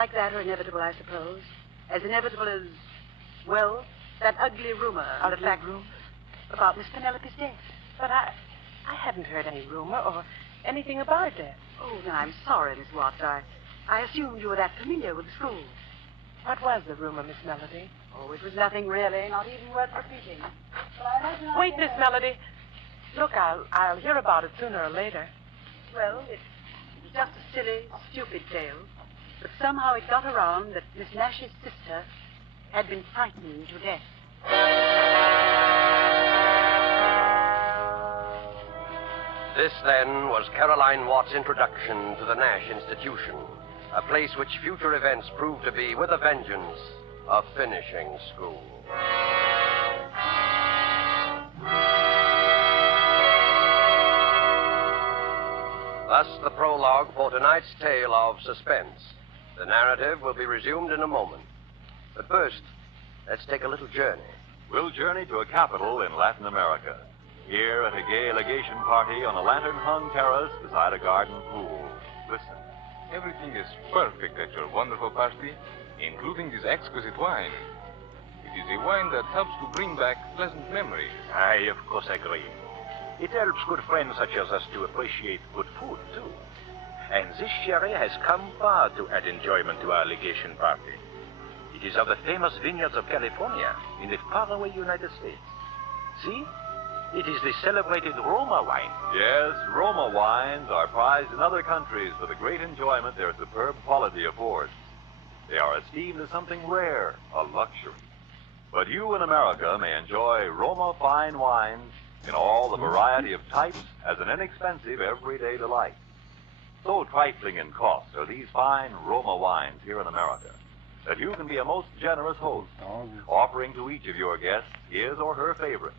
Like that are inevitable, I suppose. As inevitable as, well, that ugly rumor. Out of fact, rumor about Miss Penelope's death. But I hadn't heard any rumor or anything about her death. Oh, then I'm sorry, Miss Watts. I assumed you were that familiar with the school. What was the rumor, Miss Melody? Oh, it was nothing really, not even worth repeating. Wait, Miss Melody. Look, I'll hear about it sooner or later. Well, it was just a silly, stupid tale. But somehow it got around that Miss Nash's sister had been frightened to death. This, then, was Caroline Watt's introduction to the Nash Institution, a place which future events proved to be, with a vengeance, a finishing school. Thus, the prologue for tonight's tale of suspense. The narrative will be resumed in a moment. But first, let's take a little journey. We'll journey to a capital in Latin America. Here at a gay legation party on a lantern-hung terrace beside a garden pool. Listen. Everything is perfect at your wonderful party, including this exquisite wine. It is a wine that helps to bring back pleasant memories. I, of course, agree. It helps good friends such as us to appreciate good food, too. And this sherry has come far to add enjoyment to our legation party. It is of the famous vineyards of California in the faraway United States. See? It is the celebrated Roma wine. Yes, Roma wines are prized in other countries for the great enjoyment their superb quality affords. They are esteemed as something rare, a luxury. But you in America may enjoy Roma fine wines in all the variety of types as an inexpensive everyday delight. So trifling in cost are these fine Roma wines here in America that you can be a most generous host, offering to each of your guests his or her favorite.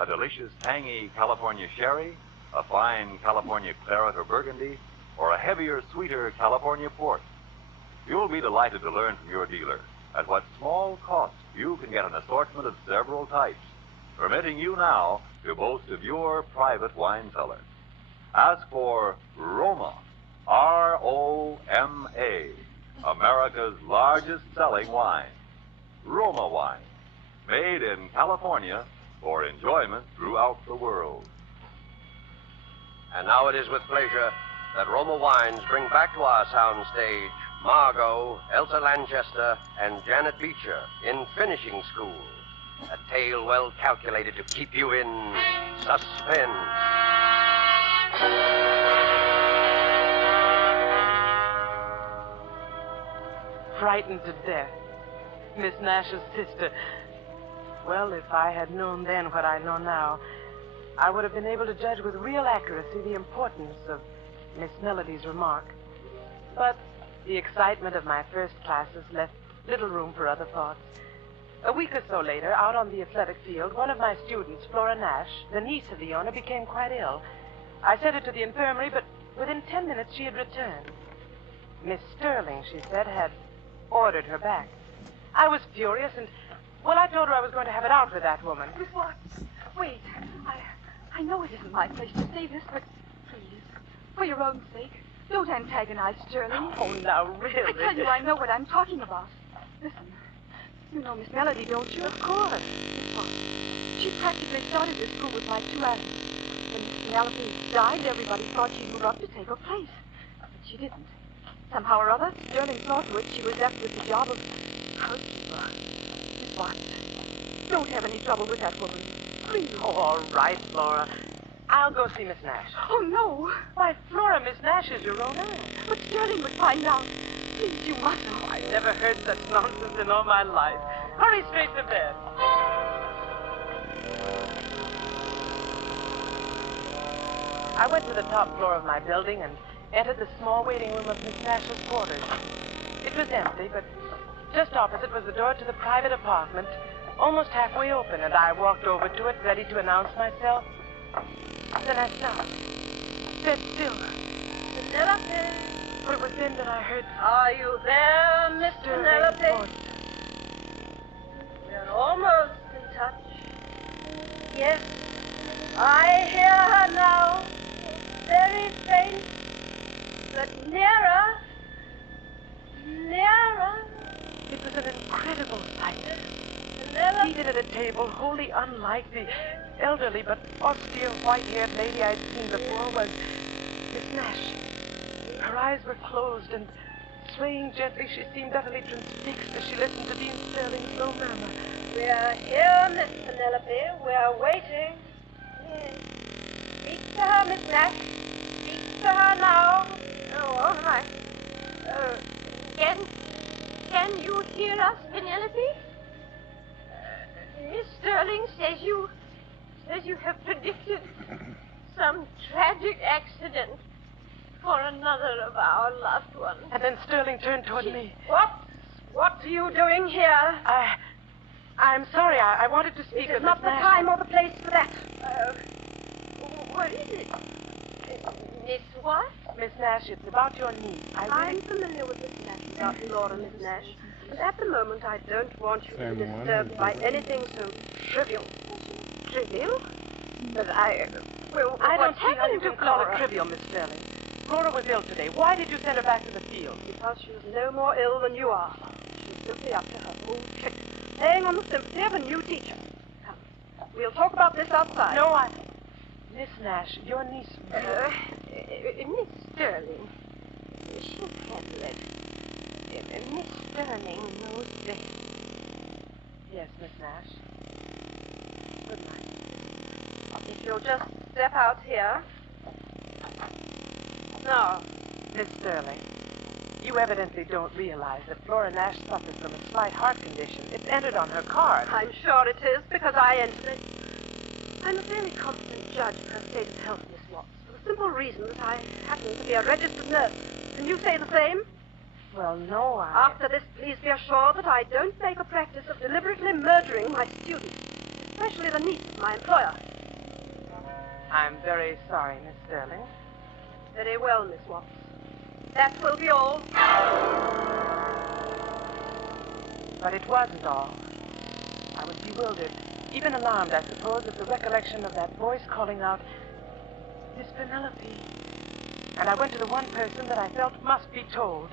A delicious, tangy California sherry, a fine California claret or burgundy, or a heavier, sweeter California port. You'll be delighted to learn from your dealer at what small cost you can get an assortment of several types, permitting you now to boast of your private wine cellar. Ask for Roma, R-O-M-A, America's largest selling wine. Roma wine, made in California for enjoyment throughout the world. And now it is with pleasure that Roma Wines bring back to our soundstage Margot, Elsa Lanchester, and Janet Beecher in Finishing School, a tale well calculated to keep you in suspense. Frightened to death. Miss Nash's sister. Well, if I had known then what I know now, I would have been able to judge with real accuracy the importance of Miss Melody's remark. But the excitement of my first classes left little room for other thoughts. A week or so later, out on the athletic field, one of my students, Flora Nash, the niece of the owner, became quite ill. I sent her to the infirmary, but within 10 minutes she had returned. Miss Sterling, she said, had ordered her back. I was furious, and, well, I told her I was going to have it out with that woman. Miss Watts, wait. I know it isn't my place to say this, but please, for your own sake, don't antagonize Sterling. Oh, now, really? I tell you, I know what I'm talking about. Listen, you know Miss Melody, don't you? Of course. Miss Watts, she practically started this school with my two aunts. When Miss Penelope died, everybody thought she'd move up to take her place. But she didn't. Somehow or other, Sterling saw to it she was left with the job of housekeeper. Miss Watts, don't have any trouble with that woman. Please. Oh, all right, Flora. I'll go see Miss Nash. Oh, no. Why, Flora, Miss Nash is your own aunt. But Sterling would find out. Please, you mustn't. Oh, I never heard such nonsense in all my life. Hurry straight to bed. I went to the top floor of my building and entered the small waiting room of Miss Nash's quarters. It was empty, but just opposite was the door to the private apartment, almost halfway open, and I walked over to it, ready to announce myself. Then I stopped, stood still. Penelope! For it was then that I heard... Are you there, Miss Penelope? We're almost in touch. Yes, I hear her now. Very faint, but nearer. Nearer. right. Seated at a table, wholly unlike the elderly but austere white-haired lady I'd seen before, was Miss Nash. Her eyes were closed, and swaying gently, she seemed utterly transfixed as she listened to Dean Sterling's low murmur. We are here, Miss Penelope. We are waiting. Yes. Speak to her, Miss Nash. Speak to her now. Oh, all right. Can you hear us, Penelope? Miss Sterling says you have predicted some tragic accident for another of our loved ones. And then Sterling turned toward me. What are you doing here? I'm sorry. I wanted to speak This of is not Miss the Nash. time or the place for that. What is it? Miss what? Miss Nash, it's about your niece. I'm familiar with Miss Nash, about Laura, Miss Nash. And at the moment, I don't want you to be disturbed by anything so trivial. Trivial? But I don't see how you can call it trivial, Miss Sterling. Laura was ill today. Why did you send her back to the field? Because she was no more ill than you are. She's simply up to her old trick, playing on the sympathy of a new teacher. Come, we'll talk about this outside. No, Miss Nash, your niece... Miss Sterling, she's handless. Miss Sterling knows best. Yes, Miss Nash. Good night. If you'll just step out here. No. Miss Sterling, you evidently don't realize that Flora Nash suffers from a slight heart condition. It's entered on her card. I'm sure it is, because I entered it. I'm a fairly competent judge of her state of health, Miss Watts, for the simple reason that I happen to be a registered nurse. Can you say the same? Well, no, After this, please be assured that I don't make a practice of deliberately murdering my students, especially the niece of my employer. I'm very sorry, Miss Sterling. Very well, Miss Watts. That will be all. But it wasn't all. I was bewildered, even alarmed, I suppose, at the recollection of that voice calling out, Miss Penelope. And I went to the one person that I felt must be told.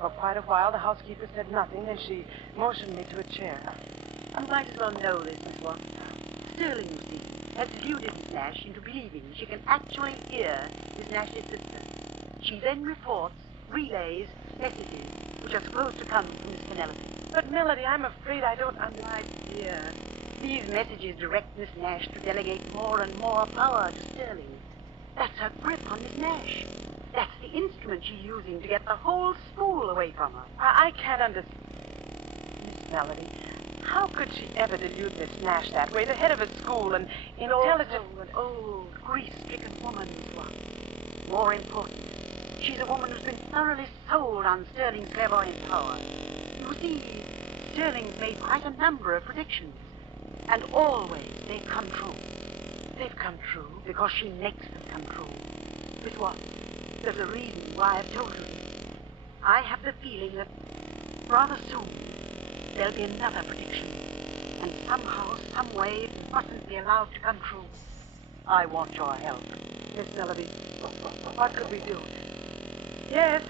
For quite a while, the housekeeper said nothing, and she motioned me to a chair. You might as well know this, Miss Watts. Sterling, you see, has deluded Miss Nash into believing she can actually hear Miss Nash's sister. She then relays messages which are supposed to come from Miss Penelope. But, Melody, I'm afraid I don't understand. My dear, these messages direct Miss Nash to delegate more and more power to Sterling. That's her grip on Miss Nash. That's the instrument she's using to get the whole school away from her. I can't understand. Miss Melody, how could she ever delude Miss Nash that way? The head of a school, and intelligent... Also an old, grief-stricken woman, Miss Watts. More important, she's a woman who's been thoroughly sold on Sterling's clairvoyant power. You see, Sterling's made quite a number of predictions, and always they've come true. They've come true because she makes them come true. Miss Watts, there's a reason why I've told you this. I have the feeling that rather soon there'll be another prediction, and somehow, some way, it mustn't be allowed to come true. I want your help. Miss Melody, what could we do? Yes?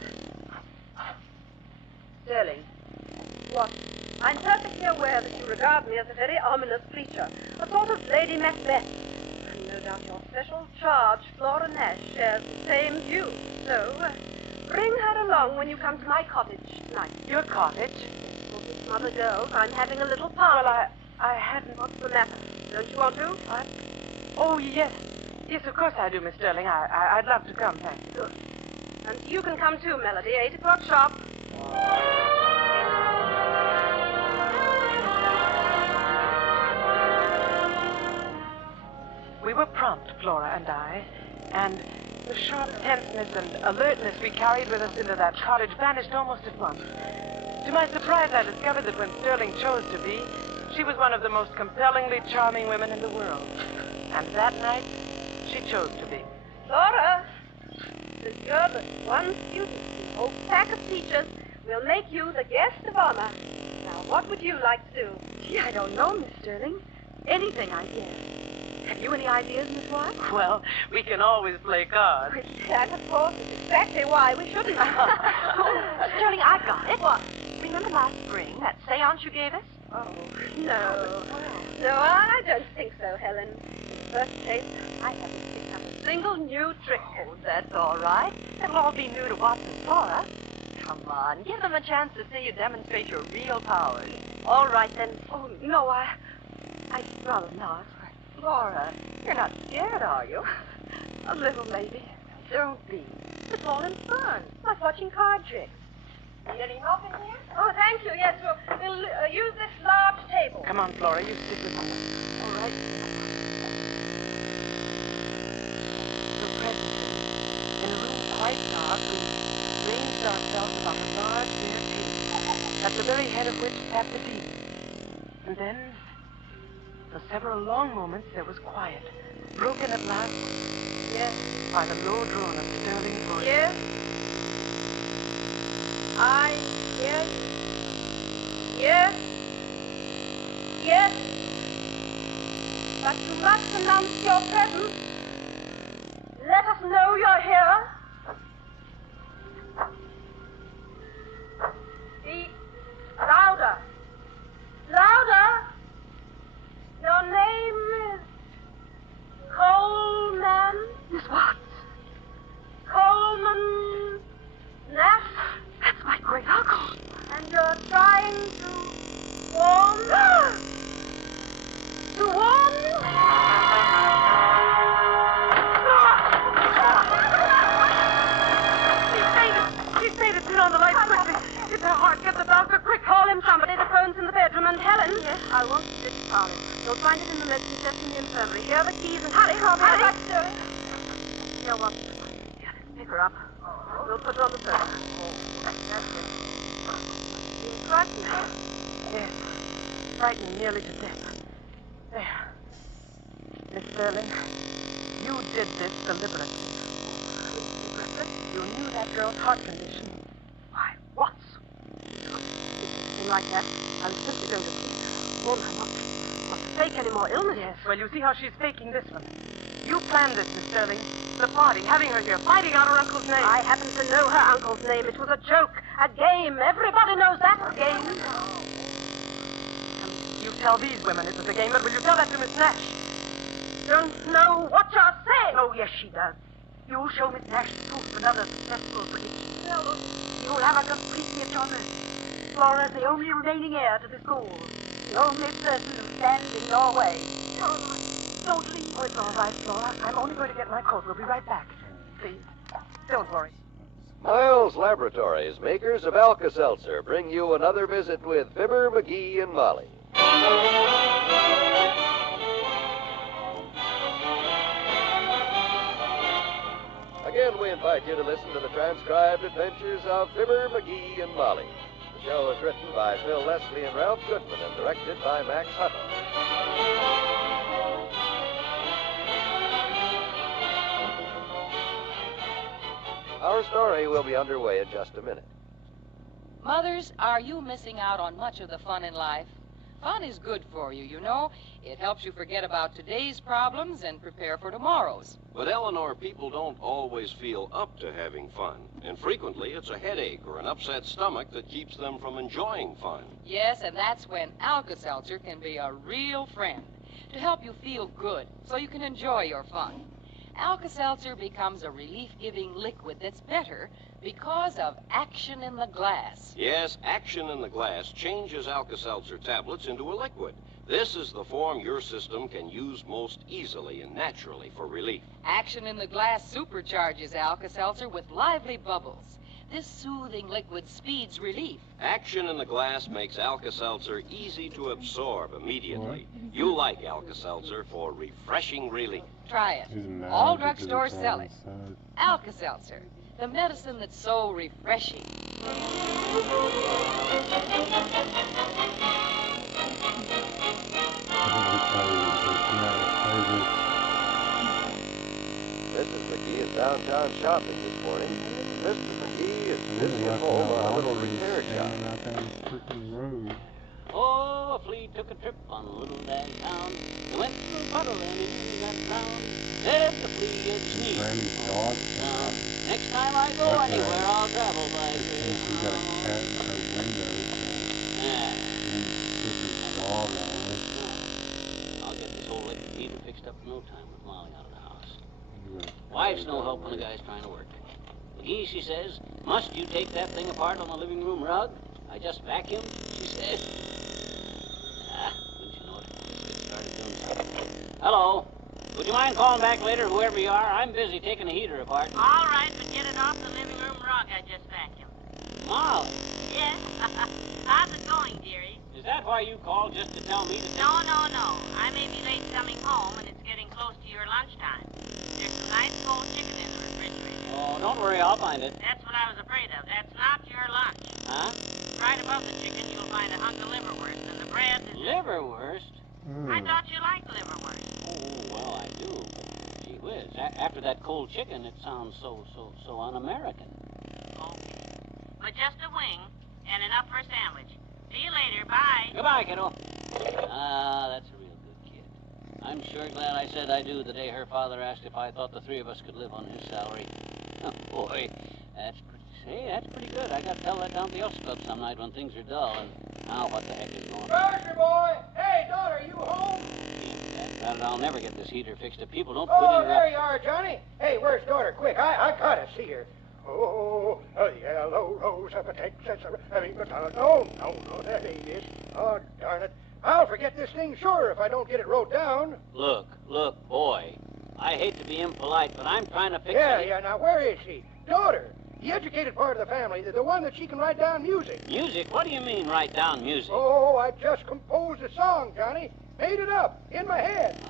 Sterling. What? I'm perfectly aware that you regard me as a very ominous creature, a sort of Lady Macbeth. And no doubt your special charge, Flora Nash, shares the same view. So, bring her along when you come to my cottage tonight. Your cottage? For some other girls, I'm having a little party. Well, I hadn't... What's the matter? Don't you want to? What? Oh, yes. Yes, of course I do, Miss Sterling. I'd love to come, thank you. Good. And you can come too, Melody, 8 o'clock sharp. We were prompt, Flora and I, and the sharp tenseness and alertness we carried with us into that cottage vanished almost at once. To my surprise, I discovered that when Sterling chose to be, she was one of the most compellingly charming women in the world. And that night, she chose to be. Flora, since you're but one student, the whole pack of teachers will make you the guest of honor. Now, what would you like to do? Gee, I don't know, Miss Sterling. Anything, I guess. Have you any ideas, Miss Watts? Well, we can always play cards. That, of course, is exactly why we shouldn't. Sterling, I've got it. What? We remember last spring, that seance you gave us? Oh, no. No, I don't think so, Helen. In the first place, I haven't picked up a single new trick. Oh, that's all right. It'll all be new to Watson and Flora. Come on, give them a chance to see you demonstrate your real powers. All right, then. Oh, no, I'd rather not. Flora, you're not scared, are you? A little, maybe. Don't be. It's all in fun, like watching card tricks. Need any help in here? Oh, thank you. Yes, we'll use this large table. Come on, Flora, you stick with me. All right. So presently, in a room quite dark, we ranged ourselves about a large bare table, at the very head of which sat the demon. And then, for several long moments, there was quiet, broken at last Yes. by the low drone of Sterling's voice. Yes. I hear you. Yes. Yes. But you must announce your presence. Let us know you're here. Speak louder. Louder. Your name is Coleman. Miss Watts, Coleman Nash. that's my great uncle. And you're trying to warn? To warn? She's fainted. Turn on the lights quickly. It's her heart. Get the doctor quick. Call him somebody. The phone's in the bedroom. And Helen? Yes? I want you to parlor. You'll find it in the medicine chest in the infirmary. Here are the keys and hurry. Hurry. Here, what? Pick her up. We'll put her on the sofa. That's it. Being frightened, huh? Yes, frightened nearly to death. There. Miss Sterling, you did this deliberately. You knew that girl's heart condition. Why, Watts? It didn't seem like that. I was simply going to warn her not to fake any more illness. Yes, well, you see how she's faking this one. You planned this, Miss Sterling. The party, having her here, finding out her uncle's name. I happen to know her uncle's name. It was a joke, a game. Everybody knows that game. You tell these women it was a game, but will you tell that to Miss Nash? Don't know what you're saying. Oh, yes, she does. You'll show Miss Nash the proof of another successful prediction. You'll have her completely at your mercy. Flora's the only remaining heir to the school. The only person who stands in your way. Don't leave. Oh, it's all right, Flora. I'm only going to get my coat. We'll be right back. Please, don't worry. Miles Laboratories, makers of Alka-Seltzer, bring you another visit with Fibber, McGee, and Molly. Again, we invite you to listen to the transcribed adventures of Fibber, McGee, and Molly. The show is written by Phil Leslie and Ralph Goodman and directed by Max Hutton. Our story will be underway in just a minute. Mothers, are you missing out on much of the fun in life? Fun is good for you, you know. It helps you forget about today's problems and prepare for tomorrow's. But, Eleanor, people don't always feel up to having fun. And frequently, it's a headache or an upset stomach that keeps them from enjoying fun. Yes, and that's when Alka-Seltzer can be a real friend to help you feel good so you can enjoy your fun. Alka-Seltzer becomes a relief-giving liquid that's better because of action in the glass. Yes, action in the glass changes Alka-Seltzer tablets into a liquid. This is the form your system can use most easily and naturally for relief. Action in the glass supercharges Alka-Seltzer with lively bubbles. This soothing liquid speeds relief. Action in the glass makes Alka-Seltzer easy to absorb immediately. You like Alka-Seltzer for refreshing relief. Try it. All drugstores sell it. Alka-Seltzer, the medicine that's so refreshing. Mrs. McGee is downtown shopping this morning. Mr. McGee is busy at home on a little repair job. Oh, a flea took a trip on a little downtown. He went through a puddle and he got drowned. Said the flea had sneezed all the town. Next time I go anywhere, I'll travel by train. No time with Molly out of the house. Wife's no help when the guy's trying to work. McGee, she says, must you take that thing apart on the living room rug? I just vacuumed, she says. Wouldn't you know it? Let's get started doing something. Hello. Would you mind calling back later, whoever you are? I'm busy taking the heater apart. All right, but get it off the living room rug I just vacuumed. Molly. Yes? How's it going, dearie? Is that why you called, just to tell me to... No. I may be late coming home, and it's getting close to your lunchtime. There's some nice cold chicken in the refrigerator. Oh, don't worry, I'll find it. That's what I was afraid of. That's not your lunch. Huh? Right above the chicken, you'll find a hunk of liverwurst, and the bread is... Liverwurst? I thought you liked liverwurst. Oh, well, I do, but gee whiz, after that cold chicken, it sounds so un-American. Okay. But just a wing, and enough for a sandwich. See you later, bye. Goodbye, kiddo. Ah, that's a real good kid. I'm sure glad I said I do the day her father asked if I thought the three of us could live on his salary. Oh, boy, that's pretty good. I got to tell that down at the Elks Club some night when things are dull, and now what the heck is going on? Roger, boy! Hey, daughter, you home? About it, I'll never get this heater fixed if people don't Oh, quit interrupting. there you are, Johnny. Hey, where's daughter? Quick, I gotta see her. Oh, a yellow rose of a Texas... No, that ain't it. Oh, darn it. I'll forget this thing sure if I don't get it wrote down. Look, boy. I hate to be impolite, but I'm trying to fix it. Yeah, now where is she? Daughter, the educated part of the family, the one that she can write down music. Music? What do you mean, write down music? Oh, I just composed a song, Johnny. Made it up, in my head.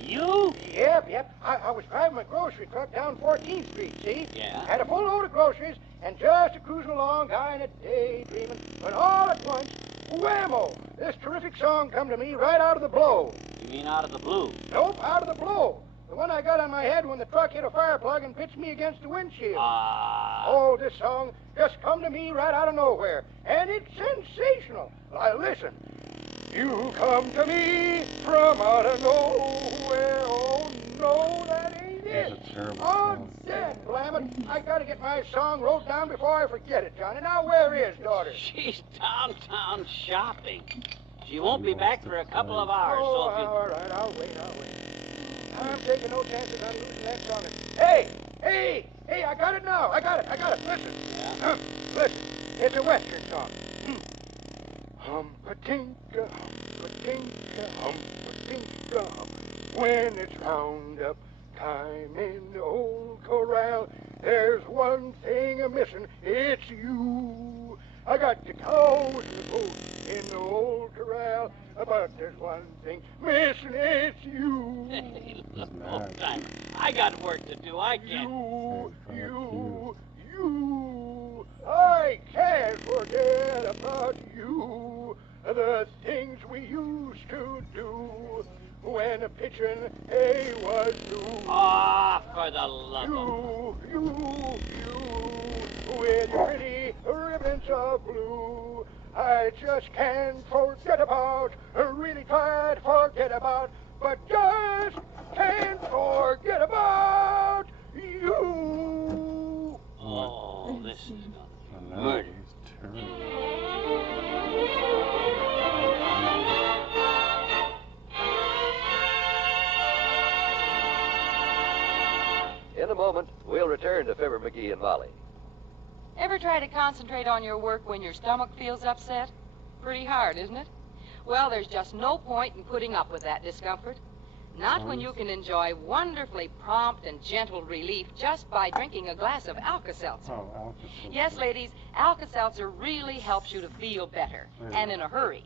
You? Yep. I was driving my grocery truck down 14th Street, see? Yeah. Had a full load of groceries, and just cruising along, kind of daydreaming, when all at once, whammo! This terrific song come to me right out of the blow. You mean out of the blue? Nope, out of the blow. The one I got on my head when the truck hit a fire plug and pitched me against the windshield. Oh, this song just come to me right out of nowhere, and it's sensational. Listen. You come to me from out of nowhere. Oh, no, that ain't it. That's a terrible Oh, song. Dad, blam it. I gotta get my song wrote down before I forget it, Johnny. Now, where is daughter? She's downtown shopping. She won't be back for a couple of hours, so if you... all right, I'll wait. I'm taking no chances on losing that song. Hey, I got it now. I got it. Listen. Yeah? Listen, it's a Western song. Humpa-tinka, humpa-tinka, humpa-tinka, hum. When it's roundup time in the old corral, there's one thing a-missing, it's you. I got the cows and the goats in the old corral, but there's one thing missing, it's you. Hey, look, old timer. I got work to do. I can't... You. I can't forget about you. The things we used to do when pitching hay was due. Ah, for the love of... You, with your pretty ribbons of blue. I just can't forget about, really try to forget about, but just can't forget about you. Oh, this is gonna be I know, murder. it's terrible. In a moment, we'll return to Fibber McGee and Molly. Ever try to concentrate on your work when your stomach feels upset? Pretty hard, isn't it? Well, there's just no point in putting up with that discomfort. Not when you can enjoy wonderfully prompt and gentle relief just by drinking a glass of Alka-Seltzer. Oh, Alka-Seltzer. Yes, ladies, Alka-Seltzer really helps you to feel better, and in a hurry.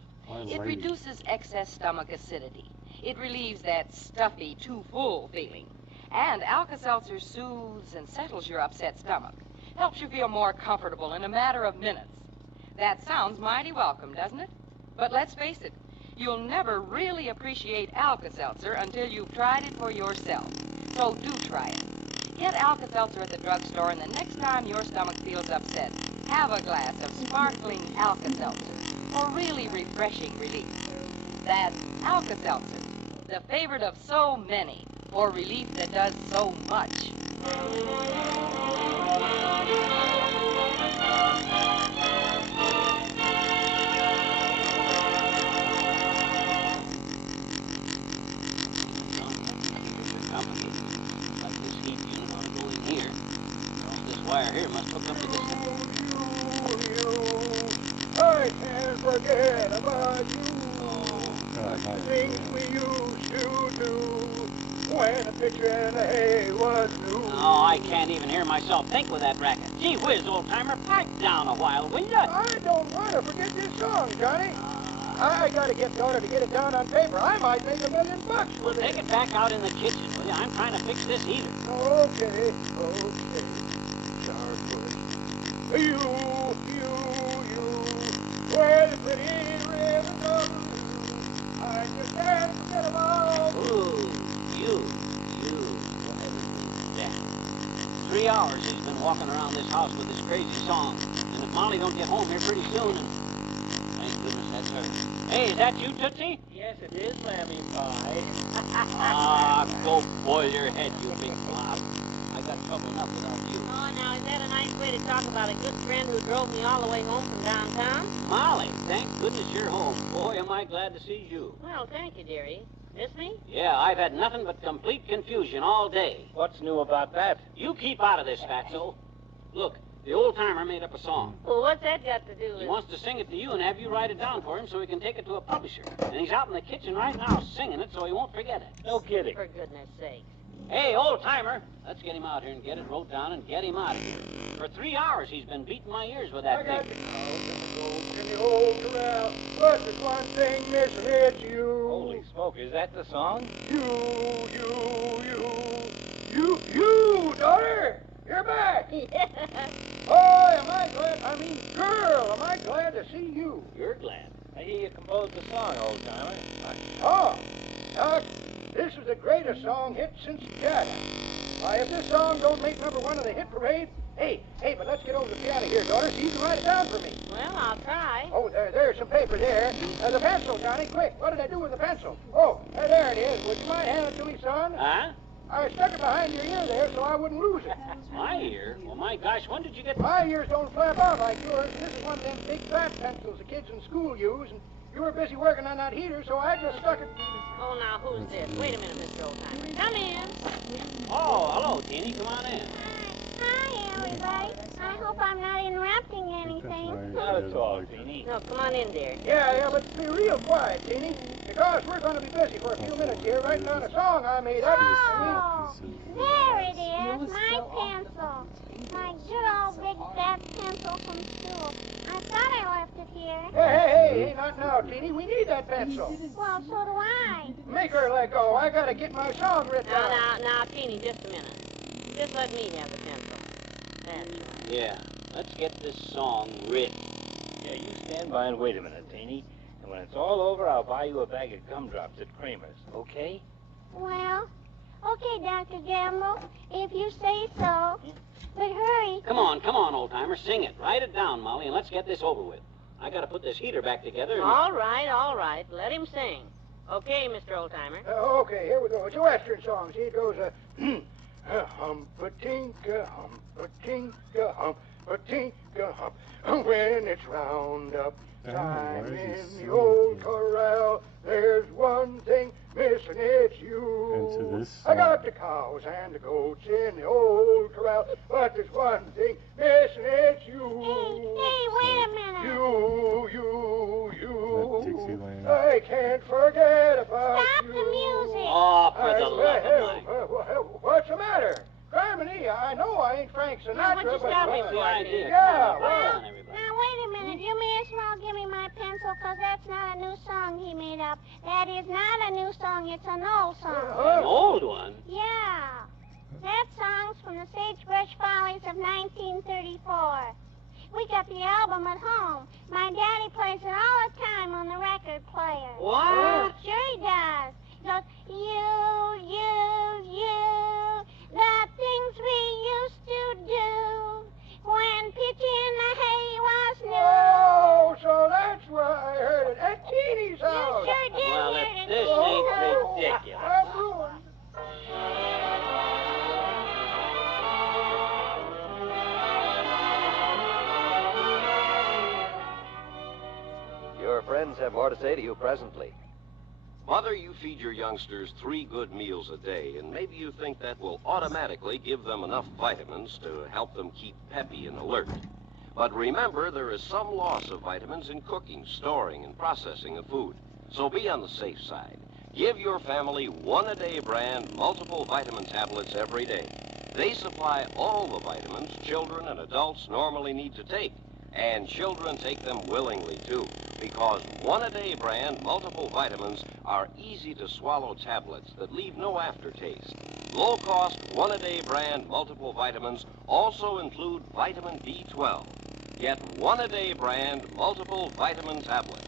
It reduces excess stomach acidity. It relieves that stuffy, too full feeling. And Alka-Seltzer soothes and settles your upset stomach. Helps you feel more comfortable in a matter of minutes. That sounds mighty welcome, doesn't it? But let's face it, you'll never really appreciate Alka-Seltzer until you've tried it for yourself. So do try it. Get Alka-Seltzer at the drugstore, and the next time your stomach feels upset, have a glass of sparkling Alka-Seltzer for really refreshing relief. That's Alka-Seltzer, the favorite of so many, for relief that does so much. Here, must hook up to this. I can't forget about you. The things we used to do when a picture in the hay was new. Oh, I can't even hear myself think with that racket. Gee whiz, old-timer, pipe down a while, will ya? I don't want to forget this song, Johnny. I got to get daughter to get it down on paper. I might make $1 million with it. Take it back out in the kitchen, will you? I'm trying to fix this heater. Okay. You, well, pretty rhythm. I just can't forget about. Ooh, you. Yeah. 3 hours he's been walking around this house with this crazy song. And if Molly don't get home here pretty soon, and thank goodness that's her. Hey, is that you, Tootsie? Yes, it is, Lammy Pie. Ah, go boil your head, you big flop. I got trouble enough without you. Oh, now, is that a nice way to talk about a good friend who drove me all the way home from downtown? Molly, thank goodness you're home. Boy, am I glad to see you. Well, thank you, dearie. Miss me? Yeah, I've had nothing but complete confusion all day. What's new about that? You keep out of this, Fatso. Look, the old-timer made up a song. Well, what's that got to do with He it? wants to sing it to you and have you write it down for him so he can take it to a publisher. And he's out in the kitchen right now singing it so he won't forget it. No kidding. For goodness sakes. Hey, old-timer, let's get him out here and get it wrote down and get him out of here. For 3 hours he's been beating my ears with that I got thing. the cows and the goats in the old corral, but there's one thing missing, it's you. Holy smoke, is that the song? You, daughter, you're back. Boy, am I glad, girl, am I glad to see you. You're glad. I hear you composed the song, old-timer. Oh, Doc, this is the greatest song hit since Jack. Why, if this song don't make #1 of the hit parade, hey, but let's get over the piano here, daughter, so you can write it down for me. Well, I'll try. Oh, there's some paper there. The pencil, Johnny, quick. What did I do with the pencil? Oh, there it is. Would you mind handing it to me, son? Huh? I stuck it behind your ear there so I wouldn't lose it. My ear? Well, my gosh, when did you get... My ears don't flap out like yours. This is one of them big fat pencils the kids in school use, and you were busy working on that heater, so I just stuck it... Oh, now, who's this? Wait a minute, Mr. Oldtimer. Come in. Oh, hello, Teeny. Come on in. Hi, everybody. I hope I'm not interrupting anything. Not at all, Teeny. No, come on in, dear. Yeah, but be real quiet, Teeny, because we're going to be busy for a few minutes here writing on a song I made up. Oh, there it is, my pencil. My good old big fat pencil from school. I thought I left it here. Hey, not now, Teeny. We need that pencil. Well, so do I. Make her let go. I got to get my song written down. Now, Teeny, just a minute. Just let me have the pencil. That's right. Yeah, let's get this song written. Yeah, you stand by and wait a minute, Teeny. And when it's all over, I'll buy you a bag of gumdrops at Kramer's, okay? Well, okay, Dr. Gamble, if you say so. But hurry. Come on, old-timer. Sing it. Write it down, Molly, and let's get this over with. I got to put this heater back together. And... All right. Let him sing. Okay, Mr. Oldtimer. Okay, here we go. It's a Western song. See, it goes, humpa-tinka, humpa-tinka, hump. When it's round-up time in the old corral, there's one thing missing, it's you. I got the cows and the goats in the old corral, but there's one thing missing, it's you. Hey, wait a minute. You. I can't forget about Stop you. the music. Oh, for the love of Mike. What's the matter? Carmony, I know I ain't Frank Sinatra, would you but... stop him, the idea. Yeah, Come on, well... on, everybody. Now, wait a minute. You may as well give me my pencil, because that's not a new song he made up. That is not a new song. It's an old song. An old one? Yeah. That song's from the Sagebrush Follies of 1934. We got the album at home. My daddy plays it all the time on the record player. What? Sure he does. He goes, you, the things we used to do when pitching the hay was new. Oh, so that's why I heard it at Teeny's You house. sure did Well, hear if it. this Teeny's ain't house. ridiculous. I'm ruined. Your friends have more to say to you presently. Mother, you feed your youngsters 3 good meals a day, and maybe you think that will automatically give them enough vitamins to help them keep peppy and alert. But remember, there is some loss of vitamins in cooking, storing, and processing of food. So be on the safe side. Give your family 1-a-day brand multiple vitamin tablets every day. They supply all the vitamins children and adults normally need to take. And children take them willingly, too, because 1-a-day brand multiple vitamins are easy-to-swallow tablets that leave no aftertaste. Low-cost 1-a-day brand multiple vitamins also include vitamin B12. Get 1-a-day brand multiple vitamin tablets.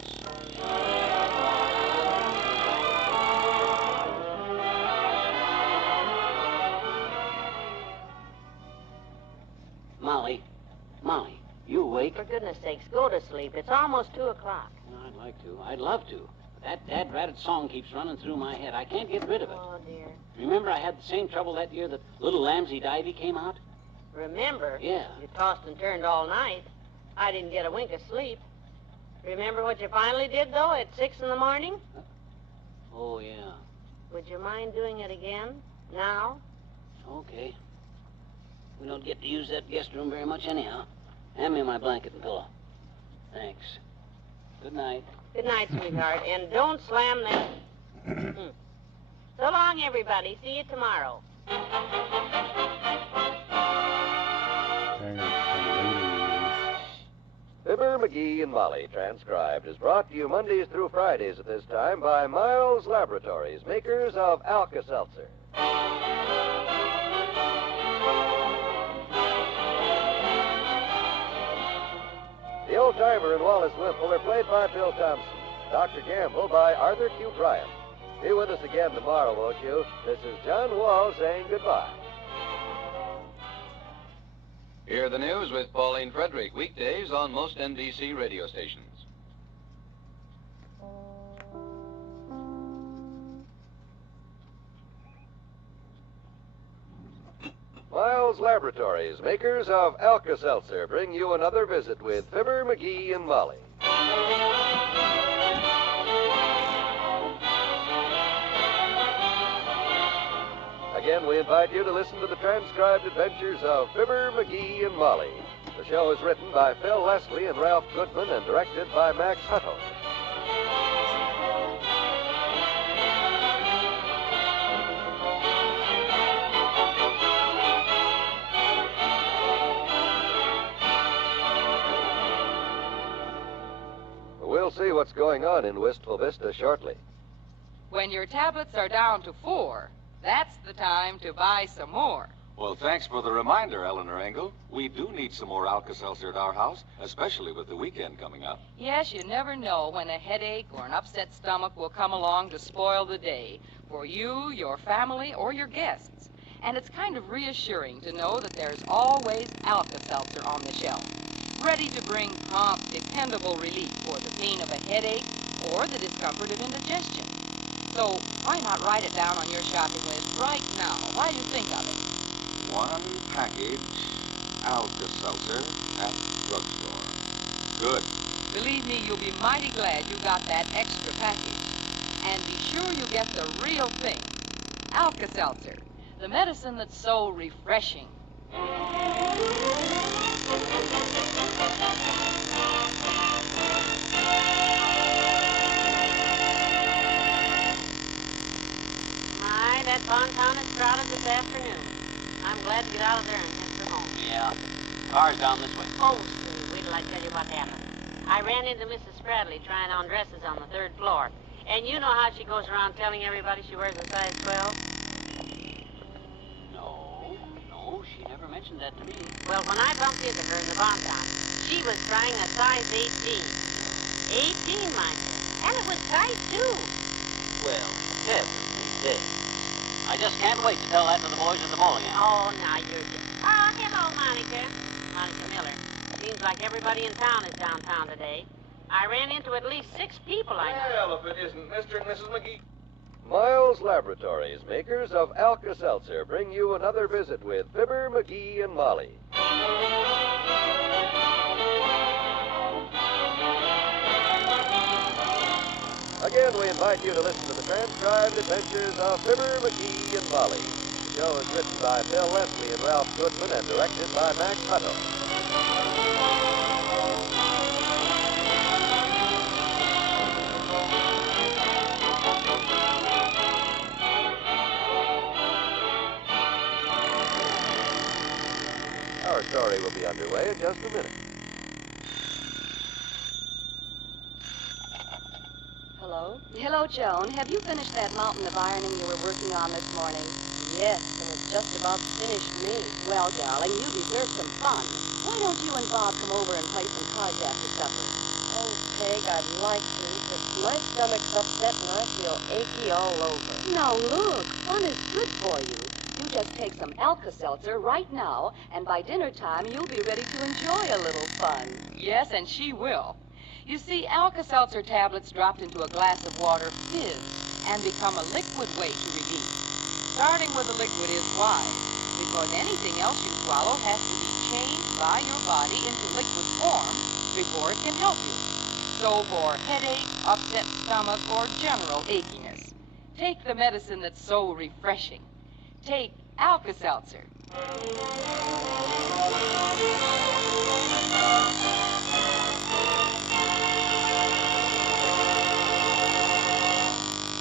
Molly, you awake? For goodness sakes, go to sleep. It's almost 2 o'clock. I'd like to. I'd love to. But that dad-ratted song keeps running through my head. I can't get rid of it. Oh, dear. Remember I had the same trouble that year that Little Lamsey Divey came out? Remember? Yeah. You tossed and turned all night. I didn't get a wink of sleep. Remember what you finally did, though, at 6 in the morning? Oh, yeah. Would you mind doing it again? Now? Okay. We don't get to use that guest room very much anyhow. Hand me my blanket and pillow. Thanks. Good night. Good night, sweetheart. And don't slam that. So long, everybody. See you tomorrow. Fibber, McGee, and Molly, transcribed, is brought to you Mondays through Fridays at this time by Miles Laboratories, makers of Alka-Seltzer. The old-timer and Wallace Wimple are played by Bill Thompson. Dr. Gamble by Arthur Q. Bryant. Be with us again tomorrow, won't you? This is John Wall saying goodbye. Hear the news with Pauline Frederick, weekdays on most NBC radio stations. Miles Laboratories, makers of Alka-Seltzer, bring you another visit with Fibber, McGee, and Molly. Again, we invite you to listen to the transcribed adventures of Fibber, McGee, and Molly. The show is written by Phil Leslie and Ralph Goodman and directed by Max Hutto. We'll see what's going on in Wistful Vista shortly. When your tablets are down to 4, that's the time to buy some more. Well, thanks for the reminder, Eleanor Engel. We do need some more Alka-Seltzer at our house, especially with the weekend coming up. Yes, you never know when a headache or an upset stomach will come along to spoil the day for you, your family, or your guests. And it's kind of reassuring to know that there's always Alka-Seltzer on the shelf, ready to bring prompt, dependable relief for the pain of a headache or the discomfort of indigestion. So why not write it down on your shopping list right now while you think of it? 1 package Alka-Seltzer at drugstore. Good. Believe me, you'll be mighty glad you got that extra package. And be sure you get the real thing. Alka-Seltzer, the medicine that's so refreshing. My, that Bon Town is crowded this afternoon. I'm glad to get out of there and head for home. Yeah. Car's down this way. Oh, Sue, wait till I tell you what happened. I ran into Mrs. Spradley trying on dresses on the 3rd floor. And you know how she goes around telling everybody she wears a size 12? No, she never mentioned that to me. Well, when I bumped into her in the Bon Town, she was trying a size 18. 18, mind you. And it was tight, too. Well, heavenly day. I just can't wait to tell that to the boys at the bowling alley. Oh, now you're just... Oh, hello, Monica. Monica Miller. Seems like everybody in town is downtown today. I ran into at least 6 people I know. Well, if it isn't Mr. and Mrs. McGee. Miles Laboratories, makers of Alka-Seltzer, bring you another visit with Fibber, McGee, and Molly. Again, we invite you to listen to the transcribed adventures of Fibber, McGee, and Molly. The show is written by Phil Leslie and Ralph Goodman and directed by Max Hutto. Our story will be underway in just a minute. Hello? Hello, Joan. Have you finished that mountain of ironing you were working on this morning? Yes, and it's just about finished me. Well, darling, you deserve some fun. Why don't you and Bob come over and play some cards after supper? Oh, Peg, I'd like to, but my stomach's upset and I feel achy all over. Now, look, fun is good for you. You just take some Alka-Seltzer right now, and by dinner time, you'll be ready to enjoy a little fun. Yes, and she will. You see, Alka-Seltzer tablets dropped into a glass of water fizz and become a liquid way to release. Starting with a liquid is wise, because anything else you swallow has to be changed by your body into liquid form before it can help you. So for headache, upset stomach, or general achiness, take the medicine that's so refreshing. Take Alka-Seltzer.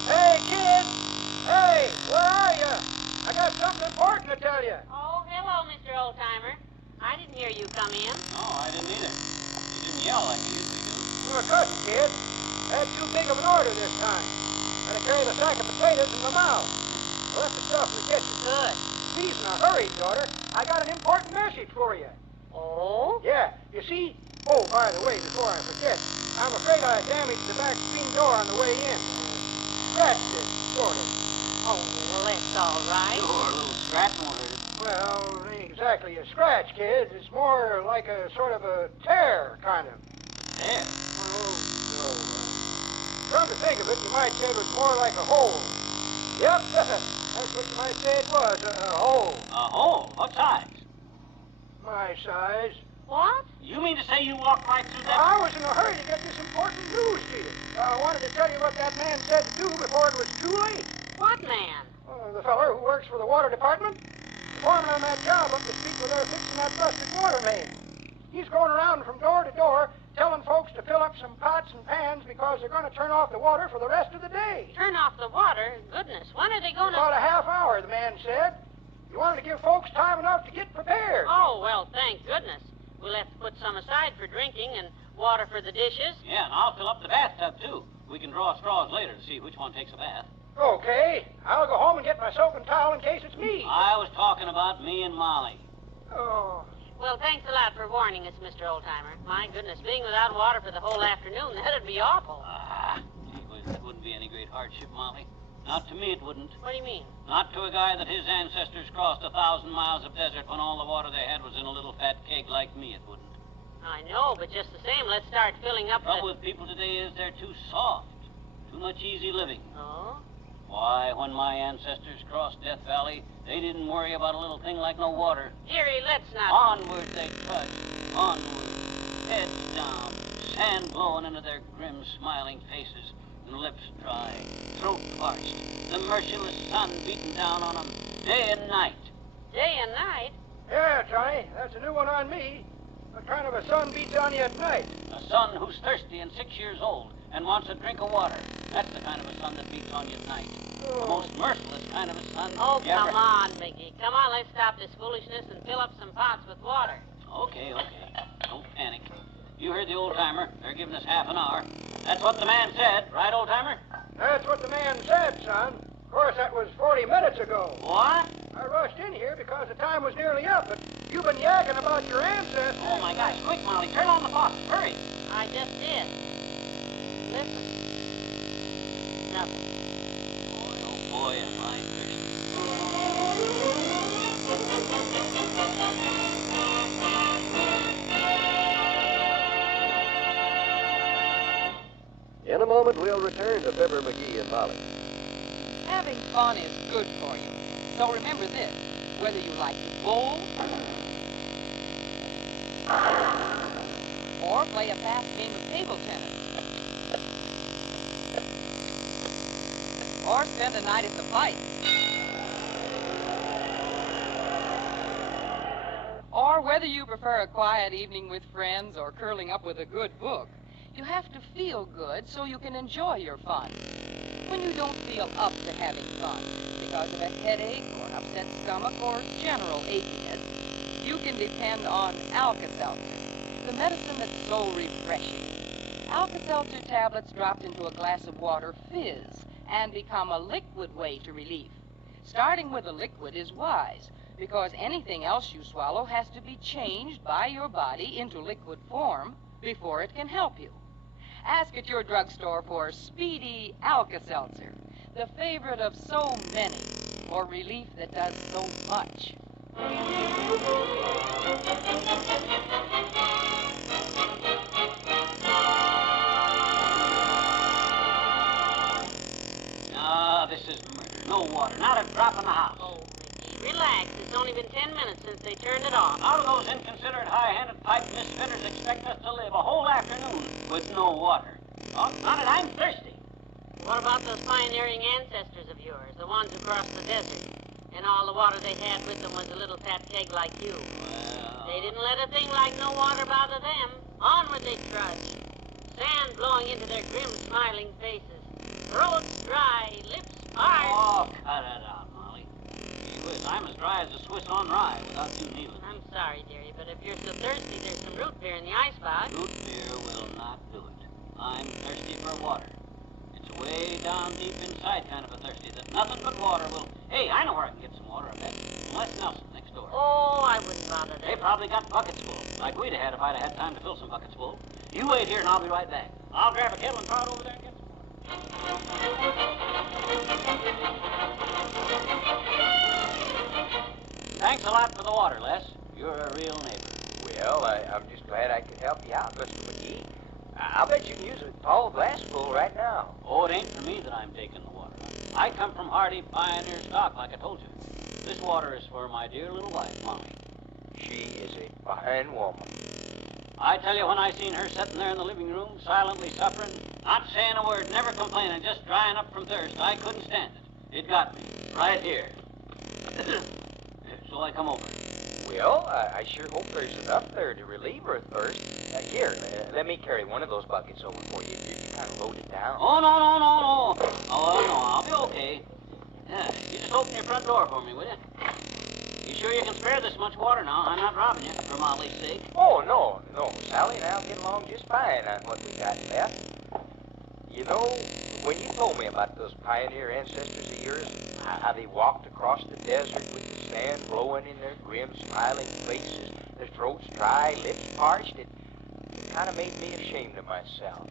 Hey, kids! Hey, where are you? I got something important to tell you. Oh, hello, Mr. Oldtimer. I didn't hear you come in. No, I didn't either. You didn't yell like you usually do. You're a cousin, kid. Had too big of an order this time. Had to carry the sack of potatoes in my mouth. I left the stuff in the kitchen. Good. Please, in a hurry, daughter. I got an important message for you. Oh? Yeah, you see... Oh, by the way, before I forget, I'm afraid I damaged the back screen door on the way in. Scratched it, sort of. Oh, well, that's all right. Sure, a little scratch won't hurt it. Well, it ain't exactly a scratch, kids. It's more like a sort of a tear, kind of. Tear? Oh, no. Come to think of it, you might say it was more like a hole. Yep, that's what you might say it was, a hole. A hole? What size? My size. What? You mean to say you walked right through that? I was in a hurry to get this important news to you. I wanted to tell you what that man said to do before it was too late. What man? The feller who works for the water department. The foreman on that job up the street where they're fixing that busted water main. He's going around from door to door telling folks to fill up some pots and pans because they're going to turn off the water for the rest of the day. Turn off the water? Goodness, when are they going to... About a half hour, the man said. He wanted to give folks time enough to get prepared. Oh, well, thank goodness. We'll have to put some aside for drinking and water for the dishes. Yeah, and I'll fill up the bathtub, too. We can draw straws later to see which one takes a bath. Okay. I'll go home and get my soap and towel in case it's me. I was talking about me and Molly. Oh. Well, thanks a lot for warning us, Mr. Oldtimer. My goodness, being without water for the whole afternoon, that'd be awful. That wouldn't be any great hardship, Molly. Not to me, it wouldn't. What do you mean? Not to a guy that his ancestors crossed 1,000 miles of desert when all the water they had was in a little fat keg like me, it wouldn't. I know, but just the same, let's start filling up The trouble with people today is they're too soft. Too much easy living. Oh? Why, when my ancestors crossed Death Valley, they didn't worry about a little thing like no water. Dearie, let's not... Onward they trudged. Onward. Heads down. Sand blowing into their grim, smiling faces. And lips dry. Throat parched. The merciless sun beating down on them. Day and night. Day and night? Yeah, Johnny. That's a new one on me. What kind of a sun beats on you at night? A son who's thirsty and 6 years old and wants a drink of water. That's the kind of a sun that beats on you at night. The most merciless kind of a sun. Oh, come on, Mickey. Come on, let's stop this foolishness and fill up some pots with water. Okay. Don't panic. You heard the old-timer. They're giving us half an hour. That's what the man said, right, old-timer? That's what the man said, son. Of course, that was 40 minutes ago. What? I rushed in here because the time was nearly up, but you've been yakking about your ancestors. Oh, my gosh. Quick, Molly. Turn on the faucet. Hurry. I just did. Listen. Nothing. Oh, boy, am I thirsty. In a moment, we'll return to Fibber, McGee, and Molly. Having fun is good for you. So remember this, whether you like to bowl or play a fast game of table tennis. or spend a night at the Pike. Or whether you prefer a quiet evening with friends or curling up with a good book, you have to feel good so you can enjoy your fun. When you don't feel up to having fun because of a headache or upset stomach or general achiness, you can depend on Alka-Seltzer, the medicine that's so refreshing. Alka-Seltzer tablets dropped into a glass of water fizz and become a liquid way to relief. Starting with a liquid is wise, because anything else you swallow has to be changed by your body into liquid form before it can help you. Ask at your drugstore for Speedy Alka-Seltzer, the favorite of so many, for relief that does so much. Ah, this is murder. No water, not a drop in the house. Oh, Mickey, relax. It's only been 10 minutes since they turned it off. How do those inconsiderate, high-handed pipe misfitters expect us to live a whole afternoon with no water? Oh, not it, I'm thirsty. What about those pioneering ancestors of yours, the ones who crossed the desert? And all the water they had with them was a little fat keg like you. Well... They didn't let a thing like no water bother them. Onward they trudged. Sand blowing into their grim, smiling faces. Throats dry, lips parched. Oh, cut it out, Molly. Gee whiz, I'm as dry as a Swiss on rye without you kneeling. I'm sorry, dearie, but if you're so thirsty, there's some root beer in the icebox. Root beer will not do it. I'm thirsty for water. It's way down deep inside kind of a thirsty that nothing but water will... Hey, I know where I can get some water, I bet. Les Nelson, next door. Oh, I wouldn't bother them. They probably got buckets full, like we'd have had if I'd have had time to fill some buckets full. You wait here and I'll be right back. I'll grab a kettle and throw it over there and get some water. Thanks a lot for the water, Les. You're a real neighbor. Well, I'm just glad I could help you out, Mr. McGee. I'll bet you can use a tall glass full right now. Oh, it ain't for me that I'm taking the water. I come from hardy pioneer stock, like I told you. This water is for my dear little wife, Molly. She is a fine woman. I tell you, when I seen her sitting there in the living room, silently suffering, not saying a word, never complaining, just drying up from thirst, I couldn't stand it. It got me, right here. So I come over. Well, I sure hope there's enough there to relieve her thirst. Here, let me carry one of those buckets over for you. You kind of load it down. Oh, no. Oh, no, I'll be okay. You just open your front door for me, will you? You sure you can spare this much water now? I'm not robbing you, for Molly's sake. Oh, no. Sally and I'll get along just fine on what we got left. You know, when you told me about those pioneer ancestors of yours, how they walked across the desert with the sand blowing in their grim, smiling faces, their throats dry, lips parched, it kind of made me ashamed of myself.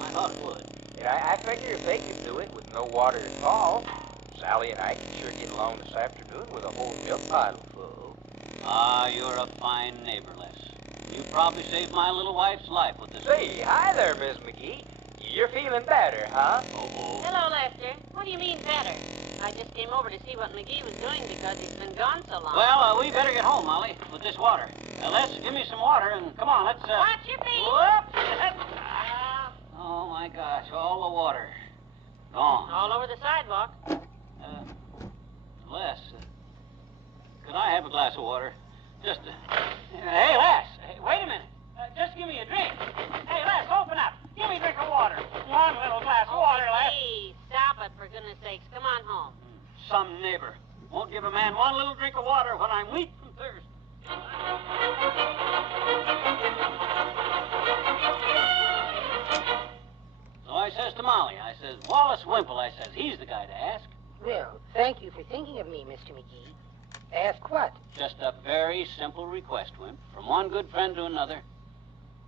I thought it would. And I figure if they can do it with no water at all, Sally and I can sure get along this afternoon with a whole milk bottle full. Ah, you're a fine neighbor, Les. You probably saved my little wife's life with this. Say, hi there, Miss McGee. You're feeling better, huh? Oh. Hello, Lester. What do you mean better? I just came over to see what McGee was doing because he's been gone so long. Well, we better get home, Molly, with this water. Les, give me some water and come on, let's... Watch your feet. Whoop! Oh, my gosh, all the water. Gone. All over the sidewalk. Les, could I have a glass of water? Just, hey, Les, hey, wait a minute. Just give me a drink. Hey, Les, open up. Give me a drink of water. One little glass of water, Les. Please, stop it, for goodness sakes. Come on home. Some neighbor won't give a man one little drink of water when I'm weak from thirst. So I says to Molly, I says, Wallace Wimple, I says, he's the guy to ask. Well, thank you for thinking of me, Mr. McGee. Ask what? Just a very simple request, Wimp, from one good friend to another.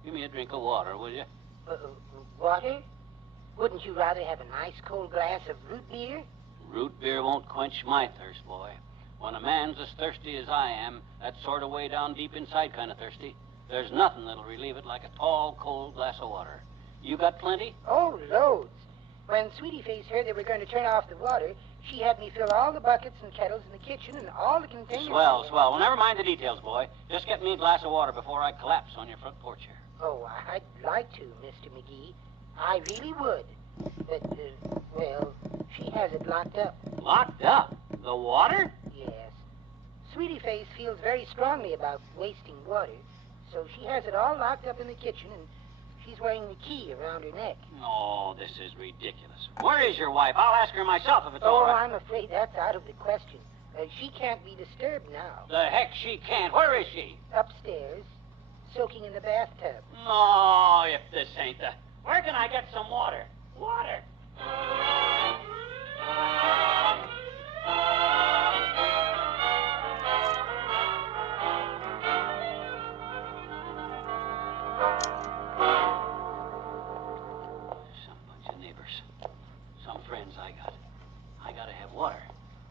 Give me a drink of water, will you? Water? Wouldn't you rather have a nice cold glass of root beer? Root beer won't quench my thirst, boy. When a man's as thirsty as I am, that sort of way down deep inside kind of thirsty, there's nothing that'll relieve it like a tall, cold glass of water. You got plenty? Oh, loads. When Sweetie Face heard they were going to turn off the water, she had me fill all the buckets and kettles in the kitchen and all the containers. Swell. Well, never mind the details, boy. Just get me a glass of water before I collapse on your front porch here. Oh, I'd like to, Mr. McGee. I really would. But, well, She has it locked up. Locked up? The water? Yes. Sweetie Face feels very strongly about wasting water, so she has it all locked up in the kitchen, and she's wearing the key around her neck. Oh, this is ridiculous. Where is your wife? I'll ask her myself if it's Oh, all right. I'm afraid that's out of the question. She can't be disturbed now. The heck she can't. Where is she? Upstairs, soaking in the bathtub. No, if this ain't the... Where can I get some water? Water. Some bunch of neighbors. Some friends I got. I gotta have water.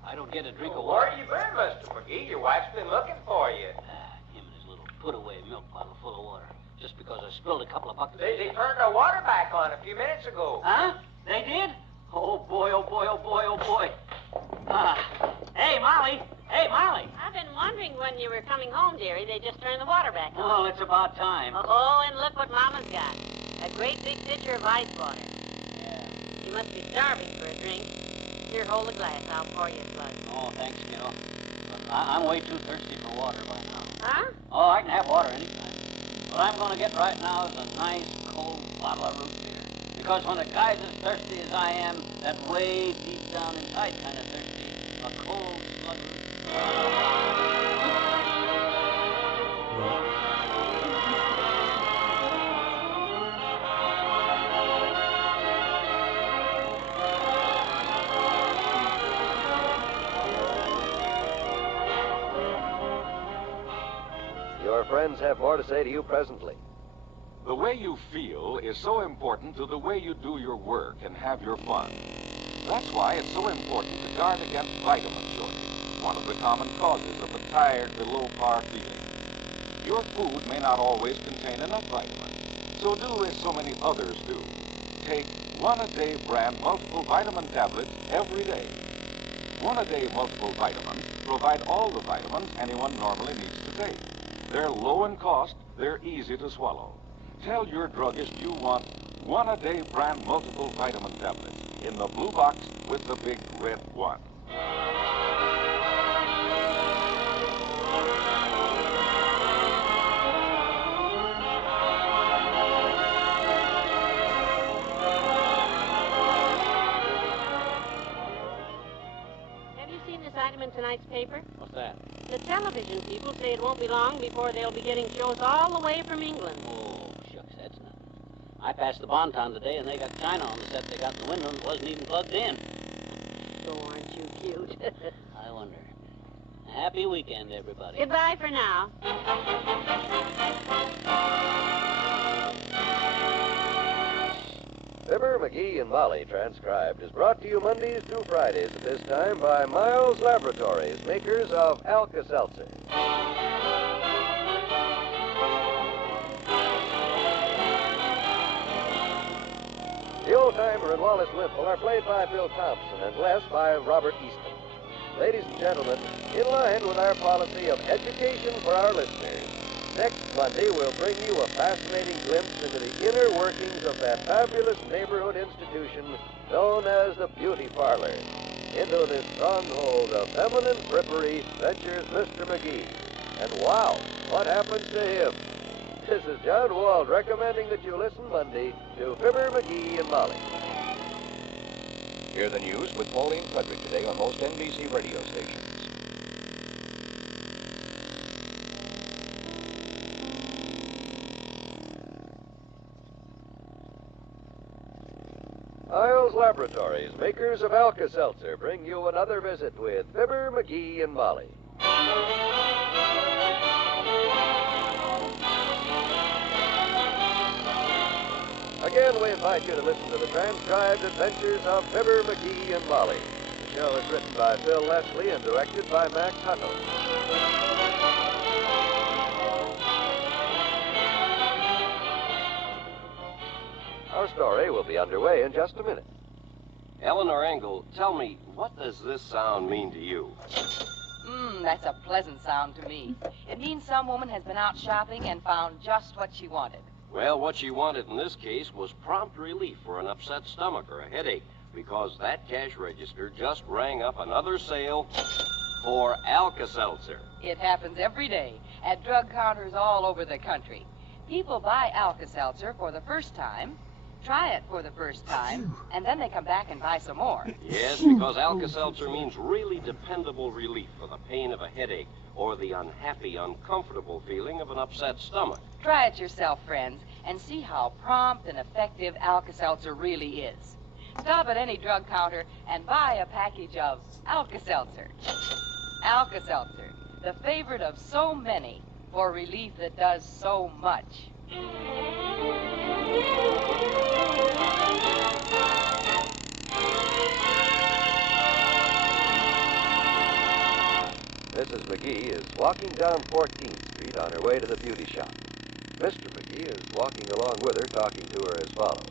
I don't get a drink of water. Where you been, Mr. McGee? Your wife's been looking for you. Him and his little put-away milk bottle full of water. Just because I spilled a couple of buckets. They turned the water back on a few minutes ago. Huh? They did? Oh, boy, oh, boy, oh, boy, oh, boy. Hey, Molly. Hey, Molly. I've been wondering when you were coming home, dearie. They just turned the water back on. Well, it's about time. Oh, and look what Mama's got. A great big pitcher of ice water. Yeah. You must be starving for a drink. Here, hold the glass. I'll pour you a slug. Oh, thanks, kiddo. But I'm way too thirsty for water by now. Huh? Oh, I can have water anytime. What I'm going to get right now is a nice, cold bottle of root beer. Because when a guy's as thirsty as I am, that way deep down inside kind of thirsty, a cold slug of root beer. Your friends have more to say to you presently. The way you feel is so important to the way you do your work and have your fun. That's why it's so important to guard against vitamin shortage, one of the common causes of the tired, below-par feeling. Your food may not always contain enough vitamins, so do as so many others do. Take One-A-Day brand multiple vitamin tablets every day. One-A-Day multiple vitamins provide all the vitamins anyone normally needs to take. They're low in cost, they're easy to swallow. Tell your druggist you want One-A-Day brand multiple vitamin tablets in the blue box with the big red one. Have you seen this item in tonight's paper? What's that? The television people say it won't be long before they'll be getting shows all the way from England. Oh, shucks, that's nothing. I passed the Bonton today, and they got China on the set they got in the window and it wasn't even plugged in. So aren't you cute? I wonder. Happy weekend, everybody. Goodbye for now. Fibber, McGee, and Molly Transcribed is brought to you Mondays through Fridays at this time by Miles Laboratories, makers of Alka-Seltzer. The Old-Timer and Wallace Wimple are played by Bill Thompson and Les by Robert Easton. Ladies and gentlemen, in line with our policy of education for our listeners, next Monday we'll bring you a fascinating glimpse into the inner workings of that fabulous neighborhood institution known as the Beauty Parlor. Into this stronghold of feminine frippery ventures Mr. McGee. And wow, what happens to him? This is John Wald recommending that you listen Monday to Fibber, McGee, and Molly. Hear the news with Pauline Frederick today on most NBC radio stations. Isles Laboratories, makers of Alka-Seltzer, bring you another visit with Fibber, McGee, and Molly. Again, we invite you to listen to the transcribed adventures of Fibber, McGee, and Molly. The show is written by Phil Leslie and directed by Mac Tuttle. Our story will be underway in just a minute. Eleanor Engel, tell me, what does this sound mean to you? That's a pleasant sound to me. It means some woman has been out shopping and found just what she wanted. Well, what she wanted in this case was prompt relief for an upset stomach or a headache, because that cash register just rang up another sale for Alka-Seltzer. It happens every day at drug counters all over the country. People buy Alka-Seltzer for the first time, try it for the first time, and then they come back and buy some more. Yes, because Alka-Seltzer means really dependable relief for the pain of a headache or the unhappy, uncomfortable feeling of an upset stomach. Try it yourself, friends, and see how prompt and effective Alka-Seltzer really is. Stop at any drug counter and buy a package of Alka-Seltzer. Alka-Seltzer, the favorite of so many for relief that does so much. Mrs. McGee is walking down 14th Street on her way to the beauty shop. Mr. McGee is walking along with her, talking to her as follows.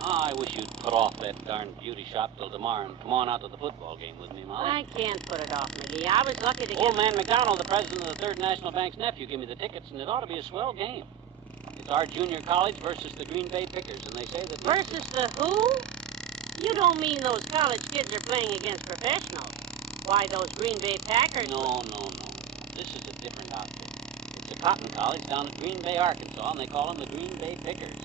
I wish you'd put off that darn beauty shop till tomorrow and come on out to the football game with me, Molly. I can't put it off, McGee. I was lucky to get... Old man McDonald, the president of the Third National Bank's nephew, gave me the tickets, and it ought to be a swell game. It's our junior college versus the Green Bay Pickers, and they say that... Versus the who? You don't mean those college kids are playing against professionals. Why, those Green Bay Packers... No. This is a different outfit. It's a cotton college down at Green Bay, Arkansas, and they call them the Green Bay Pickers.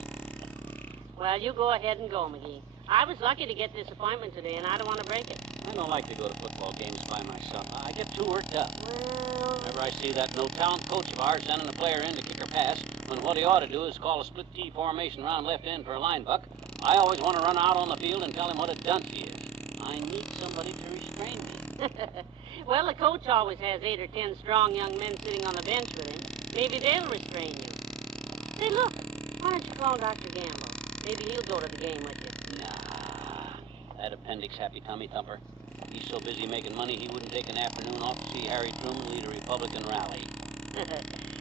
Well, you go ahead and go, McGee. I was lucky to get this appointment today, and I don't want to break it. I don't like to go to football games by myself. I get too worked up. Well... Whenever I see that no-talent coach of ours sending a player in to kick or pass, when what he ought to do is call a split T formation around left end for a line buck, I always want to run out on the field and tell him what a dunce he is. I need somebody to restrain me. Well, the coach always has 8 or 10 strong young men sitting on the bench with him. Maybe they'll restrain you. Say, look, why don't you call Dr. Gamble? Maybe he'll go to the game with you. Nah, that appendix happy tummy thumper. He's so busy making money he wouldn't take an afternoon off to see Harry Truman lead a Republican rally.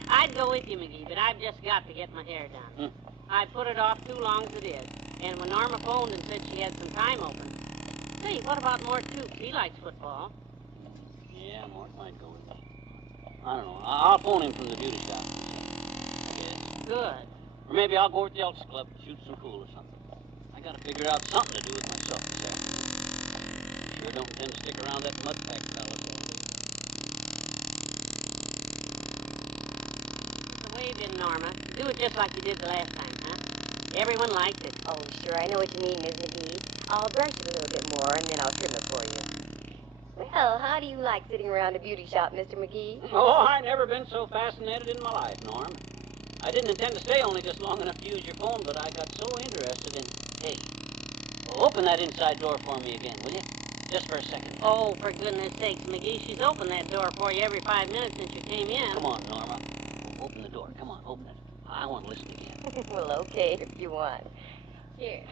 I'd go with you, McGee, but I've just got to get my hair done. I put it off too long as it is. And when Norma phoned and said she had some time open, say, what about Mort Toops? He likes football. Yeah, Mort might go with me. I don't know. I'll phone him from the beauty shop. I guess. Good. Or maybe I'll go to the Elks Club and shoot some pool or something. I gotta figure out something to do with myself this afternoon. Sure don't intend to stick around that mud pack fellas all day. So wave in, Norma. Do it just like you did the last time, huh? Everyone liked it. Oh, sure, I know what you mean, Miss McGee. I'll brush it a little bit more, and then I'll trim it for you. Well, how do you like sitting around a beauty shop, Mr. McGee? Oh, I've never been so fascinated in my life, Norm. I didn't intend to stay only just long enough to use your phone, but I got so interested in... Hey, open that inside door for me again, will you? Just for a second. Oh, for goodness sakes, McGee, she's opened that door for you every 5 minutes since you came in. Come on, Norma. Open the door. Come on, open it. I want to listen again. Well, okay, if you want. Here.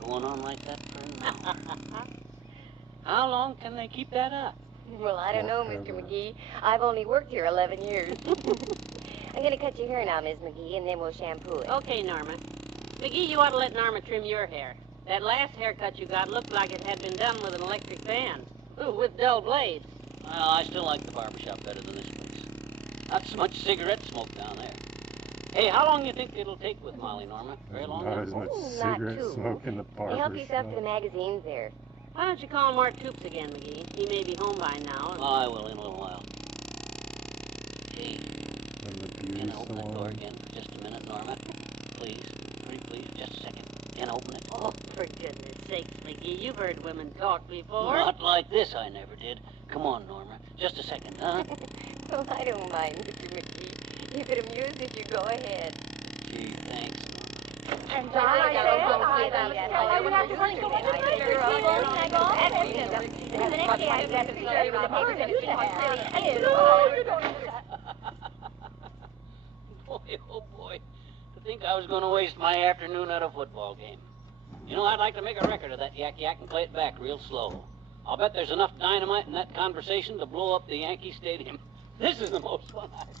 Going on like that for a minute. How long can they keep that up? Well, I don't know, Mr. McGee. I've only worked here 11 years. I'm going to cut your hair now, Miss McGee, and then we'll shampoo it. Okay, Norma. McGee, you ought to let Norma trim your hair. That last haircut you got looked like it had been done with an electric fan. Ooh, with dull blades. Well, I still like the barbershop better than this place. Not so much cigarette smoke down there. Hey, how long do you think it'll take with Molly, Norma? Very long? Not as much cigarette smoke in the barbershop. Help yourself to the magazines there. Why don't you call Mort Toops again, McGee? He may be home by now. Oh, I will in a little while. Gee, can I open that door again for just a minute, Norma? Please, pretty please, just a second. Can I open it? Oh, for goodness sakes, McGee, you've heard women talk before. Not like this, I never did. Come on, Norma, just a second, huh? Well, I don't mind, Mr. McGee. If it amuses you, go ahead. Gee, thanks, Norma. And John, I Boy, oh boy. To think I was going to waste my afternoon at a football game. You know, I'd like to make a record of that yak-yak and play it back real slow. I'll bet there's enough dynamite in that conversation to blow up the Yankee Stadium. This is the most fun I've had.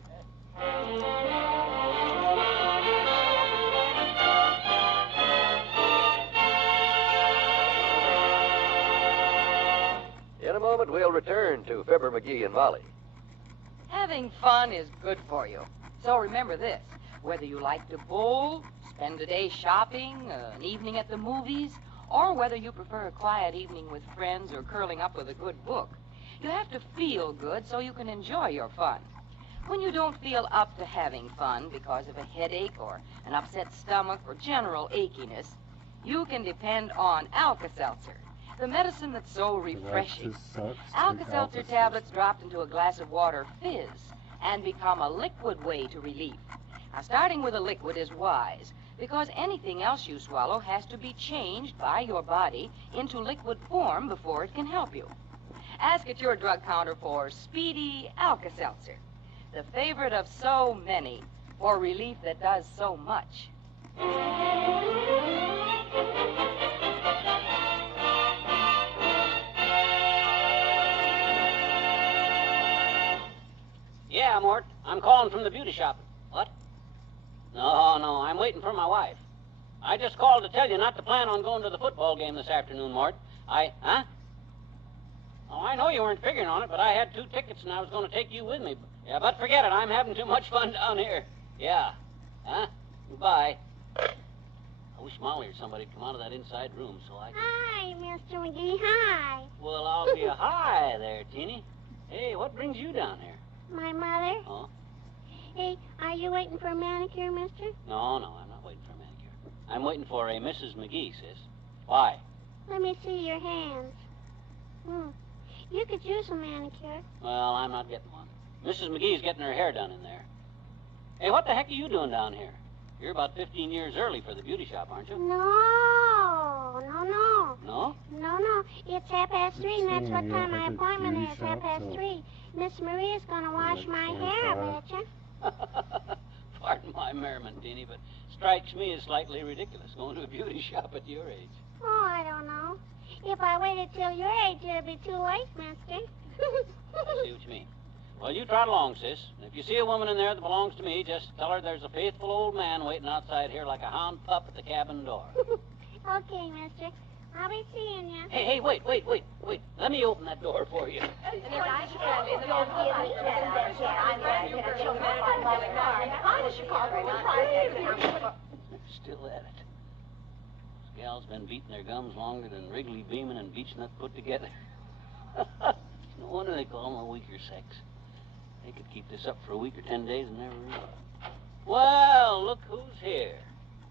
moment, we'll return to Fibber McGee and Molly. Having fun is good for you. So remember this. Whether you like to bowl, spend a day shopping, an evening at the movies, or whether you prefer a quiet evening with friends or curling up with a good book, you have to feel good so you can enjoy your fun. When you don't feel up to having fun because of a headache or an upset stomach or general achiness, you can depend on Alka-Seltzer, the medicine that's so refreshing. Alka-Seltzer tablets dropped into a glass of water fizz and become a liquid way to relief. Now, starting with a liquid is wise, because anything else you swallow has to be changed by your body into liquid form before it can help you. Ask at your drug counter for Speedy Alka-Seltzer, the favorite of so many for relief that does so much. Yeah, Mort. I'm calling from the beauty shop. What? No, I'm waiting for my wife. I just called to tell you not to plan on going to the football game this afternoon, Mort. Huh? Oh, I know you weren't figuring on it, but I had 2 tickets and I was going to take you with me. Yeah, but forget it. I'm having too much fun down here. Yeah. Huh? Goodbye. I wish Molly or somebody'd come out of that inside room so I could... Hi, Mr. McGee. Hi. Well, I'll be a hi there, Teeny. Hey, what brings you down here? My mother. Oh? Hey, are you waiting for a manicure, mister? No, I'm not waiting for a manicure. I'm waiting for a Mrs. McGee, sis. Why? Let me see your hands. You could use a manicure. Well, I'm not getting one. Mrs. McGee's getting her hair done in there. Hey, what the heck are you doing down here? You're about 15 years early for the beauty shop, aren't you? No. No? No. It's 3:30, and that's what time my appointment is, 3:30. Miss Maria's gonna wash my hair, I betcha. Pardon my merriment, Teeny, but strikes me as slightly ridiculous going to a beauty shop at your age. Oh, I don't know. If I waited till your age, it'd be too late, mister. I see what you mean. Well, you trot along, sis. And if you see a woman in there that belongs to me, just tell her there's a faithful old man waiting outside here like a hound pup at the cabin door. Okay, mister. I'll be seeing you. Hey, wait. Let me open that door for you. Still at it. This gal's been beating their gums longer than Wrigley, Beeman, and Beechnut put together. No wonder they call them a weaker sex. They could keep this up for a week or 10 days and never realize. Well, look who's here.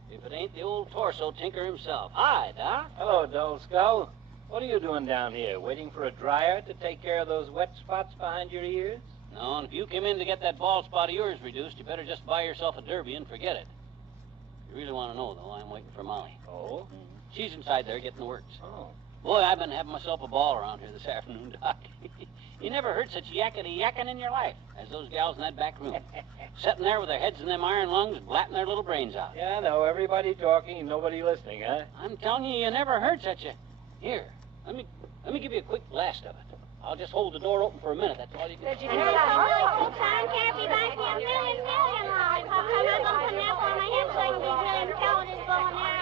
If it ain't the old torso tinker himself. Hi, Doc. Hello, dull skull. What are you doing down here? Waiting for a dryer to take care of those wet spots behind your ears? No, and if you came in to get that bald spot of yours reduced, you better just buy yourself a derby and forget it. If you really want to know, though, I'm waiting for Molly. Oh? She's inside there getting the works. Oh. Boy, I've been having myself a ball around here this afternoon, Doc. You never heard such yakety-yakking in your life as those gals in that back room. Sitting there with their heads in them iron lungs, blatting their little brains out. Yeah, I know. Everybody talking and nobody listening, huh? I'm telling you, you never heard such a... Here, let me give you a quick blast of it. I'll just hold the door open for a minute. That's all you can do. Time can't be like a million logs. I'm not gonna put that on my head so I can be really intelligent going out.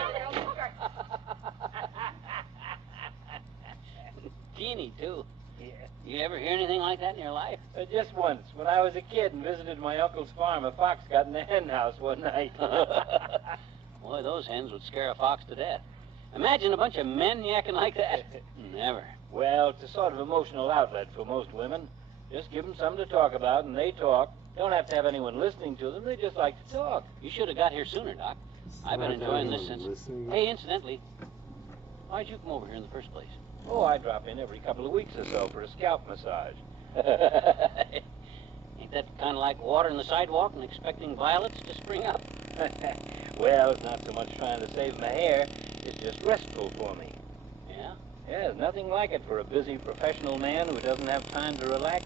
Teeny, too. Yeah. You ever hear anything like that in your life? Just once. When I was a kid and visited my uncle's farm, a fox got in the hen house one night. Boy, those hens would scare a fox to death. Imagine a bunch of men yakking like that. Never. Well, it's a sort of emotional outlet for most women. Just give them something to talk about, and they talk. Don't have to have anyone listening to them. They just like to talk. You should have got here sooner, Doc. I've been enjoying this since... Hey, incidentally, why'd you come over here in the first place? Oh, I drop in every couple of weeks or so for a scalp massage. Ain't that kind of like watering the sidewalk and expecting violets to spring up? Well, it's not so much trying to save my hair. It's just restful for me. Yeah? Yeah, there's nothing like it for a busy professional man who doesn't have time to relax.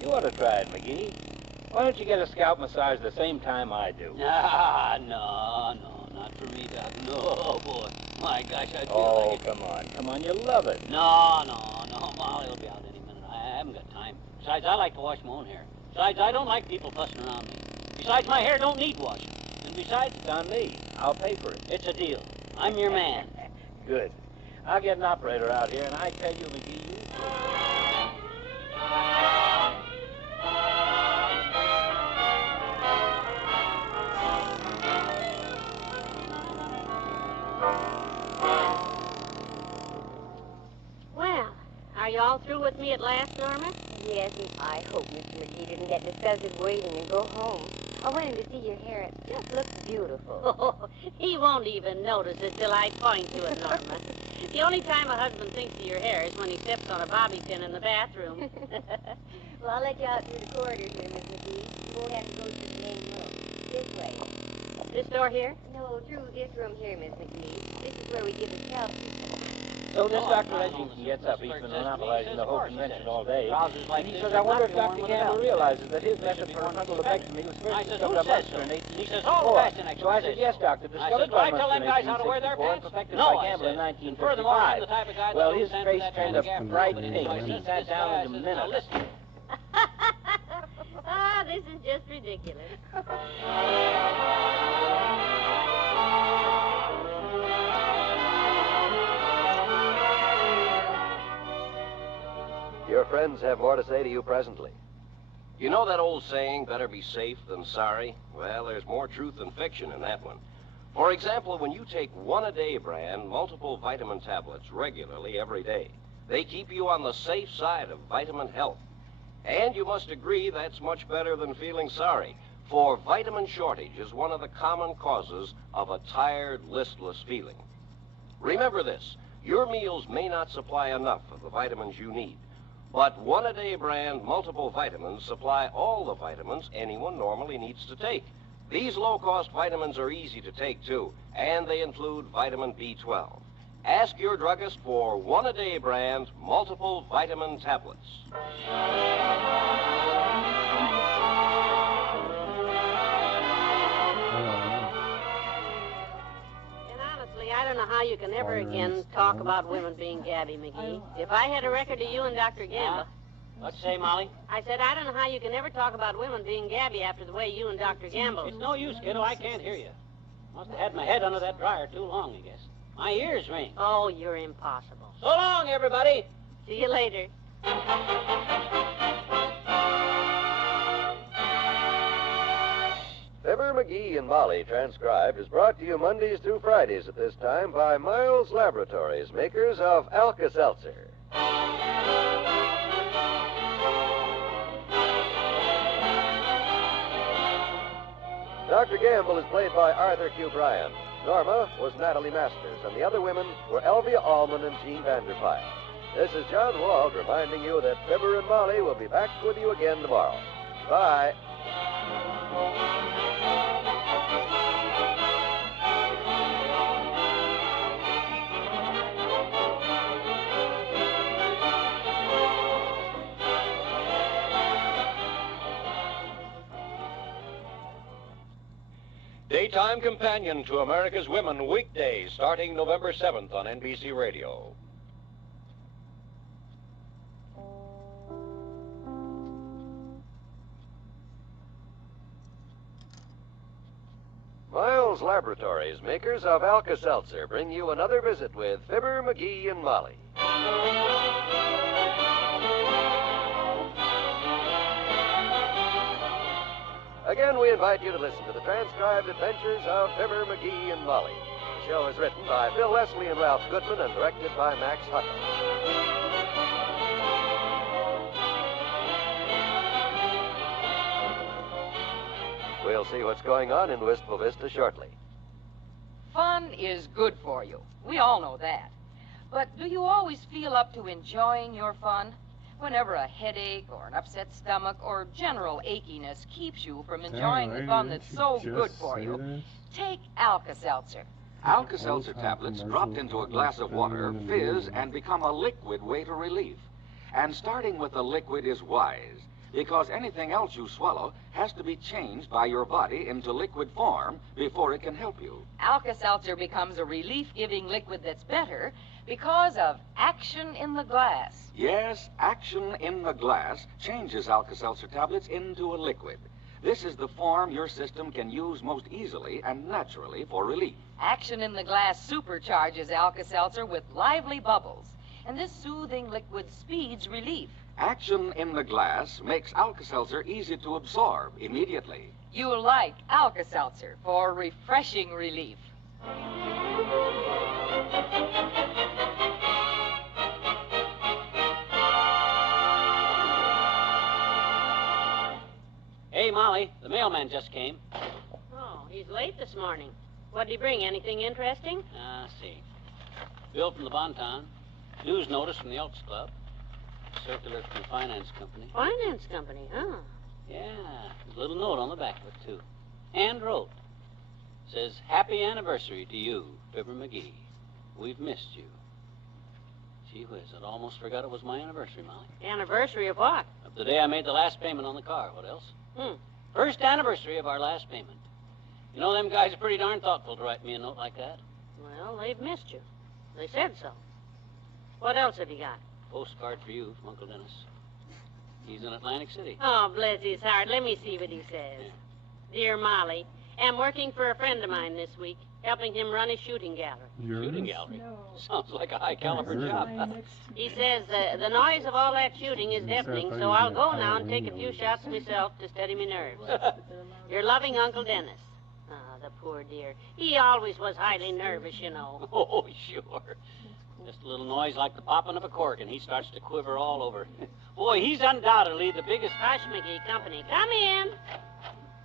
You ought to try it, McGee. Why don't you get a scalp massage the same time I do? No, not for me, Doc. No, boy. My gosh, I feel like it. Come on, you love it. No, Molly will be out any minute. I haven't got time. Besides, I like to wash my own hair. Besides, I don't like people fussing around me. Besides, my hair don't need washing. And besides... It's on me. I'll pay for it. It's a deal. I'm your man. Good. I'll get an operator out here, and I tell you, McGee, you... Are you all through with me at last, Norma? Yes, and I hope Mr. McGee didn't get disgusted waiting and go home. I want him to see your hair. It just looks beautiful. Oh, he won't even notice it till I point to it, Norma. The only time a husband thinks of your hair is when he steps on a bobby pin in the bathroom. Well, I'll let you out through the corridors here, Miss McGee. You won't have to go through the main room. This way. This door here? No, through this room here, Miss McGee. This is where we give the scalp treatment. So this Dr. Edgington gets up. He's been monopolizing the whole convention all day. And he says, I wonder if Dr. Gamble realizes that his method for a frontal lobectomy was first discovered a monster in 1864. So I said, yes, doctor, discovered by monster in 1864 and perfected by Gamble in 1955. Well, his face turned a bright pink and he sat down in a minute. Ah, this is just ridiculous. Your friends have more to say to you presently. You know that old saying, better be safe than sorry? Well, there's more truth than fiction in that one. For example, when you take one-a-day brand multiple vitamin tablets regularly every day, they keep you on the safe side of vitamin health. And you must agree that's much better than feeling sorry, for vitamin shortage is one of the common causes of a tired, listless feeling. Remember this, your meals may not supply enough of the vitamins you need, but one-a-day brand multiple vitamins supply all the vitamins anyone normally needs to take. These low-cost vitamins are easy to take, too, and they include vitamin B12. Ask your druggist for one-a-day brand multiple vitamin tablets. I don't know how you can ever again talk about women being Gabby, McGee. If I had a record of you and Dr. Gamble... What'd you say, Molly? I said, I don't know how you can ever talk about women being Gabby after the way you and Dr. Gamble... It's no use, kiddo. I can't hear you. Must have had my head under that dryer too long, I guess. My ears ring. Oh, you're impossible. So long, everybody. See you later. Fibber, McGee, and Molly, transcribed, is brought to you Mondays through Fridays at this time by Miles Laboratories, makers of Alka-Seltzer. Dr. Gamble is played by Arthur Q. Bryan. Norma was Natalie Masters, and the other women were Elvia Allman and Jean Vanderpyle. This is John Wald reminding you that Fibber and Molly will be back with you again tomorrow. Bye. Daytime companion to America's women weekdays starting November 7th on NBC Radio. Miles Laboratories, makers of Alka-Seltzer, bring you another visit with Fibber, McGee, and Molly. Again, we invite you to listen to the transcribed adventures of Fibber, McGee, and Molly. The show is written by Phil Leslie and Ralph Goodman and directed by Max Hutton. We'll see what's going on in Wistful Vista shortly. Fun is good for you. We all know that. But do you always feel up to enjoying your fun? Whenever a headache or an upset stomach or general achiness keeps you from enjoying the fun that's so good for you, take Alka-Seltzer. Alka-Seltzer tablets dropped into a glass of water fizz and become a liquid way to relief. And starting with the liquid is wise, because anything else you swallow has to be changed by your body into liquid form before it can help you. Alka-Seltzer becomes a relief-giving liquid that's better because of action in the glass. Yes, action in the glass changes Alka-Seltzer tablets into a liquid. This is the form your system can use most easily and naturally for relief. Action in the glass supercharges Alka-Seltzer with lively bubbles, and this soothing liquid speeds relief. Action in the glass makes Alka-Seltzer easy to absorb immediately. You'll like Alka-Seltzer for refreshing relief. Hey, Molly, the mailman just came. Oh, he's late this morning. What'd he bring? Anything interesting? See. Bill from the Bonton. News notice from the Elks Club. Circular from the finance company. Finance company, huh? Yeah, there's a little note on the back of it, too. Hand wrote. Says, happy anniversary to you, Fibber McGee. We've missed you. Gee whiz, I'd almost forgot it was my anniversary, Molly. Anniversary of what? Of the day I made the last payment on the car. What else? First anniversary of our last payment. You know, them guys are pretty darn thoughtful to write me a note like that. Well, they've missed you. They said so. What else have you got? Postcard for you from Uncle Dennis. He's in Atlantic City. Oh, bless his heart. Let me see what he says. Yeah. Dear Molly, am working for a friend of mine this week, helping him run his shooting gallery. Shooting gallery? No. Sounds like a high-caliber job. He says the noise of all that shooting is deafening, so I'll go now and take a few shots myself to steady my nerves. Your loving Uncle Dennis. Ah, the poor dear. He always was highly nervous, you know. Oh, sure. Just a little noise like the popping of a cork, and he starts to quiver all over. Boy, he's undoubtedly the biggest... Hush, McGee Company. Come in.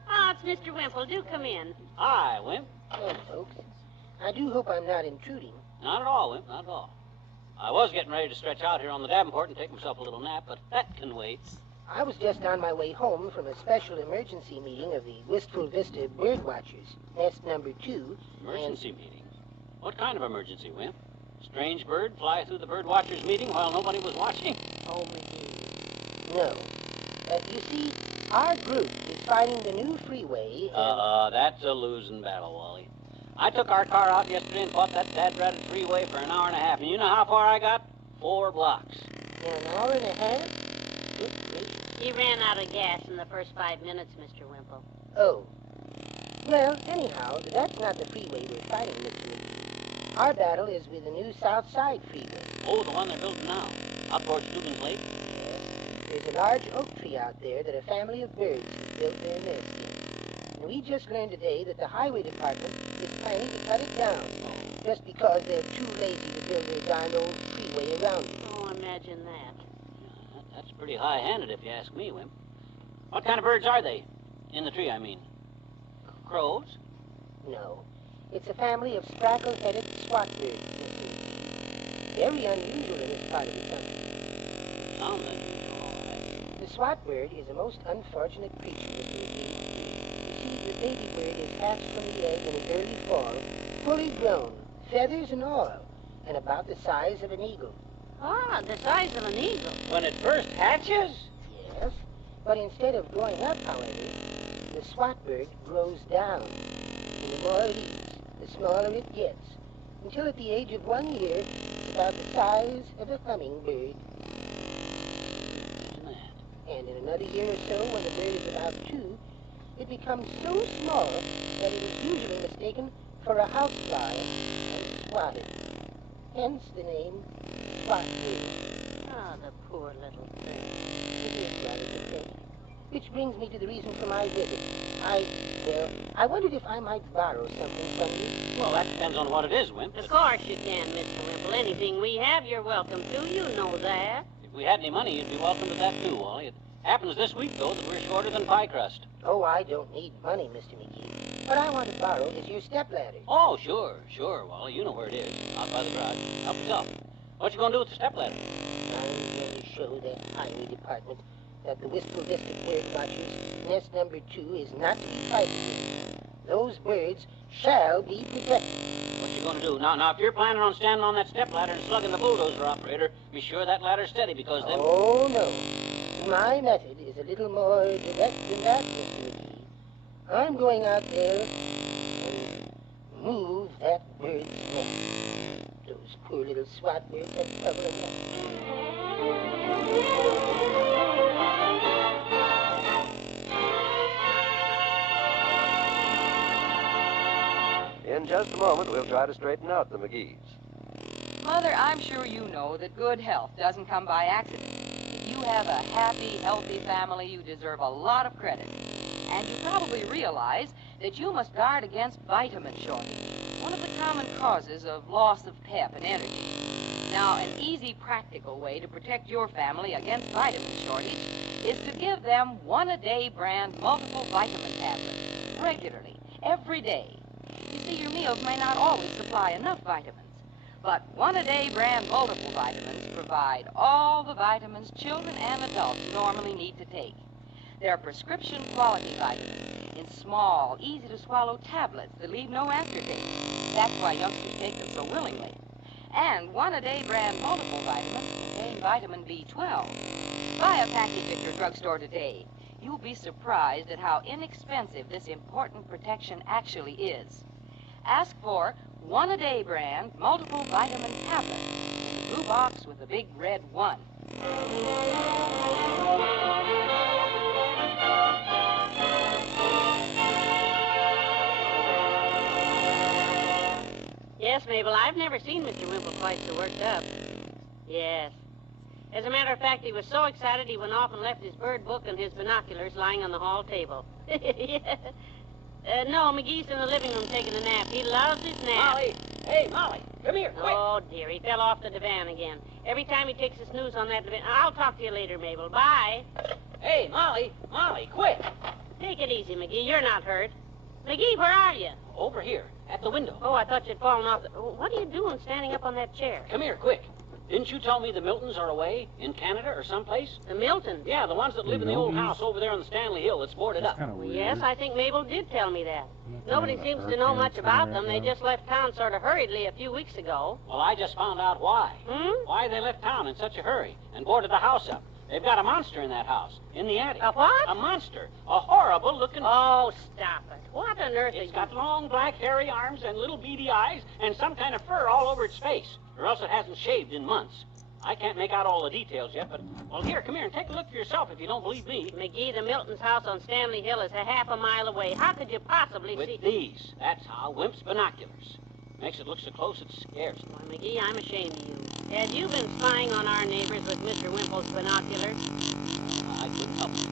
Oh, it's Mr. Wimple. Do come in. Hi, Wimp. Hello, folks. I do hope I'm not intruding. Not at all, Wimp, not at all. I was getting ready to stretch out here on the Davenport and take myself a little nap, but that can wait. I was just on my way home from a special emergency meeting of the Wistful Vista Bird Watchers, nest number 2. Emergency meeting? What kind of emergency, Wimp? Strange bird fly through the bird watchers meeting while nobody was watching? Oh, McGee. No. You see, our group is finding the new freeway. That's a losing battle, Wally. I took our car out yesterday and fought that dad-ratted freeway for an hour and a half, and you know how far I got? 4 blocks. In an hour and a half? He ran out of gas in the first 5 minutes, Mr. Wimple. Oh. Well, anyhow, that's not the freeway we're fighting, Mr. McGee. Our battle is with the new South Side freeway. Oh, the one they're building now, out towards Dugan's Lake? Yes. There's a large oak tree out there that a family of birds has built their nest in. And we just learned today that the highway department is planning to cut it down, just because they're too lazy to build their darned old freeway around it. Oh, imagine that. That's pretty high-handed, if you ask me, Wimp. What kind of birds are they? In the tree, I mean. Crows? No. It's a family of sprackle-headed swat birds, Mr. McGee. Very unusual in this part of the country. Sounds unusual, all right. The swat bird is a most unfortunate creature, Mr. McGee. You see, the baby bird is hatched from the egg in the early fall, fully grown, feathers and all, and about the size of an eagle. Ah, the size of an eagle. When it first hatches? Yes, but instead of growing up, however, the swat bird grows down. And the more it eats, the smaller it gets, until at the age of 1 year, it's about the size of a hummingbird. And in another year or so, when the bird is about 2, it becomes so small that it is usually mistaken for a housefly and swatted. Hence the name swat bird. Ah, the poor little thing. It is rather pathetic. Which brings me to the reason for my visit. I wondered if I might borrow something from you. Well, that depends on what it is, Wimp. Of course you can, Mr. Wimple. Anything we have, you're welcome to. You know that. If we had any money, you'd be welcome to that, too, Wally. It happens this week, though, that we're shorter than pie crust. Oh, I don't need money, Mr. McGee. What I want to borrow is your stepladder. Oh, sure, Wally. You know where it is. Out by the garage. Help yourself. What you gonna do with the stepladder? I'm going to show the highway department that the Wistful Vista Bird Watchers, nest number 2, is not to be fighted with. Those birds shall be protected. What you gonna do? Now, if you're planning on standing on that stepladder and slugging the bulldozer operator, be sure that ladder's steady, because then... Oh, no. My method is a little more direct than that, Mr. McGee. I'm going out there and move that bird's nest. Those poor little swat birds have trouble enough. In just a moment, we'll try to straighten out the McGees. Mother, I'm sure you know that good health doesn't come by accident. If you have a happy, healthy family, you deserve a lot of credit. And you probably realize that you must guard against vitamin shortage, one of the common causes of loss of pep and energy. Now, an easy, practical way to protect your family against vitamin shortage is to give them one-a-day brand multiple vitamin tablets regularly, every day. You see, your meals may not always supply enough vitamins, but one-a-day brand multiple vitamins provide all the vitamins children and adults normally need to take. They're prescription quality vitamins in small, easy-to-swallow tablets that leave no aftertaste. That's why youngsters take them so willingly. And one-a-day brand multiple vitamins contain vitamin B12. Buy a package at your drugstore today. You'll be surprised at how inexpensive this important protection actually is. Ask for one-a-day brand multiple vitamin tablets in the blue box with the big red 1. Yes, Mabel, I've never seen Mr. Wimple quite so worked up. Yes. As a matter of fact, he was so excited he went off and left his bird book and his binoculars lying on the hall table. No, McGee's in the living room taking a nap. He loves his nap. Molly! Hey, Molly! Come here, quick! Oh, dear, he fell off the divan again. Every time he takes a snooze on that divan... I'll talk to you later, Mabel. Bye. Hey, Molly! Molly, quick! Take it easy, McGee. You're not hurt. McGee, where are you? Over here, at the window. Oh, I thought you'd fallen off the... What are you doing standing up on that chair? Come here, quick. Didn't you tell me the Miltons are away in Canada or someplace? The Miltons? Yeah, the ones that live in the old house over there on the Stanley Hill that's boarded up. Well, yes, I think Mabel did tell me that. Nobody seems to know much about them. They just left town sort of hurriedly a few weeks ago. Well, I just found out why. Why they left town in such a hurry and boarded the house up. They've got a monster in that house, in the attic. A what? A monster. A horrible-looking... Oh, stop it. What on earth It's got long, black, hairy arms and little beady eyes and some kind of fur all over its face, or else it hasn't shaved in months. I can't make out all the details yet, but... Well, here, come here and take a look for yourself if you don't believe me. McGee, the Milton's house on Stanley Hill is a half a mile away. How could you possibly With see... these. That's how. Wimp's binoculars. Makes it look so close it scares them. Why, McGee, I'm ashamed of you. Had you been spying on our neighbors with Mr. Wimple's binoculars? I couldn't help it.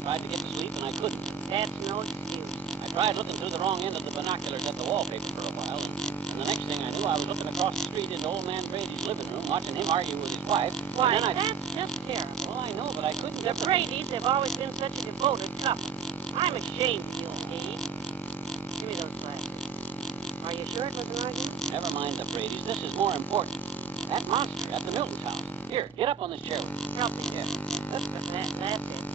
Tried to get to sleep, and I couldn't. That's no excuse. I tried looking through the wrong end of the binoculars at the wallpaper for a while, and the next thing I knew, I was looking across the street into old man Brady's living room, watching him argue with his wife. Why, and then that's just terrible. Well, I know, but I couldn't The get Bradys have always been such a devoted couple. I'm ashamed of you, McGee. Give me those glasses. Are you sure it was an argument? Never mind the Bradys. This is more important. That monster at the Milton's house. Here, get up on this chair with me. Help me. Yeah. That's it.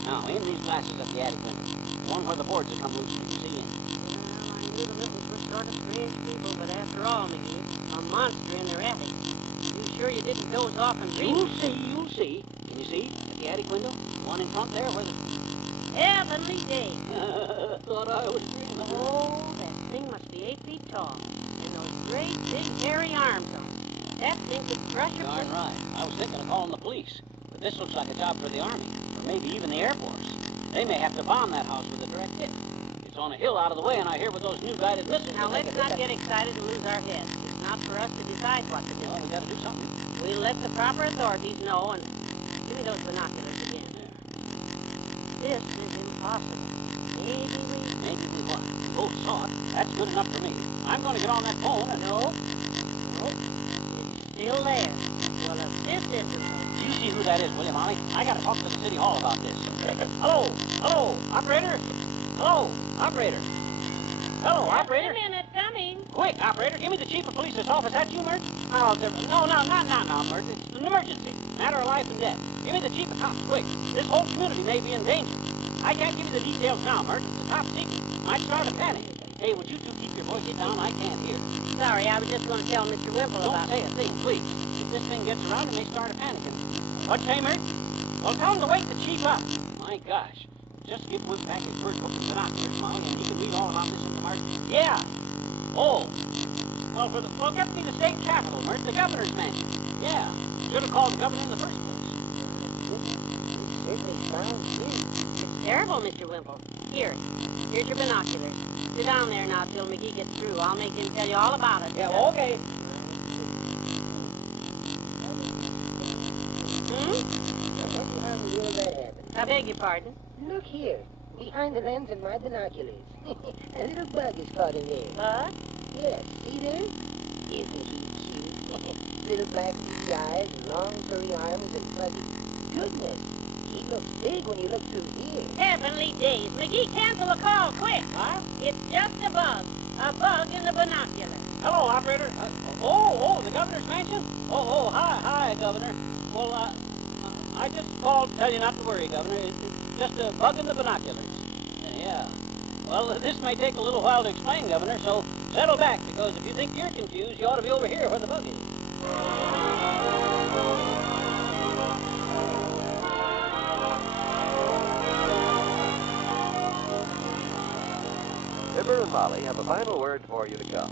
Now, aim these glasses at the attic window. The one where the boards have come loose. Can you see in? Well, I knew the Miltons were sort of strange people, but after all, McGee, a monster in their attic. You sure you didn't doze off and dream? You'll see. Can you see at the attic window? The one in front there where the... Heavenly day. Thought I was dreaming. Oh, that thing must be 8 feet tall. And those great big hairy arms on it. That thing could crush a... Darn right. I was thinking of calling the police. But this looks like a job for the Army. Or maybe even the Air Force. They may have to bomb that house with a direct hit. It's on a hill out of the way, and I hear with those new guided missiles... Now, let's not get excited and lose our heads. It's not for us to decide what to do. Well, we gotta do something. We'll let the proper authorities know, and... Give me those binoculars again. This is impossible. Maybe we what? We both saw it. That's good enough for me. I'm going to get on that phone and... No. It's still there. Well, if this isn't... You see who that is, will you, Molly? I got to talk to the city hall about this. Hello? Hello? Operator? Hello? Operator? Hello, operator? Just a minute, coming. Quick, operator, give me the chief of police's office. That's you, Mert? Oh, no, not Mert. It's an emergency. Matter of life and death. Give me the chief of cops, quick. This whole community may be in danger. I can't give you the details now, Mert. It's a top secret. Might start a panic. Hey, would you two keep your voices down? I can't hear. Sorry, I was just going to tell Mr. Wimple about Don't say a thing, please. If this thing gets around, it may start a panic. What'd you say, Mert? Well, tell him to wake the chief up. My gosh. Just give Wimp back his bird book and binoculars, Molly, and he can read all about this in the market. Yeah. Oh. Well, get me the state capitol, Mert, the governor's mansion. Yeah. Should have called the governor in the first place. Certainly sounds new. It's terrible, Mr. Wimple. Here's your binoculars. Sit down there now till McGee gets through. I'll make him tell you all about it. Yeah, okay. How will that happen? I beg your pardon? Look here. Behind the lens of my binoculars. A little bug is caught in there. Bug? Yes, see there? Isn't he cute? little black beady eyes and long furry arms and fuzzy. Goodness, he looks big when you look through here. Heavenly days. McGee, cancel the call, quick. Huh? It's just a bug. A bug in the binocular. Hello, operator. The governor's mansion? Hi, Governor. Well, I just called to tell you not to worry, Governor. It's just a bug in the binoculars. Yeah. Well, this may take a little while to explain, Governor, so settle back, because if you think you're confused, you ought to be over here where the bug is. Fibber and Molly have a final word for you to come.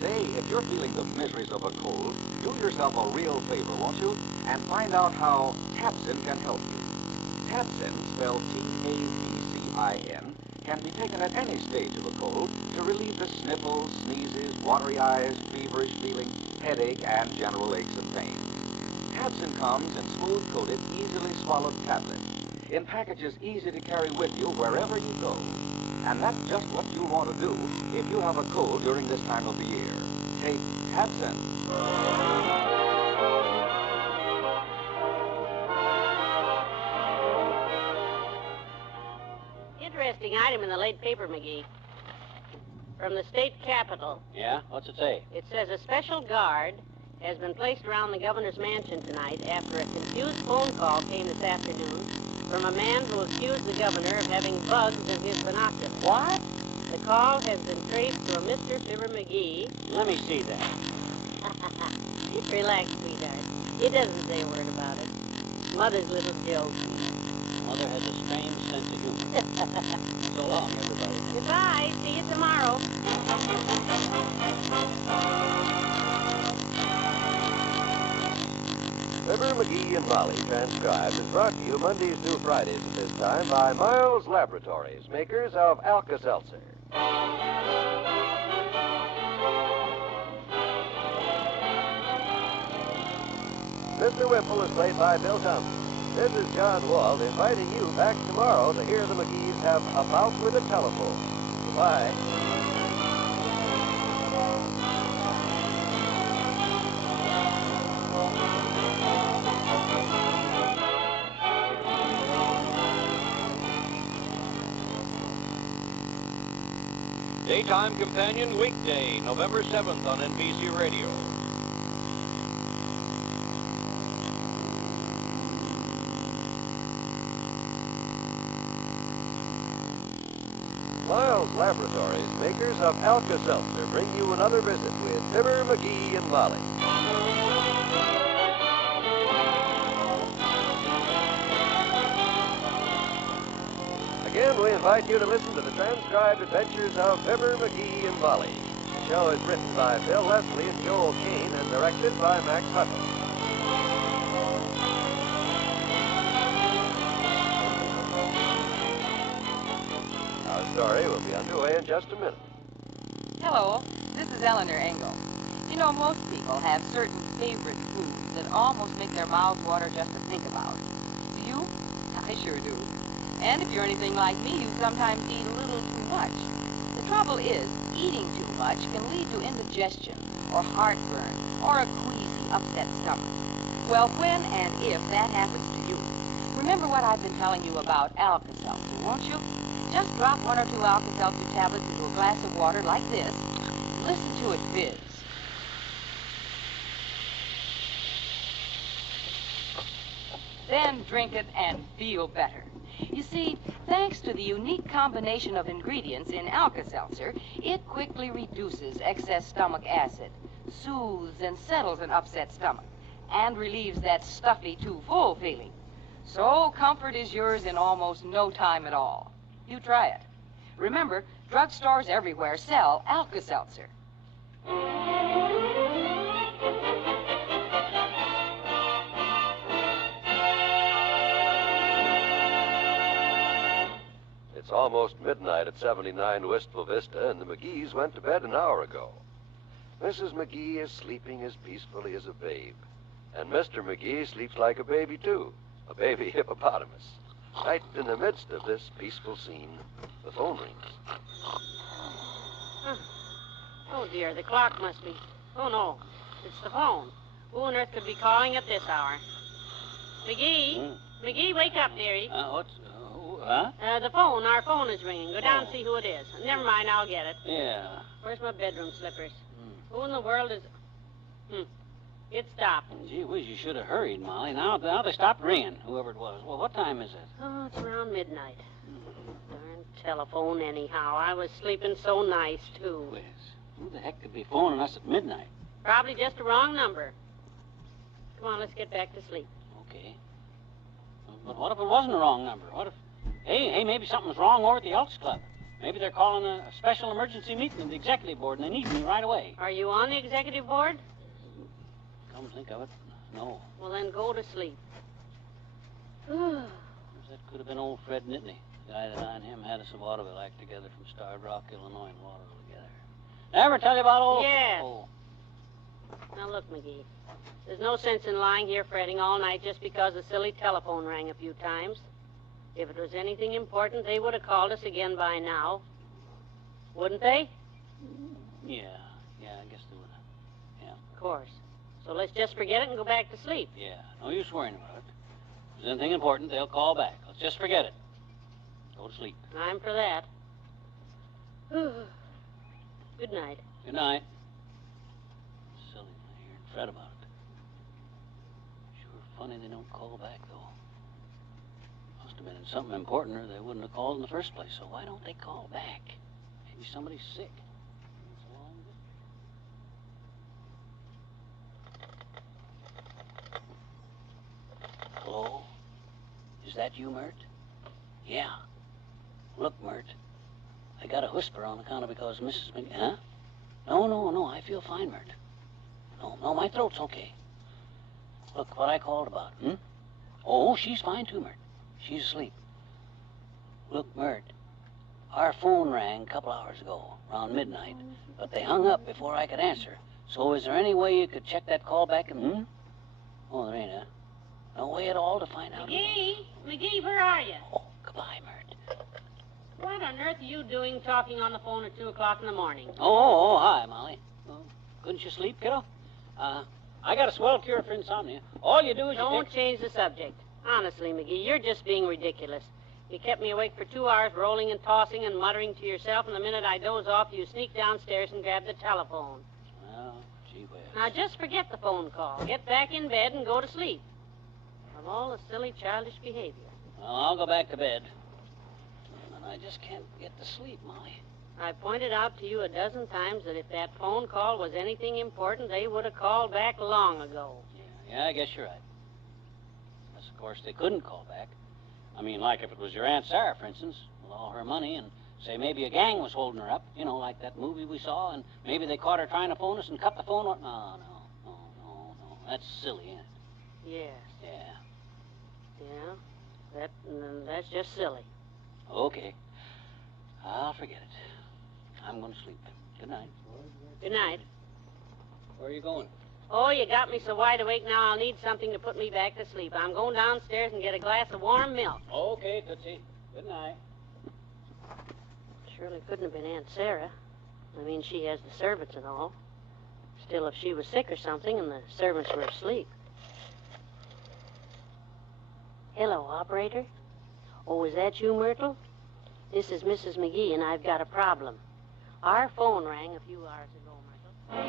Say, if you're feeling the miseries of a cold, do yourself a real favor, won't you? And find out how Tapsin can help you. Tapsin, spelled T-A-B-C-I-N, can be taken at any stage of a cold to relieve the sniffles, sneezes, watery eyes, feverish feeling, headache, and general aches and pains. Tapsin comes in smooth-coated, easily swallowed tablets, in packages easy to carry with you wherever you go. And that's just what you'll want to do if you have a cold during this time of the year. Take Tapsin. Interesting item in the late paper, McGee. From the state capitol. Yeah? What's it say? It says a special guard has been placed around the governor's mansion tonight after a confused phone call came this afternoon from a man who accused the governor of having bugs in his binoculars. What? The call has been traced to a Mr. Fibber McGee. Let me see that. Relax, sweetheart. He doesn't say a word about it. Mother's little joke. Mother has a strange sense of humor. So long, everybody. Goodbye. See you tomorrow. Fibber, McGee, and Molly Transcribed is brought to you Mondays through Fridays at this time by Miles Laboratories, makers of Alka-Seltzer. Mr. Whipple is played by Bill Thompson. This is John Wald inviting you back tomorrow to hear the McGees have a bout with a telephone. Goodbye. Daytime Companion weekday, November 7th on NBC Radio. Miles Laboratories, makers of Alka-Seltzer, bring you another visit with Fibber, McGee, and Molly. Again, we invite you to listen to the transcribed adventures of Fibber, McGee, and Molly. The show is written by Bill Leslie and Joel Kane and directed by Max Hutton. Our story will be underway in just a minute. Hello, this is Eleanor Engel. You know, most people have certain favorite foods that almost make their mouths water just to think about. Do you? I sure do. And if you're anything like me, you sometimes eat a little too much. The trouble is, eating too much can lead to indigestion, or heartburn, or a queasy, upset stomach. Well, when and if that happens to you, remember what I've been telling you about Alka-Seltzer, won't you? Just drop 1 or 2 Alka-Seltzer tablets into a glass of water like this. Listen to it fizz. Then drink it and feel better. You see, thanks to the unique combination of ingredients in Alka-Seltzer, it quickly reduces excess stomach acid, soothes and settles an upset stomach, and relieves that stuffy, too full feeling. So comfort is yours in almost no time at all. You try it. Remember, drugstores everywhere sell Alka-Seltzer. It's almost midnight at 79 Wistful Vista, and the McGees went to bed an hour ago. Mrs. McGee is sleeping as peacefully as a babe. And Mr. McGee sleeps like a baby, too. A baby hippopotamus. Right in the midst of this peaceful scene, the phone rings. Oh, dear, the clock must be... Oh, no. It's the phone. Who on earth could be calling at this hour? McGee? McGee, wake up, dearie. The phone. Our phone is ringing. Go down and see who it is. Never mind, I'll get it. Yeah. Where's my bedroom slippers? Who in the world is... It stopped. Gee whiz, you should have hurried, Molly. Now they stopped ringing, whoever it was. Well, what time is it? Oh, it's around midnight. Darn telephone, anyhow. I was sleeping so nice, too. Whiz, who the heck could be phoning us at midnight? Probably just a wrong number. Come on, let's get back to sleep. Okay. But what if it wasn't a wrong number? What if... Hey, maybe something's wrong over at the Elks Club. Maybe they're calling a special emergency meeting of the executive board, and they need me right away. Are you on the executive board? Come to think of it, no. Well, then go to sleep. That could have been old Fred Nittany. The guy that I and him had us a vaudeville act together from Starved Rock, Illinois, and Waterloo together. Ever tell you about old... Yes. Oh. Now, look, McGee. There's no sense in lying here fretting all night just because the silly telephone rang a few times. If it was anything important, they would have called us again by now. Wouldn't they? Yeah, I guess they would have. Yeah. Of course. So let's just forget it and go back to sleep. Yeah, no use worrying about it. If there's anything important, they'll call back. Let's just forget it. Go to sleep. I'm for that. Good night. Good night. Silly when I hear Fred about it. Sure funny they don't call back, though. Must have been something important or they wouldn't have called in the first place. So why don't they call back? Maybe somebody's sick. Hello? Is that you, Mert? Yeah. Look, Mert, I got a whisper on account of because Mrs. Mc... Huh? No, I feel fine, Mert. No, my throat's okay. Look, what I called about, Oh, she's fine too, Mert. She's asleep. Look, Mert, our phone rang a couple hours ago, around midnight, but they hung up before I could answer. So is there any way you could check that call back and... Oh, there ain't, huh? No way at all to find out. McGee, where are you? Oh, goodbye, Mert. What on earth are you doing talking on the phone at 2 o'clock in the morning? Oh, hi, Molly. Oh, couldn't you sleep, kiddo? I got a swell cure for insomnia. All you do is Don't change the subject. Honestly, McGee, you're just being ridiculous. You kept me awake for 2 hours, rolling and tossing and muttering to yourself, and the minute I doze off, you sneak downstairs and grab the telephone. Well, gee whiz. Now, just forget the phone call. Get back in bed and go to sleep. Of all the silly, childish behavior. Well, I'll go back to bed. And I just can't get to sleep, Molly. I pointed out to you a dozen times that if that phone call was anything important, they would have called back long ago. Yeah, I guess you're right. Unless, of course, they couldn't call back. I mean, like if it was your Aunt Sarah, for instance, with all her money, and say maybe a gang was holding her up, you know, like that movie we saw, and maybe they caught her trying to phone us and cut the phone off. No. That's silly, ain't it? Yes. Yeah. That's just silly. Okay. I'll forget it. I'm going to sleep. Good night. Good night. Where are you going? Oh, you got me so wide awake now I'll need something to put me back to sleep. I'm going downstairs and get a glass of warm milk. Okay, Tootsie. Good night. Surely couldn't have been Aunt Sarah. I mean, she has the servants and all. Still, if she was sick or something and the servants were asleep. Hello, operator. Oh, is that you, Myrtle? This is Mrs. McGee, and I've got a problem. Our phone rang a few hours ago, Myrtle.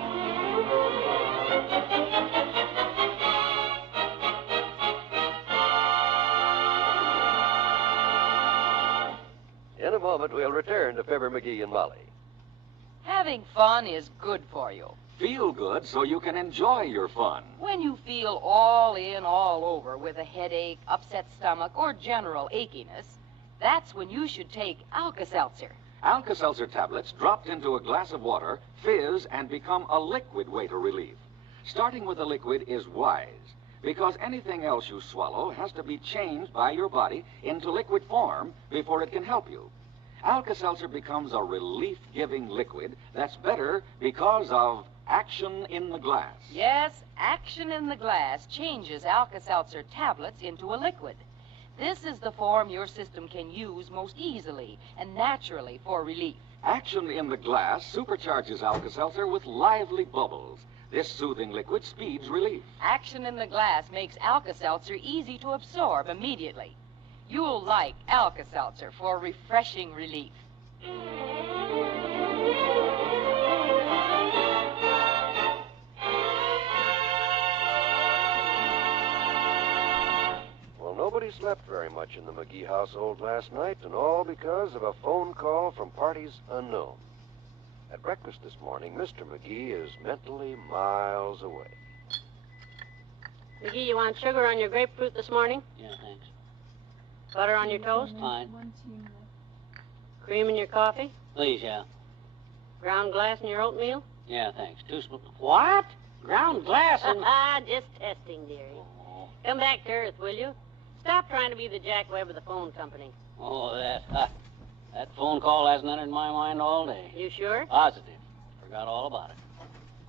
In a moment, we'll return to Fibber McGee and Molly. Having fun is good for you. Feel good so you can enjoy your fun. When you feel all in, all over with a headache, upset stomach, or general achiness, that's when you should take Alka-Seltzer. Alka-Seltzer tablets dropped into a glass of water fizz and become a liquid way to relief. Starting with a liquid is wise, because anything else you swallow has to be changed by your body into liquid form before it can help you. Alka-Seltzer becomes a relief-giving liquid that's better because of action in the glass. Yes, action in the glass changes Alka-Seltzer tablets into a liquid. This is the form your system can use most easily and naturally for relief. Action in the glass supercharges Alka-Seltzer with lively bubbles. This soothing liquid speeds relief. Action in the glass makes Alka-Seltzer easy to absorb immediately. You'll like Alka-Seltzer for refreshing relief. Well, nobody slept very much in the McGee household last night, and all because of a phone call from parties unknown. At breakfast this morning, Mr. McGee is mentally miles away. McGee, you want sugar on your grapefruit this morning? Yeah, thanks. Butter on your toast? Fine. Cream in your coffee? Please, yeah. Ground glass in your oatmeal? Yeah, thanks. 2 spoons. What? Ground glass in... Just testing, dearie. Come back to earth, will you? Stop trying to be the Jack Webb of the phone company. Oh, that phone call hasn't entered my mind all day. You sure? Positive. Forgot all about it.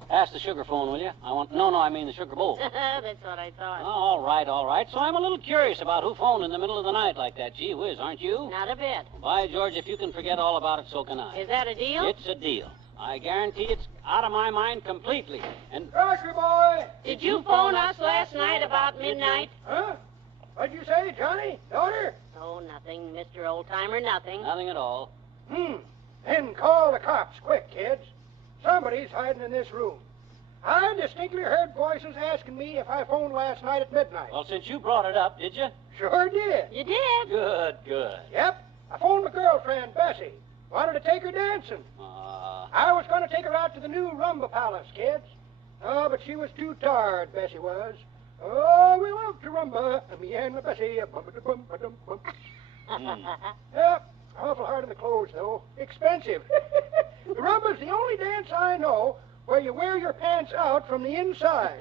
Pass the sugar phone, will you? I mean the sugar bowl. That's what I thought. All right. So I'm a little curious about who phoned in the middle of the night like that. Gee whiz, aren't you? Not a bit. By George, if you can forget all about it, so can I. Is that a deal? It's a deal. I guarantee it's out of my mind completely. And... Grocery boy! Did you phone us last night about midnight? Huh? What'd you say, Johnny? Daughter? Oh, nothing, Mr. Oldtimer, nothing. Nothing at all. Then call the cops, quick, kids. Somebody's hiding in this room. I distinctly heard voices asking me if I phoned last night at midnight. Well, since you brought it up, did you? Sure did. You did? Good. Yep. I phoned my girlfriend, Bessie. Wanted to take her dancing. I was going to take her out to the new Rumba Palace, kids. Oh, but she was too tired, Bessie was. Oh, we love to rumba, me and my Bessie. Bum-ba-da-bum-ba-dum-bum. Yep. Awful hard on the clothes, though. Expensive. The rumba's the only dance I know where you wear your pants out from the inside.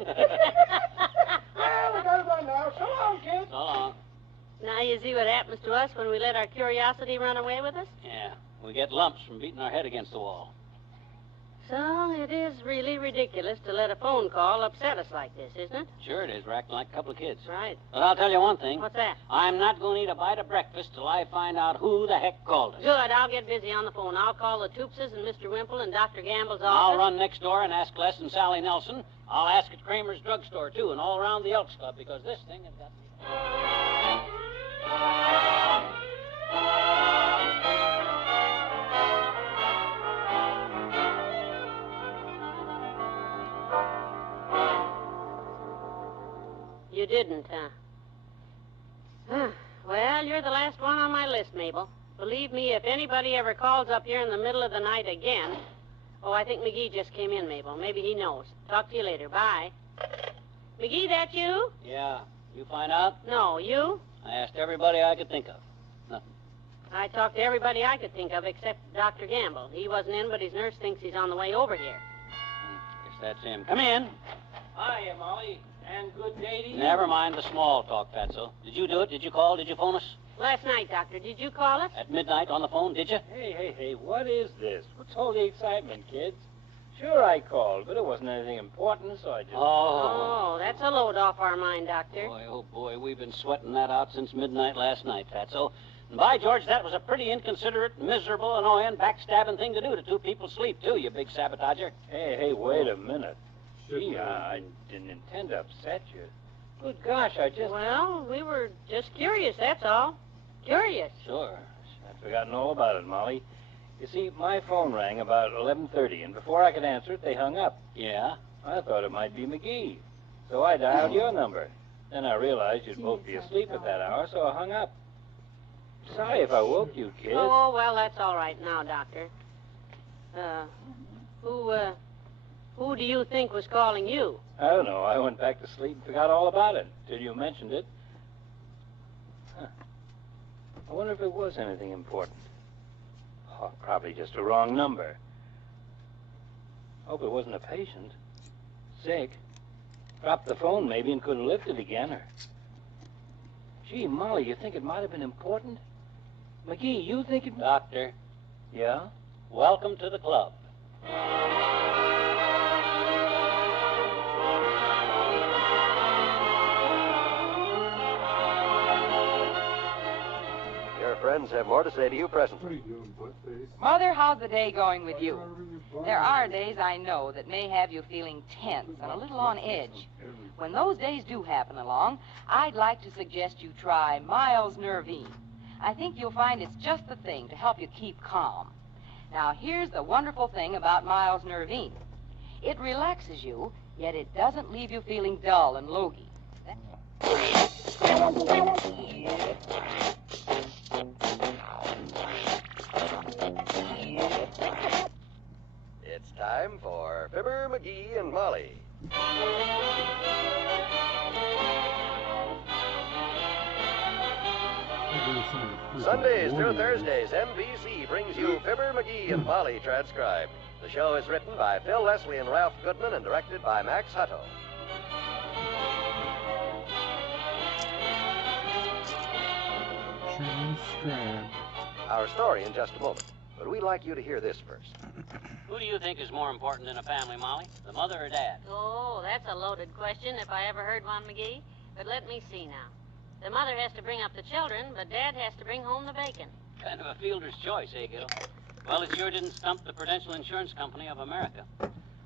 Well, we gotta run now. So long, kids. So long. Now you see what happens to us when we let our curiosity run away with us? Yeah, we get lumps from beating our head against the wall. So it is really ridiculous to let a phone call upset us like this, isn't it? Sure it is. We're acting like a couple of kids. Right. But I'll tell you one thing. What's that? I'm not going to eat a bite of breakfast till I find out who the heck called us. Good. I'll get busy on the phone. I'll call the Toopses and Mr. Wimple and Dr. Gamble's office. I'll run next door and ask Les and Sally Nelson. I'll ask at Kramer's drugstore, too, and all around the Elks Club, because this thing has got to be... You didn't, huh? Well, you're the last one on my list, Mabel. Believe me, if anybody ever calls up here in the middle of the night again... Oh, I think McGee just came in, Mabel. Maybe he knows. Talk to you later. Bye. McGee, that you? Yeah. You find out? No, you? I asked everybody I could think of. Nothing. I talked to everybody I could think of except Dr. Gamble. He wasn't in, but his nurse thinks he's on the way over here. Guess that's him. Come in. Hiya, Molly. And good day to you. Never mind the small talk, Fatso. Did you do it? Did you call? Did you phone us? Last night, Doctor. Did you call us? At midnight on the phone, did you? Hey, what is this? What's all the excitement, kids? Sure, I called, but it wasn't anything important, so I just... Oh, that's a load off our mind, Doctor. Boy, we've been sweating that out since midnight last night, Fatso. And by George, that was a pretty inconsiderate, miserable, annoying, backstabbing thing to do to two people's sleep, too, you big sabotager. Hey, wait a minute. Gee, I didn't intend to upset you. Good gosh, I just... Well, we were just curious, that's all. Curious. Sure. I'd forgotten all about it, Molly. You see, my phone rang about 11:30, and before I could answer it, they hung up. Yeah? I thought it might be McGee. So I dialed your number. Then I realized you'd both be asleep at that hour, so I hung up. Sorry if I woke you, kid. Oh, well, that's all right now, Doctor. Who do you think was calling you? I don't know. I went back to sleep and forgot all about it till you mentioned it. Huh. I wonder if it was anything important. Oh, probably just a wrong number. Hope it wasn't a patient. Sick. Dropped the phone maybe and couldn't lift it again, or... Gee, Molly, you think it might have been important? McGee, you think it... Doctor. Yeah? Welcome to the club. friends have more to say to you presently. Mother, how's the day going with you? There are days I know that may have you feeling tense and a little on edge. When those days do happen along, I'd like to suggest you try Miles Nervine. I think you'll find it's just the thing to help you keep calm. Now, here's the wonderful thing about Miles Nervine. It relaxes you, yet it doesn't leave you feeling dull and logy. It's time for Fibber, McGee, and Molly. Sundays through Thursdays, NBC brings you Fibber, McGee, and Molly transcribed. The show is written by Phil Leslie and Ralph Goodman and directed by Max Hutto. Our story in just a moment, but we'd like you to hear this first. Who do you think is more important in a family, Molly? The mother or dad? Oh, that's a loaded question if I ever heard one, McGee. But let me see now. The mother has to bring up the children, but Dad has to bring home the bacon. Kind of a fielder's choice, eh, Gil? Well, it sure didn't stump the Prudential Insurance Company of America.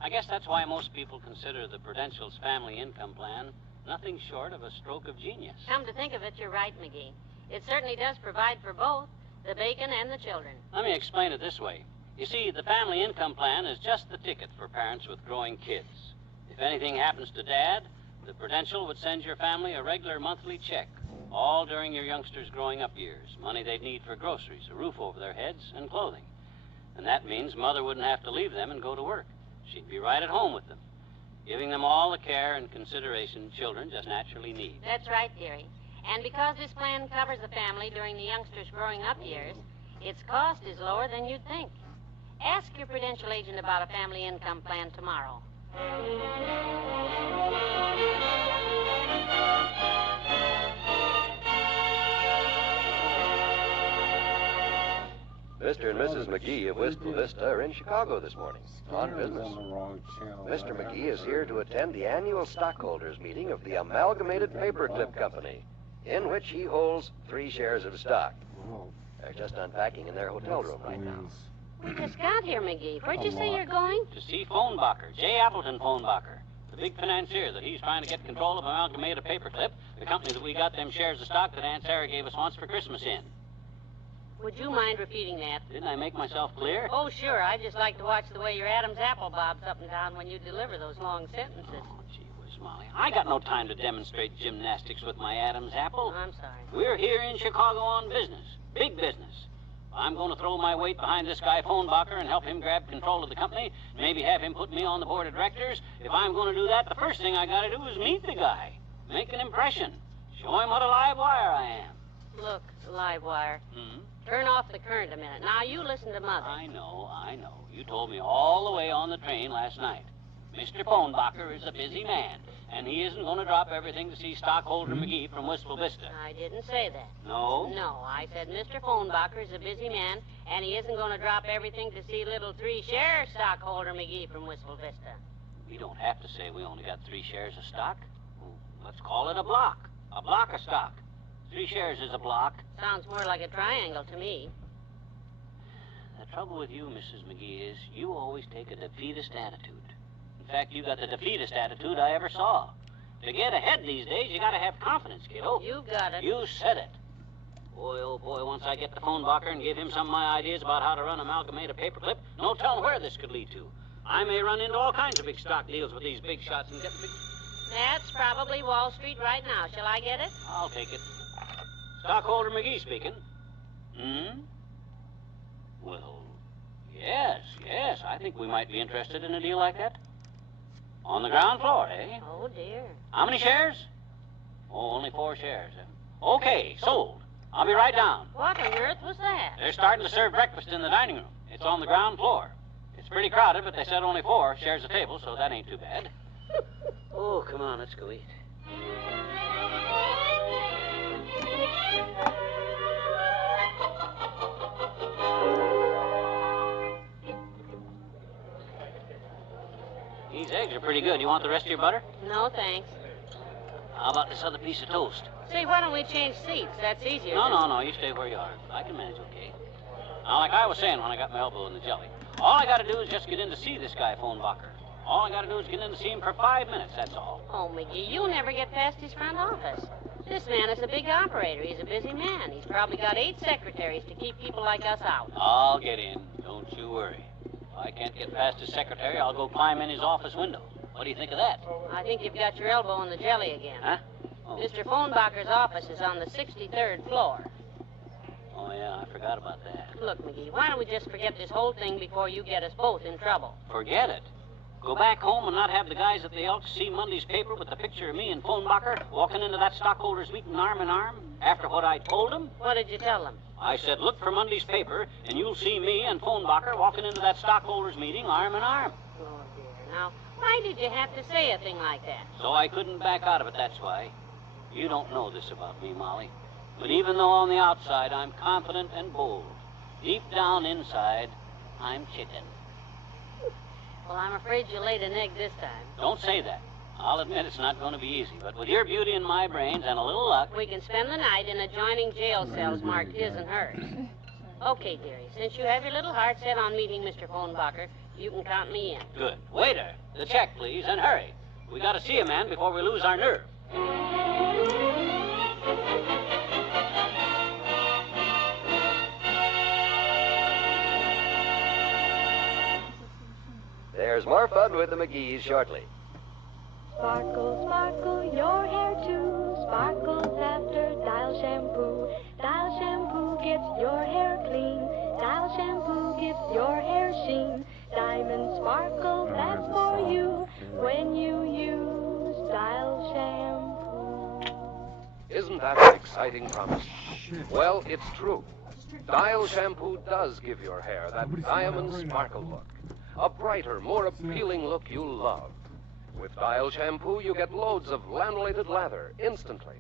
I guess that's why most people consider the Prudential's family income plan nothing short of a stroke of genius. Come to think of it, you're right, McGee. It certainly does provide for both, the bacon and the children. Let me explain it this way. You see, the family income plan is just the ticket for parents with growing kids. If anything happens to Dad, the Prudential would send your family a regular monthly check, all during your youngsters' growing up years, money they'd need for groceries, a roof over their heads, and clothing. And that means Mother wouldn't have to leave them and go to work. She'd be right at home with them, giving them all the care and consideration children just naturally need. That's right, dearie. And because this plan covers the family during the youngsters' growing up years, its cost is lower than you'd think. Ask your Prudential agent about a family income plan tomorrow. Mr. and Mrs. McGee of Wistful Vista are in Chicago this morning on business. Mr. McGee is here to attend the annual stockholders meeting of the Amalgamated Paperclip Company, in which he holds 3 shares of stock. They're just unpacking in their hotel room right now. We just got here, McGee. Where'd you say you're going? To see Phonbacher, J. Appleton Phonbacher, the big financier that he's trying to get control of Amalgamated Paperclip, the company that we got them shares of stock that Aunt Sarah gave us once for Christmas in. Would you mind repeating that? Didn't I make myself clear? Oh, sure. I just like to watch the way your Adam's apple bobs up and down when you deliver those long sentences. Oh, gee whiz, Molly. I got no time to demonstrate gymnastics with my Adam's apple. I'm sorry. We're here in Chicago on business. Big business. I'm going to throw my weight behind this guy Phonbacher and help him grab control of the company, maybe have him put me on the board of directors. If I'm going to do that, the first thing I got to do is meet the guy. Make an impression. Show him what a live wire I am. Look, live wire. Hmm? Turn off the current a minute. Now, you listen to Mother. I know. You told me all the way on the train last night. Mr. Phonbacher is a busy man, and he isn't going to drop everything to see stockholder McGee from Wistful Vista. I didn't say that. No? No, I said Mr. Phonbacher is a busy man, and he isn't going to drop everything to see little 3-share stockholder McGee from Wistful Vista. We don't have to say we only got 3 shares of stock. Let's call it a block. A block of stock. 3 shares is a block. Sounds more like a triangle to me. The trouble with you, Mrs. McGee, is you always take a defeatist attitude. In fact, you got the defeatist attitude I ever saw. To get ahead these days, you gotta have confidence, kiddo. You got it. You said it. Boy, oh boy, once I get the Phonbacher and give him some of my ideas about how to run Amalgamated Paperclip, no telling where this could lead to. I may run into all kinds of big stock deals with these big shots and get big... That's probably Wall Street right now. Shall I get it? I'll take it. Stockholder McGee speaking. Hmm? Well, yes. I think we might be interested in a deal like that. On the ground floor, eh? Oh, dear. How many shares? Oh, only 4 shares. Okay, sold. I'll be right down. What on earth was that? They're starting to serve breakfast in the dining room. It's on the ground floor. It's pretty crowded, but they said only 4 shares a table, so that ain't too bad. Oh, come on, let's go eat. These eggs are pretty good. You want the rest of your butter? No, thanks. How about this other piece of toast? Say, why don't we change seats? That's easier. No, you stay where you are. I can manage okay. Now, like I was saying when I got my elbow in the jelly, all I gotta do is just get in to see this guy, Phonbacher. All I gotta do is get in to see him for 5 minutes, that's all. Oh, McGee, you'll never get past his front office. This man is a big operator. He's a busy man. He's probably got 8 secretaries to keep people like us out. I'll get in. Don't you worry. If I can't get past his secretary, I'll go climb in his office window. What do you think of that? I think you've got your elbow in the jelly again. Huh? Oh. Mr. Phonbacher's office is on the 63rd floor. Oh, yeah, I forgot about that. Look, McGee, why don't we just forget this whole thing before you get us both in trouble? Forget it. Go back home and not have the guys at the Elks see Monday's paper with the picture of me and Phonbacher walking into that stockholders' meeting arm in arm after what I told them? What did you tell them? I said, look for Monday's paper, and you'll see me and Phonbacher walking into that stockholders' meeting arm in arm. Oh, dear. Now, why did you have to say a thing like that? So I couldn't back out of it, that's why. You don't know this about me, Molly. But even though on the outside I'm confident and bold, deep down inside, I'm chicken. Well, I'm afraid you laid an egg this time. Don't say that. I'll admit it's not going to be easy, but with your beauty and my brains and a little luck... We can spend the night in adjoining jail cells marked his and hers. Okay, dearie, since you have your little heart set on meeting Mr. Phonbacher, you can count me in. Good. Waiter, the check, please, and hurry. We got to see a man before we lose our nerve. There's more fun with the McGees shortly. Sparkle, sparkle, your hair too. Sparkles after Dial shampoo. Dial shampoo gets your hair clean. Dial shampoo gives your hair sheen. Diamond sparkle, that's for you when you use Dial shampoo. Isn't that an exciting promise? Well, it's true. Dial shampoo does give your hair that diamond sparkle look. A brighter, more appealing look you'll love. With Dial shampoo, you get loads of lanolated lather instantly.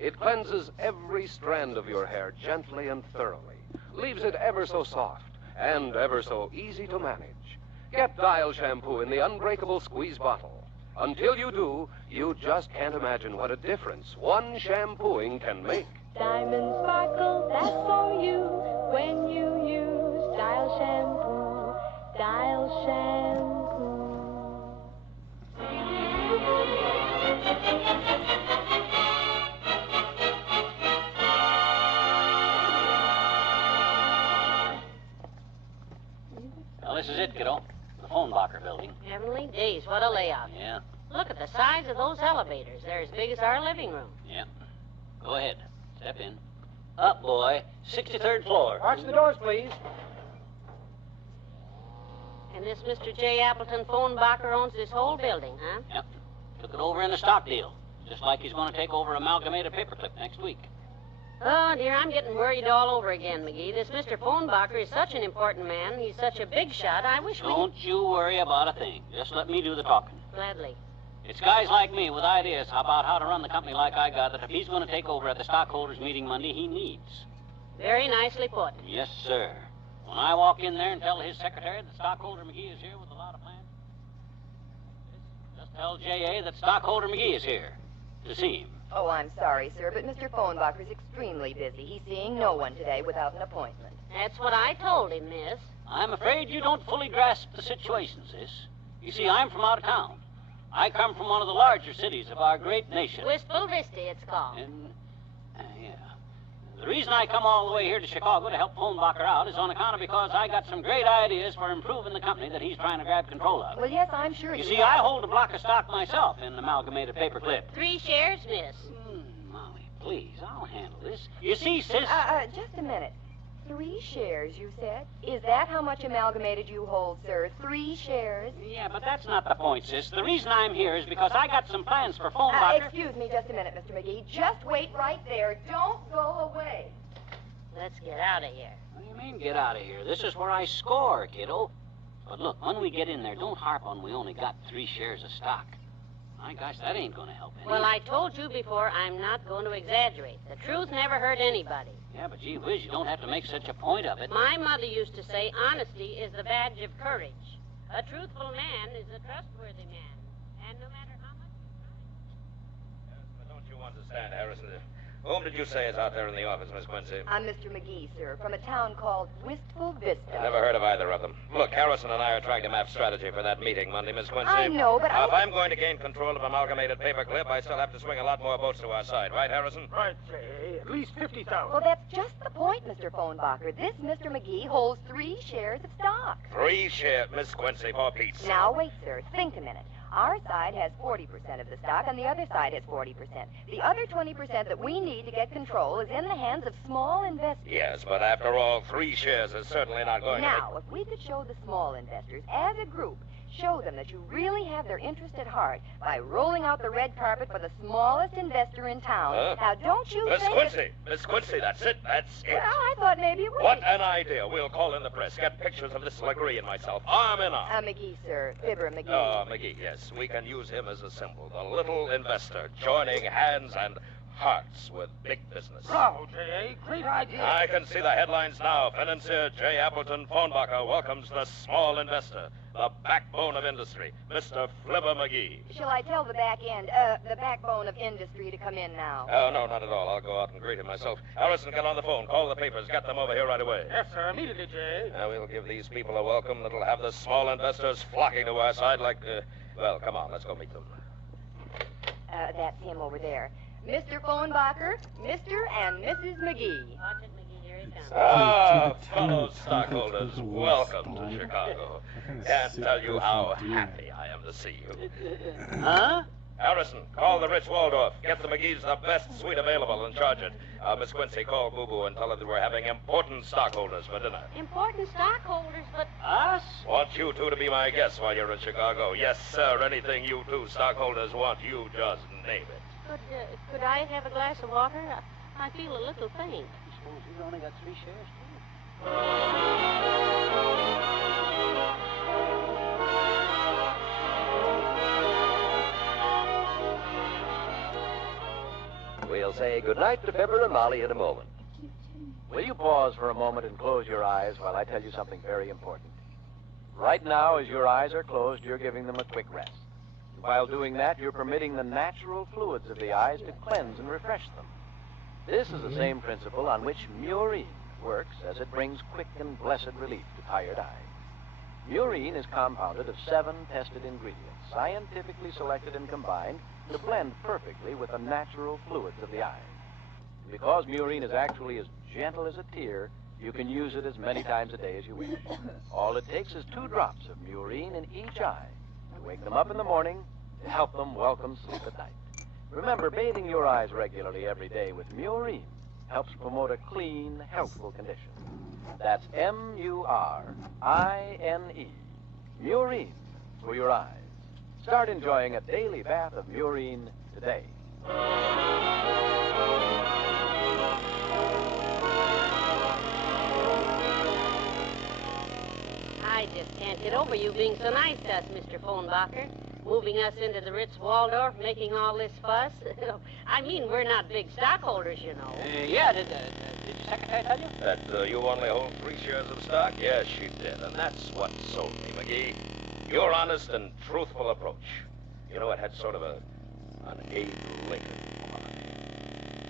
It cleanses every strand of your hair gently and thoroughly, leaves it ever so soft and ever so easy to manage. Get Dial shampoo in the unbreakable squeeze bottle. Until you do, you just can't imagine what a difference one shampooing can make. Diamond sparkle, that's for you when you use Dial shampoo. Dial shampoo. Well, this is it, kiddo. The Phonbacher building. Heavenly days, what a layout. Yeah. Look at the size of those elevators. They're as big as our living room. Yeah. Go ahead. Step in. Up, boy. 63rd floor. Watch the doors, please. And this Mr. J. Appleton Phonbacher owns this whole building, huh? Yep. Took it over in a stock deal. Just like he's going to take over Amalgamated Paperclip next week. Oh, dear, I'm getting worried all over again, McGee. This Mr. Phonbacher is such an important man. He's such a big shot. I wish we... Don't you worry about a thing. Just let me do the talking. Gladly. It's guys like me with ideas about how to run the company like I got that if he's going to take over at the stockholders meeting Monday, he needs. Very nicely put. Yes, sir. When I walk in there and tell his secretary that Stockholder McGee is here with a lot of plans, just tell J.A. that Stockholder McGee is here to see him. Oh, I'm sorry, sir, but Mr. Phonbacher's extremely busy. He's seeing no one today without an appointment. That's what I told him, miss. I'm afraid you don't fully grasp the situation, sis. You see, I'm from out of town. I come from one of the larger cities of our great nation. Wistful Vista, it's called. And, yeah. The reason I come all the way here to Chicago to help Phonbacher out is on account of because I got some great ideas for improving the company that he's trying to grab control of. Well, yes, I'm sure You see, I hold a block of stock myself in Amalgamated Paperclip. 3 shares, miss. Molly, please, I'll handle this. You see, sis... Just a minute. 3 shares, you said? Is that how much Amalgamated you hold, sir? 3 shares? Yeah, but that's not the point, sis. The reason I'm here is because I got some plans for Phonbacher. Excuse me just a minute, Mr. McGee. Just wait right there. Don't go away. Let's get out of here. What do you mean, get out of here? This is where I score, kiddo. But look, when we get in there, don't harp on we only got 3 shares of stock. My gosh, that ain't going to help any. Well, I told you before, I'm not going to exaggerate. The truth never hurt anybody. Yeah, but gee whiz, you don't have to make such a point of it. My mother used to say honesty is the badge of courage. A truthful man is a trustworthy man. And no matter how much... Yes, but don't wants to stand, Harrison. Whom did you say is out there in the office, Miss Quincy? I'm Mr. McGee, sir, from a town called Wistful Vista. I never heard of either of them. Look, Harrison and I are trying to map strategy for that meeting Monday, Miss Quincy. I know, but If I'm going to gain control of Amalgamated Paperclip, I still have to swing a lot more votes to our side. Right, Harrison? Right, say, at least 50,000. Well, that's just the point, Mr. Phonebacher. This Mr. McGee holds 3 shares of stock. 3 shares, Miss Quincy, for Pete's sake. Now, wait, sir. Think a minute. Our side has 40% of the stock, and the other side has 40%. The other 20% that we need to get control is in the hands of small investors. Yes, but after all, 3 shares is certainly not going to... Now, if we could show the small investors, as a group, show them that you really have their interest at heart by rolling out the red carpet for the smallest investor in town. Huh? Now, don't you Miss think... Quincy, Miss Quincy, that's it. That's it. Well, I thought maybe it would What be. an idea. We'll call in the press, get pictures of this Legree and myself, arm in arm. McGee, sir. Fibber McGee. Oh, McGee, yes. We can use him as a symbol. The little investor joining hands and hearts with big business. Bravo, J.A. Great idea. I can see the headlines now. Financier J. Appleton Phonebacher welcomes the small investor, the backbone of industry, Mr. Flibber McGee. Shall I tell the the backbone of industry to come in now? Oh, no, not at all. I'll go out and greet him myself. Harrison, get on the phone. Call the papers. Get them over here right away. Yes, sir. Immediately, J.A. Now, we'll give these people a welcome that'll have the small investors flocking to our side like, well, come on, let's go meet them. That's him over there. Mr. Phonebacher, Mr. and Mrs. McGee. Watch it, McGee. Here he comes. Ah, fellow stockholders, welcome to Chicago. Can't tell you how happy I am to see you. Huh? Harrison, call the Rich Waldorf. Get the McGee's the best suite available and charge it. Miss Quincy, call Boo Boo and tell her that we're having important stockholders for dinner. Important stockholders, but... Us? Want you two to be my guests while you're in Chicago. Yes, sir. Anything you two stockholders want, you just name it. Could I have a glass of water? I feel a little faint. I suppose you've only got 3 shares, too. We'll say goodnight to Fibber and Molly in a moment. Will you pause for a moment and close your eyes while I tell you something very important? Right now, as your eyes are closed, you're giving them a quick rest. While doing that, you're permitting the natural fluids of the eyes to cleanse and refresh them. This is the same principle on which murine works as it brings quick and blessed relief to tired eyes. Murine is compounded of 7 tested ingredients, scientifically selected and combined to blend perfectly with the natural fluids of the eye. Because murine is actually as gentle as a tear, you can use it as many times a day as you wish. All it takes is 2 drops of murine in each eye to wake them up in the morning, to help them welcome sleep at night. Remember, bathing your eyes regularly every day with murine helps promote a clean, healthful condition. That's M-U-R-I-N-E. Murine for your eyes. Start enjoying a daily bath of murine today. I just can't get over you being so nice to us, Mr. Phonebacher. Moving us into the Ritz Waldorf, making all this fuss. I mean, we're not big stockholders, you know. Yeah, did your secretary tell you? That you only hold 3 shares of stock? Yes, she did, and that's what sold me, McGee. Your honest and truthful approach. You know, it had sort of an Abe Lincoln quality.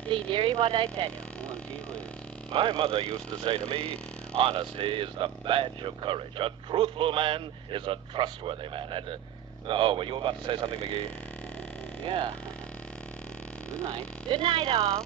See, dearie, what'd I tell you? Oh, gee whiz. My mother used to say to me, honesty is the badge of courage. A truthful man is a trustworthy man. And, oh, were you about to say something, McGee? Yeah. Good night. Good night, all.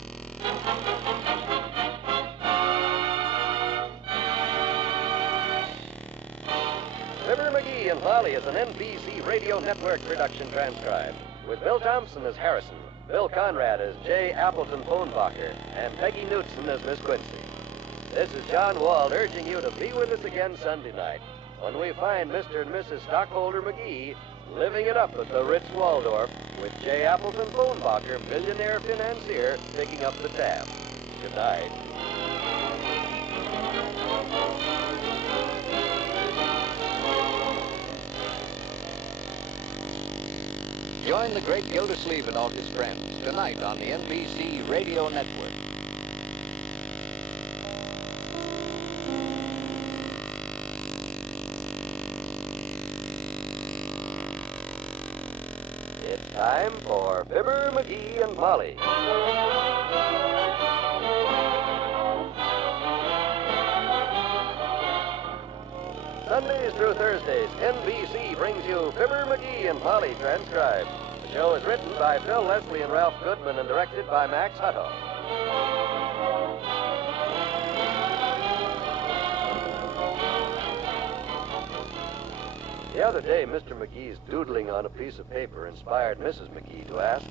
Fibber McGee and Molly is an NBC Radio Network production transcribed, with Bill Thompson as Harrison, Bill Conrad as J. Appleton Phonebacher, and Peggy Knudsen as Miss Quincy. This is John Wald urging you to be with us again Sunday night when we find Mr. and Mrs. Stockholder McGee living it up at the Ritz Waldorf with J. Appleton Phonebacher, millionaire financier, picking up the tab. Good night. Join the great Gildersleeve and all his friends tonight on the NBC Radio Network. It's time time for Fibber, McGee, and Molly. Sundays through Thursdays, NBC brings you Fibber, McGee, and Molly transcribed. The show is written by Phil Leslie and Ralph Goodman and directed by Max Hutto. The other day, Mr. McGee's doodling on a piece of paper inspired Mrs. McGee to ask,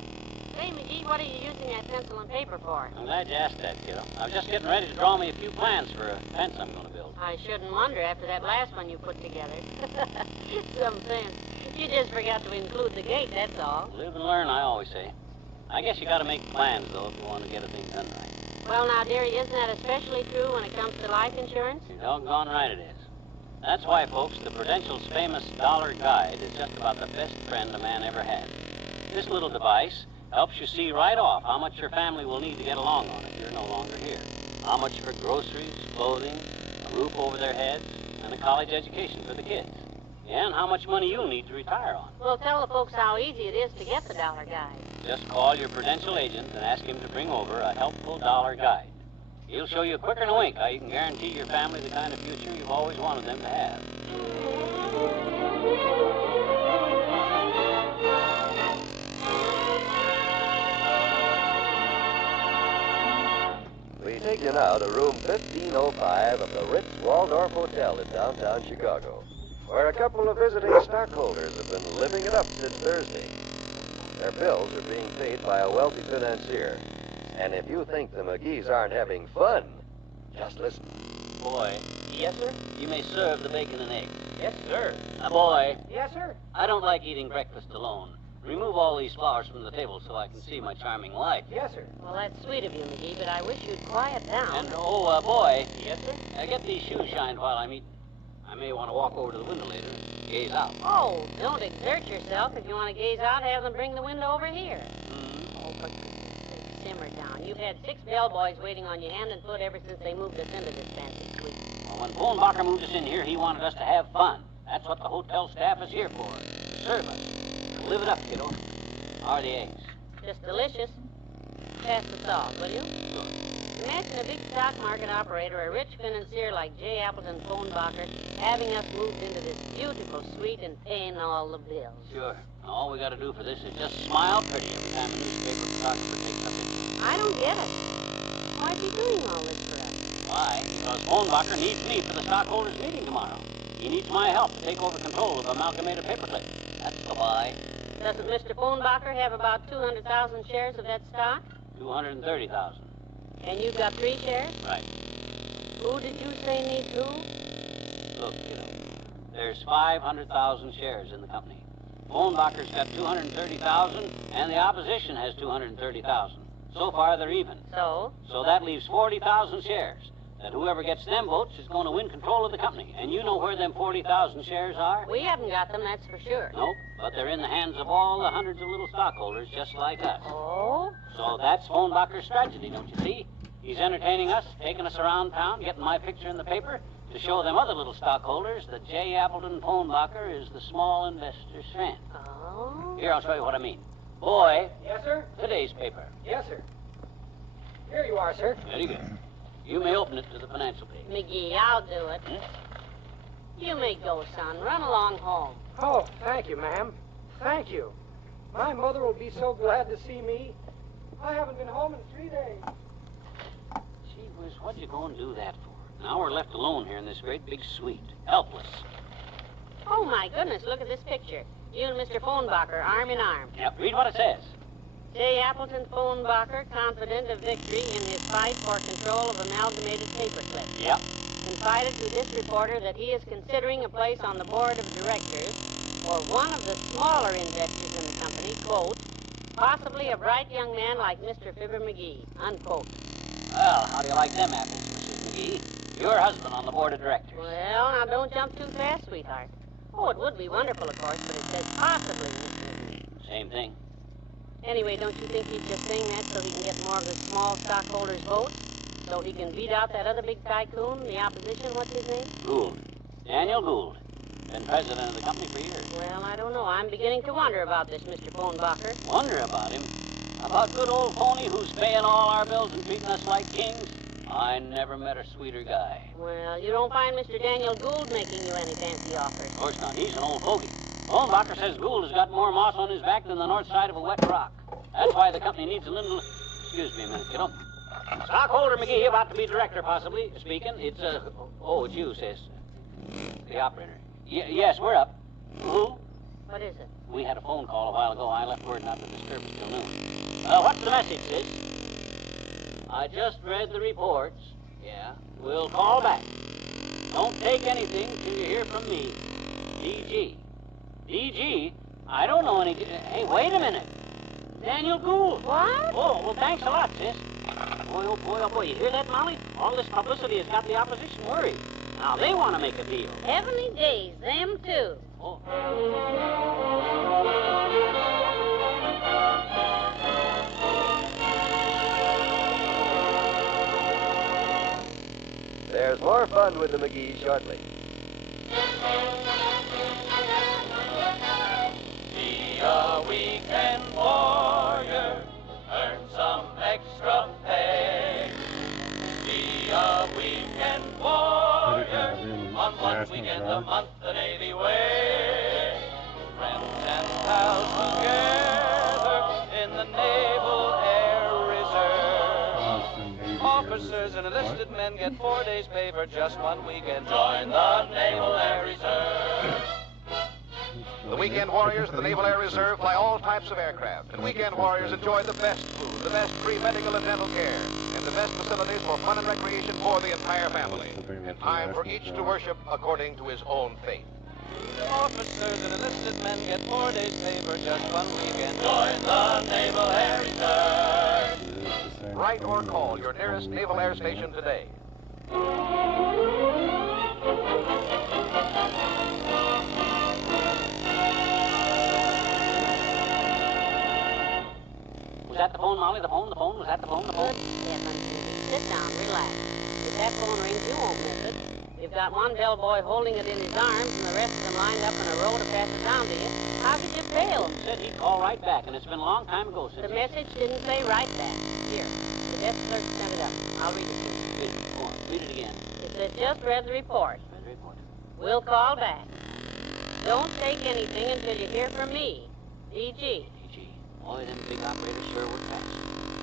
Say, McGee, what are you using that pencil and paper for? I'm glad you asked that, kiddo. I was just getting ready to draw me a few plans for a fence I'm going to build. I shouldn't wonder after that last one you put together. Some fence. You just forgot to include the gate, that's all. Live and learn, I always say. I guess you got to make plans, though, if you want to get a thing done right. Well, now, dearie, isn't that especially true when it comes to life insurance? You're doggone right it is. That's why, folks, the Prudential's famous dollar guide is just about the best friend a man ever had. This little device helps you see right off how much your family will need to get along on if you're no longer here. How much for groceries, clothing, a roof over their heads, and a college education for the kids. Yeah, and how much money you'll need to retire on. Well, tell the folks how easy it is to get the dollar guide. Just call your Prudential agent and ask him to bring over a helpful dollar guide. He'll show you quicker than a wink how you can guarantee your family the kind of future you've always wanted them to have. We take you now to room 1505 of the Ritz Waldorf Hotel in downtown Chicago, where a couple of visiting stockholders have been living it up since Thursday. Their bills are being paid by a wealthy financier. And if you think the McGees aren't having fun, just listen. Boy. Yes, sir? You may serve the bacon and eggs. Yes, sir. Boy. Yes, sir? I don't like eating breakfast alone. Remove all these flowers from the table so I can see my charming wife. Yes, sir. Well, that's sweet of you, McGee, but I wish you'd quiet down. And, boy. Yes, sir? Get these shoes shined while I'm eating. I may want to walk over to the window later and gaze out. Oh, don't exert yourself. If you want to gaze out, have them bring the window over here. Oh, for goodness sake, simmer down. You've had 6 bellboys waiting on your hand and foot ever since they moved us into this fancy suite. Well, when Polenbacher moved us in here, he wanted us to have fun. That's what the hotel staff is here for, to serve us. Live it up, kiddo. How are the eggs? Just delicious. Pass the sauce, will you? Sure. Imagine a big stock market operator, a rich financier like J. Appleton Polenbacher, having us moved into this beautiful suite and paying all the bills. Sure. All we got to do for this is just smile pretty every time a newspaper photographer takes a picture. I don't get it. Why's he doing all this for us? Why? Because Polenbacher needs me for the stockholders' meeting tomorrow. He needs my help to take over control of Amalgamated Paperclip. That's the why. Doesn't Mr. Polenbacher have about 200,000 shares of that stock? 230,000. And you've got 3 shares? Right. Who did you say needs who? Look, kiddo, there's 500,000 shares in the company. Polenbacher's got 230,000, and the opposition has 230,000. So far, they're even. So? So that leaves 40,000 shares. That whoever gets them votes is going to win control of the company. And you know where them 40,000 shares are? We haven't got them, that's for sure. Nope, but they're in the hands of all the hundreds of little stockholders just like us. Oh? So that's Polenbacher's strategy, don't you see? He's entertaining us, taking us around town, getting my picture in the paper to show them other little stockholders that J. Appleton Polenbacher is the small investor's friend. Oh? Here, I'll show you what I mean. Boy. Yes, sir? Today's paper. Yes, sir. Here you are, sir. Very good. You may open it to the financial page. McGee, I'll do it. You may go, son. Run along home. Oh, thank you, ma'am. Thank you. My mother will be so glad to see me. I haven't been home in 3 days. Gee whiz, what'd you go and do that for? Now we're left alone here in this great big suite. Helpless. Oh, my goodness, look at this picture. You and Mr. Polenbacher, arm in arm. Yep, read what it says. J. Appleton Polenbacher, confident of victory in his fight for control of Amalgamated Paperclip. Yep. Confided to this reporter that he is considering a place on the board of directors for one of the smaller investors in the company, quote, possibly a bright young man like Mr. Fibber McGee, unquote. Well, how do you like them apples, Mrs. McGee? Your husband on the board of directors. Well, now don't jump too fast, sweetheart. Oh, it would be wonderful, of course, but it says possibly, Mr. McGee. Same thing. Anyway, don't you think he's just saying that so he can get more of the small stockholders' votes? So he can beat out that other big tycoon, the opposition, what's his name? Gould. Daniel Gould. Been president of the company for years. Well, I don't know. I'm beginning to wonder about this Mr. Phonbacher. Wonder about him? About good old Phony who's paying all our bills and treating us like kings? I never met a sweeter guy. Well, you don't find Mr. Daniel Gould making you any fancy offers. Of course not. He's an old fogey. Phonbacher says Gould has got more moss on his back than the north side of a wet rock. That's why the company needs a little... Excuse me a minute, kiddo. Stockholder McGee, about to be director, possibly, speaking. It's, Oh, it's you, sis. The operator. Yes, we're up. Who? What is it? We had a phone call a while ago. I left word not to disturb us till noon. What's the message, sis? I just read the reports. Yeah. We'll call back. Don't take anything till you hear from me. DG. DG? I don't know any... Hey, wait a minute. Daniel Gould. What? Oh, well, thanks a lot, sis. Boy, oh boy, oh boy. You hear that, Molly? All this publicity has got the opposition worried. Now they want to make a deal. Heavenly days, them too. Oh. There's more fun with the McGees shortly. Be a weekend warrior, earn some extra pay. Be a weekend warrior, on one weekend a month the Navy way. Friends and pals together in the Naval Air Reserve. Officers and enlisted men get 4 days pay for just 1 weekend. Join the Naval Air Reserve. The Weekend Warriors of the Naval Air Reserve fly all types of aircraft, and Weekend Warriors enjoy the best food, the best pre-medical and dental care, and the best facilities for fun and recreation for the entire family, and time for each to worship according to his own faith. Officers and enlisted men get 4 days pay for just 1 weekend. Join the Naval Air Reserve. Write or call your nearest Naval Air Station today. Was that the phone, Molly? The phone? Was that the phone? Good heavens, sit down, relax. If that phone rings, you won't miss it. You've got one bellboy holding it in his arms and the rest of them lined up in a row to pass it down to you. How could you fail? He said he'd call right back, and it's been a long time ago since... The message didn't say right back. Here, the desk clerk sent it up. I'll read it to you. Go on, read it again. It says, just read the report. Read the report. We'll call back. Don't take anything until you hear from me. DG. Boy, them big operators sure work fast.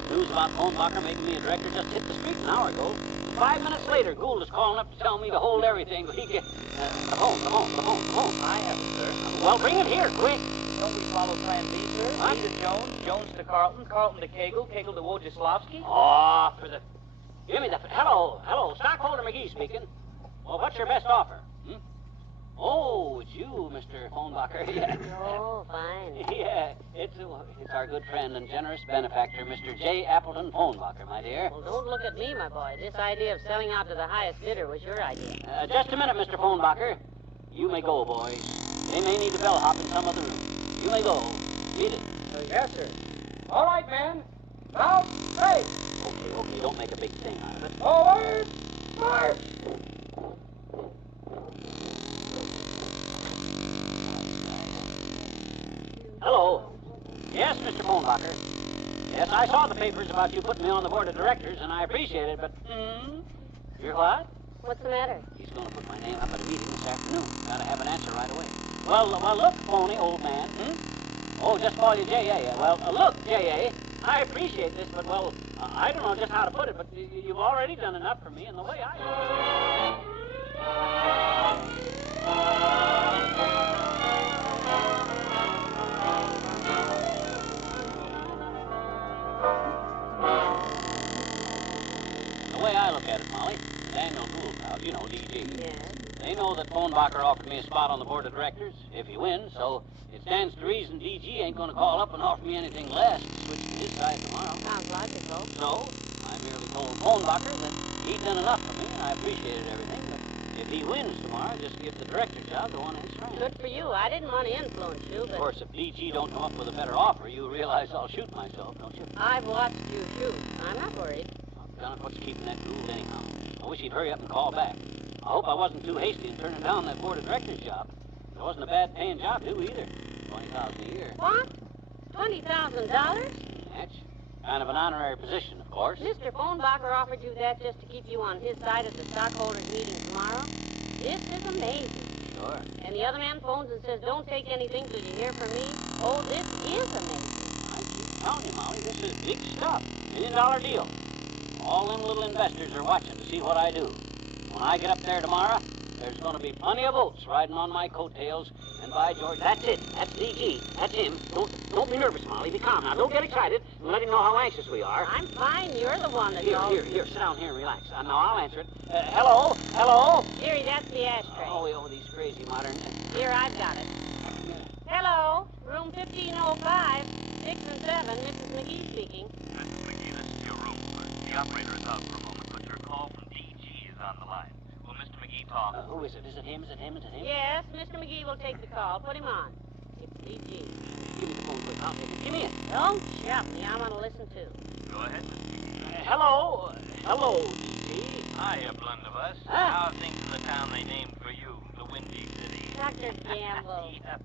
News about Phonbacher making me a director just hit the street an hour ago. 5 minutes later, Gould is calling up to tell me to hold everything. He get the phone. I have it, sir. Well, bring it here, quick. Don't we follow Plan B, sir? What? B to Jones, Jones to Carlton, Carlton to Cagle, Cagle to Wojciechowski. Oh, for the... Give me the... Hello. Stockholder McGee speaking. Well, what's your best offer? Oh, it's you, Mr. Phonbacher. Yeah. Oh, fine. Yeah, it's our good friend and generous benefactor, Mr. J. Appleton Phonbacher, my dear. Well, don't look at me, my boy. This idea of selling out to the highest bidder was your idea. Just a minute, Mr. Phonbacher. You may go, boys. They may need a bellhop in some other room. You may go. Read it. Yes, sir. All right, men. Now, straight. Okay, don't make a big thing out of it. Forward, march. Hello. Yes, Mr. Phonbacher. Yes, I saw the papers about you putting me on the board of directors, and I appreciate it, but... You're what? What's the matter? He's going to put my name up at a meeting this afternoon. Gotta have an answer right away. Well, look, Phony, old man. Oh, just call you J.A. Well, look, J.A., I appreciate this, but, well, I don't know just how to put it, but you've already done enough for me in the way I... The way I look at it, Molly, the Daniel Gould crowd, you know, DG. Yes. They know that Phonbacher offered me a spot on the board of directors if he wins, so it stands to reason DG ain't going to call up and offer me anything less to switch to his side tomorrow. Sounds logical. So, I merely told Phonbacher that he'd done enough for me, and I appreciated everything, but if he wins tomorrow, just give the director's job to one of his friends. Good for you. I didn't want to influence you, but... Of course, if DG don't come up with a better offer, you realize I'll shoot myself, don't you? I've watched you shoot. I'm not worried. Doggone it, what's keeping that Gould anyhow? I wish he'd hurry up and call back. I hope I wasn't too hasty in turning down that board of directors job. It wasn't a bad paying job, too, either. $20,000 a year. What? $20,000? That's kind of an honorary position, of course. Mr. Bonbacher offered you that just to keep you on his side at the stockholders' meeting tomorrow? This is amazing. Sure. And the other man phones and says, don't take anything till you hear from me. Oh, this is amazing. I keep telling you, Molly, this is big stuff. $1 million deal. All them little investors are watching to see what I do. When I get up there tomorrow, there's going to be plenty of votes riding on my coattails. And by George, that's it. That's DG. That's him. Don't be nervous, Molly. Be calm now. Don't get excited. And let him know how anxious we are. I'm fine. You're the one that Here, knows. here. Sit down here and relax. Now, I'll answer it. Hello? Hello? Dearie, that's the ashtray. Oh, these crazy modern... Here, I've got it. Hello, room 1505, 6 and 7, Mrs. McGee speaking. Mrs. McGee, this is your room. The operator is out for a moment, but your call from DG is on the line. Will Mr. McGee talk? Who is it? Is it him? Is it him? Is it him? Yes, Mr. McGee will take the call. Put him on. It's DG. Give me the phone quick. I'll take it. Give me it. Don't shout me. I want to listen too. Go ahead, Mr. McGee. Hello? Hello, DG. Hiya, Blunderbuss. How are things in the town they named for you, the Windy City? Dr. Gamble. Yep.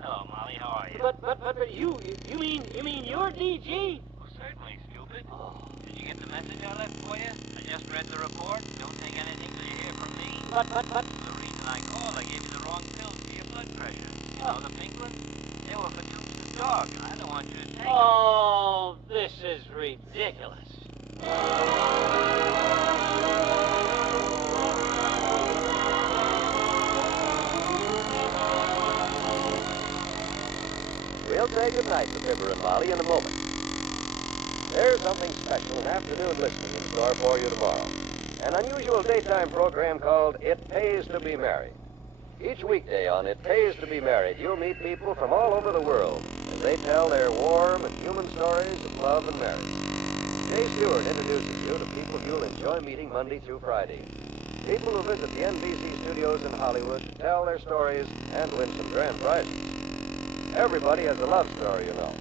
Hello, Molly. How are you? But you mean you're DG? Well, certainly, stupid. Did you get the message I left for you? I just read the report. Don't take anything till you hear from me. But. The reason I called, I gave you the wrong pills for your blood pressure. You know, the pink ones? They were for Toots the dog, and I don't want you to take them. Oh, this is ridiculous. We'll say goodnight to Fibber and Molly in a moment. There's something special, an afternoon listening in store for you tomorrow. An unusual daytime program called It Pays to Be Married. Each weekday on It Pays to Be Married, you'll meet people from all over the world as they tell their warm and human stories of love and marriage. Jay Stewart introduces you to people you'll enjoy meeting Monday through Friday. People who visit the NBC studios in Hollywood to tell their stories and win some grand prizes. Everybody has a love story, you know.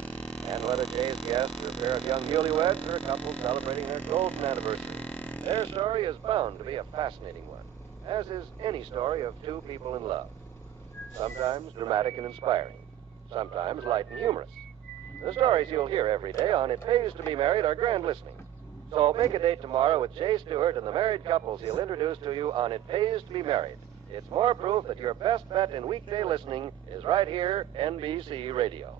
And whether Jay's guests are a pair of young newlyweds or a couple celebrating their golden anniversary, their story is bound to be a fascinating one, as is any story of two people in love. Sometimes dramatic and inspiring, sometimes light and humorous. The stories you'll hear every day on It Pays to Be Married are grand listening. So make a date tomorrow with Jay Stewart and the married couples he'll introduce to you on It Pays to Be Married. It's more proof that your best bet in weekday listening is right here, NBC Radio.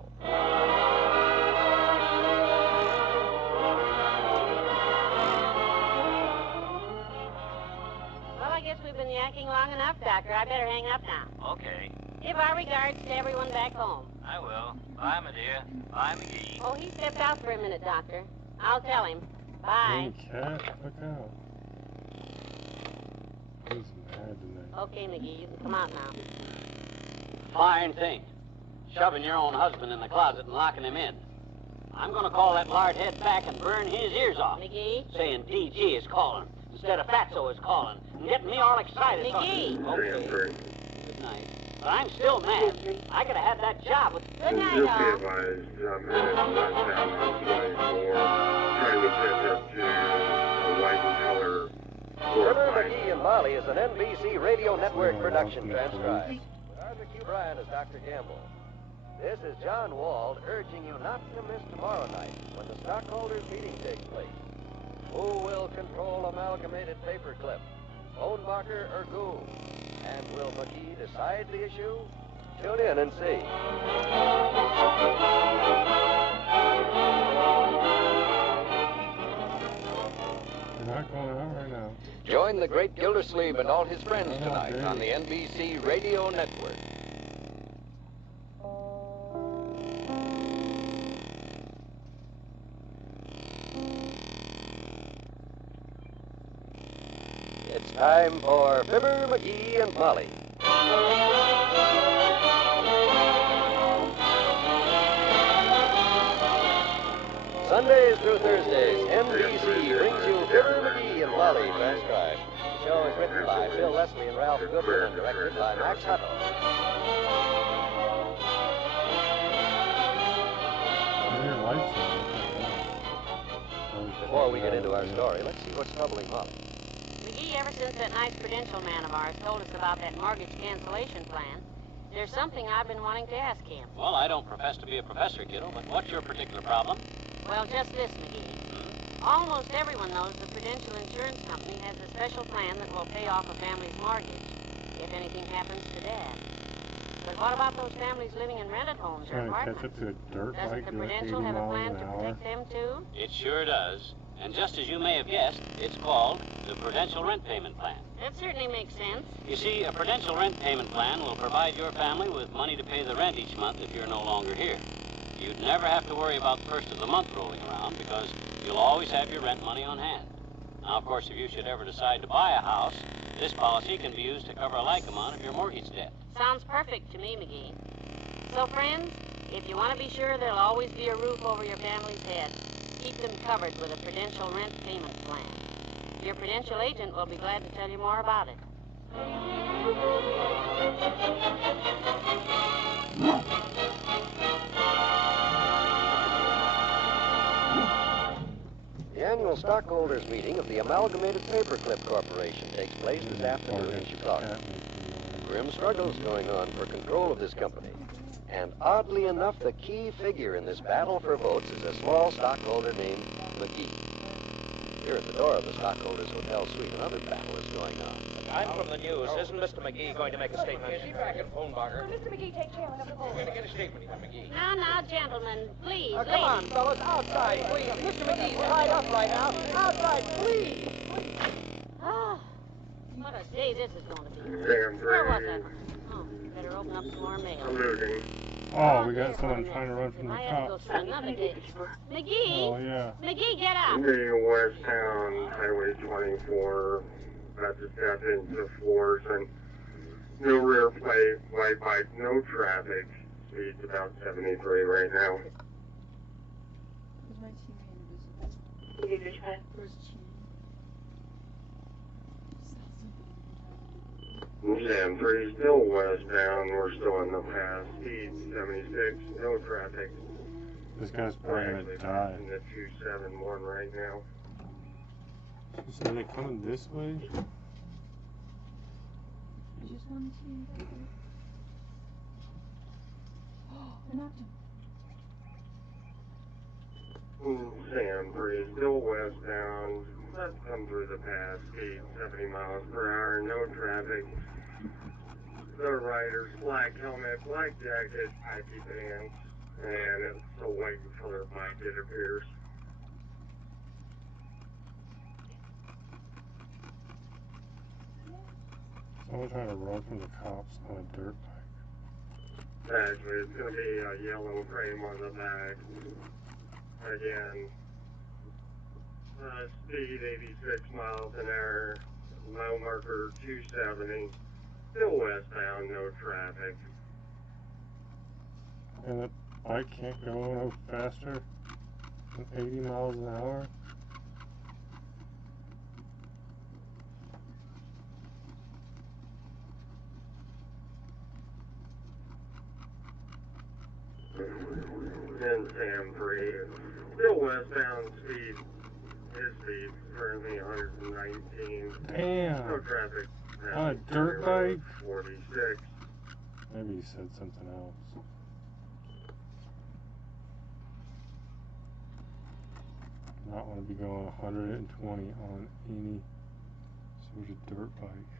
Well, I guess we've been yakking long enough, Doctor. I better hang up now. Okay. Give our regards to everyone back home. I will. Bye, my dear. Bye, McGee. Oh, he stepped out for a minute, Doctor. I'll tell him. Bye. Cat, look out. He's mad tonight. Okay, McGee, you can come out now. Fine thing. Shoving your own husband in the closet and locking him in. I'm going to call that lard head back and burn his ears off. McGee? Saying DG is calling instead of Fatso is calling. And getting me all excited. McGee! Okay. Good night. But I'm still mad. I could have had that job with... Good night, all. Fibber, McGee, and Molly is an NBC Radio Network production transcribed. With Arthur Q. Bryan as Dr. Gamble. This is John Wald urging you not to miss tomorrow night when the stockholders' meeting takes place. Who will control Amalgamated Paperclip, Bonbacher or Gould? And will McGee decide the issue? Tune in and see. You're not calling out right now. Join the great Gildersleeve and all his friends tonight on the NBC Radio Network. It's time for Fibber, McGee, and Molly. Sundays through Thursdays, NBC brings you Fibber, McGee, and Molly transcribed. The show is written by Bill Leslie and Ralph Goodwin and directed by Max Hutto. Before we get into our story, let's see what's troubling Molly. McGee, ever since that nice credential man of ours told us about that mortgage cancellation plan, There's something I've been wanting to ask him. Well, I don't profess to be a professor, kiddo, but what's your particular problem? Well, just this, McGee. Almost everyone knows the Prudential Insurance Company has a special plan that will pay off a family's mortgage if anything happens to Dad. But what about those families living in rented homes or Trying to catch apartments? up to a dirt Doesn't bike the doing 80 Prudential have a miles plan an to hour. protect them, too? It sure does. And just as you may have guessed, it's called the Prudential Rent Payment Plan. That certainly makes sense. You see, a Prudential Rent Payment Plan will provide your family with money to pay the rent each month if you're no longer here. You'd never have to worry about the first of the month rolling around because you'll always have your rent money on hand. Now, of course, if you should ever decide to buy a house, this policy can be used to cover a like amount of your mortgage debt. Sounds perfect to me, McGee. So, friends, if you want to be sure there'll always be a roof over your family's head, keep them covered with a Prudential Rent Payment Plan. Your Prudential agent will be glad to tell you more about it. The annual stockholders meeting of the Amalgamated Paperclip Corporation takes place this afternoon in Chicago. Grim struggles going on for control of this company. And oddly enough, the key figure in this battle for votes is a small stockholder named McGee. Here at the door of the Stockholders Hotel Suite, another battle is going on. I'm from the news. Isn't Mr. McGee going to make a statement? Is he back at phone, Barker? Mr. McGee, take chairman of the board. We're going to get a statement from McGee. Now, gentlemen, please, Come on, fellas, outside, please. Mr. McGee's tied up right now. Outside, please. Oh, what a day this is going to be. Damn Where was great. it? Oh, better open up some more mail. Looting. Oh, we got someone trying to run from the I have to go cops. through another day. McGee! Oh, yeah. McGee, get up! The West Town Highway 24, about to step into Florissant. No rear plate, white bike, no traffic. Speed's about 73 right now. Sam 3 still westbound, we're still in the pass. Speed 76, no traffic. This guy's probably gonna die. In the 271 right now. So are they coming this way? Just one, two, three. Oh, I knocked him. Sam 3 still westbound. Let's come through the pass. Speed 70 miles per hour, no traffic. The rider's black helmet, black jacket, khaki pants, and it's a white color bike, it appears. Someone trying to run from the cops on a dirt bike. Actually, it's going to be a yellow frame on the back. Again, speed 86 miles an hour, mile marker 270. Still westbound, no traffic. And the bike can't go no faster than 80 miles an hour? And Sam 3, still westbound speed. His speed currently 119. Damn. No traffic. On a dirt bike? 46. Maybe he said something else. Not want to be going 120 on any sort of dirt bike.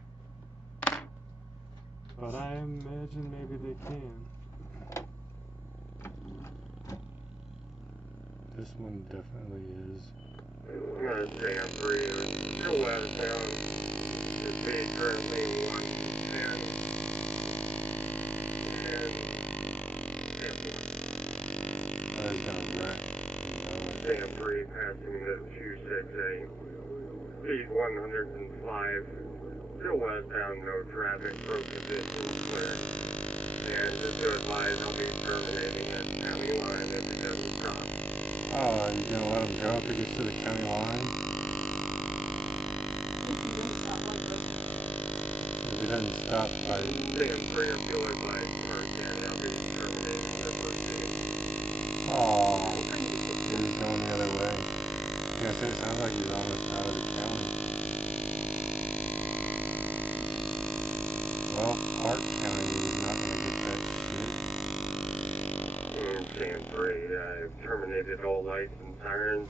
But I imagine maybe they can. This one definitely is. Sam 3, still westbound. The speed currently 110. And I was gonna wreck. Sam 3 passing the 268. Speed 105. Still westbound, no traffic, road conditions clear. And just to advise, I'll be terminating at county line if it doesn't stop. Oh, you're gonna let him go if he gets to the county line? If he doesn't stop by... Sam 3, I'm going by Park County, I'll be terminating the first meeting. Aww. He was going the other way. Yeah, it sounds like he's almost out of the county. Well, Park County is not going to get 10-3. I've terminated all lights and sirens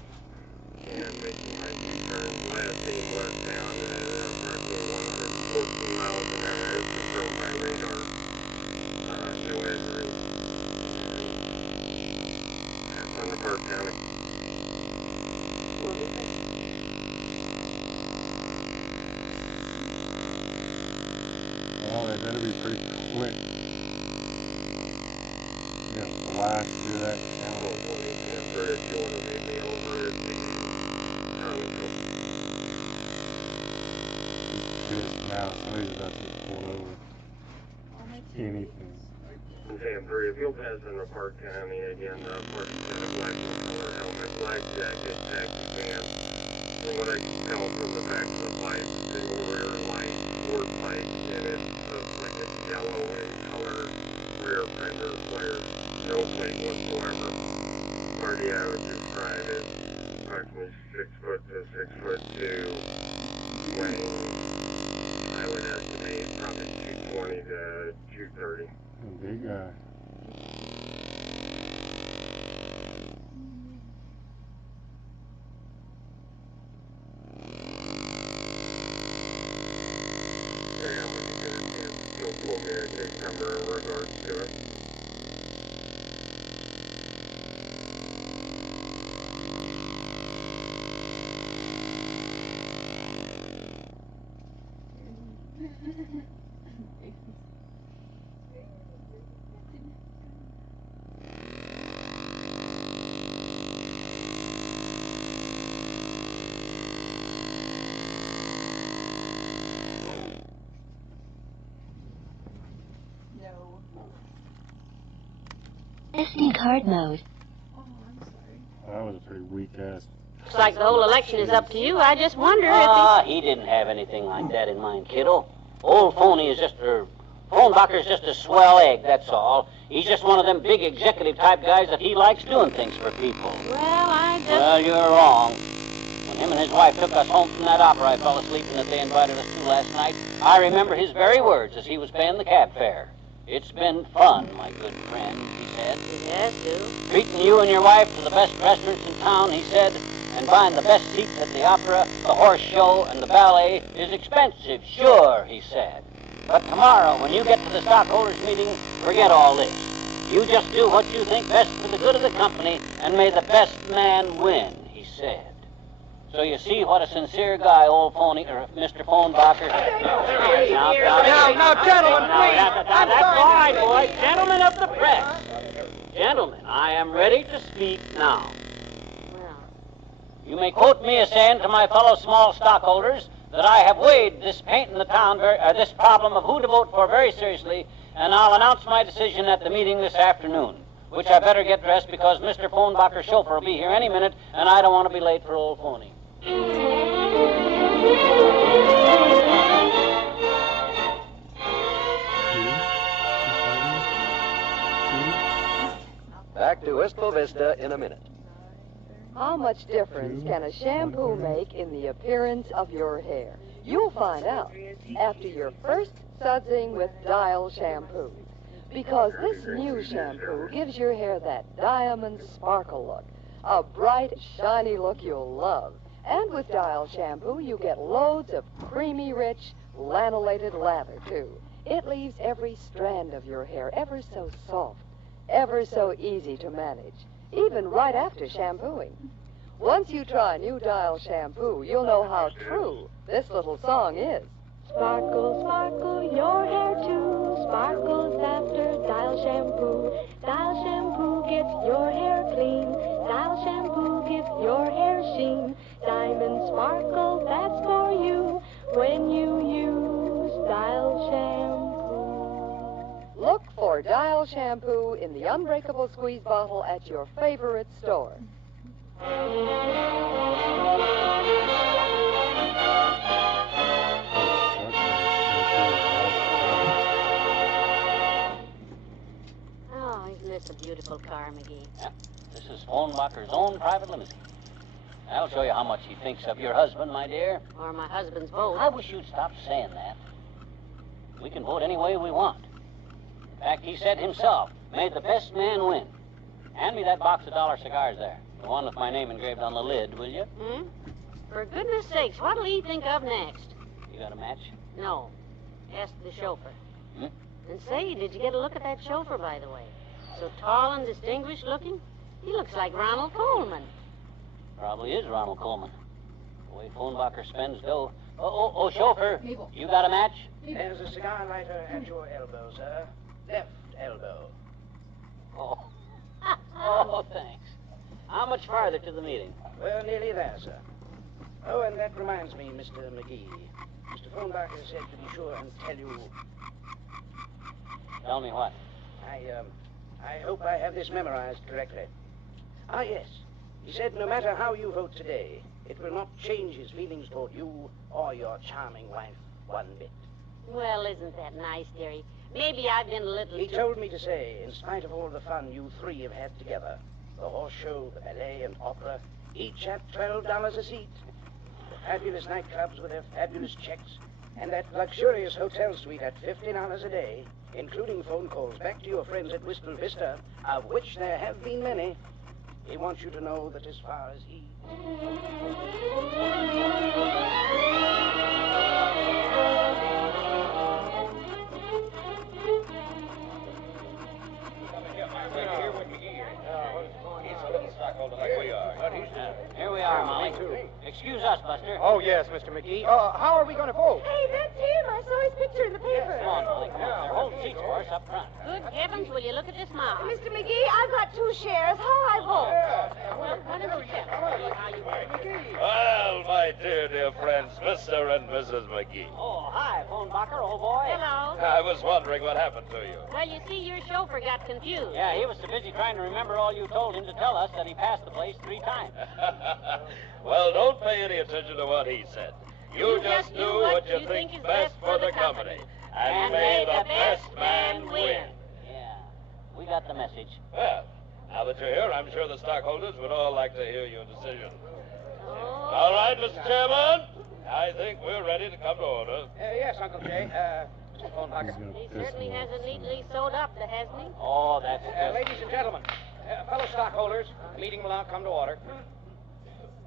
and making my U-turns. Last seen westbound at approximately 114 miles an hour as confirmed by radar. No injuries. That's on the Park County. Well, they better be pretty quick. Yeah, blast through that channel. If you want to meet me over at the Comical. Now, somebody's about to pull over. Anything. Sam 3, if you'll pass in the Park County again, Park County, black and color helmet, black jacket, taxi cam. From what I can tell from the back of the pipe, single rear light, forward pipe, and it looks like it's yellow in color, rear fender flare, no plate whatsoever. Party I would describe as approximately 6 foot to 6'2", weighing, I would estimate probably 220 to 230. Big guy. You'll pull me a case number in regards to it. SD card mode. That was a pretty weak ass. Looks like the whole election is up to you. I just wonder he didn't have anything like that in mind, kiddo. Old Phony is Phonebacker's just a swell egg, that's all. He's just one of them big executive type guys that he likes doing things for people. Well, you're wrong. When him and his wife took us home from that opera I fell asleep in that they invited us to last night, I remember his very words as he was paying the cab fare. It's been fun, my good friend, he said. Yes, do. Treating you and your wife to the best restaurants in town, he said, and buying the best seats at the opera, the horse show, and the ballet is expensive, sure, he said. But tomorrow, when you get to the stockholders' meeting, forget all this. You just do what you think best for the good of the company, and may the best man win, he said. So you see what a sincere guy old Phony, or Mr. Phonebacker's... Now, gentlemen, please. That's all right, boys. Gentlemen of the press. Gentlemen, I am ready to speak now. You may quote me as saying to my fellow small stockholders that I have weighed this paint in the town, this problem of who to vote for very seriously, and I'll announce my decision at the meeting this afternoon, which I better get dressed because Mr. Phonebacker's chauffeur will be here any minute, and I don't want to be late for old Phony. Back to Wistful Vista in a minute. How much difference can a shampoo make in the appearance of your hair? You'll find out after your first sudsing with Dial shampoo. Because this new shampoo gives your hair that diamond sparkle look, a bright, shiny look you'll love. And with Dial shampoo, you get loads of creamy, rich, lanolated lather, too. It leaves every strand of your hair ever so soft, ever so easy to manage, even right after shampooing. Once you try new Dial shampoo, you'll know how true this little song is. Sparkle, sparkle, your hair too sparkles after Dial shampoo. Dial shampoo gets your hair clean. Dial shampoo gives your hair sheen. Diamond sparkle, that's for you when you use Dial shampoo. Look for Dial shampoo in the unbreakable squeeze bottle at your favorite store. Oh, isn't this a beautiful car, McGee? Yep. This is Phonebacker's own private limousine. I'll show you how much he thinks of your husband, my dear. Or my husband's vote. I wish you'd stop saying that. We can vote any way we want. In fact, he said himself, may the best man win. Hand me that box of dollar cigars there. The one with my name engraved on the lid, will you? Hmm? For goodness sakes, what'll he think of next? You got a match? No. Ask the chauffeur. Hmm? And say, did you get a look at that chauffeur, by the way? So tall and distinguished looking? He looks like Ronald Coleman. Probably is Ronald Coleman. The way Phonbacher spends dough. Oh, chauffeur, you got a match? There's a cigar lighter at your elbow, sir. Left elbow. Oh. Oh, thanks. How much farther to the meeting? We're nearly there, sir. Oh, and that reminds me, Mr. McGee. Mr. Phonbacher said to be sure and tell you... Tell me what? I hope I have this memorized correctly. Ah, yes. He said no matter how you vote today, it will not change his feelings toward you or your charming wife one bit. Well, isn't that nice, dearie? Maybe I've been a little... He told me to say, in spite of all the fun you three have had together, the horse show, the ballet, and opera, each at $12 a seat, the fabulous nightclubs with their fabulous checks, and that luxurious hotel suite at $50 a day, including phone calls back to your friends at Wistful Vista, of which there have been many, he wants you to know that as far as he... Here we are, Molly. Excuse us, Buster. Oh, yes, Mr. McGee. How are we going to vote? Hey, that's him. I saw his picture in the paper. Come on, Molly, come on. There, hold seats for us up front. Good heavens, will you look at this mom? Mr. McGee, I've got 2 shares. How I vote? Well, why don't you tell me how you vote? Well, my dear friends, Mr. and Mrs. McGee. Oh, hi, Phonbacher, old boy. Hello. I was wondering what happened to you. Well, you see, your chauffeur got confused. Yeah, he was so busy trying to remember all you told him to tell us that he passed the place 3 times. Well, don't pay any attention to what he said. You just do what you think is best for the company. And may the best man win. Yeah, we got the message. Well, now that you're here, I'm sure the stockholders would all like to hear your decision. Oh. All right, Mr. Chairman, I think we're ready to come to order. Yes, Uncle Jay. Mr. Phonbacher. He certainly has it neatly sewed up, hasn't he? Oh, that's good. Ladies and gentlemen, fellow stockholders, the meeting will now come to order.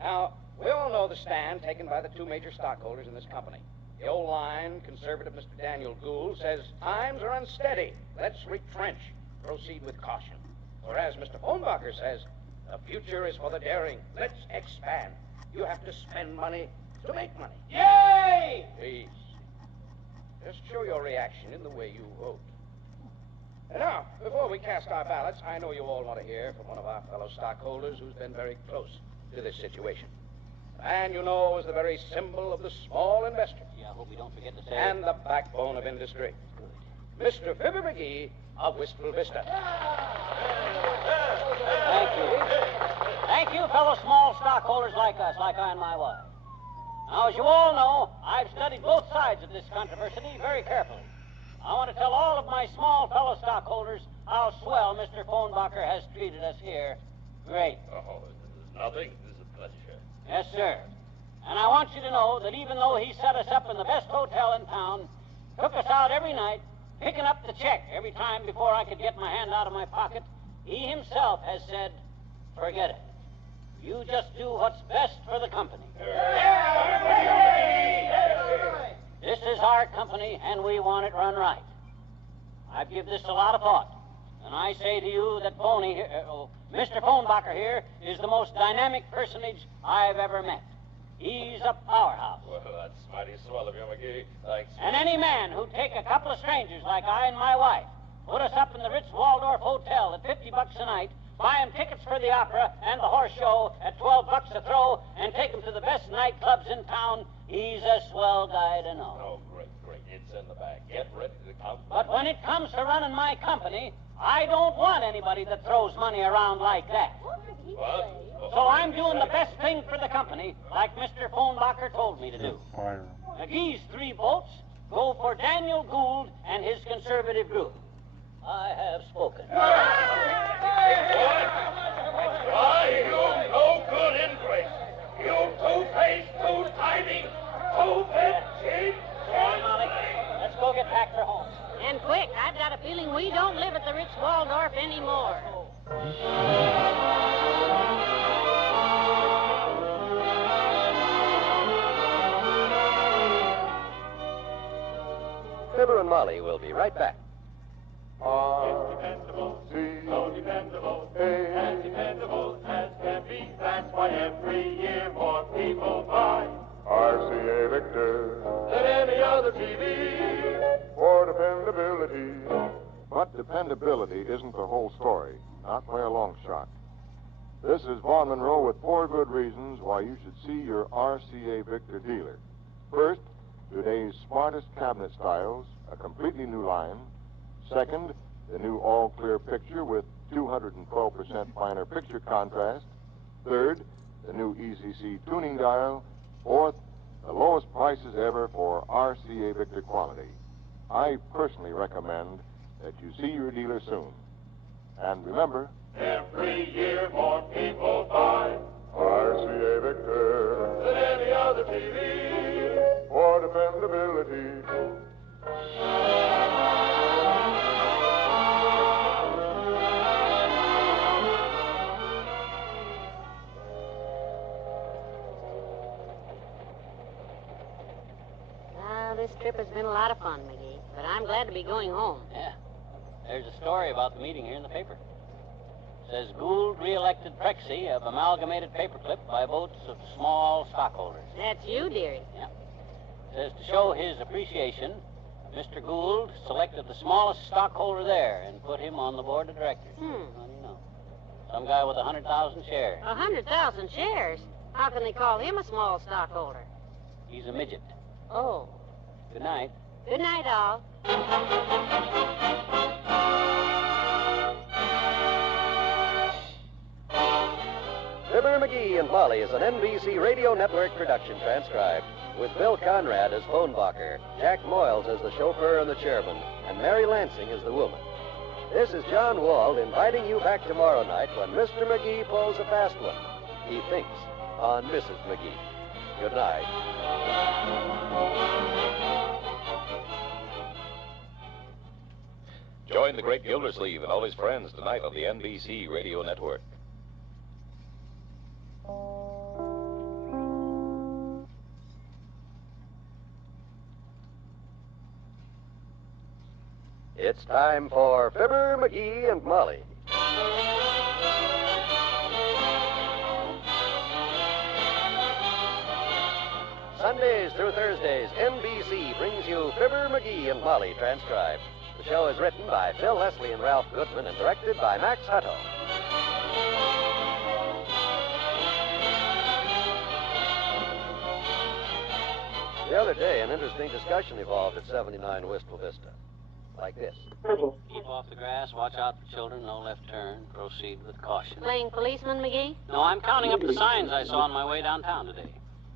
Now, we all know the stand taken by the 2 major stockholders in this company. The old line, conservative Mr. Daniel Gould, says times are unsteady. Let's retrench. Proceed with caution. Whereas Mr. Phonbacher says the future is for the daring. Let's expand. You have to spend money to make money. Yay! Please, just show your reaction in the way you vote. Now, before we cast our ballots, I know you all want to hear from one of our fellow stockholders who's been very close to this situation. And you know is the very symbol of the small investor. Yeah, I hope we don't forget to say... And the backbone of industry. Mr. Fibber McGee of Wistful Vista. Thank you. Thank you, fellow small stockholders like us, like I and my wife. Now, as you all know, I've studied both sides of this controversy very carefully. I want to tell all of my small fellow stockholders how swell Mr. Phonbacher has treated us here. Great. Oh, there's nothing. This is a pleasure. Yes, sir. And I want you to know that even though he set us up in the best hotel in town, took us out every night, picking up the check every time before I could get my hand out of my pocket, he himself has said, forget it. You just do what's best for the company. This is our company, and we want it run right. I've given this a lot of thought, and I say to you that Mr. Phonbacher here is the most dynamic personage I've ever met. He's a powerhouse. Well, that's mighty swell of you, McGee. Thanks. And any man who'd take a couple of strangers like I and my wife, put us up in the Ritz Waldorf Hotel at $50 a night, buy 'em tickets for the opera and the horse show at $12 a throw, and take 'em to the best nightclubs in town, he's a swell guy to know. Oh, great. It's in the bag. Get ready to come. But when it comes to running my company, I don't want anybody that throws money around like that. What? So I'm doing the best thing for the company, like Mr. Phonbacher told me to do. Fire. McGee's 3 votes go for Daniel Gould and his conservative group. I have spoken. Why, you no good ingrate. You two-faced, two-timing, two-bit cheat. Molly, let's go get back for home. And quick, I've got a feeling we don't live at the Ritz Waldorf anymore. Fibber and Molly will be right back. So dependable, as dependable as can be. That's why every year more people buy RCA Victor than any other TV. for dependability. But dependability isn't the whole story, not by a long shot. This is Vaughn Monroe with 4 good reasons why you should see your RCA Victor dealer. First, today's smartest cabinet styles, a completely new line. Second, the new all-clear picture with 212% finer picture contrast. Third, the new ECC tuning dial. Fourth, the lowest prices ever for RCA Victor quality. I personally recommend that you see your dealer soon. And remember, Every year more people buy RCA Victor than any other TV. for dependability. Well, this trip has been a lot of fun, McGee, but I'm glad to be going home. Yeah. There's a story about the meeting here in the paper. Says Gould re-elected Prexy of Amalgamated Paperclip by votes of small stockholders. That's you, dearie. Yeah. Says to show his appreciation, Mr. Gould selected the smallest stockholder there and put him on the board of directors. How do you know? Some guy with 100,000 shares. 100,000 shares? How can they call him a small stockholder? He's a midget. Oh. Good night. Good night, all. Fibber, McGee, and Molly is an NBC Radio Network production transcribed, with Bill Conrad as Phonbacher, Jack Moyles as the chauffeur and the chairman, and Mary Lansing as the woman. This is John Wald inviting you back tomorrow night when Mr. McGee pulls a fast one. He thinks on Mrs. McGee. Good night. Join the great Gildersleeve and all his friends tonight on the NBC Radio Network. It's time for Fibber, McGee, and Molly. Sundays through Thursdays, NBC brings you Fibber, McGee, and Molly transcribed. The show is written by Phil Leslie and Ralph Goodman and directed by Max Hutto. The other day, an interesting discussion evolved at 79 Wistful Vista. Like this. Keep off the grass, watch out for children, no left turn, proceed with caution. Playing policeman, McGee? No, I'm counting up the signs I saw on my way downtown today.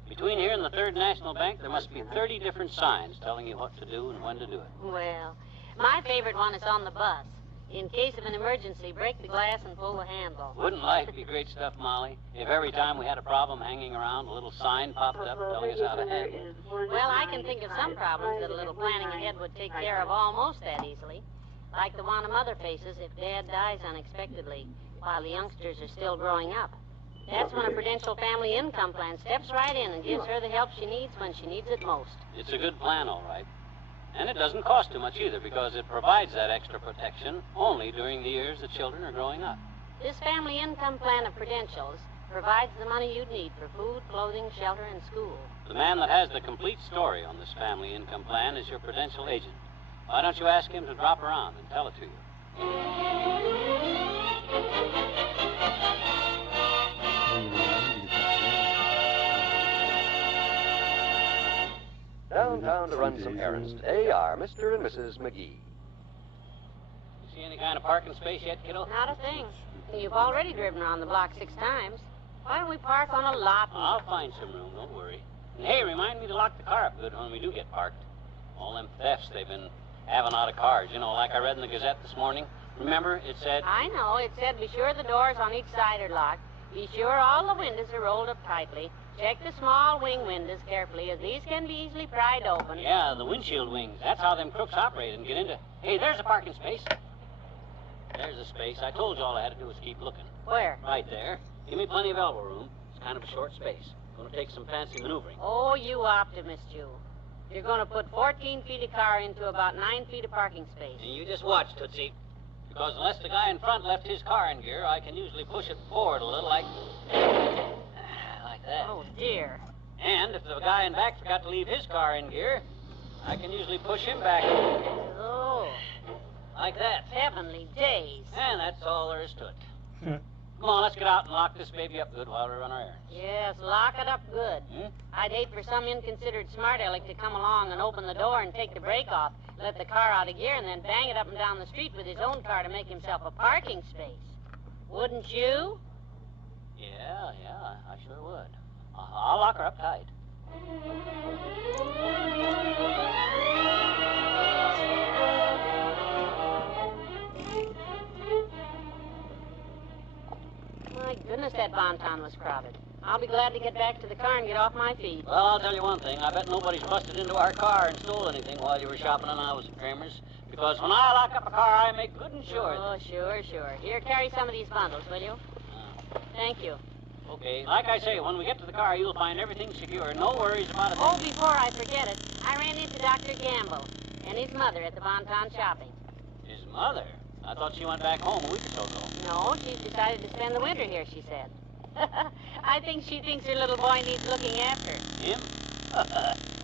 Between here and the Third National Bank, there must be 30 different signs telling you what to do and when to do it. Well, my favorite one is on the bus. In case of an emergency, break the glass and pull the handle. Wouldn't life be great stuff, Molly, if every time we had a problem hanging around, a little sign popped up telling us how to handle it? Well, I can think of some problems that a little planning ahead would take care of almost that easily. Like the one a mother faces if Dad dies unexpectedly while the youngsters are still growing up. That's when a Prudential Family Income Plan steps right in and gives her the help she needs when she needs it most. It's a good plan, all right. And it doesn't cost too much either because it provides that extra protection only during the years the children are growing up. This Family Income Plan of Prudential's provides the money you'd need for food, clothing, shelter, and school. The man that has the complete story on this Family Income Plan is your Prudential agent. Why don't you ask him to drop around and tell it to you? Downtown to run some errands today are Mr. and Mrs. McGee. You see any kind of parking space yet, kiddo? Not a thing. You've already driven around the block 6 times. Why don't we park on a lot? I'll find some room, don't worry. And hey, remind me to lock the car up good when we do get parked. All them thefts they've been having out of cars, you know, like I read in the Gazette this morning. Remember, it said... I know. It said be sure the doors on each side are locked. Be sure all the windows are rolled up tightly. Check the small wing windows carefully, as these can be easily pried open. Yeah, the windshield wings. That's how them crooks operate and get into... Hey, there's a parking space. There's a space. I told you all I had to do was keep looking. Where? Right there. Give me plenty of elbow room. It's kind of a short space. Gonna take some fancy maneuvering. Oh, you optimist, you. You're going to put 14 feet of car into about 9 feet of parking space. And you just watch, Tootsie. Because unless the guy in front left his car in gear, I can usually push it forward a little like that. Oh, dear. And if the guy in back forgot to leave his car in gear, I can usually push him back. Oh. Like that. Heavenly days. And that's all there is to it. Come on, let's get out and lock this baby up good while we run our errands. Yes, lock it up good. I'd hate for some inconsiderate smart aleck to come along and open the door and take the brake off, let the car out of gear, and then bang it up and down the street with his own car to make himself a parking space. Wouldn't you? Yeah, I sure would. I'll lock her up tight. My goodness, that bonton was crowded. I'll be glad to get back to the car and get off my feet. Well, I'll tell you one thing. I bet nobody's busted into our car and stole anything while you were shopping and I was at Kramer's. Because when I lock up a car, I make good and sure. Oh, sure. Here, carry some of these bundles, will you? Thank you. Okay. Like I say, when we get to the car, you'll find everything secure. No worries about it. Oh, before I forget it, I ran into Dr. Gamble and his mother at the Bonton shopping. His mother? I thought she went back home a week or so ago. No, she's decided to spend the winter here, she said. I think she thinks her little boy needs looking after. Him?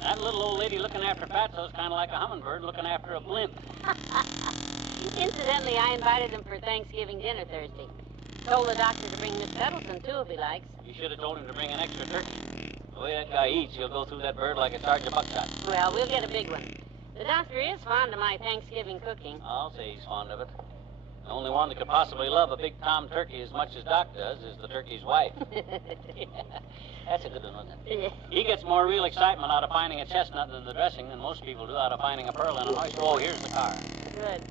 That little old lady looking after Fatso's kind of like a hummingbird looking after a blimp. Incidentally, I invited him for Thanksgiving dinner Thursday. Told the doctor to bring Miss Peddleson, too, if he likes. You should have told him to bring an extra turkey. The way that guy eats, he'll go through that bird like a charge of buckshot. Well, we'll get a big one. The doctor is fond of my Thanksgiving cooking. I'll say he's fond of it. The only one that could possibly love a big tom turkey as much as Doc does is the turkey's wife. That's a good one, wasn't it? He gets more real excitement out of finding a chestnut in the dressing than most people do out of finding a pearl in an oyster. Oh, here's the car. Good.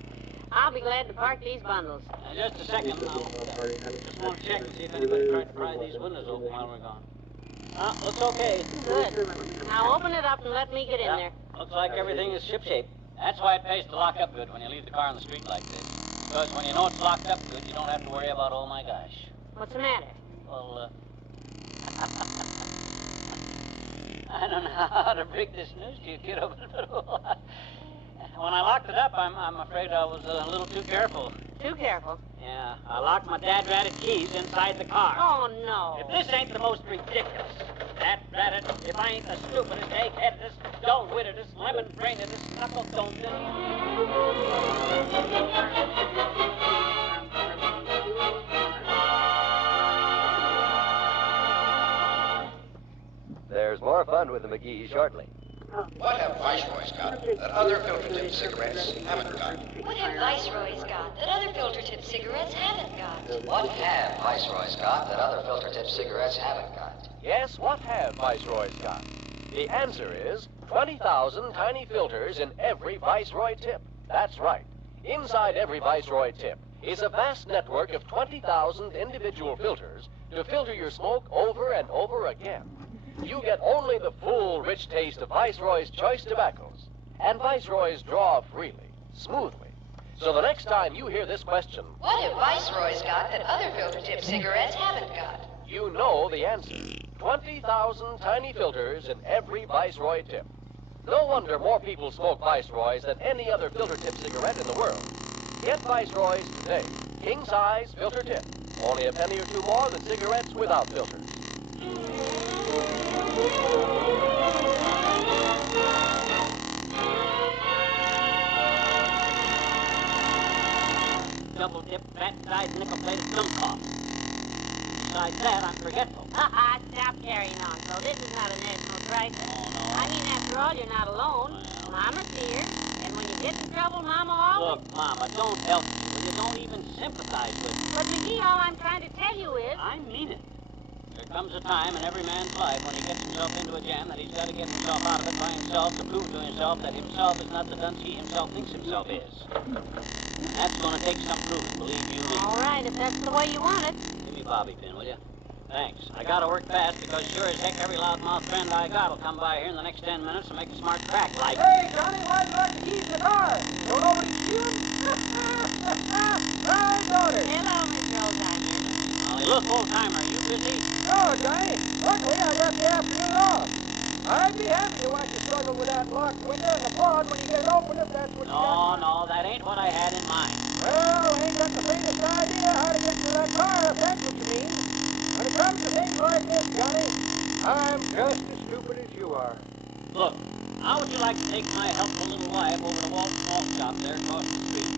I'll be glad to park these bundles. Just a second. I'll just want to check and see if anybody tried to pry these windows open while we're gone. Looks okay. Good. Now open it up and let me get in there. Looks like everything is shipshape. That's why it pays to lock up good when you leave the car on the street like this. Because when you know it's locked up good, you don't have to worry about, oh my gosh. What's the matter? Well, I don't know how to break this news to you, kiddo, but when I locked it up, I'm afraid I was a little too careful. Too careful? Yeah, I locked my dad-ratted keys inside the car. Oh, no. If this ain't the most ridiculous, dad-ratted, if I ain't the stupidest, egg-headedest, dull-wittedest, lemon-brainedest, knuckle-donedest... There's more fun with the McGee shortly. What have Viceroys got that other filter-tip cigarettes haven't got? What have Viceroys got that other filter-tip cigarettes haven't got? What have Viceroys got that other filter-tip cigarettes haven't got? Yes, what have Viceroys got? The answer is 20,000 tiny filters in every Viceroy tip. That's right. Inside every Viceroy tip is a vast network of 20,000 individual filters to filter your smoke over and over again. You get only the full, rich taste of Viceroy's choice tobaccos. And Viceroys draw freely, smoothly. So the next time you hear this question, what have Viceroys got that other filter-tip cigarettes haven't got? You know the answer. 20,000 tiny filters in every Viceroy tip. No wonder more people smoke Viceroys than any other filter-tip cigarette in the world. Get Viceroys today. King-size filter tip. Only a penny or two more than cigarettes without filters. Double-dip, fat-sized, nickel-plated film cough. Besides that, I'm forgetful. Stop carrying on, so this is not a national crisis. Oh, no. I mean, after all, you're not alone. Well. Mama's here, and when you get in trouble, Mama always... Look, Mama, don't help me. Well, you don't even sympathize with me. But, McGee, all I'm trying to tell you is... I mean it. There comes a time in every man's life when he gets himself into a jam that he's got to get himself out of it by himself to prove to himself that himself is not the dunce he himself thinks himself is. And that's going to take some proving, believe you me. All right, if that's the way you want it. Give me Bobby pin, will you? Thanks. I got to work fast because sure as heck every loudmouth friend I got will come by here in the next 10 minutes and make a smart crack like... Hey, Johnny, why you like the keys in the car? Don't nobody's stealing? My daughter. Hello, Miss Rose. Molly, look, old-timer, are you busy? No, Johnny. Luckily, I got the afternoon off. I'd be happy to watch you struggle with that locked window and applaud when you get it open if that's what you got. No, that ain't what I had in mind. Well, ain't got the faintest idea how to get into that car, if that's what you mean. When it comes to things like this, Johnny, I'm just as stupid as you are. Look, how would you like to take my helpful little wife over to Walt's Malt Shop there across the street?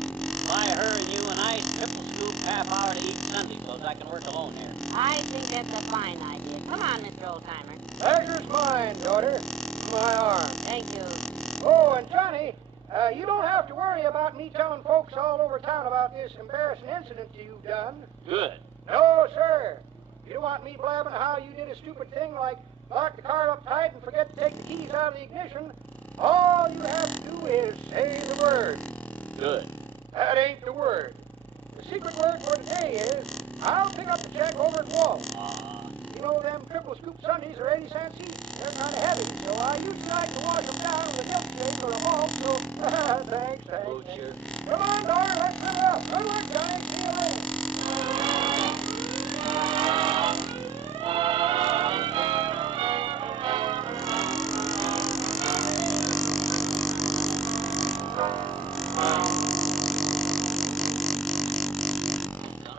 Buy her and you a nice triple scoop half hour to each Sunday so I can work alone here. I think that's a fine idea. Come on, Mr. Oldtimer. Pleasure's mine, daughter. My arm. Thank you. Oh, and Johnny, you don't have to worry about me telling folks all over town about this embarrassing incident you've done. Good. No, sir. You don't want me blabbing how you did a stupid thing like lock the car up tight and forget to take the keys out of the ignition. All you have to do is say the word. Good. That ain't the word. The secret word for today is, I'll pick up the check over at Walt's. You know them triple scoop Sundays are 80 cents each. They're kind of heavy, so I usually like to wash them down with a milkshake or a malt, so thanks. Butcher. Come on, daughter, let's fill it up. Good work, Johnny. See you later.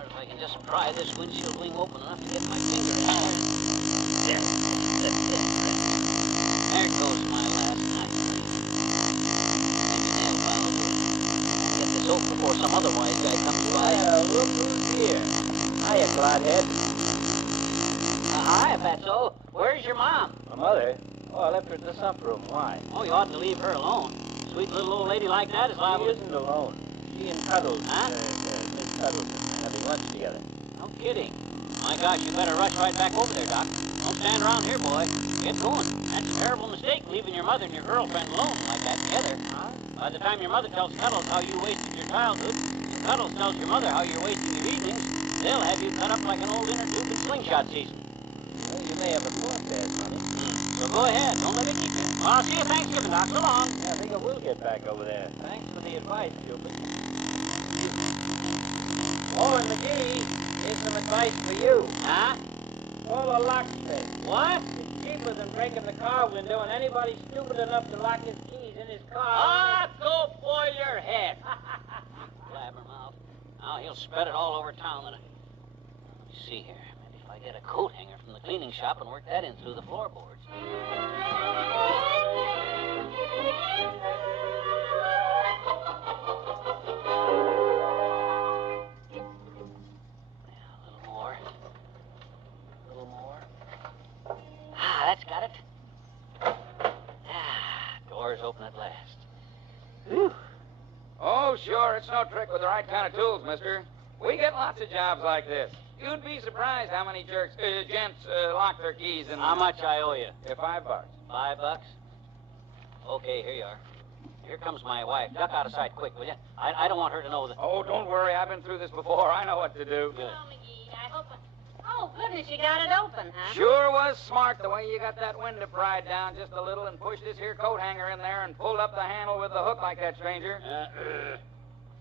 If I can just pry this windshield wing open enough to get my finger in there. There goes my last night. Maybe nail file will get this open before some other wise guy comes by. Look who's here. Hiya, Clodhead. Hi, Fatso. Where's your mom? My mother? Oh, I left her in the supper room. Why? Oh, you ought to leave her alone. Sweet little old lady like that is liable She isn't alone. She and Cuddles, Huh? Miss Cuddles, are having lunch together. No kidding. My gosh, you better rush right back over there, Doc. Don't stand around here, boy. Get going. That's a terrible mistake, leaving your mother and your girlfriend alone like that together. By the time your mother tells Cuddles how you wasted your childhood, and Cuddles tells your mother how you're wasting your evenings, they'll have you cut up like an old inner tube in slingshot season. Well, you may have a point there, Sonny. So go ahead. Don't let me keep you. Well, I'll see you Thanksgiving, Doc. So long. Yeah, I think I will get back over there. Thanks for the advice, Cupid. Oh, and McGee, here's some advice for you. Huh? Pull a locksmith. What? It's cheaper than breaking the car window, and anybody stupid enough to lock his keys in his car. Ah, go boil your head. Blabbermouth. Now he'll spread it all over town. Let me see here. Maybe if I get a coat hanger from the cleaning shop and work that in through the floorboards. That's got it. Door's open at last. Whew. Oh, sure, it's no trick with the right kind of tools, mister. We get lots of jobs like this. You'd be surprised how many gents lock their keys in. How much I owe you? $5. $5? Okay, here you are. Here comes my wife. Duck out of sight quick, will you? I don't want her to know that... Oh, don't worry. I've been through this before. I know what to do. Good. Oh, McGee, I hope... Oh, goodness, you got it open, huh? Sure was smart the way you got that window pried down just a little and pushed this here coat hanger in there and pulled up the handle with the hook like that, stranger.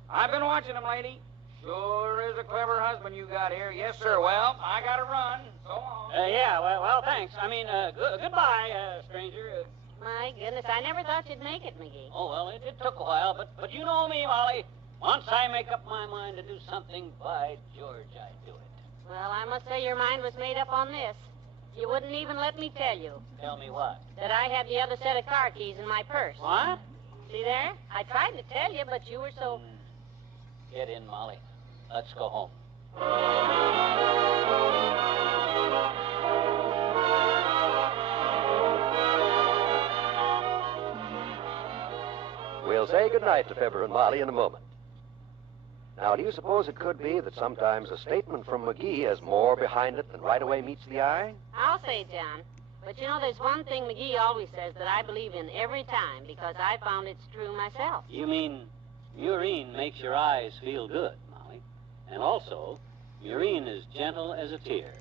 I've been watching him, lady. Sure is a clever husband you got here. Yes, sir. Well, I gotta run. So long. Yeah, well, thanks. I mean, goodbye, stranger. My goodness, I never thought you'd make it, McGee. Oh, well, it took a while, but you know me, Molly. Once I make up my mind to do something, by George, I do it. Well, I must say your mind was made up on this. You wouldn't even let me tell you. Tell me what? That I had the other set of car keys in my purse. What? See there? I tried to tell you, but you were so... Get in, Molly. Let's go home. We'll say goodnight to Fibber and Molly in a moment. Now, do you suppose it could be that sometimes a statement from McGee has more behind it than right away meets the eye? I'll say, John. But you know, there's one thing McGee always says that I believe in every time because I found it's true myself. You mean murine makes your eyes feel good, Molly. And also, murine is gentle as a tear.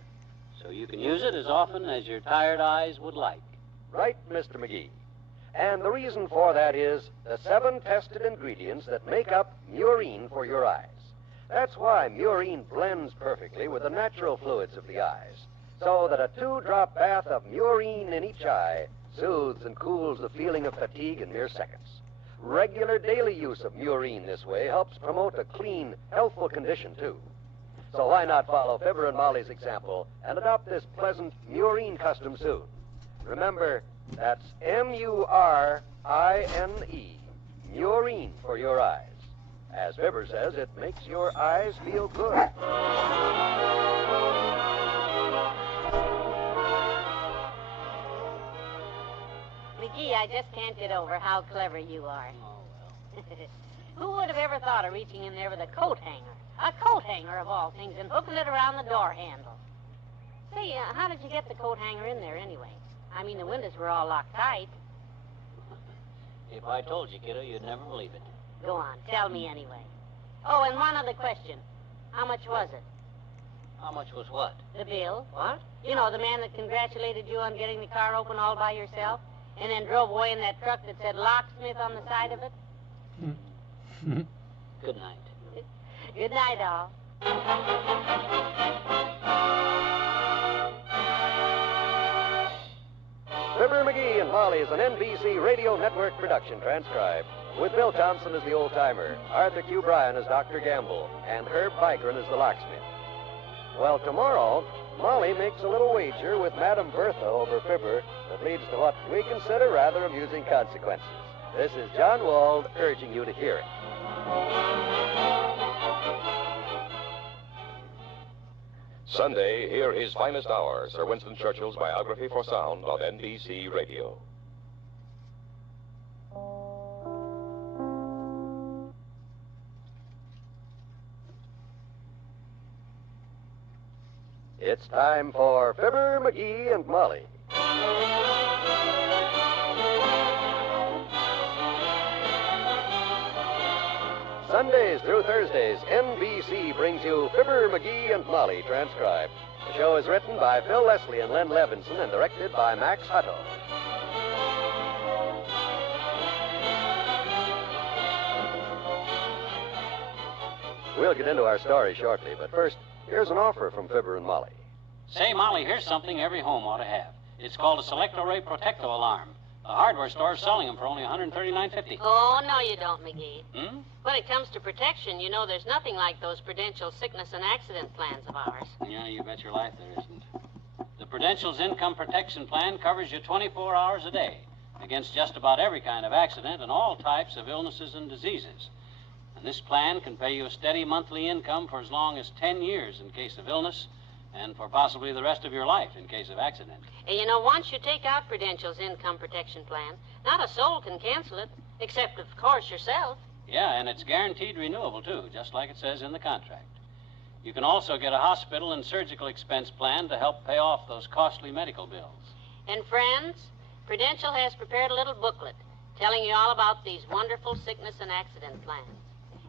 So you can use it as often as your tired eyes would like. Right, Mr. McGee. And the reason for that is the 7 tested ingredients that make up murine for your eyes. That's why murine blends perfectly with the natural fluids of the eyes, so that a 2-drop bath of murine in each eye soothes and cools the feeling of fatigue in mere seconds. Regular daily use of Murine this way helps promote a clean, healthful condition, too. So why not follow Fibber and Molly's example and adopt this pleasant Murine custom soon? Remember, that's Murine, Murine for your eyes. As Fibber says, it makes your eyes feel good. McGee, I just can't get over how clever you are. Oh, well. Who would have ever thought of reaching in there with a coat hanger? A coat hanger, of all things, and hooking it around the door handle. Say, how did you get the coat hanger in there anyway? I mean, the windows were all locked tight. If I told you, kiddo, you'd never believe it. Go on, tell me anyway. Oh, and one other question. How much was it? How much was what? The bill. What? You know, the man that congratulated you on getting the car open all by yourself, and then drove away in that truck that said locksmith on the side of it? Good night. Good night, all. Fibber, McGee, and Molly is an NBC Radio Network production, transcribed, with Bill Thompson as the old-timer, Arthur Q. Bryan as Dr. Gamble, and Herb Bykron as the locksmith. Well, tomorrow, Molly makes a little wager with Madame Bertha over Fibber that leads to what we consider rather amusing consequences. This is John Wald urging you to hear it. Sunday, hear his finest hour, Sir Winston Churchill's biography for sound on NBC Radio. It's time for Fibber, McGee, and Molly. Sundays through Thursdays, NBC brings you Fibber, McGee, and Molly, transcribed. The show is written by Phil Leslie and Len Levinson and directed by Max Hutto. We'll get into our story shortly, but first, here's an offer from Fibber and Molly. Say, Molly, here's something every home ought to have. It's called a Selecto Ray Protecto alarm. The hardware store's selling them for only $139.50. Oh, no, you don't, McGee. Hmm? When it comes to protection, you know there's nothing like those Prudential sickness and accident plans of ours. Yeah, you bet your life there isn't. The Prudential's income protection plan covers you 24 hours a day against just about every kind of accident and all types of illnesses and diseases. And this plan can pay you a steady monthly income for as long as 10 years in case of illness and for possibly the rest of your life in case of accident. And you know, once you take out Prudential's income protection plan, not a soul can cancel it, except, of course, yourself. Yeah, and it's guaranteed renewable, too, just like it says in the contract. You can also get a hospital and surgical expense plan to help pay off those costly medical bills. And friends, Prudential has prepared a little booklet telling you all about these wonderful sickness and accident plans.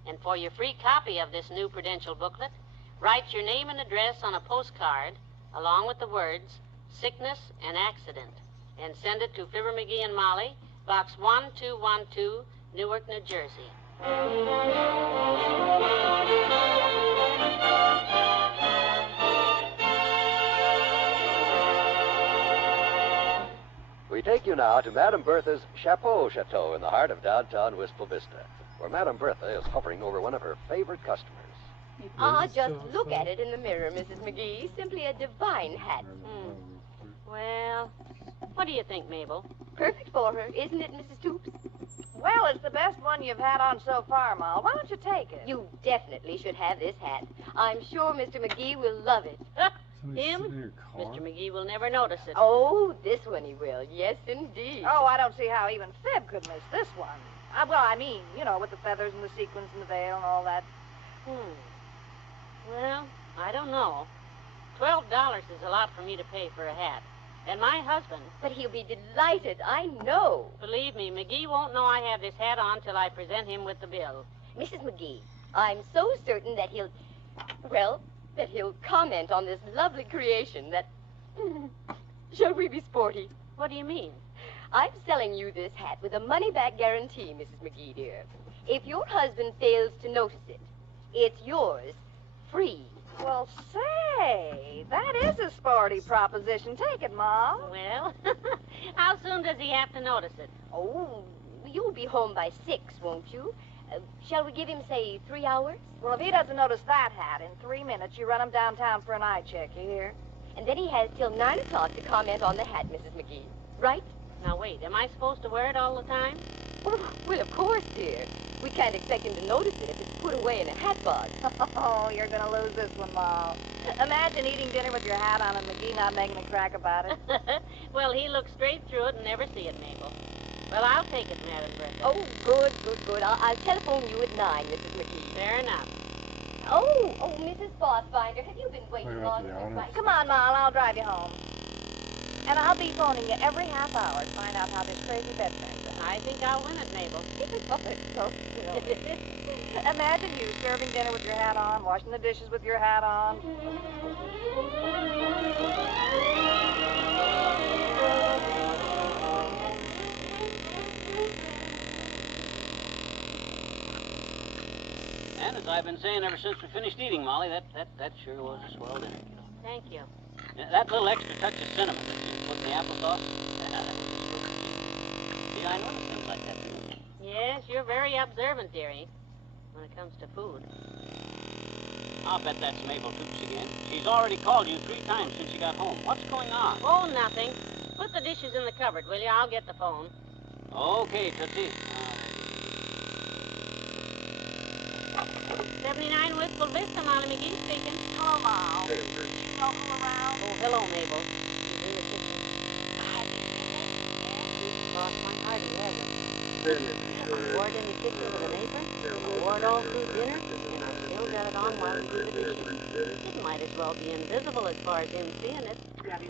And for your free copy of this new Prudential booklet, write your name and address on a postcard along with the words sickness and accident, and send it to Fibber, McGee, and Molly, Box 1212, Newark, New Jersey. We take you now to Madame Bertha's Chapeau Chateau in the heart of downtown Wistful Vista, where Madame Bertha is hovering over one of her favorite customers. Ah, just look at it in the mirror, Mrs. McGee. Simply a divine hat. Well, what do you think, Mabel? Perfect for her, isn't it, Mrs. Toops? Well, it's the best one you've had on so far, Ma. Why don't you take it? You definitely should have this hat. I'm sure Mr. McGee will love it. Him? Mr. McGee will never notice it. Oh, this one he will. Yes, indeed. Oh, I don't see how even Fib could miss this one. Well, I mean, you know, with the feathers and the sequins and the veil and all that. Well, I don't know. $12 is a lot for me to pay for a hat. And my husband... But he'll be delighted, I know. Believe me, McGee won't know I have this hat on till I present him with the bill. Mrs. McGee, I'm so certain that he'll... Well, that he'll comment on this lovely creation that... Shall we be sporty? What do you mean? I'm selling you this hat with a money-back guarantee, Mrs. McGee, dear. If your husband fails to notice it, it's yours, free. Well, say, that is a sporty proposition. Take it, Ma. Well, how soon does he have to notice it? Oh, you'll be home by 6, won't you? Shall we give him, say, 3 hours? Well, if he doesn't notice that hat in 3 minutes, you run him downtown for an eye check, you hear? And then he has till 9 o'clock to comment on the hat, Mrs. McGee. Right? Now, wait, am I supposed to wear it all the time? Well, of course, dear. We can't expect him to notice it if it's put away in a hat box. Oh, you're going to lose this one, Ma. Imagine eating dinner with your hat on and McGee not making a crack about it. Well, he looks straight through it and never see it, Mabel. Well, I'll take it, Madam Bertha. Oh, good. I'll telephone you at 9, Mrs. McGee. Fair enough. Oh, Mrs. Bossfinder, have you been waiting long enough? Come on, Ma, I'll drive you home. And I'll be phoning you every half hour to find out how this crazy bed turns out. I think I'll win it, Mabel. Imagine you serving dinner with your hat on, washing the dishes with your hat on. And as I've been saying ever since we finished eating, Molly, that sure was a swell dinner, kiddo. Thank you. That little extra touch of cinnamon that you put in the applesauce, see, I notice things like that, too. Yes, you're very observant, dearie, when it comes to food. I'll bet that's Mabel Toops again. She's already called you 3 times since she got home. What's going on? Oh, nothing. Put the dishes in the cupboard, will you? I'll get the phone. Okay, Tootsie. 79 Wistful Vista, Molly McGee speaking. Hello, Ma. Do you know who around? Oh, hello, Mabel. She's in the kitchen. Cross my heart, he hasn't. I wore it in the kitchen with an apron. I wore it all through dinner, and I still got it on while we do the dishes. It might as well be invisible as far as him seeing it.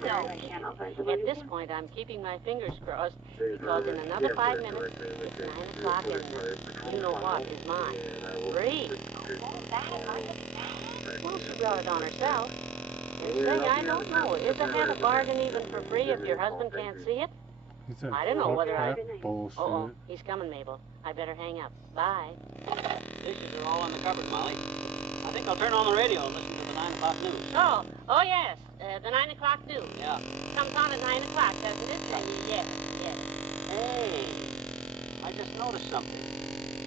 No, at this point, I'm keeping my fingers crossed, because in another 5 minutes, it's 9 o'clock, and you know what is mine. Free. Well, she brought it on herself. And say, I don't know. Is a hat a bargain even for free if your husband can't see it? I don't know whether I... Uh-oh, he's coming, Mabel. I better hang up. Bye. Dishes are all in the cupboard, Molly. I think I'll turn on the radio and listen to the 9 o'clock news. Oh yes. The 9 o'clock news. Yeah. Comes on at 9 o'clock, doesn't it? Yes. Hey, I just noticed something.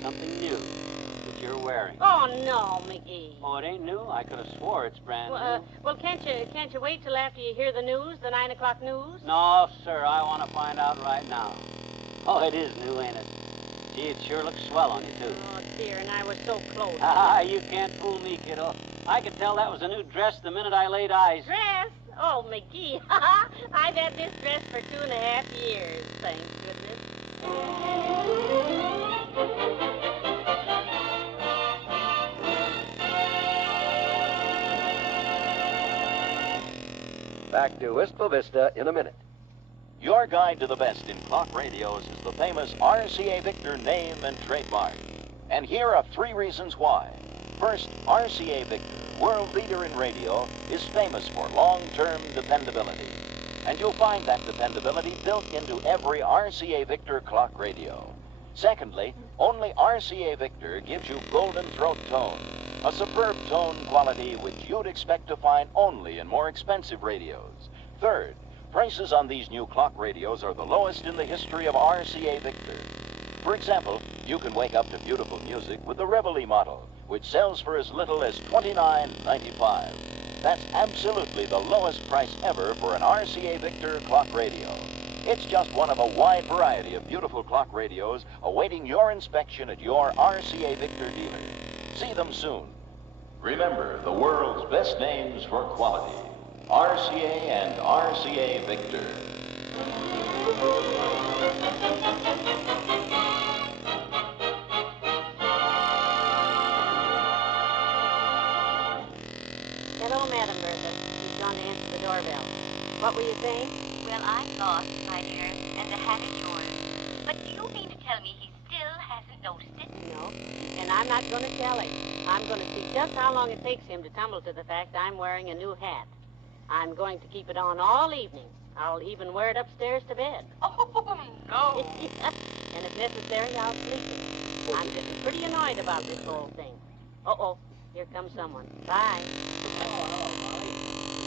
Something new that you're wearing. Oh, no, McGee. Oh, it ain't new? I could have swore it's brand new. Well, can't you wait till after you hear the news, the 9 o'clock news? No, sir. I want to find out right now. Oh, it is new, ain't it? Gee, it sure looks swell on you, too. Oh, dear, and I was so close. You can't fool me, kiddo. I could tell that was a new dress the minute I laid eyes. Dress? Oh, McGee. I've had this dress for 2.5 years, thank goodness. Back to Wistful Vista in a minute. Your guide to the best in clock radios is the famous RCA Victor name and trademark. And here are 3 reasons why. First, RCA Victor, world leader in radio, is famous for long-term dependability. And you'll find that dependability built into every RCA Victor clock radio. Secondly, only RCA Victor gives you golden throat tone, a superb tone quality which you'd expect to find only in more expensive radios. Third, prices on these new clock radios are the lowest in the history of RCA Victor. For example, you can wake up to beautiful music with the Reveille model, which sells for as little as $29.95. That's absolutely the lowest price ever for an RCA Victor clock radio. It's just one of a wide variety of beautiful clock radios awaiting your inspection at your RCA Victor dealer. See them soon. Remember the world's best names for quality. RCA and RCA Victor. Hello, Madam Bertha. He's gone to answer the doorbell. What were you saying? Well, I'm lost, my dear, and the hat is yours. But do you mean to tell me he still hasn't noticed it? No, and I'm not going to tell him. I'm going to see just how long it takes him to tumble to the fact I'm wearing a new hat. I'm going to keep it on all evening. I'll even wear it upstairs to bed. Oh, no. And if necessary, I'll sleep in it. I'm getting pretty annoyed about this whole thing. Uh-oh, here comes someone. Bye.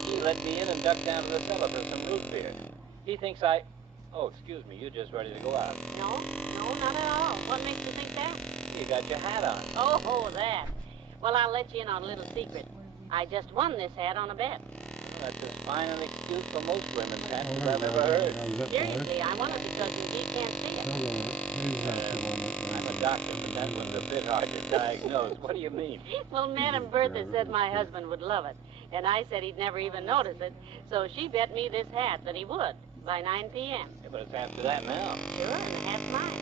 He let me in and ducked down to the cellar for some root beer. He thinks I... Oh, excuse me, you're just ready to go out. No, not at all. What makes you think that? You got your hat on. Oh, that. Well, I'll let you in on a little secret. I just won this hat on a bet. Well, that's as fine an excuse for most women's hats as I've ever heard. Seriously, I won it because McGee can't see it. I'm a doctor, but that one's a bit hard to diagnose. What do you mean? Well, Madam Bertha said my husband would love it, and I said he'd never even notice it, so she bet me this hat that he would by 9 p.m. Yeah, but it's after that now. Sure, and the hat's mine.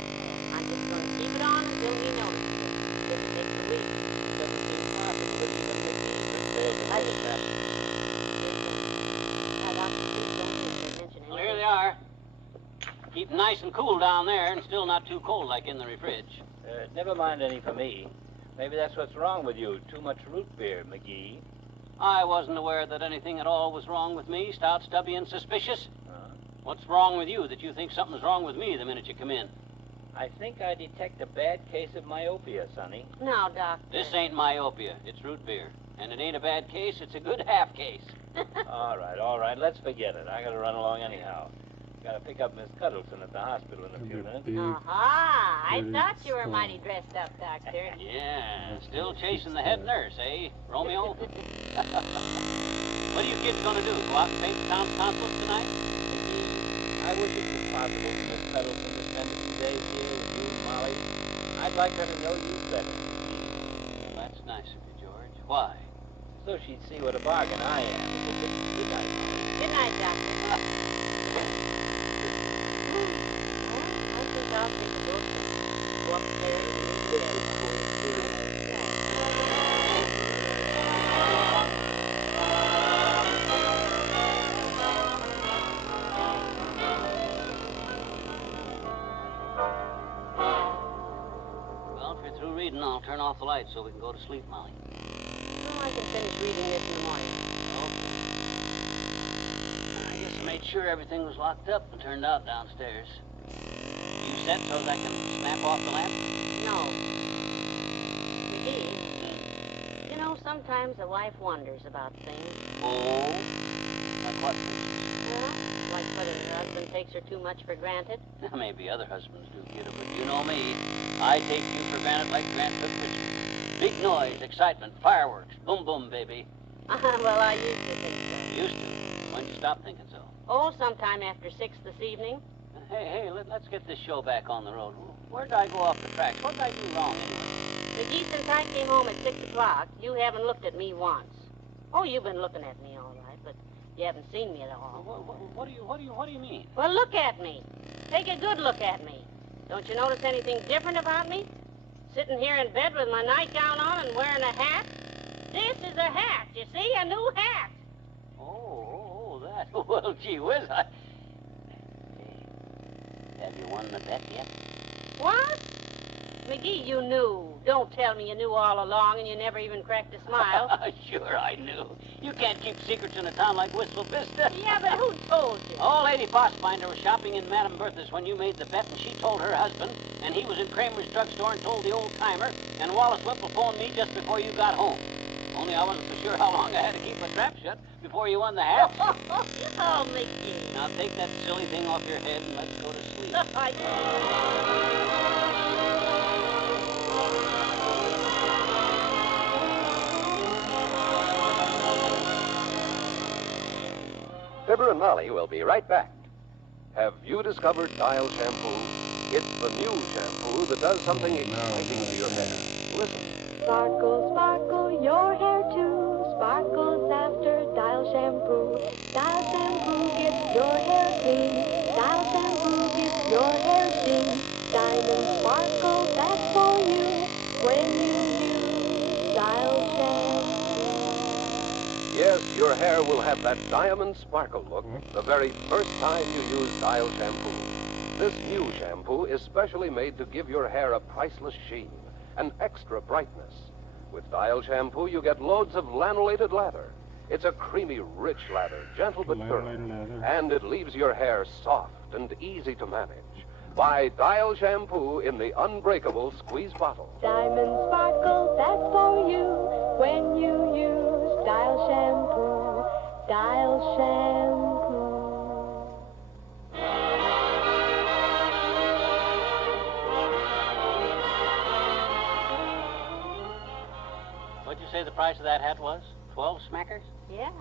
I'm just going to keep it on until he notices it. It takes a week. It doesn't seem possible that you're going to get decent sales before this happens. Well, here they are. Keep nice and cool down there and still not too cold like in the fridge. Never mind any for me. Maybe that's what's wrong with you. Too much root beer, McGee. I wasn't aware that anything at all was wrong with me, stout, stubby, and suspicious. What's wrong with you that you think something's wrong with me the minute you come in? I think I detect a bad case of myopia, Sonny. Now, Doctor. This ain't myopia. It's root beer. And it ain't a bad case. It's a good half case. All right. Let's forget it. I got to run along anyhow. Got to pick up Miss Cuddleton at the hospital in a few minutes. Aha! I thought you were mighty dressed up, Doctor. Yeah, still chasing the head nurse, eh, Romeo? What are you kids going to do? Go out and paint the town consoles tonight? I wish it was possible for Miss Cuddleton to spend a few days here with you, Molly. I'd like her to know you better. Well, that's nice of you, George. Why? So she'd see what a bargain I am. Good night, Molly. Good night, Doctor. I think I'll take a book and go upstairs and read bed. Well, if you're through reading, I'll turn off the lights so we can go to sleep, Molly. Oh, I can finish reading this in the morning. I guess I made sure everything was locked up and turned out downstairs. You set so that I can snap off the lamp? No. McGee, you know, sometimes a wife wonders about things. Oh? Like what? Well, like whether her husband takes her too much for granted. Maybe other husbands do, kiddo, but you know me. I take you for granted like Grant took Richard. Big noise, excitement, fireworks, boom, boom, baby. Well, I used to think so. Used to? When'd you stop thinking so? Oh, sometime after 6 this evening. Hey, let's get this show back on the road. Where'd I go off the tracks? What did I do wrong, anyway? McGee, since I came home at 6 o'clock, you haven't looked at me once. Oh, you've been looking at me all right, but you haven't seen me at all. What do you mean? Well, look at me. Take a good look at me. Don't you notice anything different about me? Sitting here in bed with my nightgown on and wearing a hat? This is a hat, you see? A new hat. Oh, that. Well, gee whiz, Hey, have you won the bet yet? What? McGee, you knew. Don't tell me you knew all along and you never even cracked a smile. Sure, I knew. You can't keep secrets in a town like Whistle Vista. Yeah, but who told you? Old Lady Bossbinder was shopping in Madame Bertha's when you made the bet, and she told her husband, and he was in Kramer's drugstore and told the old-timer, and Wallace Whipple phoned me just before you got home. Only I wasn't so sure how long I had to keep my trap shut before you won the hat. Oh, McGee. Now take that silly thing off your head and let's go to sleep. Fibber and Molly will be right back. Have you discovered Dial Shampoo? It's the new shampoo that does something exciting to your hair. Listen. Sparkle, sparkle, your hair too. Sparkles after Dial Shampoo. Dial Shampoo gets your hair clean. Dial Shampoo gets your hair sing. Diamond sparkle, that's for you. When you use Dial Shampoo. Yes, your hair will have that diamond sparkle look the very first time you use Dial Shampoo. This new shampoo is specially made to give your hair a priceless sheen, an extra brightness. With Dial Shampoo, you get loads of lanolated lather. It's a creamy, rich lather, gentle but firm, and it leaves your hair soft and easy to manage. Buy Dial Shampoo in the unbreakable squeeze bottle. Diamond sparkle, that's for you. When you use Dial Shampoo. Dial shampoo. What'd you say the price of that hat was? 12 smackers? Yeah.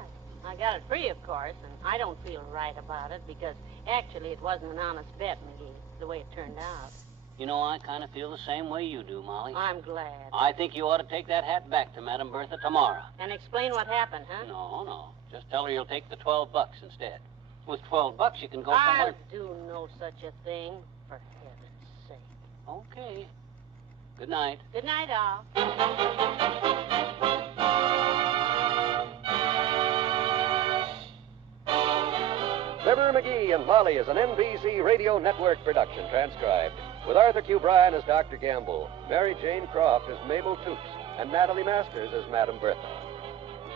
I got it free, of course, and I don't feel right about it because actually it wasn't an honest bet, McGee, the way it turned out. You know, I kind of feel the same way you do, Molly. I'm glad. I think you ought to take that hat back to Madame Bertha tomorrow. And explain what happened, huh? No. Just tell her you'll take the $12 instead. With $12, you can go I'll somewhere. do no such a thing, for heaven's sake. Okay. Good night. Good night, all. Fibber, McGee, and Molly is an NBC Radio Network production, transcribed. With Arthur Q. Bryan as Dr. Gamble, Mary Jane Croft as Mabel Toops, and Natalie Masters as Madame Bertha.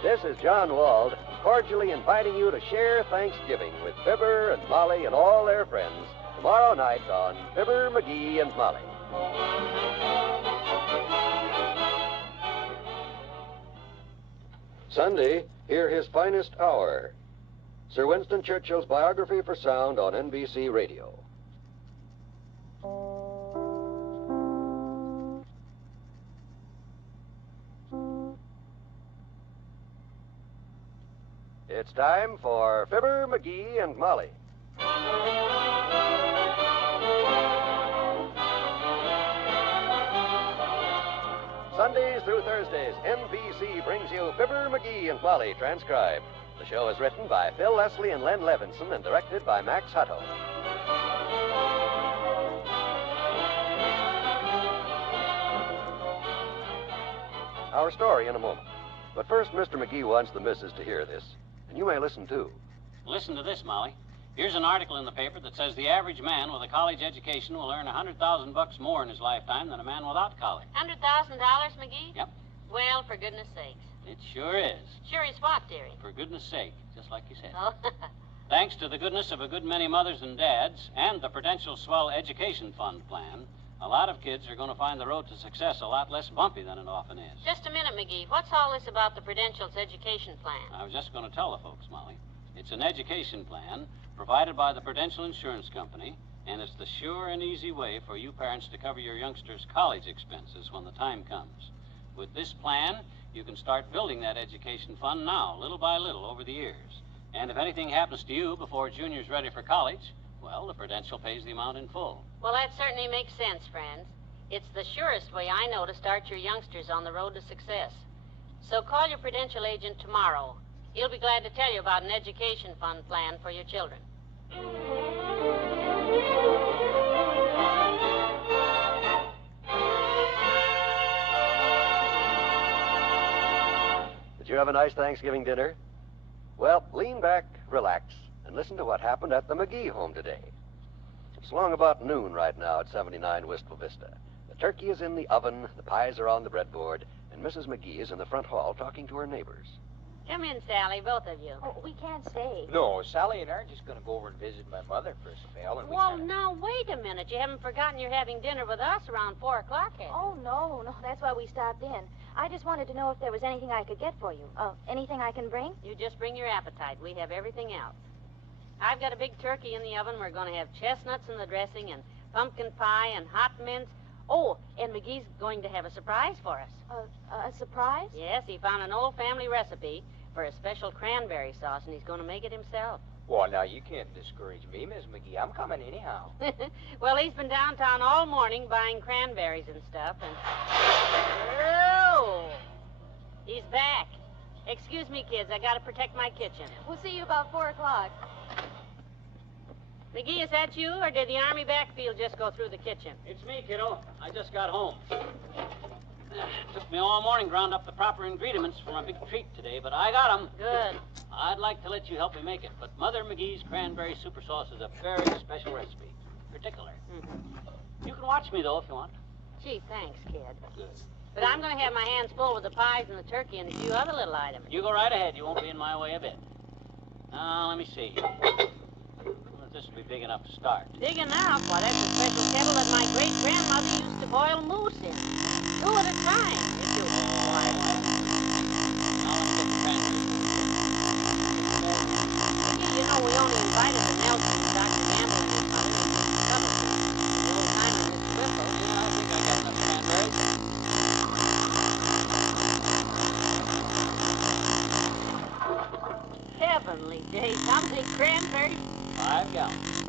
This is John Wald, cordially inviting you to share Thanksgiving with Fibber and Molly and all their friends tomorrow night on Fibber, McGee, and Molly. Sunday, hear his finest hour. Sir Winston Churchill's biography for sound on NBC Radio. It's time for Fibber, McGee, and Molly. Sundays through Thursdays, NBC brings you Fibber, McGee, and Molly, transcribed. The show is written by Phil Leslie and Len Levinson and directed by Max Hutto. Our story in a moment. But first, Mr. McGee wants the missus to hear this, and you may listen too. Listen to this, Molly. Here's an article in the paper that says the average man with a college education will earn $100,000 more in his lifetime than a man without college. $100,000, McGee? Yep. Well, for goodness sakes. It sure is. Sure is what, dearie? For goodness sake, just like you said. Oh. Thanks to the goodness of a good many mothers and dads and the Prudential Swell Education Fund plan, a lot of kids are going to find the road to success a lot less bumpy than it often is. Just a minute, McGee. What's all this about the Prudential's education plan? I was just going to tell the folks, Molly. It's an education plan provided by the Prudential Insurance Company, and it's the sure and easy way for you parents to cover your youngsters' college expenses when the time comes. With this plan, you can start building that education fund now, little by little, over the years. And if anything happens to you before Junior's ready for college, well, the Prudential pays the amount in full. Well, that certainly makes sense, friends. It's the surest way I know to start your youngsters on the road to success. So call your Prudential agent tomorrow. He'll be glad to tell you about an education fund plan for your children. Did you have a nice Thanksgiving dinner? Well, lean back, relax, and listen to what happened at the McGee home today. It's long about noon right now at 79 Wistful Vista. The turkey is in the oven, the pies are on the breadboard, and Mrs. McGee is in the front hall talking to her neighbors. Come in, Sally, both of you. Oh, we can't stay. No, Sally and I are just going to go over and visit my mother for a spell. And Well, now, wait a minute. You haven't forgotten you're having dinner with us around 4 o'clock, have you? Oh, no. That's why we stopped in. I just wanted to know if there was anything I could get for you. Anything I can bring? You just bring your appetite. We have everything else. I've got a big turkey in the oven. We're going to have chestnuts in the dressing and pumpkin pie and hot mince. Oh, and McGee's going to have a surprise for us. A surprise? Yes, he found an old family recipe for a special cranberry sauce, and he's going to make it himself. Well, now, you can't discourage me, Miss McGee. I'm coming anyhow. Well, he's been downtown all morning buying cranberries and stuff, and... Oh! He's back. Excuse me, kids. I got to protect my kitchen. We'll see you about 4 o'clock. McGee, is that you, or did the Army backfield just go through the kitchen? It's me, kiddo. I just got home. Took me all morning to round up the proper ingredients for my big treat today, but I got 'em. Good. I'd like to let you help me make it, but Mother McGee's cranberry super sauce is a very special recipe. Particular. Mm-hmm. You can watch me, though, if you want. Gee, thanks, kid. Good. But I'm going to have my hands full with the pies and the turkey and a few other little items. You go right ahead. You won't be in my way a bit. Now, let me see. This will be big enough to start. Big enough? Why, that's a special kettle that my great-grandmother used to boil moose in. 2 at a time, if you'll be quiet. Now, let me get the cranberries. Say, how many cranberries? 5 gallons.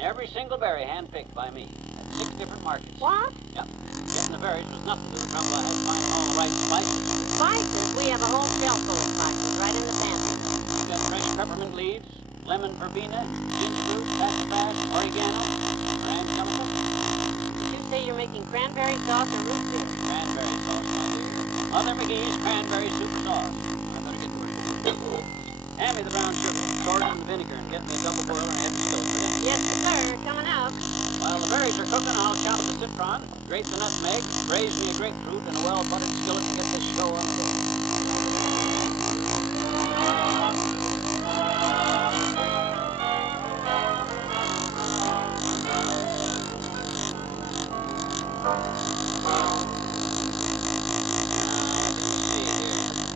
Every single berry hand-picked by me. At 6 different markets. What? Yep. Getting the berries was nothing to the trouble I had finding all the right spices. Spices? We have a whole shelf full of spices right in the pantry. We got fresh peppermint leaves, lemon verbena, ginger root, sassafras, oregano, and chemical. Did you say you're making cranberry sauce or root beer? Cranberry sauce, my dear. Mother McGee's cranberry super sauce. I better get to work. Hand me the brown sugar, store it in the vinegar, and get me a double boiler and head to stove. Yes, sir. Coming up. While the berries are cooking, I'll chop the citron, grate the nutmeg, braise me a grapefruit in a well-buttered skillet to get this show on the road.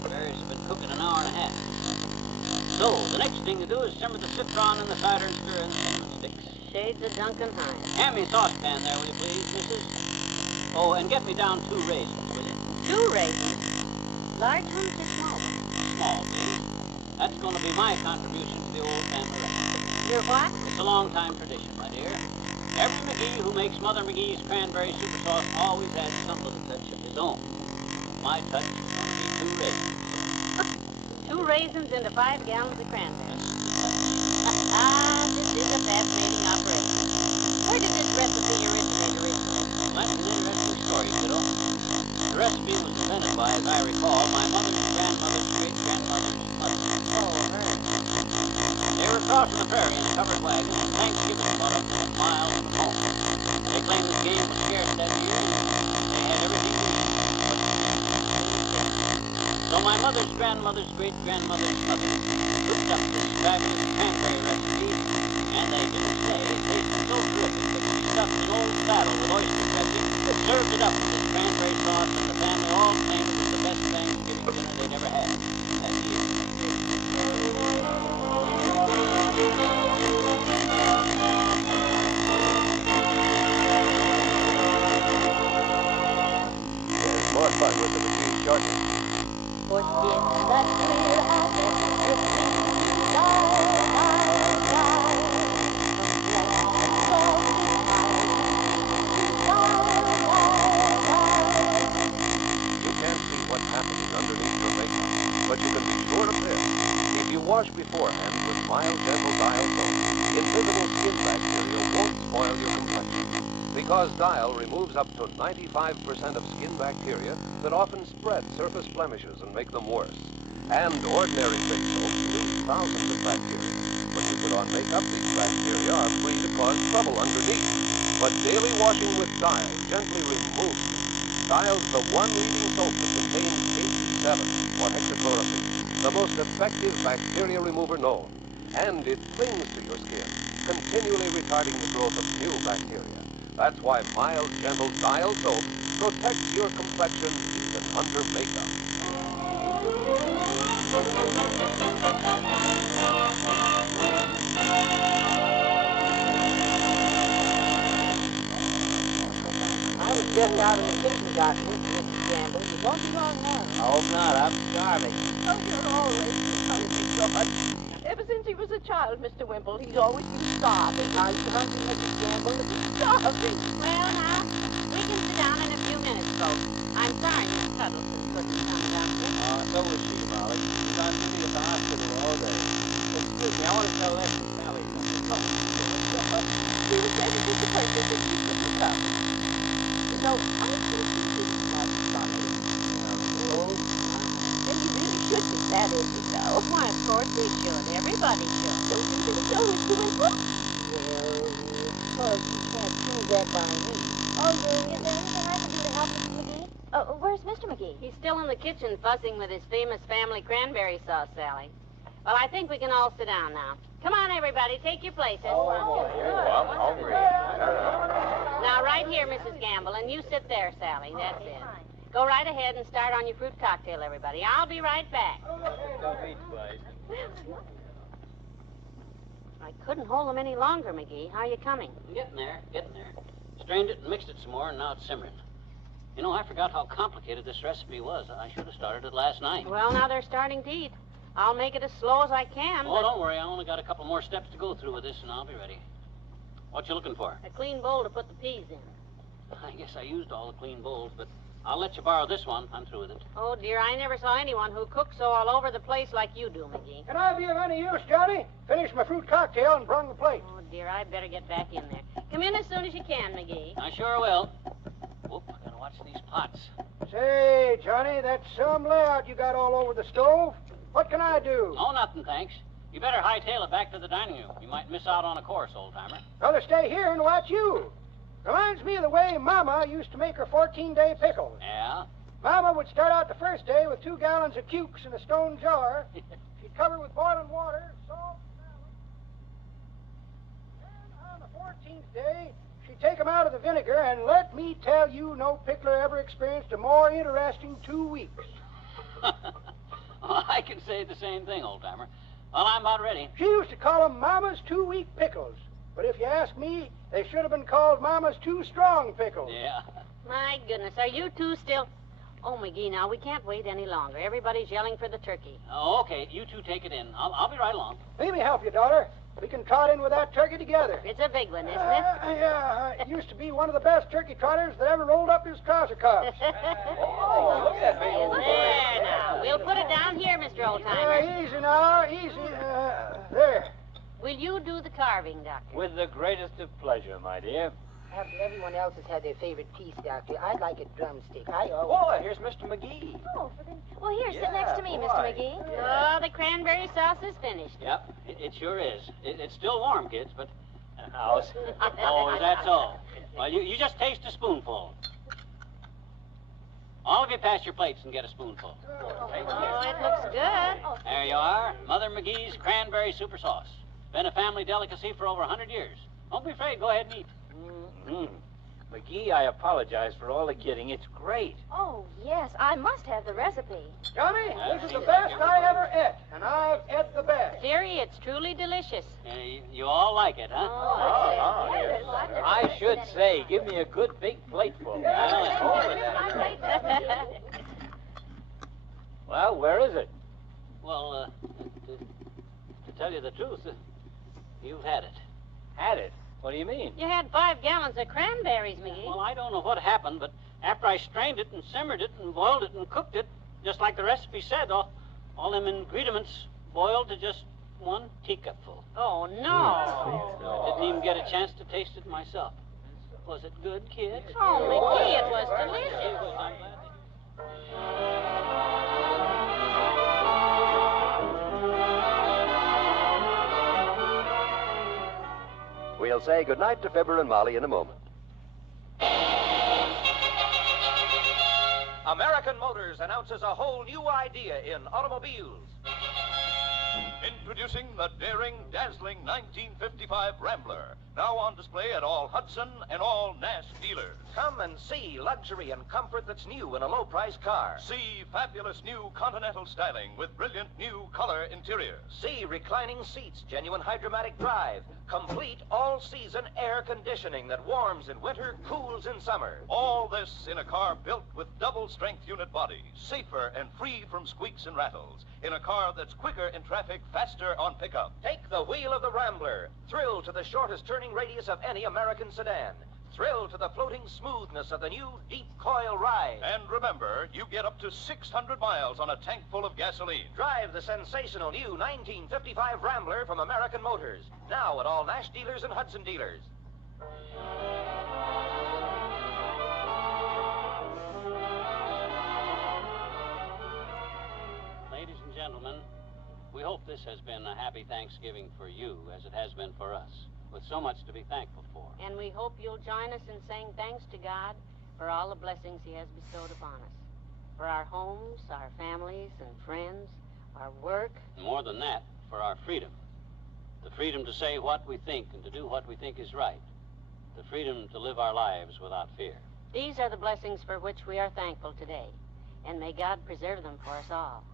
Berries have been cooking an hour and a half. So, the next thing to do is simmer the citron and the cider and stir in the cinnamon sticks. Shades of Duncan Hines. Hand me a saucepan there, will you please, missus? Oh, and get me down 2 raisins, will you? 2 raisins? Large ones or small ones? Small, please. That's going to be my contribution to the old family recipe. Your what? It's a long-time tradition, my dear. Every McGee who makes Mother McGee's cranberry super sauce always adds some little touch of his own. My touch is going to be 2 raisins. 2 raisins into 5 gallons of cranberries. This is a fascinating operation. Where did this recipe originate originally? Well, that's an interesting story, kiddo. The recipe was invented by, as I recall, my mother's grandmother's great-grandmother's mother. Oh, her. They were crossing the prairie in a covered wagon, and Thanksgiving brought up 10 miles from home. They claimed the game was scarce that year, and they had everything they needed. So my mother's grandmother's great-grandmother's mother cooked up this fabulous cranberry recipe, and they didn't say it tasted so terrific that she stuffed an old saddle with oyster dressing, served it up with this cranberry sauce, and the family all claimed it was the best Thanksgiving dinner they'd ever had that year. There's more fun with the McGee shortly. For in that clear You can't see what's happening underneath your makeup, but you can be sure of this. If you wash beforehand with mild, gentle dial soap, invisible skin bacteria won't spoil your complexion. Because dial removes up to 95% of skin bacteria that often spread surface blemishes and make them worse. And ordinary face soap leaves thousands of bacteria. When you put on makeup, these bacteria are free to cause trouble underneath. But daily washing with dial gently removes them. Dial's the one leading soap that contains 87, or hexachlorophyll, the most effective bacteria remover known. And it clings to your skin, continually retarding the growth of new bacteria. That's why mild, gentle dial soap protects your complexion even under makeup. I was just out in the kitchen garden, Mrs. Gamble. You won't be long now. I hope not. I'm starving. Oh, you're always hungry, George. Ever since he was a child, Mr. Wimple, he's always been starving. Are you hungry, Mrs. Gamble? Starving. Well, now, we can sit down in a few minutes, folks. I'm sorry Miss Cuddleton couldn't come down here. So was she, Molly. She's on duty at the hospital all day. Excuse me, I want to tell Leslie Sally something. He was very disappointed that you couldn't come. You know, I think he didn't like Molly. And you really should be mad at me, though. Why, of course he should. Everybody should. Don't you think so, Mr. Wimple? Well, of course, you can't prove that by me. Oh, is there anything I can do to help Mr. McGee? Where's Mr. McGee? He's still in the kitchen fussing with his famous family cranberry sauce, Sally. Well, I think we can all sit down now. Come on, everybody, take your places. I'm hungry. Now, right here, Mrs. Gamble, and you sit there, Sally. That's it. Go right ahead and start on your fruit cocktail, everybody. I'll be right back. I couldn't hold them any longer, McGee. How are you coming? Getting there. Strained it and mixed it some more, and now it's simmering. You know, I forgot how complicated this recipe was. I should have started it last night. Well, now they're starting to eat. I'll make it as slow as I can. Oh, don't worry. I only got a couple more steps to go through with this, and I'll be ready. What you looking for? A clean bowl to put the peas in. I guess I used all the clean bowls, but I'll let you borrow this one. I'm through with it. Oh, dear, I never saw anyone who cooks so all over the place like you do, McGee. Can I be of any use, Johnny? Finished my fruit cocktail and brung the plate. Oh, dear, I better get back in there. Come in as soon as you can, McGee. I sure will. Whoop, I gotta watch these pots. Say, Johnny, that's some layout you got all over the stove. What can I do? Oh, nothing, thanks. You better hightail it back to the dining room. You might miss out on a course, old-timer. Rather stay here and watch you. Reminds me of the way Mama used to make her 14-day pickles. Yeah? Mama would start out the first day with 2 gallons of cukes in a stone jar. She'd cover with boiling water, salt, and on the 14th day, she'd take them out of the vinegar, and let me tell you, no pickler ever experienced a more interesting 2 weeks. Well, I can say the same thing, old-timer. Well, I'm about ready. She used to call them Mama's 2-week pickles. But if you ask me, they should have been called Mama's 2 strong pickles. Yeah. My goodness, are you two still... Oh, McGee, now, we can't wait any longer. Everybody's yelling for the turkey. Oh, okay. You two take it in. I'll be right along. Let me help you, daughter. We can trot in with that turkey together. It's a big one, isn't it? Yeah, it used to be one of the best turkey trotters that ever rolled up his trouser cuffs. Oh, look at that big old There, now. We'll put it down here, Mr. Oldtimer. Easy now, easy. There. Will you do the carving, Doctor? With the greatest of pleasure, my dear. After everyone else has had their favorite piece, Doctor, I'd like a drumstick. Boy, here's Mr. McGee. Oh, well, here, sit next to me, Mr. McGee. Oh, the cranberry sauce is finished. Yep, it sure is. It's still warm, kids, but... Oh, is that so? Well, you just taste a spoonful. All of you pass your plates and get a spoonful. Oh, it looks good. There you are. Mother McGee's cranberry super sauce. Been a family delicacy for over 100 years. Don't be afraid. Go ahead and eat. McGee, I apologize for all the kidding. It's great. Oh, yes, I must have the recipe. Johnny, this is the best I ever ate, and I've ate the best. Dearie, it's truly delicious. You all like it, huh? Oh, yes. I should say, give me a good big plateful. Well, where is it? Well, to tell you the truth, you've had it. Had it? What do you mean? You had 5 gallons of cranberries, McGee. Well, I don't know what happened, but after I strained it and simmered it and boiled it and cooked it, just like the recipe said, all them ingredients boiled to just 1 teacupful. Oh, no. I didn't even get a chance to taste it myself. Was it good, kids? Oh, McGee, it was delicious. I'm glad. We'll say goodnight to Fibber and Molly in a moment. American Motors announces a whole new idea in automobiles. Introducing the daring, dazzling 1955 Rambler, now on display at all Hudson and all Nash dealers. Come and see luxury and comfort that's new in a low-price car. See fabulous new Continental styling with brilliant new color interior. See reclining seats, genuine hydromatic drive, complete all-season air conditioning that warms in winter, cools in summer. All this in a car built with double-strength unit body, safer and free from squeaks and rattles, in a car that's quicker in traffic, faster on pickup. Take the wheel of the Rambler. Thrill to the shortest turning radius of any American sedan. Thrill to the floating smoothness of the new deep coil ride. And remember, you get up to 600 miles on a tank full of gasoline. Drive the sensational new 1955 Rambler from American Motors. Now at all Nash dealers and Hudson dealers. Ladies and gentlemen, we hope this has been a happy Thanksgiving for you as it has been for us, with so much to be thankful for. And we hope you'll join us in saying thanks to God for all the blessings he has bestowed upon us. For our homes, our families and friends, our work. And more than that, for our freedom. The freedom to say what we think and to do what we think is right. The freedom to live our lives without fear. These are the blessings for which we are thankful today. And may God preserve them for us all.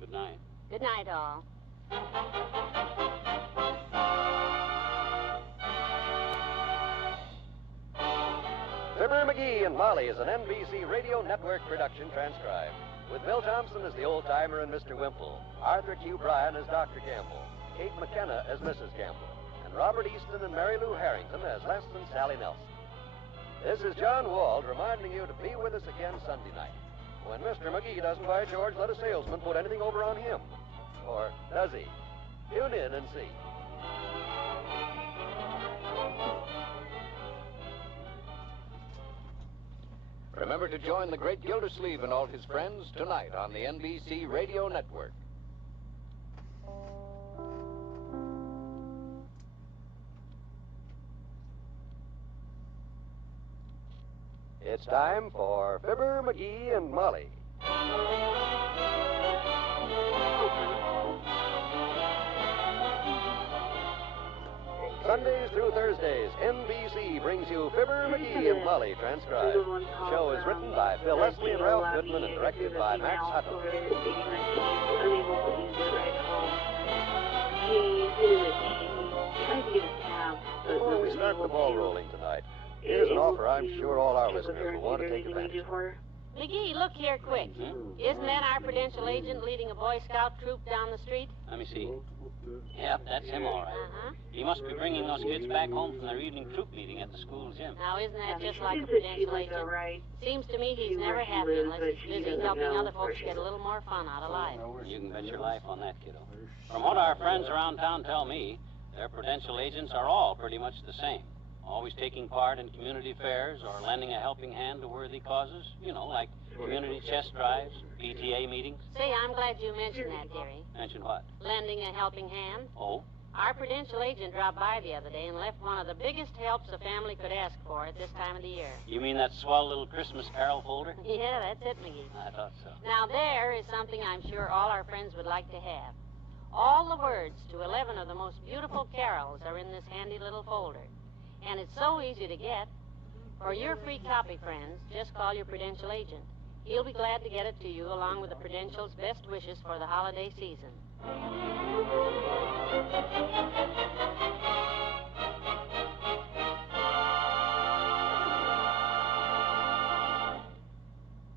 Good night. Good night, all. Fibber, McGee, and Molly is an NBC Radio Network production transcribed. with Bill Thompson as the old-timer and Mr. Wimple, Arthur Q. Bryan as Dr. Campbell, Kate McKenna as Mrs. Campbell, and Robert Easton and Mary Lou Harrington as Les and Sally Nelson. This is John Wald reminding you to be with us again Sunday night, when Mr. McGee doesn't, by George, let a salesman put anything over on him. Or does he? Tune in and see. Remember to join the great Gildersleeve and all his friends tonight on the NBC Radio Network. It's time for Fibber, McGee, and Molly. Sundays through Thursdays, NBC brings you Fibber, McGee, and Molly transcribed. The show is written by Phil Leslie and Ralph Goodman and directed by Max Hutton. Before we start the ball rolling tonight, here's an offer I'm sure all our listeners will want to take advantage of. McGee, look here quick. Isn't that our Prudential agent leading a Boy Scout troop down the street? Let me see. Yep, that's him, all right. He must be bringing those kids back home from their evening troop meeting at the school gym. Now, isn't that just like a Prudential agent? Seems to me he's never happy unless he's busy helping other folks get a little more fun out of life. You can bet your life on that, kiddo. From what our friends around town tell me, their Prudential agents are all pretty much the same. Always taking part in community fairs or lending a helping hand to worthy causes. You know, like community chess drives, PTA meetings. Say, I'm glad you mentioned that, dearie. Mention what? Lending a helping hand. Oh? Our Prudential agent dropped by the other day and left one of the biggest helps a family could ask for at this time of the year. You mean that swell little Christmas carol folder? Yeah, that's it, McGee. I thought so. Now, there is something I'm sure all our friends would like to have. All the words to 11 of the most beautiful carols are in this handy little folder. And it's so easy to get. For your free copy, friends, just call your Prudential agent. He'll be glad to get it to you along with the Prudential's best wishes for the holiday season.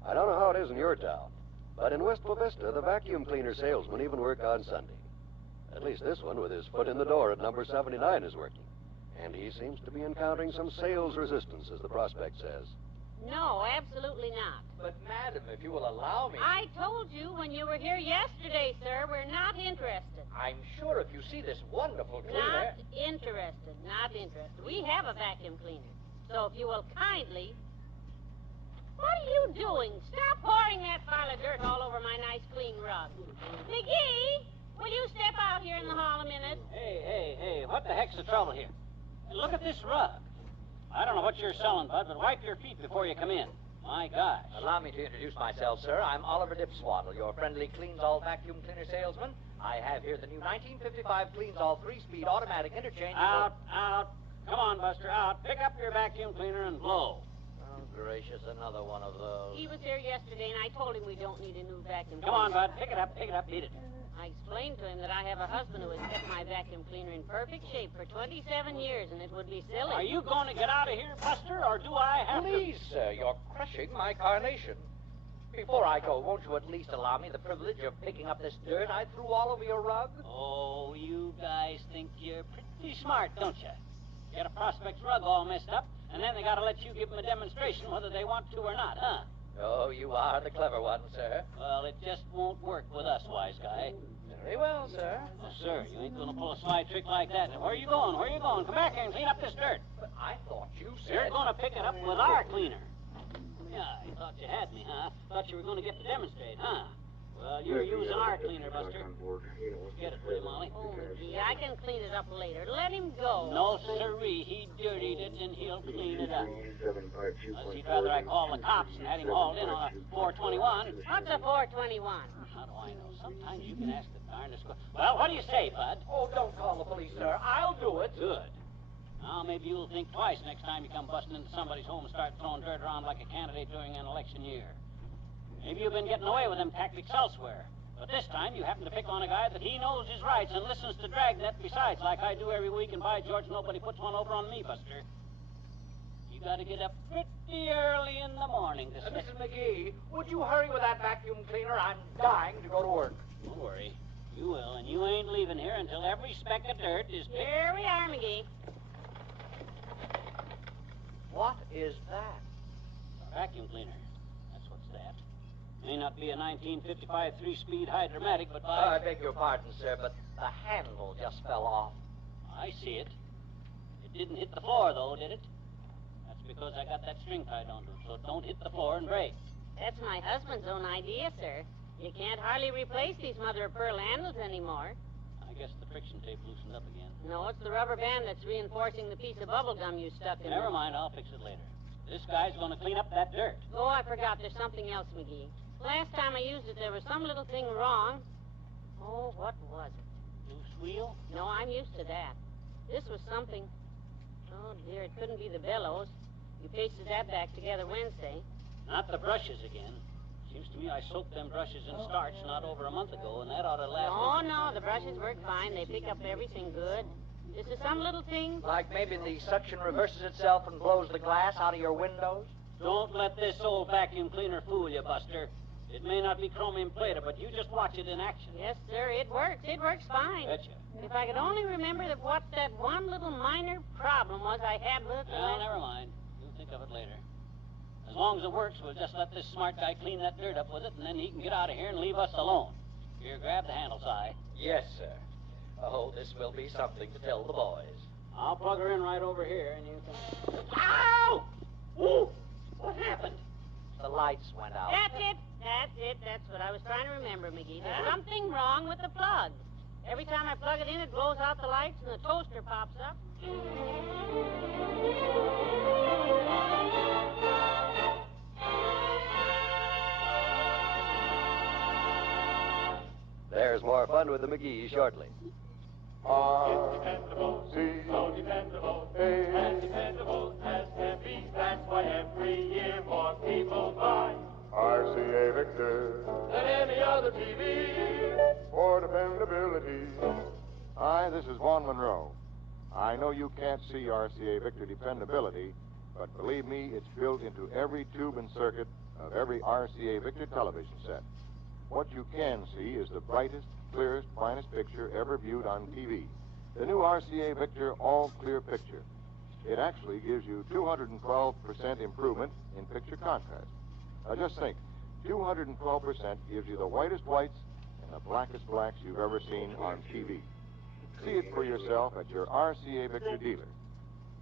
I don't know how it is in your town, but in West Vista, the vacuum cleaner salesmen even work on Sunday. At least this one, with his foot in the door at number 79, is working. And he seems to be encountering some sales resistance, as the prospect says. No, absolutely not. But, madam, if you will allow me... I told you when you were here yesterday, sir, we're not interested. I'm sure if you see this wonderful cleaner... Not interested, not interested. We have a vacuum cleaner. So if you will kindly... What are you doing? Stop pouring that pile of dirt all over my nice clean rug. McGee, will you step out here in the hall a minute? Hey, what the heck's the trouble here? Look at this rug. I don't know what you're selling, Bud, but wipe your feet before you come in. My gosh. Allow me to introduce myself, sir. I'm Oliver Dipswaddle, your friendly Cleans-All vacuum cleaner salesman. I have here the new 1955 Cleans-All 3-speed automatic interchangeable... Out. Come on, Buster, out. Pick up your vacuum cleaner and blow. Oh, gracious, another one of those. He was here yesterday, and I told him we don't need a new vacuum Come on, Bud. Pick it up, beat it. I explained to him that I have a husband who has kept my vacuum cleaner in perfect shape for 27 years, and it would be silly. Are you going to get out of here, Buster, or do I have Please, sir, you're crushing my carnation. Before I go, won't you at least allow me the privilege of picking up this dirt I threw all over your rug? Oh, you guys think you're pretty smart, don't you? Get a prospect's rug all messed up, and then they gotta let you give them a demonstration whether they want to or not, huh? Oh, you are the clever one, sir. Well, it just won't work with us, wise guy. Very well, sir. Oh, sir, you ain't gonna pull a sly trick like that. Where are you going? Come back here and clean up this dirt. But I thought you said... You're gonna pick it up with our cleaner. Yeah, you thought you had me, huh? Thought you were gonna get to demonstrate, huh? Well, you're using our cleaner, Buster. Get it, will you, Molly? Oh, McGee, I can clean it up later. Let him go. No, sirree. He dirtied it, and he'll clean it up. Unless he'd rather I call the cops and had him hauled in on a 421. What's a 421? How do I know? Sometimes you can ask the darndest question. Well, what do you say, Bud? Oh, don't call the police, sir. I'll do it. Good. Now, maybe you'll think twice next time you come busting into somebody's home and start throwing dirt around like a candidate during an election year. Maybe you've been getting away with them tactics elsewhere. But this time, you happen to pick on a guy that he knows his rights and listens to Dragnet besides, like I do every week, and by George, nobody puts one over on me, Buster. You gotta get up pretty early in the morning to... Mrs. McGee, would don't you hurry with that vacuum cleaner. I'm dying to go to work. Don't worry. You will, and you ain't leaving here until every speck of dirt is... Here we are, McGee. What is that? A vacuum cleaner. That's what's that. May not be a 1955 three-speed hydromatic, but by... I beg your pardon, sir, but the handle just fell off. I see it. It didn't hit the floor, though, did it? That's because I got that string tied onto it, so it don't hit the floor and break. That's my husband's own idea, sir. You can't hardly replace these mother-of-pearl handles anymore. I guess the friction tape loosened up again. No, it's the rubber band that's reinforcing the piece of bubble gum you stuck in Never there. mind, I'll fix it later. This guy's going to clean up that dirt. Oh, I forgot. There's something else, McGee. Last time I used it, there was some little thing wrong. Oh, what was it? Loose wheel? No, I'm used to that. This was something... Oh, dear, it couldn't be the bellows. You pasted that back together Wednesday. Not the brushes again. Seems to me I soaked them brushes in starch not over a month ago, and that ought to last... Oh, no, the brushes work fine. They pick up everything good. This is some little thing... Like maybe the suction reverses itself and blows the glass out of your windows? Don't let this old vacuum cleaner fool you, Buster. It may not be chromium plated, but you just watch it in action. Yes, sir, it works. It works fine. Betcha. If I could only remember what that one little minor problem was I had with it... Well, never mind. You'll think of it later. As long as it works, we'll just let this smart guy clean that dirt up with it, and then he can get out of here and leave us alone. Here, grab the handle, Si. Yes, sir. Oh, this will be something to tell the boys. I'll plug her in right over here, and you can... Ow! Ooh! What happened? The lights went out. That's it. That's it. That's what I was trying to remember, McGee. There's something wrong with the plug. Every time I plug it in, it blows out the lights and the toaster pops up. There's more fun with the McGees shortly. Dependable, so dependable, as dependable as can be. That's why every year more people buy RCA Victor than any other TV. for dependability. Hi, this is Vaughn Monroe. I know you can't see RCA Victor dependability, but believe me, it's built into every tube and circuit of every RCA Victor television set. What you can see is the brightest, clearest, finest picture ever viewed on TV. The new RCA Victor All Clear Picture. It actually gives you 212% improvement in picture contrast. Now just think, 212% gives you the whitest whites and the blackest blacks you've ever seen on TV. See it for yourself at your RCA Victor dealer.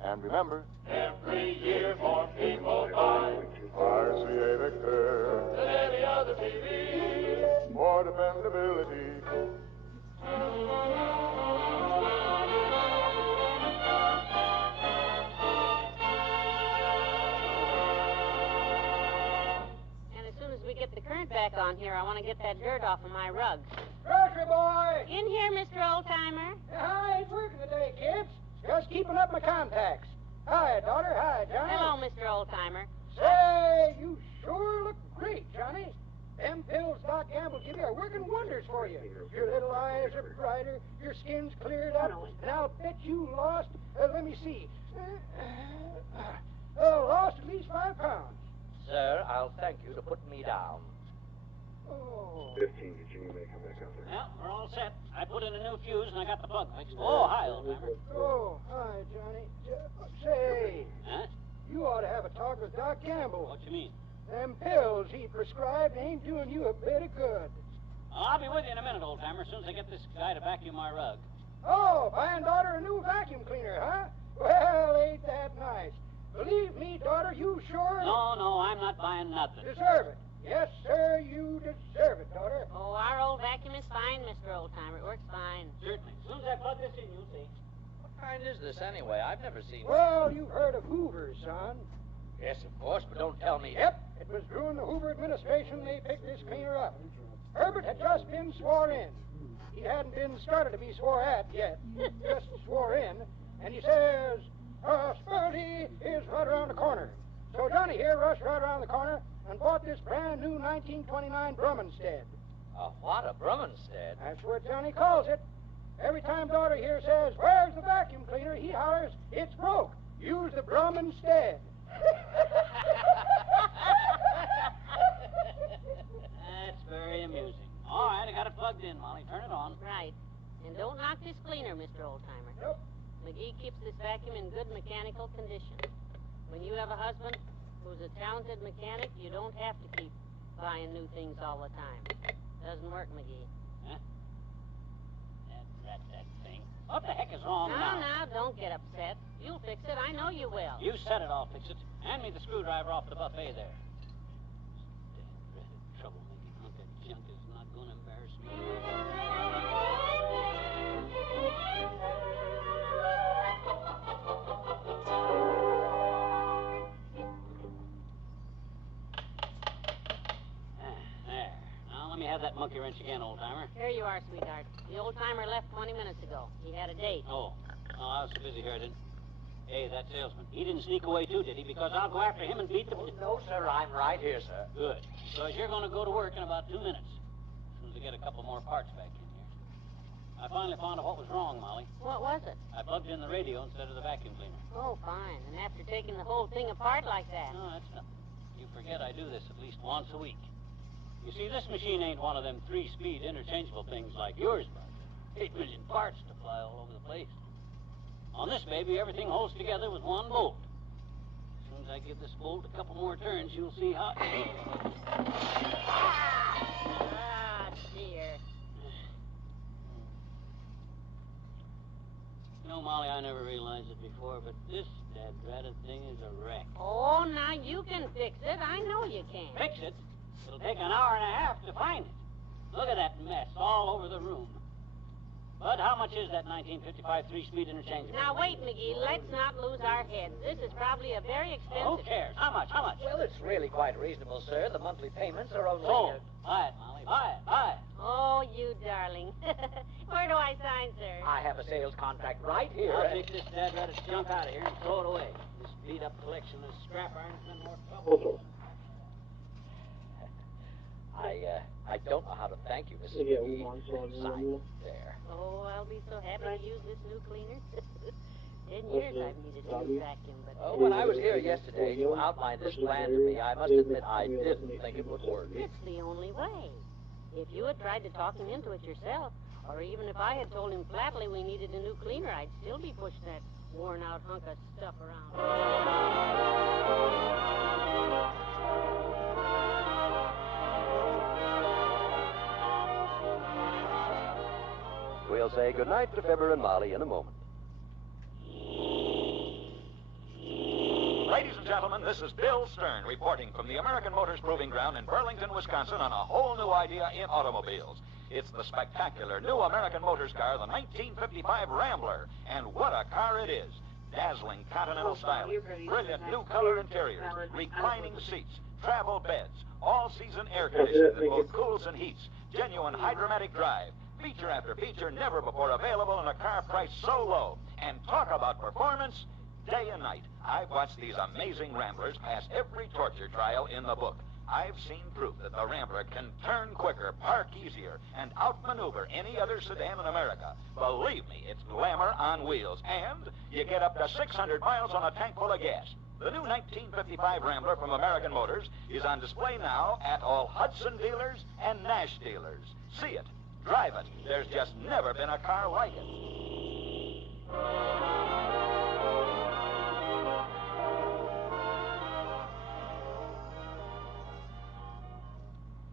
And remember, Every year more people buy RCA Victor than any other TV. for dependability. And as soon as we get the current back on here, I want to get that dirt off of my rug. Grocery boy! In here, Mr. Oldtimer. I ain't working today, kids. Just keeping up my contacts. Hi, daughter. Hi, Johnny. Hello, Mr. Oldtimer. Say, you sure look great, Johnny. Them pills Doc Gamble give you are working wonders for you. Your little eyes are brighter, your skin's cleared up, and I'll bet you lost, let me see, lost at least 5 pounds. Sir, I'll thank you to put me down. Oh. 15, Jimmy may come back out there. Well, we're all set. I put in a new fuse, and I got the plug fixed. Oh, hi, Oldtimer. Oh, hi, Johnny. Say, Huh? you ought to have a talk with Doc Gamble. What you mean? Them pills he prescribed ain't doing you a bit of good. I'll be with you in a minute, Oldtimer, as soon as I get this guy to vacuum my rug. Oh, buying daughter a new vacuum cleaner, huh? Well, ain't that nice. Believe me, daughter, you sure... No, I'm not buying nothing. Deserve it. Yes, sir, you deserve it, daughter. Oh, our old vacuum is fine, Mr. Oldtimer. It works fine. Certainly. As soon as I plug this in, you'll see. What kind is this anyway? I've never seen one. Well, you've heard of Hoover, son. Yes, of course, but don't tell me. Yep, it was during the Hoover administration they picked this cleaner up. Herbert had just been swore in. He hadn't been started to be swore at yet, just swore in. And he says, prosperity is right around the corner. So Johnny here rushed right around the corner and bought this brand new 1929 Brummenstead. What, a Brummenstead? That's what Johnny calls it. Every time daughter here says, where's the vacuum cleaner, he hollers, it's broke. Use the Brummenstead. don't knock this cleaner, Mr. Oldtimer. Nope. McGee keeps this vacuum in good mechanical condition. When you have a husband who's a talented mechanic, you don't have to keep buying new things all the time. Doesn't work, McGee. Huh? That thing. What the heck is wrong now? Now, don't get upset. You'll fix it. I know you will. You said it, I'll fix it. Hand me the screwdriver off the buffet there. Dreaded troublemaking hunk of junk is not going to embarrass me. There. Now let me have that monkey wrench again, old-timer. Here you are, sweetheart. The old-timer left 20 minutes ago. He had a date. Oh, I was so busy here, I didn't. Hey, that salesman. He didn't sneak away too, did he? Because I'll go after him and beat the... No, sir, I'm right here, sir. Good. Because you're going to go to work in about 2 minutes. As soon as I get a couple more parts back in here. I finally found out what was wrong, Molly. What was it? I plugged in the radio instead of the vacuum cleaner. Oh, fine. And after taking the whole thing apart like that? No, that's nothing. You forget I do this at least once a week. You see, this machine ain't one of them 3-speed interchangeable things like yours, but 8 million parts to fly all over the place. On this baby, everything holds together with one bolt. As soon as I give this bolt a couple more turns, you'll see how... Ah, dear. You know, Molly, I never realized it before, but this dad-ratted thing is a wreck. Oh, now you can fix it. I know you can. Fix it? It'll take an hour and a half to find it. Look at that mess all over the room. Bud, how much is that 1955 3-speed interchangeable? Now, wait, McGee. Let's not lose our heads. This is probably a very expensive... Who cares? How much? How much? Well, it's really quite reasonable, sir. The monthly payments are only... Sold. Buy it, Molly. Buy it. Buy it. Oh, you darling. Where do I sign, sir? I have a sales contract right here. I'll take this dad-ratted junk out of here and throw it away. This beat-up collection of scrap iron's been more trouble. I don't know how to thank you, Mrs. McGee. Sign there. Oh, I'll be so happy to use this new cleaner. 10 years I've needed a new vacuum, but... Oh, when I was here yesterday and you outlined this plan to me, I must admit I didn't think it would work. It's the only way. If you had tried to talk him into it yourself, or even if I had told him flatly we needed a new cleaner, I'd still be pushing that worn-out hunk of stuff around. We'll say goodnight to Fibber and Molly in a moment. Ladies and gentlemen, this is Bill Stern reporting from the American Motors Proving Ground in Burlington, Wisconsin on a whole new idea in automobiles. It's the spectacular new American Motors car, the 1955 Rambler. And what a car it is. Dazzling continental styling, brilliant new color interiors, reclining seats, travel beds, all-season air conditioning that both cools and heats, genuine hydromatic drive, feature after feature never before available in a car priced so low. And talk about performance, day and night. I've watched these amazing Ramblers pass every torture trial in the book. I've seen proof that the Rambler can turn quicker, park easier, and outmaneuver any other sedan in America. Believe me, it's glamour on wheels, and you get up to 600 miles on a tank full of gas. The new 1955 Rambler from American Motors is on display now at all Hudson dealers and Nash dealers. See it, drive it. There's just never been a car like it.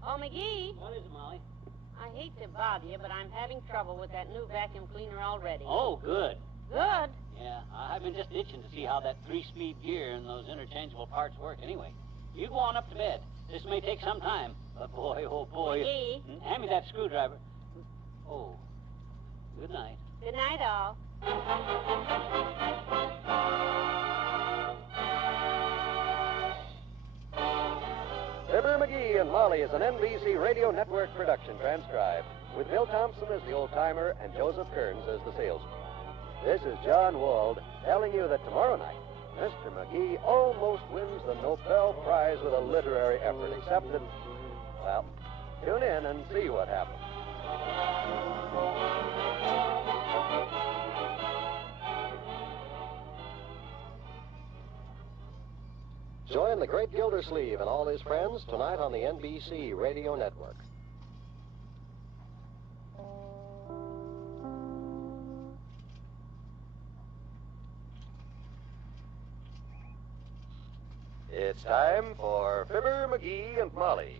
Oh, McGee. What is it, Molly? I hate to bother you, but I'm having trouble with that new vacuum cleaner already. Oh, good. Good? Yeah, I've been just itching to see how that 3-speed gear and those interchangeable parts work anyway. You go on up to bed. This may take some time, but boy, oh boy. McGee. Hand me that screwdriver. Oh, good night. Good night, all. Fibber, McGee, and Molly is an NBC Radio Network production transcribed, with Bill Thompson as the old-timer and Joseph Kearns as the salesman. This is John Wald telling you that tomorrow night, Mr. McGee almost wins the Nobel Prize with a literary effort, except that, well, tune in and see what happens. Join the great Gildersleeve and all his friends tonight on the NBC Radio Network. It's time for Fibber, McGee, and Molly.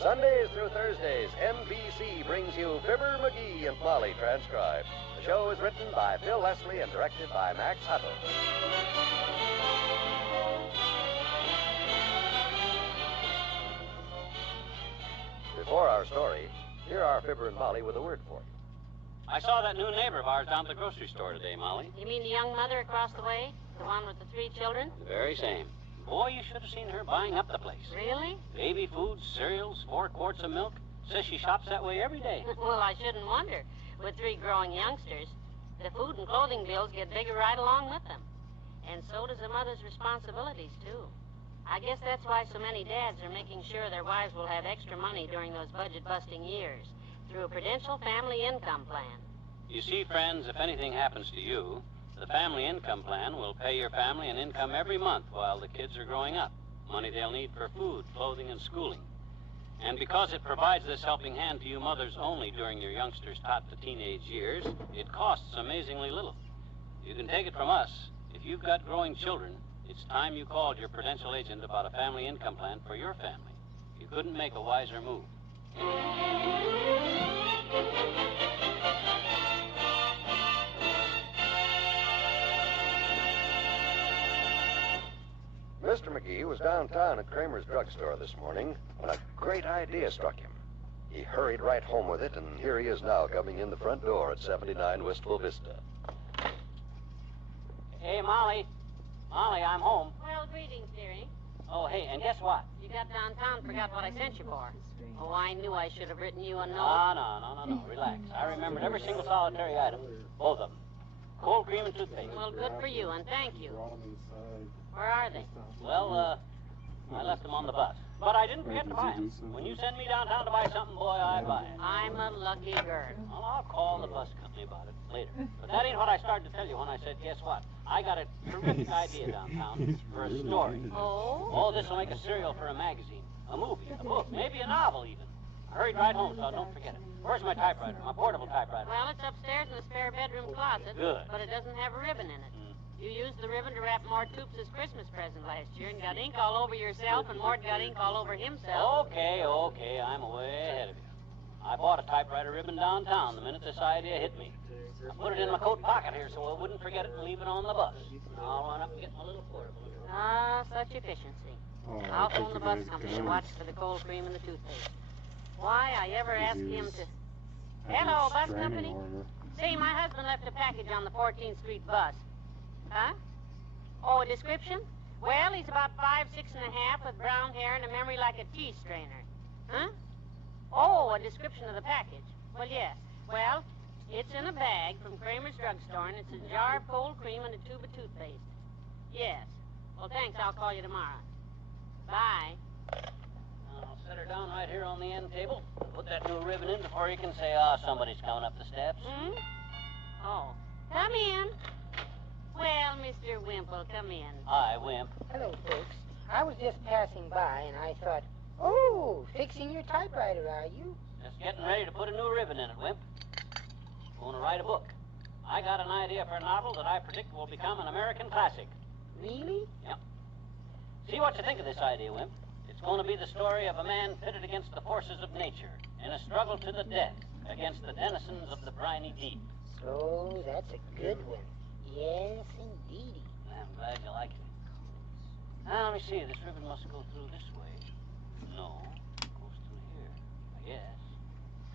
Sundays through Thursdays, NBC brings you Fibber, McGee, and Molly transcribed. The show is written by Phil Leslie and directed by Max Hutto. Before our story, here are Fibber and Molly with a word for you. I saw that new neighbor of ours down at the grocery store today, Molly. You mean the young mother across the way? The one with the 3 children? The very same. Boy, you should have seen her buying up the place. Really? Baby foods, cereals, 4 quarts of milk. Says she shops that way every day. Well, I shouldn't wonder. With 3 growing youngsters, the food and clothing bills get bigger right along with them. And so does a mother's responsibilities, too. I guess that's why so many dads are making sure their wives will have extra money during those budget-busting years through a Prudential Family Income Plan. You see, friends, if anything happens to you, the Family Income Plan will pay your family an income every month while the kids are growing up. Money they'll need for food, clothing, and schooling. And because it provides this helping hand to you mothers only during your youngsters' tot to teenage years, it costs amazingly little. You can take it from us. If you've got growing children, it's time you called your Prudential agent about a family income plan for your family. You couldn't make a wiser move. Mr. McGee was downtown at Kramer's drugstore this morning when a great idea struck him. He hurried right home with it, and here he is now coming in the front door at 79 Wistful Vista. Hey, Molly. Molly, I'm home. Well, greetings, dearie. Oh, hey, and guess what? You got downtown and forgot what I sent you for. Oh, I knew I should have written you a note. No. Relax. I remembered every single solitary item. Both of them. Cold cream and toothpaste. Well, good for you, and thank you. Where are they? Well, I left them on the bus. But I didn't forget to buy them. When you send me downtown to buy something, boy, I buy it. I'm a lucky girl. Well, I'll call the bus company about it later. But that ain't what I started to tell you when I said, guess what? I got a terrific idea downtown for a story. Oh? Oh, this will make a serial for a magazine, a movie, a book, maybe a novel even. I hurried right home, so don't forget it. Where's my typewriter, my portable typewriter? Well, it's upstairs in the spare bedroom closet. Good. But it doesn't have a ribbon in it. You used the ribbon to wrap Mort Toops' Christmas present last year and got ink all over yourself, and Mort got ink all over himself. Okay, I'm way ahead of you. I bought a typewriter ribbon downtown the minute this idea hit me. I put it in my coat pocket here so I wouldn't forget it and leave it on the bus. I'll run up and get my little portable. Ah, such efficiency. I'll phone the bus company to watch for the cold cream and the toothpaste. Why I ever asked him to... Hello, bus company? Say, my husband left a package on the 14th Street bus. Huh? Oh, a description? Well, he's about 5'6" and a half with brown hair and a memory like a tea strainer. Huh? Oh, a description of the package. Well, yes. Well, it's in a bag from Kramer's drugstore, and it's a jar of cold cream and a tube of toothpaste. Yes. Well, thanks. I'll call you tomorrow. Bye. I'll set her down right here on the end table. Put that new ribbon in before you can say, somebody's coming up the steps. Hmm? Oh. Come in. Well, Mr. Wimple, come in. Hi, Wimp. Hello, folks. I was just passing by, and I thought, oh, fixing your typewriter, are you? Just getting ready to put a new ribbon in it, Wimp. Going to write a book. I got an idea for a novel that I predict will become an American classic. Really? Yep. See what you think of this idea, Wimp. It's going to be the story of a man pitted against the forces of nature in a struggle to the death against the denizens of the briny deep. So, that's a good one. Yes, indeedy. I'm glad you like it. Now, let me see. This ribbon must go through this way. No, it goes through here, I guess.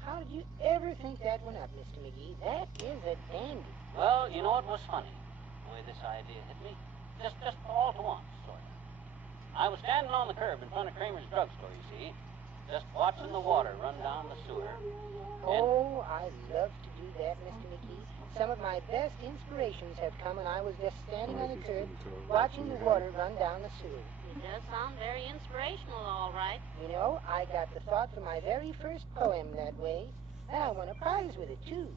How did you ever think that one up, Mr. McGee? That is a dandy. Well, you know what was funny? The way this idea hit me. Just all to once, sort of. I was standing on the curb in front of Kramer's drugstore, you see, just watching the water run down the sewer. Oh, I love to do that, Mr. McGee. Some of my best inspirations have come when I was just standing on the curb, watching the water run down the sewer. It does sound very inspirational, all right. You know, I got the thought for my very first poem that way, and I won a prize with it, too.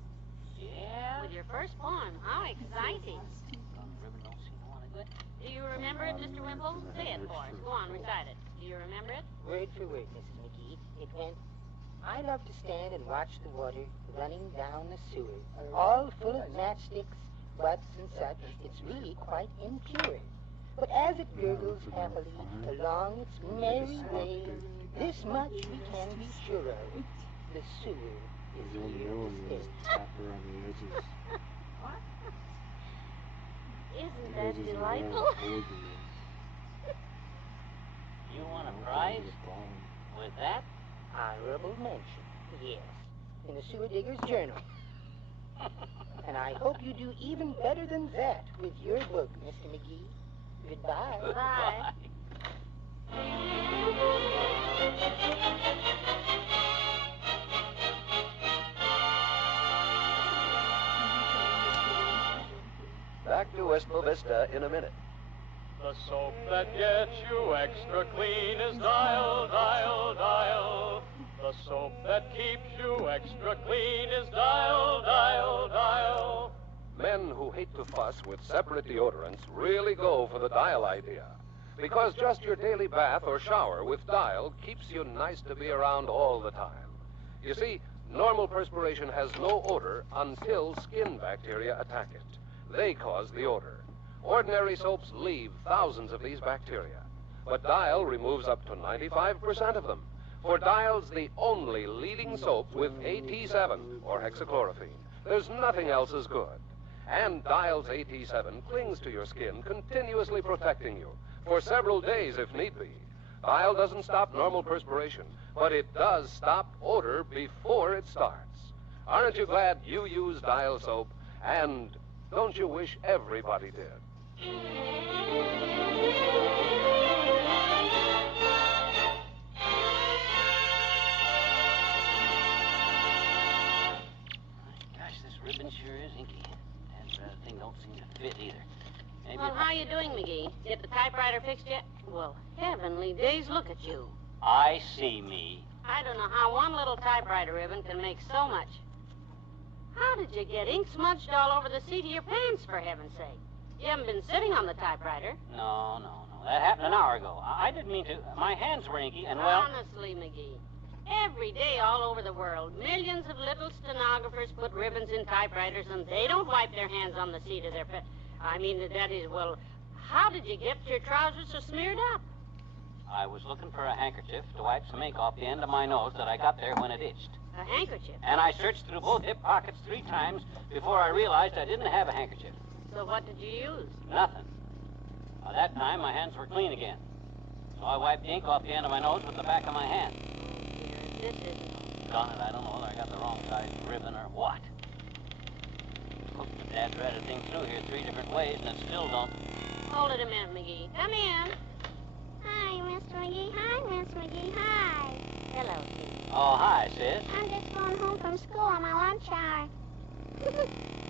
Yeah? With your first poem. How exciting. Do you remember it, Mr. Wimple? Say it for us. Go on, recite it. Do you remember it? Word for word, Mrs. McGee. It went, I love to stand and watch the water running down the sewer, all full of matchsticks, butts, and such. It's really quite impure. But as it gurgles happily along its merry way, this much we can be sure of. The sewer is here to stay. Isn't that delightful? You want a prize? With that? Honorable mention, yes, in the Sewer Digger's Journal. And I hope you do even better than that with your book, Mr. McGee. Goodbye. Bye. Back to Wistful Vista in a minute. The soap that gets you extra clean is Dial, Dial, Dial. The soap that keeps you extra clean is Dial, Dial, Dial. Men who hate to fuss with separate deodorants really go for the Dial idea. Because just your daily bath or shower with Dial keeps you nice to be around all the time. You see, normal perspiration has no odor until skin bacteria attack it. They cause the odor. Ordinary soaps leave thousands of these bacteria. But Dial removes up to 95% of them. For Dial's the only leading soap with AT7, or hexachlorophene. There's nothing else as good. And Dial's AT7 clings to your skin, continuously protecting you for several days if need be. Dial doesn't stop normal perspiration, but it does stop odor before it starts. Aren't you glad you use Dial soap? And don't you wish everybody did? Gosh, this ribbon sure is inky. That thing don't seem to fit either. Maybe Well, how you doing, McGee? Get the typewriter fixed yet? Well, heavenly days, look at you. I see me. I don't know how one little typewriter ribbon can make so much. How did you get ink smudged all over the seat of your pants, for heaven's sake? You haven't been sitting on the typewriter. No. That happened an hour ago. I didn't mean to. My hands were inky, and well... Honestly, McGee, every day all over the world, millions of little stenographers put ribbons in typewriters, and they don't wipe their hands on the seat of their pants. I mean, that is, well, how did you get your trousers so smeared up? I was looking for a handkerchief to wipe some ink off the end of my nose that I got there when it itched. A handkerchief? And I searched through both hip pockets 3 times before I realized I didn't have a handkerchief. So what did you use? Nothing. By that time, my hands were clean again. So I wiped the ink off the end of my nose with the back of my hand. Oh, dear, this isn't... Darn it, I don't know whether I got the wrong size ribbon or what. Look, Dad's read the thing through here 3 different ways, and it still don't... Hold it a minute, McGee. Come in. Hi, Mr. McGee. Hi, Miss McGee. Hi. Hello, Kitty. Oh, hi, sis. I'm just going home from school on my lunch hour.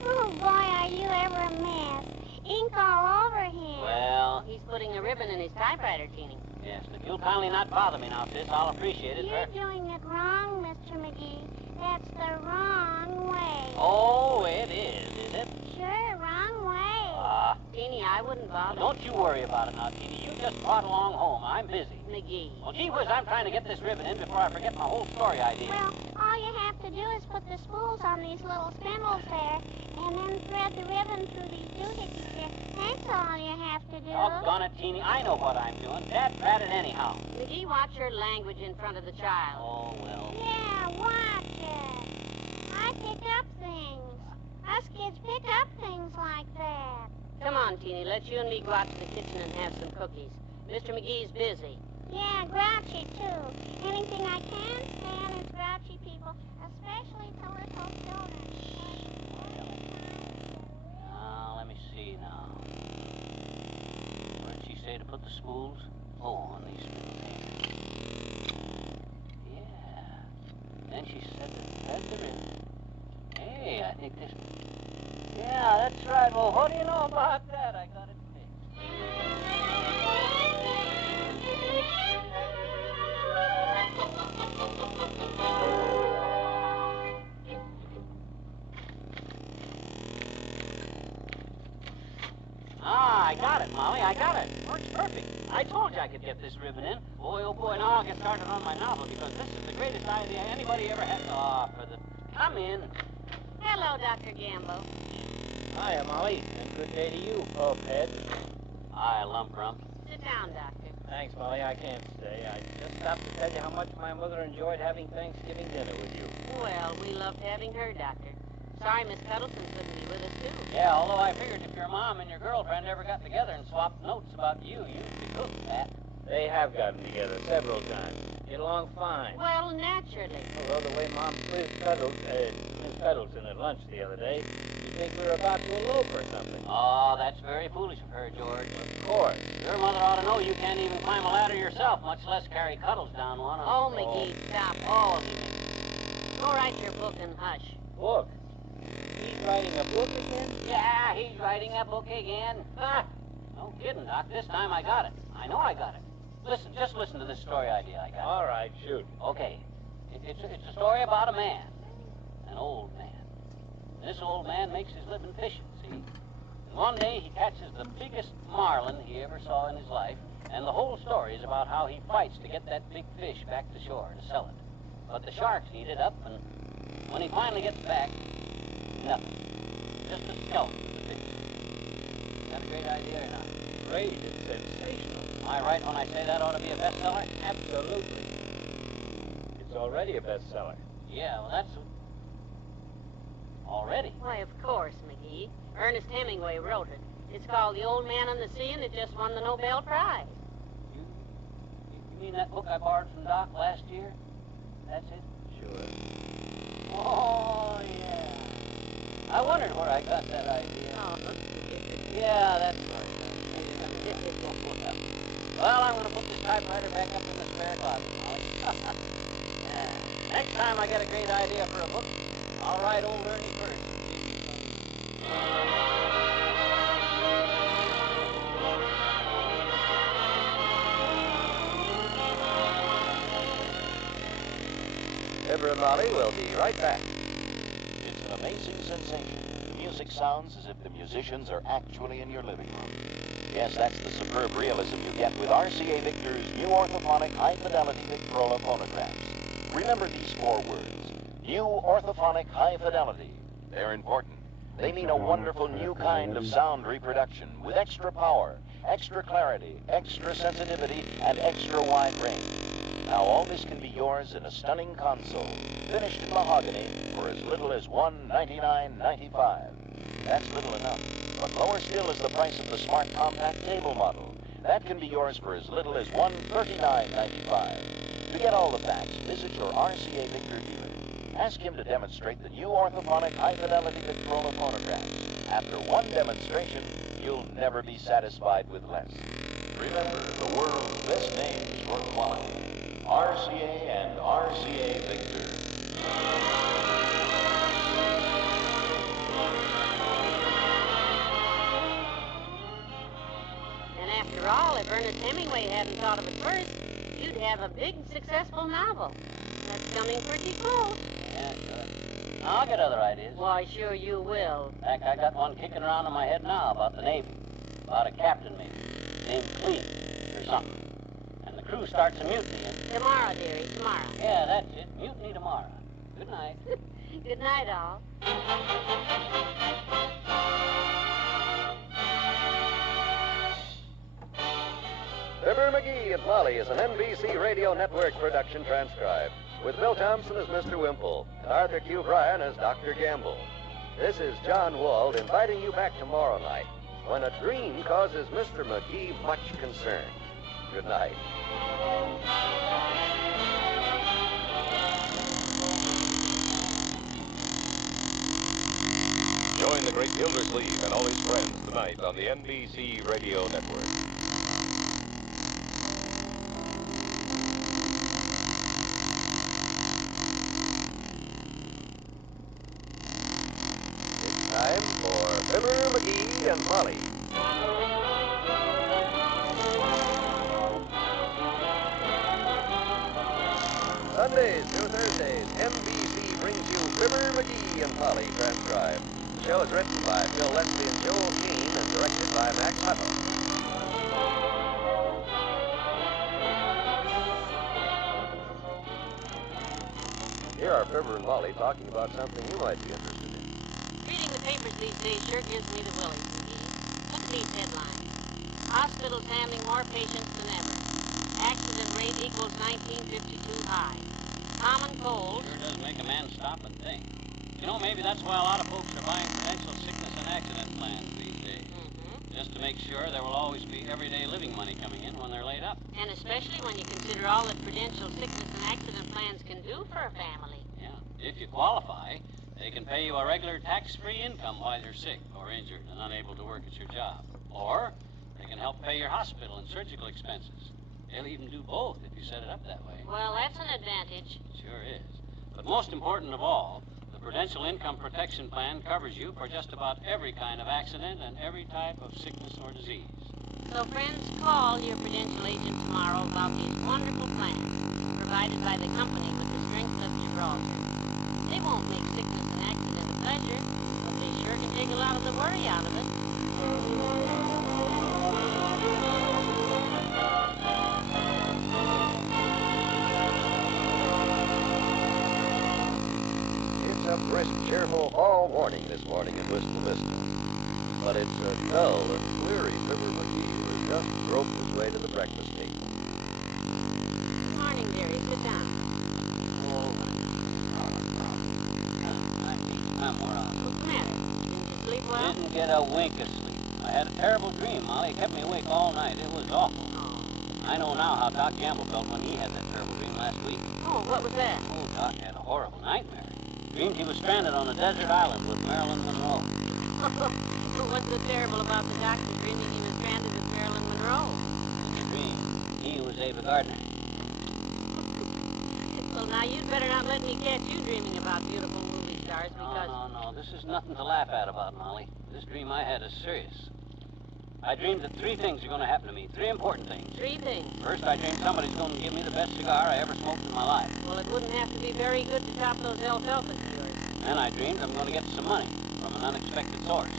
Oh, boy, are you ever a mess. Ink all over here. Well... He's putting a ribbon in his typewriter, Teeny. Yes, if you'll kindly not bother me now, sis, I'll appreciate it. You're doing it wrong, Mr. McGee. That's the wrong way. Oh, it is it? Sure, wrong way. Teeny, I wouldn't bother. Don't you worry about it now, Teeny. You just trot along home. I'm busy. McGee. Well, gee whiz, I'm trying to get this ribbon in before I forget my whole story idea. Well, all you have to do is put the spools on these little spindles there, and then thread the ribbon through these doohickeys here. That's all you have to do. Doggone it, Teeny. I know what I'm doing. Dad tried it anyhow. McGee, watch your language in front of the child. Oh, well. Yeah, watch it. I pick up things. Us kids pick up things like that. Come on, Teeny. Let's you and me go out to the kitchen and have some cookies. Mr. McGee's busy. Yeah, grouchy, too. Anything I can stand is grouchy people, especially to little children. Let me see now. Where did she say to put the spools? Oh, on these spindles. Yeah. Then she said to thread the ribbon. Hey, I think this... Yeah, that's right. Well, what do you know about that? I got it fixed. I got it, Molly. I got it. It works perfect. I told you I could get this ribbon in. Boy, oh boy, now I'll get started on my novel because this is the greatest idea anybody ever had. Come in. Hello, Dr. Gamble. Hiya, Molly, and good day to you, Puffhead. Hi, Lump Rump. Sit down, Doctor. Thanks, Molly, I can't stay. I just stopped to tell you how much my mother enjoyed having Thanksgiving dinner with you. Well, we loved having her, Doctor. Sorry Miss Cuddleton couldn't be with us, too. Yeah, although I figured if your mom and your girlfriend ever got together and swapped notes about you, you'd be cooked, Pat. They have gotten together several times. Get along fine. Well, naturally. Although the way Mom quizzed Miss Cuddleton at lunch the other day, you think we were about to elope or something. Oh, that's very foolish of her, George. Of course. Your mother ought to know you can't even climb a ladder yourself, much less carry Cuddles down one. Oh, McGee, stop. Oh, Go write your book and hush. Book? He's writing a book again? Yeah, he's writing a book again. No kidding, Doc. This time I got it. I know I got it. Listen, just listen to this story idea I got. All right, shoot. Okay. It's a story about a man. An old man. This old man makes his living fishing, see? And one day he catches the biggest marlin he ever saw in his life, and the whole story is about how he fights to get that big fish back to shore to sell it. But the sharks eat it up, and when he finally gets back, nothing. Just a skeleton of the fish. Is that a great idea or not? Great. It's sensational. Am I right when I say that ought to be a bestseller? Absolutely. It's already a bestseller. Yeah, well, that's... Already? Why, of course, McGee. Ernest Hemingway wrote it. It's called The Old Man and the Sea, and it just won the Nobel Prize. You mean that book I borrowed from Doc last year? That's it? Sure. Oh, yeah. I wondered where I got that idea. Oh. Yeah, that's right. Well, I'm going to put this typewriter back up in the spare closet, Molly. Yeah. Next time I get a great idea for a book, I'll write old Ernie first. Fibber and Molly will be right back. It's an amazing sensation. The music sounds as if the musicians are actually in your living room. Yes, that's the superb realism you get with RCA Victor's new orthophonic high-fidelity Victrola phonographs. Remember these 4 words. New orthophonic high fidelity. They're important. They mean a wonderful new kind of sound reproduction with extra power, extra clarity, extra sensitivity, and extra wide range. Now all this can be yours in a stunning console, finished in mahogany for as little as $199.95. That's little enough. But lower still is the price of the smart compact table model. That can be yours for as little as $139.95. To get all the facts, visit your RCA Victor dealer. Ask him to demonstrate the new orthophonic high-fidelity Victrola phonographs. After one demonstration, you'll never be satisfied with less. Remember, the world's best names for quality. RCA and RCA Victor. And after all, if Ernest Hemingway hadn't thought of it first, you'd have a big, successful novel. That's coming pretty close. Yeah, sure. I'll get other ideas. Why, sure you will. In fact, I got one kicking around in my head now about the Navy. About a captain, maybe. Named Clean, or something. And the crew starts a mutiny. Tomorrow, dearie, tomorrow. Yeah, that's it. Mutiny tomorrow. Good night. Good night, all. Fibber, McGee, and Molly is an NBC Radio Network production transcribed, with Bill Thompson as Mr. Wimple and Arthur Q. Bryan as Dr. Gamble. This is John Wald inviting you back tomorrow night when a dream causes Mr. McGee much concern. Good night. Join the great Gildersleeve and all his friends tonight on the NBC Radio Network. Time for Fibber, McGee, and Molly. Sundays through Thursdays, NBC brings you Fibber, McGee, and Molly transcribed. The show is written by Phil Leslie and Joel Keane and directed by Max Hutto. Here are Fibber and Molly talking about something you might be interested in. Reading the papers these days sure gives me the willies, McGee. Look at these headlines. Hospitals handling more patients than ever. Accident rate equals 1952 high. Common cold. Sure does make a man stop and think. You know, maybe that's why a lot of folks are buying Prudential sickness and accident plans these days. Just to make sure there will always be everyday living money coming in when they're laid up. And especially when you consider all that Prudential sickness and accident plans can do for a family. Yeah. If you qualify, they can pay you a regular tax-free income while you're sick or injured and unable to work at your job. Or they can help pay your hospital and surgical expenses. They'll even do both if you set it up that way. Well, that's an advantage. Sure is. But most important of all, the Prudential Income Protection Plan covers you for just about every kind of accident and every type of sickness or disease. So, friends, call your Prudential agent tomorrow about these wonderful plans provided by the company with the strength of Gibraltar. They won't make sickness and accident a pleasure, but they sure can take a lot of the worry out of it. It's a brisk, cheerful fall morning this morning in Wistful Vista. But it's a dull and weary Fibber McGee who has just groped his way to the breakfast table. Good morning, dearie. Sit down. I'm wore out. What's the matter? Didn't you sleep well? Didn't get a wink of sleep. I had a terrible dream, Molly. It kept me awake all night. It was awful. Oh. I know now how Doc Gamble felt when he had that terrible dream last week. Oh, what was that? Oh, Doc had a horrible nightmare. Dreamed he was stranded on a desert island with Marilyn Monroe. What's so terrible about the doctor dreaming he was stranded with Marilyn Monroe? In the dream, he was Ava Gardner. Well, now, you'd better not let me catch you dreaming about beautiful movie stars because... No. This is nothing to laugh at about, Molly. This dream I had is serious. I dreamed that 3 things are going to happen to me. 3 important things. 3 things? First, I dreamed somebody's going to give me the best cigar I ever smoked in my life. Well, it wouldn't have to be very good to top those alfalfas of yours. Then I dreamed I'm going to get some money from an unexpected source.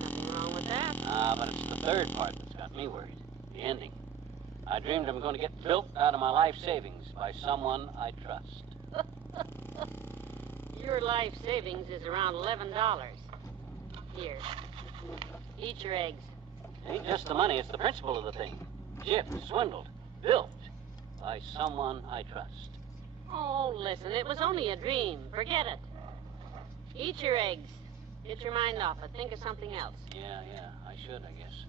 Nothing wrong with that. But it's the third part that's got me worried. The ending. I dreamed I'm going to get bilked out of my life savings by someone I trust. Your life savings is around $11. Here. Eat your eggs. It ain't just the money, it's the principle of the thing. Gypped, swindled, bilked by someone I trust. Oh, listen, it was only a dream. Forget it. Eat your eggs. Get your mind off it. Think of something else. Yeah, I should, I guess.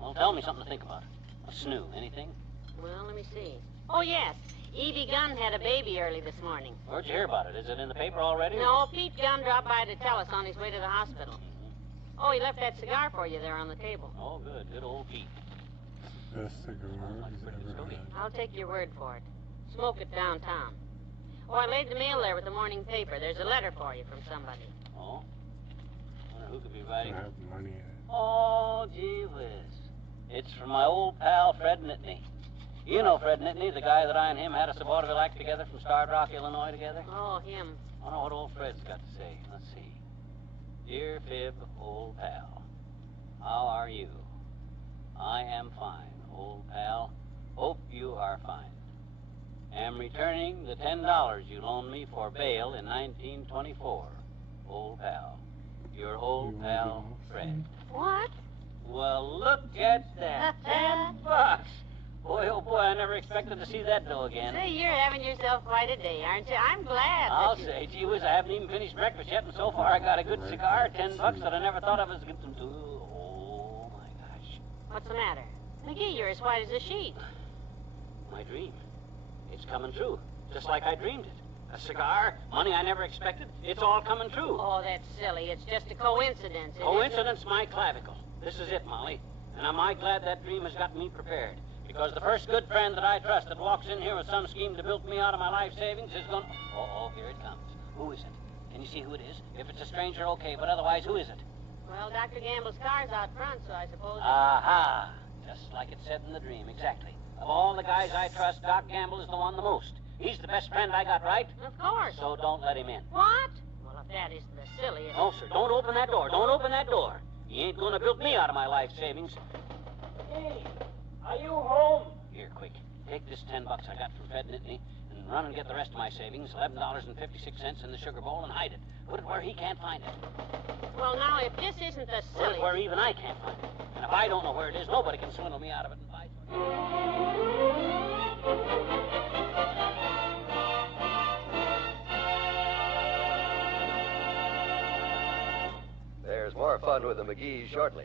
Well, tell me something to think about. A snoo, anything? Well, let me see. Oh, yes. Evie Gunn had a baby early this morning. Where'd you hear about it? Is it in the paper already? No, Pete Gunn dropped by to tell us on his way to the hospital. Oh, he left that cigar for you there on the table. Oh, good. Good old Pete. Best cigar he's ever had. I'll take your word for it. Smoke it downtown. Oh, I laid the mail there with the morning paper. There's a letter for you from somebody. Oh? Wonder who could be writing? I have money in it. Oh, gee whiz. It's from my old pal, Fred Nittany. You know Fred Nittany, the guy that I and him had a vaudeville act together from Starved Rock, Illinois together? Oh, him. I wonder what old Fred's got to say. Let's see. Dear Fib, old pal, how are you? I am fine, old pal. Hope you are fine. Am returning the $10 you loaned me for bail in 1924, old pal. Your old pal, Fred. What? Well, look at that. $10. Boy, oh boy, I never expected to see that dough again. Say, you're having yourself quite a day, aren't you? I'm glad. I'll say, gee whiz, I haven't even finished breakfast yet, and so far I got a good cigar, $10 that I never thought of as good. Oh, my gosh. What's the matter? McGee, you're as white as a sheet. My dream. It's coming true, just like I dreamed it. A cigar, money I never expected, it's all coming true. Oh, that's silly. It's just a coincidence. Coincidence, my clavicle. This is it, Molly. And I'm mighty glad that dream has got me prepared. Because the first good friend that I trust that walks in here with some scheme to bilk me out of my life savings is going... Oh, here it comes. Who is it? Can you see who it is? If it's a stranger, okay, but otherwise, who is it? Well, Dr. Gamble's car's out front, so I suppose... Aha! Just like it said in the dream, exactly. Of all the guys I trust, Doc Gamble is the one the most. He's the best friend I got, right? Of course. So don't let him in. What? Well, if that isn't the silliest... No, sir. Don't open that door. Don't open that door. He ain't gonna bilk me out of my life savings. Hey, are you home? Here, quick. Take this $10 I got from Fred Nittany and run and get the rest of my savings, $11.56 in the sugar bowl, and hide it. Put it where he can't find it. Well, now, if this isn't the Put silly... it where even I can't find it. And if I don't know where it is, nobody can swindle me out of it. And buy There's more fun with the McGees shortly.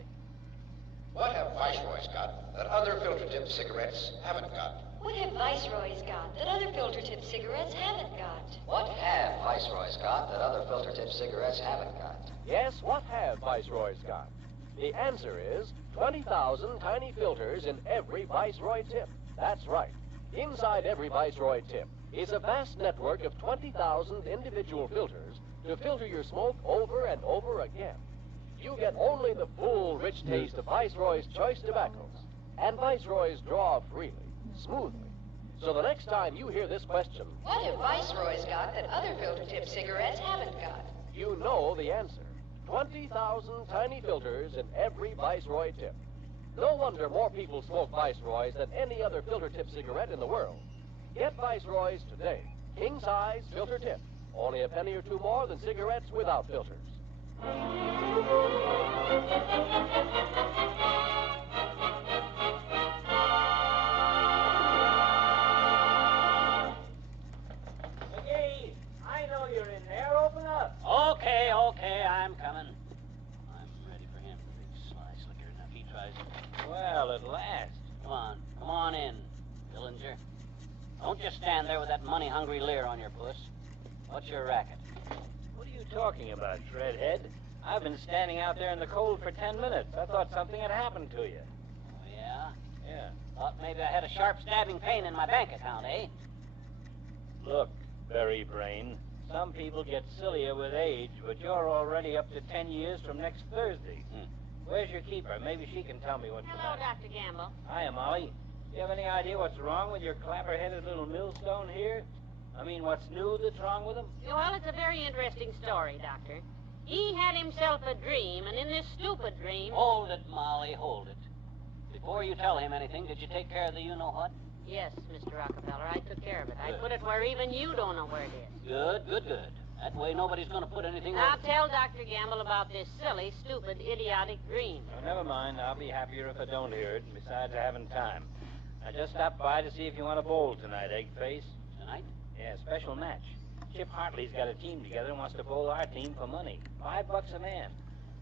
What have Viceroys got that other filter-tip cigarettes haven't got? What have Viceroys got that other filter-tip cigarettes haven't got? What have Viceroys got that other filter-tip cigarettes haven't got? Yes, what have Viceroys got? The answer is 20,000 tiny filters in every Viceroy tip. That's right. Inside every Viceroy tip is a vast network of 20,000 individual filters to filter your smoke over and over again. You get only the full, rich taste of Viceroy's choice tobaccos. And Viceroys draw freely, smoothly. So the next time you hear this question, What have Viceroys got that other filter-tip cigarettes haven't got? you know the answer. 20,000 tiny filters in every Viceroy tip. No wonder more people smoke Viceroys than any other filter tip cigarette in the world. Get Viceroys today. King size filter tip. Only a penny or two more than cigarettes without filters. McGee, I know you're in there. Open up. Okay, I'm coming. I'm ready for him, the big sly slicker. Now, if he tries it... Well, at last. Come on in, Dillinger. Don't just stand there with that money-hungry leer on your puss. What's your racket? What are you talking about, Shredhead? I've been standing out there in the cold for 10 minutes. I thought something had happened to you. Oh, yeah? Yeah. Thought maybe I had a sharp stabbing pain in my bank account, eh? Look, Berry Brain, some people get sillier with age, but you're already up to 10 years from next Thursday. Where's your keeper? Maybe she can tell me what's the Hello, matter. Dr. Gamble. Hiya, Molly. Do you have any idea what's wrong with your clapper-headed little millstone here? I mean, what's new that's wrong with him? Well, it's a very interesting story, Doctor. He had himself a dream, and in this stupid dream... Hold it, Molly, hold it. Before you tell him anything, did you take care of the you-know-what? Yes, Mr. Rockefeller, I took care of it. I Good. put it where even you don't know where it is. Good. That way nobody's going to put anything Now over. tell Dr. Gamble about this silly, stupid, idiotic dream. Oh, never mind. I'll be happier if I don't hear it. And besides, I haven't time. I just stopped by to see if you want to bowl tonight, Eggface. Tonight? Yeah, special match. Chip Hartley's got a team together and wants to bowl our team for money. $5 a man.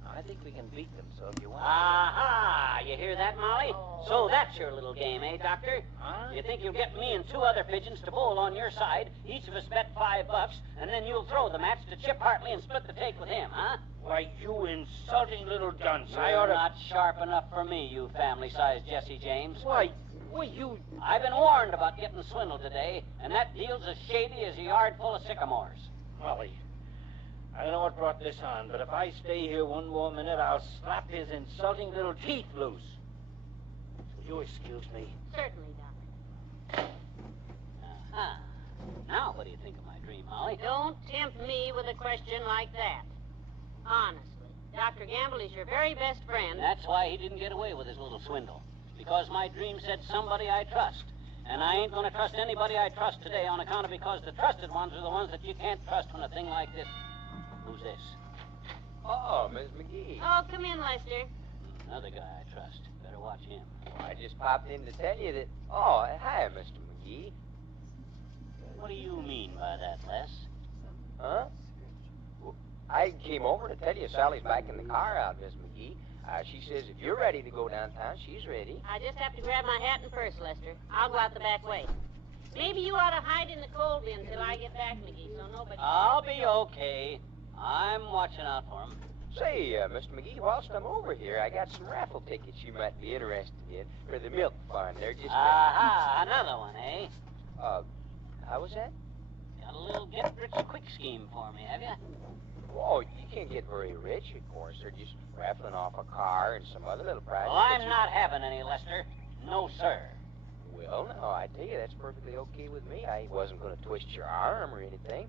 I think we can beat them, so if you want... Aha! You hear that, Molly? So that's your little game, eh, Doctor? Huh? You think you'll get me and two other pigeons to bowl on your side, each of us bet $5, and then you'll throw the match to Chip Hartley and split the take with him, huh? Why, you insulting little dunce. You're not sharp enough for me, you family-sized Jesse James. Why, you... I've been warned about getting swindled today, and that deal's as shady as a yard full of sycamores. Molly, I don't know what brought this on, but if I stay here one more minute, I'll slap his insulting little teeth loose. Will you excuse me? Certainly, Doctor. Aha. Now, what do you think of my dream, Molly? Don't tempt me with a question like that. Honestly, Dr. Gamble is your very best friend. That's why he didn't get away with his little swindle. Because my dream said somebody I trust. And I ain't going to trust anybody I trust today on account of because the trusted ones are the ones that you can't trust when a thing like this... Who's this? Oh, Miss McGee. Oh, come in, Lester. Another guy I trust. Better watch him. Well, I just popped in to tell you that... Oh, hi, Mr. McGee. What do you mean by that, Les? Huh? Well, I came over to tell you Sally's back in the car out, Miss McGee. She says if you're ready to go downtown, she's ready. I just have to grab my hat and purse, Lester. I'll go out the back way. Maybe you ought to hide in the coal bin till I get back, McGee, so nobody... I'll be okay. I'm watching out for him. Say, Mr. McGee, whilst I'm over here, I got some raffle tickets you might be interested in for the milk fund. They're just... Aha, another one, eh? How was that? Got a little get-rich-quick scheme for me, have you? Oh, you can't get very rich, of course. They're just raffling off a car and some other little prizes. Well, I'm not having any, Lester. No, sir. Well, no, I tell you, that's perfectly okay with me. I wasn't going to twist your arm or anything.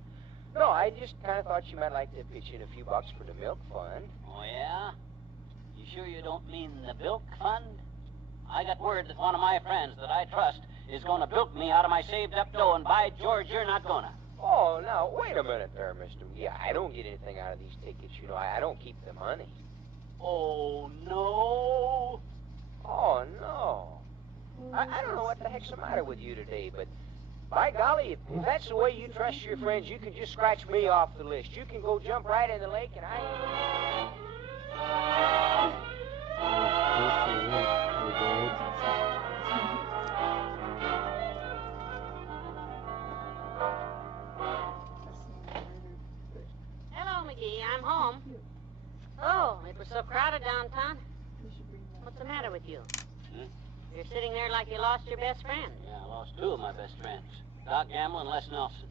No, I just kind of thought you might like to pitch in a few bucks for the milk fund. Oh, yeah? You You sure you don't mean the bilk fund? I got word that one of my friends that I trust is going to bilk me out of my saved-up dough, and by George, you're not gonna. Oh, now, wait a minute there, Mr. McGee. I don't get anything out of these tickets, you know. I don't keep the money. Oh, no. Oh, no. I don't know what the heck's the matter with you today, but by golly, if that's the way you trust your friends, you can just scratch me off the list. You can go jump right in the lake, and Hello, McGee. I'm home. Oh, it was so crowded downtown. What's the matter with you? You're sitting there like you lost your best friend. Yeah, I lost two of my best friends, Doc Gamble and Les Nelson.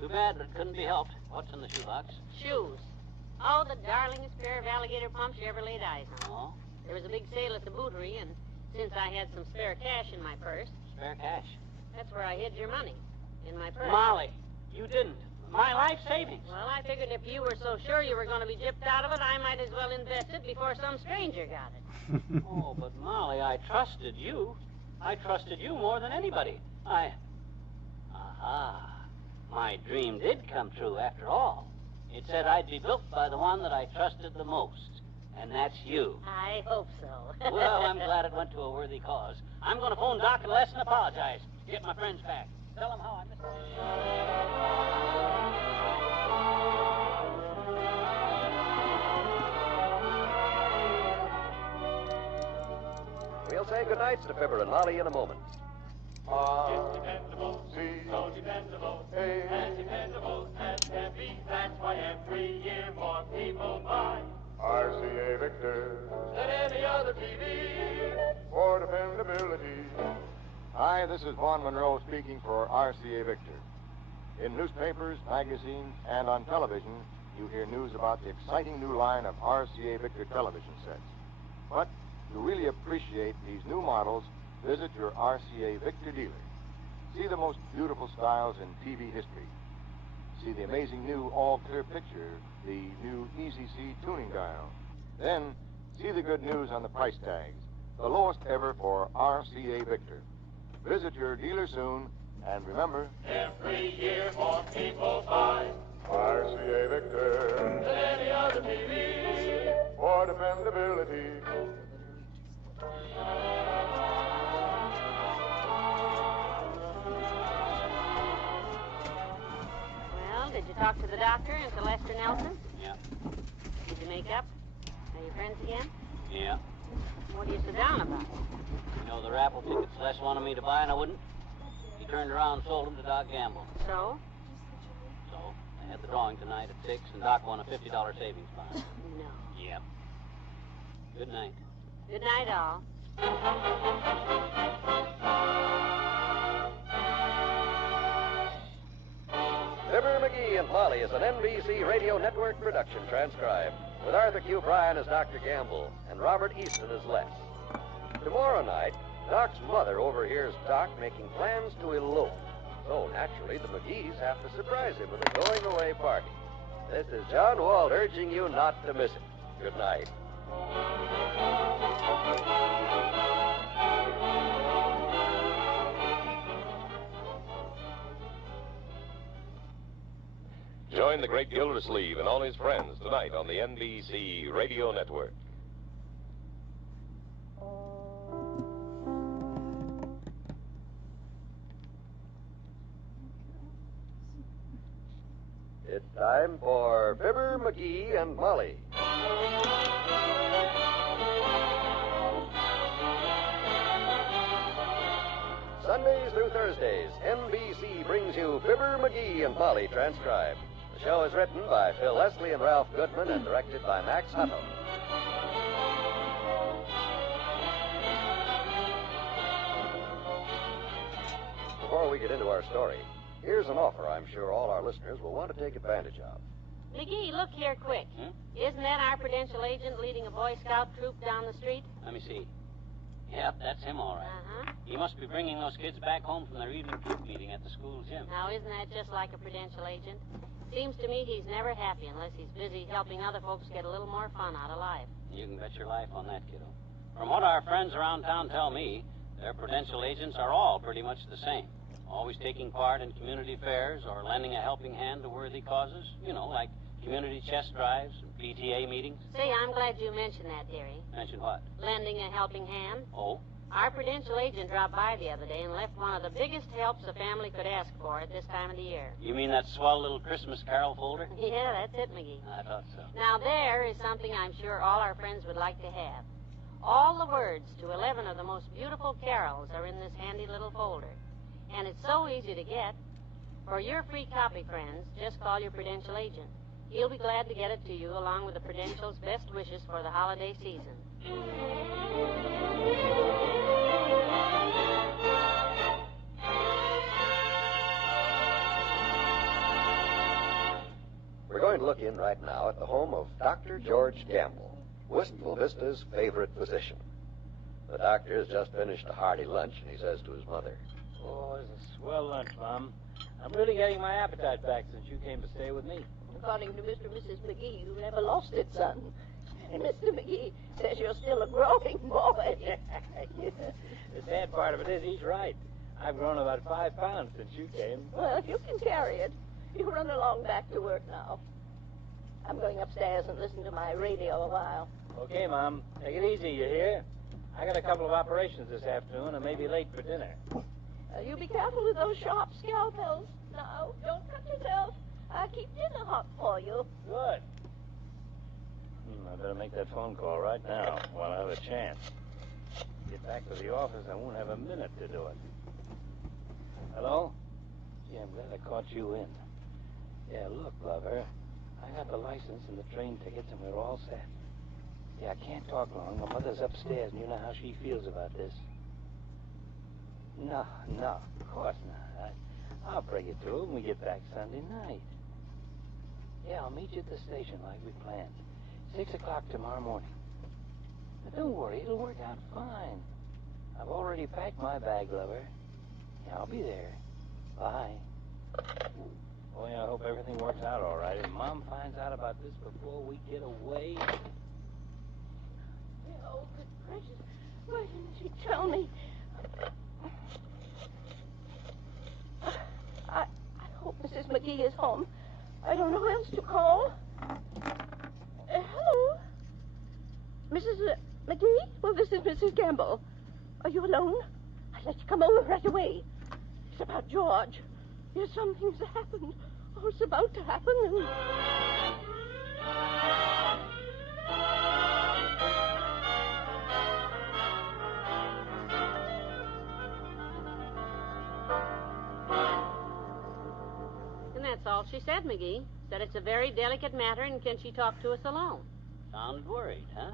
Too bad, but it couldn't be helped. What's in the shoebox? Shoes. Oh, the darlingest pair of alligator pumps you ever laid eyes on. Oh? There was a big sale at the bootery, and since I had some spare cash in my purse... Spare cash? That's where I hid your money, in my purse. Molly, you didn't. My life savings. Well, I figured if you were so sure you were going to be gypped out of it, I might as well invest it before some stranger got it. Oh, but Molly, I trusted you. I trusted you more than anybody. Aha. My dream did come true after all. It said I'd be built by the one that I trusted the most. And that's you. I hope so. Well, I'm glad it went to a worthy cause. I'm going to phone Doc and Les and apologize. Get my friends back. Tell them how I missed them. We'll say goodnights to Fibber and Molly in a moment. Dependable, so dependable, as dependable as can be. That's why every year more people buy RCA Victor than any other TV. for dependability. Hi, this is Vaughn Monroe speaking for RCA Victor. In newspapers, magazines, and on television, you hear news about the exciting new line of RCA Victor television sets. But to really appreciate these new models, visit your RCA Victor dealer. See the most beautiful styles in TV history. See the amazing new all-clear picture, the new Easy C tuning dial. Then, see the good news on the price tags, the lowest ever for RCA Victor. Visit your dealer soon, and remember, Every year more people buy RCA Victor than any other TV. for dependability. Well, did you talk to the doctor and to Lester Nelson? Yeah. Did you make up? Are you friends again? Yeah. What are you so down about? You know the raffle tickets Les wanted me to buy and I wouldn't? He turned around and sold them to Doc Gamble. So? So, I had the drawing tonight at 6, and Doc won a $50 savings bond. No. Yep. Good night. Good night, all. Fibber, McGee, and Molly is an NBC Radio Network production transcribed, with Arthur Q. Bryan as Dr. Gamble and Robert Easton as Les. Tomorrow night, Doc's mother overhears Doc making plans to elope. So, naturally, the McGees have to surprise him with a going-away party. This is John Walt urging you not to miss it. Good night. Join the great Gildersleeve and all his friends tonight on the NBC Radio Network. It's time for Fibber, McGee, and Molly. Sundays through Thursdays, NBC brings you Fibber, McGee, and Molly transcribed. The show is written by Phil Leslie and Ralph Goodman and directed by Max Hutto. Before we get into our story, here's an offer I'm sure all our listeners will want to take advantage of. McGee, look here quick. Isn't that our Prudential agent leading a Boy Scout troop down the street? Let me see. Yep, that's him all right. Uh-huh. He must be bringing those kids back home from their evening troop meeting at the school gym. Now, isn't that just like a Prudential agent? Seems to me he's never happy unless he's busy helping other folks get a little more fun out of life. You can bet your life on that, kiddo. From what our friends around town tell me, their prudential agents are all pretty much the same. Always taking part in community fairs or lending a helping hand to worthy causes. You know, like community chess drives and PTA meetings. Say, I'm glad you mentioned that, dearie. Mention what? Lending a helping hand. Oh? Our prudential agent dropped by the other day and left one of the biggest helps a family could ask for at this time of the year. You mean that swell little Christmas carol folder? Yeah, that's it, McGee. I thought so. Now, there is something I'm sure all our friends would like to have. All the words to 11 of the most beautiful carols are in this handy little folder. And it's so easy to get. For your free copy, friends, just call your Prudential agent. He'll be glad to get it to you along with the Prudential's best wishes for the holiday season. We're going to look in right now at the home of Dr. George Gamble, Wistful Vista's favorite physician. The doctor has just finished a hearty lunch, and he says to his mother, Oh, it's a swell lunch, Mom. I'm really getting my appetite back since you came to stay with me. According to Mr. and Mrs. McGee, you never lost it, son. And Mr. McGee says you're still a growing boy. The sad part of it is he's right. I've grown about 5 pounds since you came. Well, if you can carry it, you run along back to work now. I'm going upstairs and listen to my radio a while. Okay, Mom. Take it easy, you hear? I got a couple of operations this afternoon and may be late for dinner. You be careful with those sharp scalpels. Now, don't cut yourself. I'll keep dinner hot for you. Good. I better make that phone call right now while I have a chance. Get back to the office, I won't have a minute to do it. Hello? Yeah, I'm glad I caught you in. Yeah, look, lover. I got the license and the train tickets, and we're all set. Yeah, I can't talk long. My mother's upstairs, and you know how she feels about this. No, of course not. I'll bring it to her when we get back Sunday night. Yeah, I'll meet you at the station like we planned. 6 o'clock tomorrow morning. Now, don't worry, it'll work out fine. I've already packed my bag, lover. Yeah, I'll be there. Bye. Boy, I hope everything works out all right. If Mom finds out about this before we get away... Oh, good gracious. Why didn't she tell me? I hope Mrs. McGee is home. I don't know who else to call. Hello? Mrs. McGee? Well, this is Mrs. Gamble. Are you alone? I'd let you come over right away. It's about George. Yes, something's happened. Oh, it's about to happen, and... And that's all she said, McGee. Said it's a very delicate matter, and can she talk to us alone? Sounded worried, huh?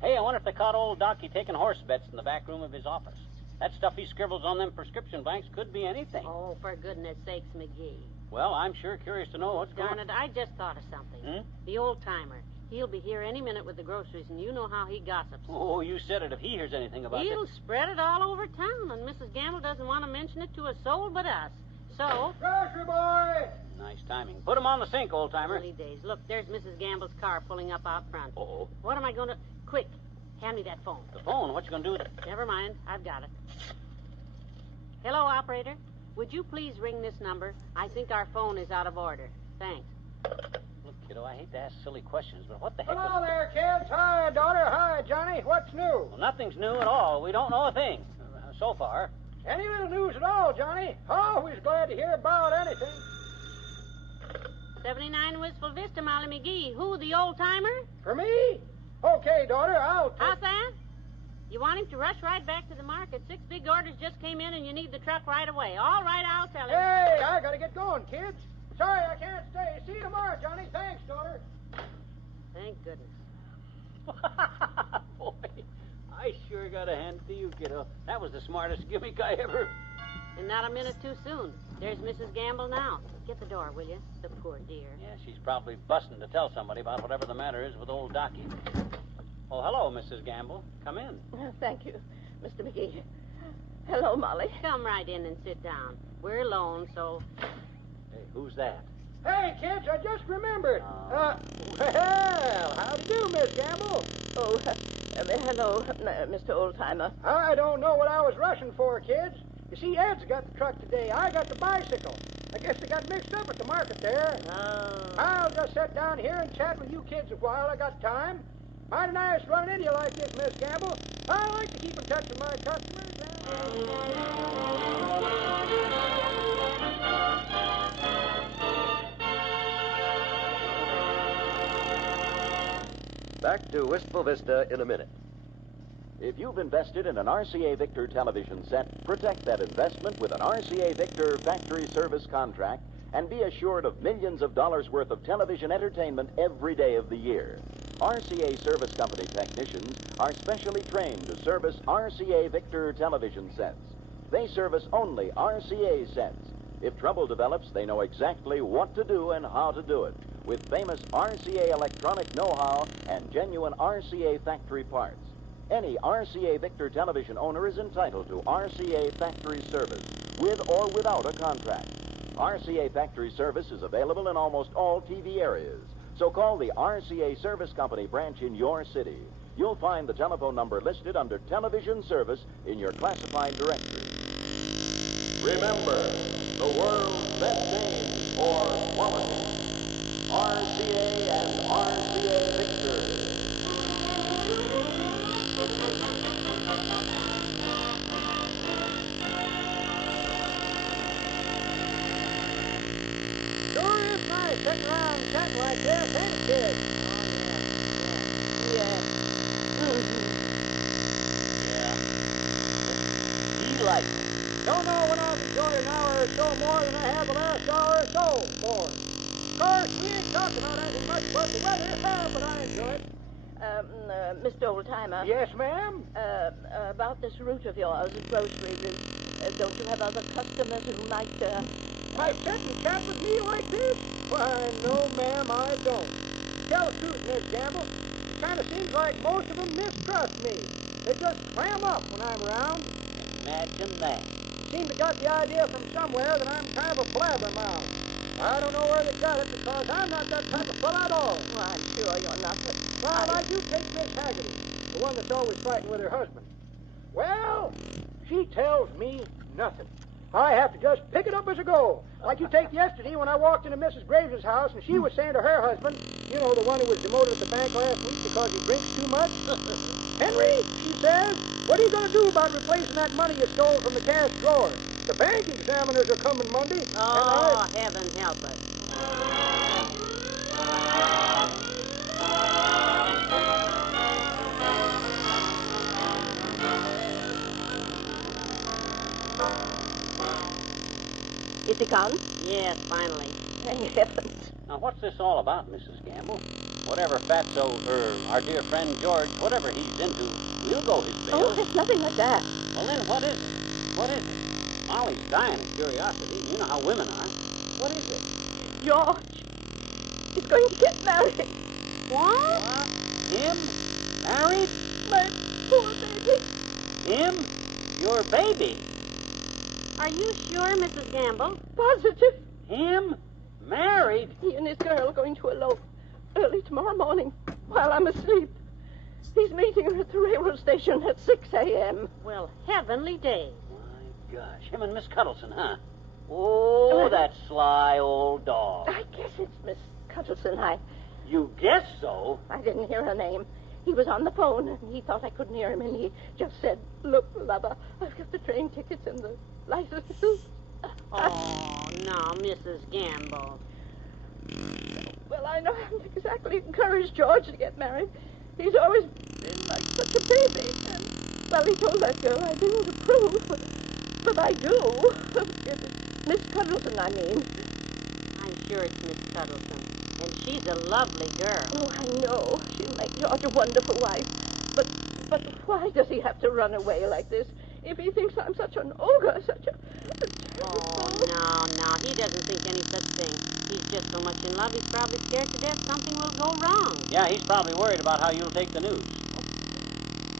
Hey, I wonder if they caught old Docky taking horse bets in the back room of his office. That stuff he scribbles on them prescription blanks could be anything. Oh, for goodness sakes, McGee. Well, I'm sure curious to know what's Darn going it, I just thought of something. Hmm? The old-timer. He'll be here any minute with the groceries, and you know how he gossips. Oh, you said it. If he hears anything about He'll it. spread it all over town, and Mrs. Gamble doesn't want to mention it to a soul but us. So... Grocery boy! Nice timing. Put him on the sink, old-timer. Early days. Look, there's Mrs. Gamble's car pulling up out front. Uh-oh. What am I going to... Quick, hand me that phone. The phone? What you going to do with it? Never mind. I've got it. Hello, operator. Would you please ring this number? I think our phone is out of order. Thanks. Look, kiddo, I hate to ask silly questions, but what the heck Hello was... there, kids. Hi, daughter. Hi, Johnny. What's new? Well, nothing's new at all. We don't know a thing. So far. Any little news at all, Johnny? Always glad to hear about anything. 79 Wistful Vista, Molly McGee. Who, the old-timer? For me? Okay, daughter, I'll take... How's that? You want him to rush right back to the market. 6 big orders just came in, and you need the truck right away. All right, I'll tell him. Hey, I gotta get going, kids. Sorry I can't stay. See you tomorrow, Johnny. Thanks, daughter. Thank goodness. Boy, I sure got to hand it to you, kiddo. That was the smartest gimmick I ever... And not a minute too soon. There's Mrs. Gamble now. Get the door, will you? The poor dear. Yeah, she's probably busting to tell somebody about whatever the matter is with old Docky. Oh, hello, Mrs. Gamble. Come in. Thank you, Mr. McGee. Hello, Molly. Come right in and sit down. We're alone, so... Hey, who's that? Hey, kids, I just remembered. Well, how do you do, Miss Gamble? Oh, hello, Mr. Oldtimer. I don't know what I was rushing for, kids. You see, Ed's got the truck today. I got the bicycle. I guess they got mixed up at the market there. Oh. I'll just sit down here and chat with you kids a while. I got time. Mighty nice running into you like this, Miss Gamble. I like to keep in touch with my customers. Back to Wistful Vista in a minute. If you've invested in an RCA Victor television set, protect that investment with an RCA Victor factory service contract and be assured of millions of dollars worth of television entertainment every day of the year. RCA Service Company technicians are specially trained to service RCA Victor television sets. They service only RCA sets. If trouble develops, they know exactly what to do and how to do it, with famous RCA electronic know-how and genuine RCA factory parts. Any RCA Victor television owner is entitled to RCA factory service, with or without a contract. RCA factory service is available in almost all TV areas, so call the RCA Service Company branch in your city. You'll find the telephone number listed under Television Service in your classified directory. Remember, the world's best name for quality. RCA and RCA Victor. Sure is nice sitting around chatting like this, ain't it, kids? Yeah. He likes it. Don't know when I've enjoyed an hour or so more than I have the last hour or so more. Of course, we ain't talking about anything much but the weather, but I enjoy it. Mr. Oldtimer. Yes, ma'am? About this route of yours, a grocery route. Don't you have other customers who might, Might sit and chat with me like this? Why, no, ma'am, I don't. To tell the truth, Miss Gamble, it kind of seems like most of them mistrust me. They just clam up when I'm around. Imagine that. Seem to got the idea from somewhere that I'm kind of a blabbermouth. I don't know where they got it because I'm not that type of fellow at all. Well, I'm sure you're not. Well, I do take Miss Haggerty, the one that's always fighting with her husband. Well, she tells me nothing. I have to just pick it up as I go. Like you take yesterday when I walked into Mrs. Graves' house and she was saying to her husband, you know, the one who was demoted at the bank last week because he drinks too much. Henry, she says, what are you going to do about replacing that money you stole from the cash drawer? The bank examiners are coming Monday. Oh, heaven help us. Is he gone? Yes, finally. Thank heavens. Now, what's this all about, Mrs. Gamble? Whatever Fatso, our dear friend George, whatever he's into, we'll go his bail. Oh, it's nothing like that. Well, then, what is it? What is it? Molly's dying of curiosity. You know how women are. What is it? George is going to get married. What? Him? Married? My poor baby. Him? Your baby? Are you sure, Mrs. Gamble? Positive. Him? Married? He and his girl are going to elope early tomorrow morning while I'm asleep. He's meeting her at the railroad station at 6 a.m. Well, heavenly days. My gosh, him and Miss Cuddleson, huh? Oh, that sly old dog. I guess it's Miss Cuddleson. You guess so? I didn't hear her name. He was on the phone, and he thought I couldn't hear him, and he just said, look, lover, I've got the train tickets and the licenses. Oh, now, Mrs. Gamble. Well, I know I haven't exactly encouraged George to get married. He's always been like such a baby. And, well, he told that girl I didn't approve, but I do. Miss Cuddleson, I mean. I'm sure it's Miss Cuddleson. And she's a lovely girl. Oh, I know. She'll make George a wonderful wife. But why does he have to run away like this? If he thinks I'm such an ogre, such a Oh, no. He doesn't think any such thing. He's just so much in love, he's probably scared to death something will go wrong. Yeah, he's probably worried about how you'll take the news.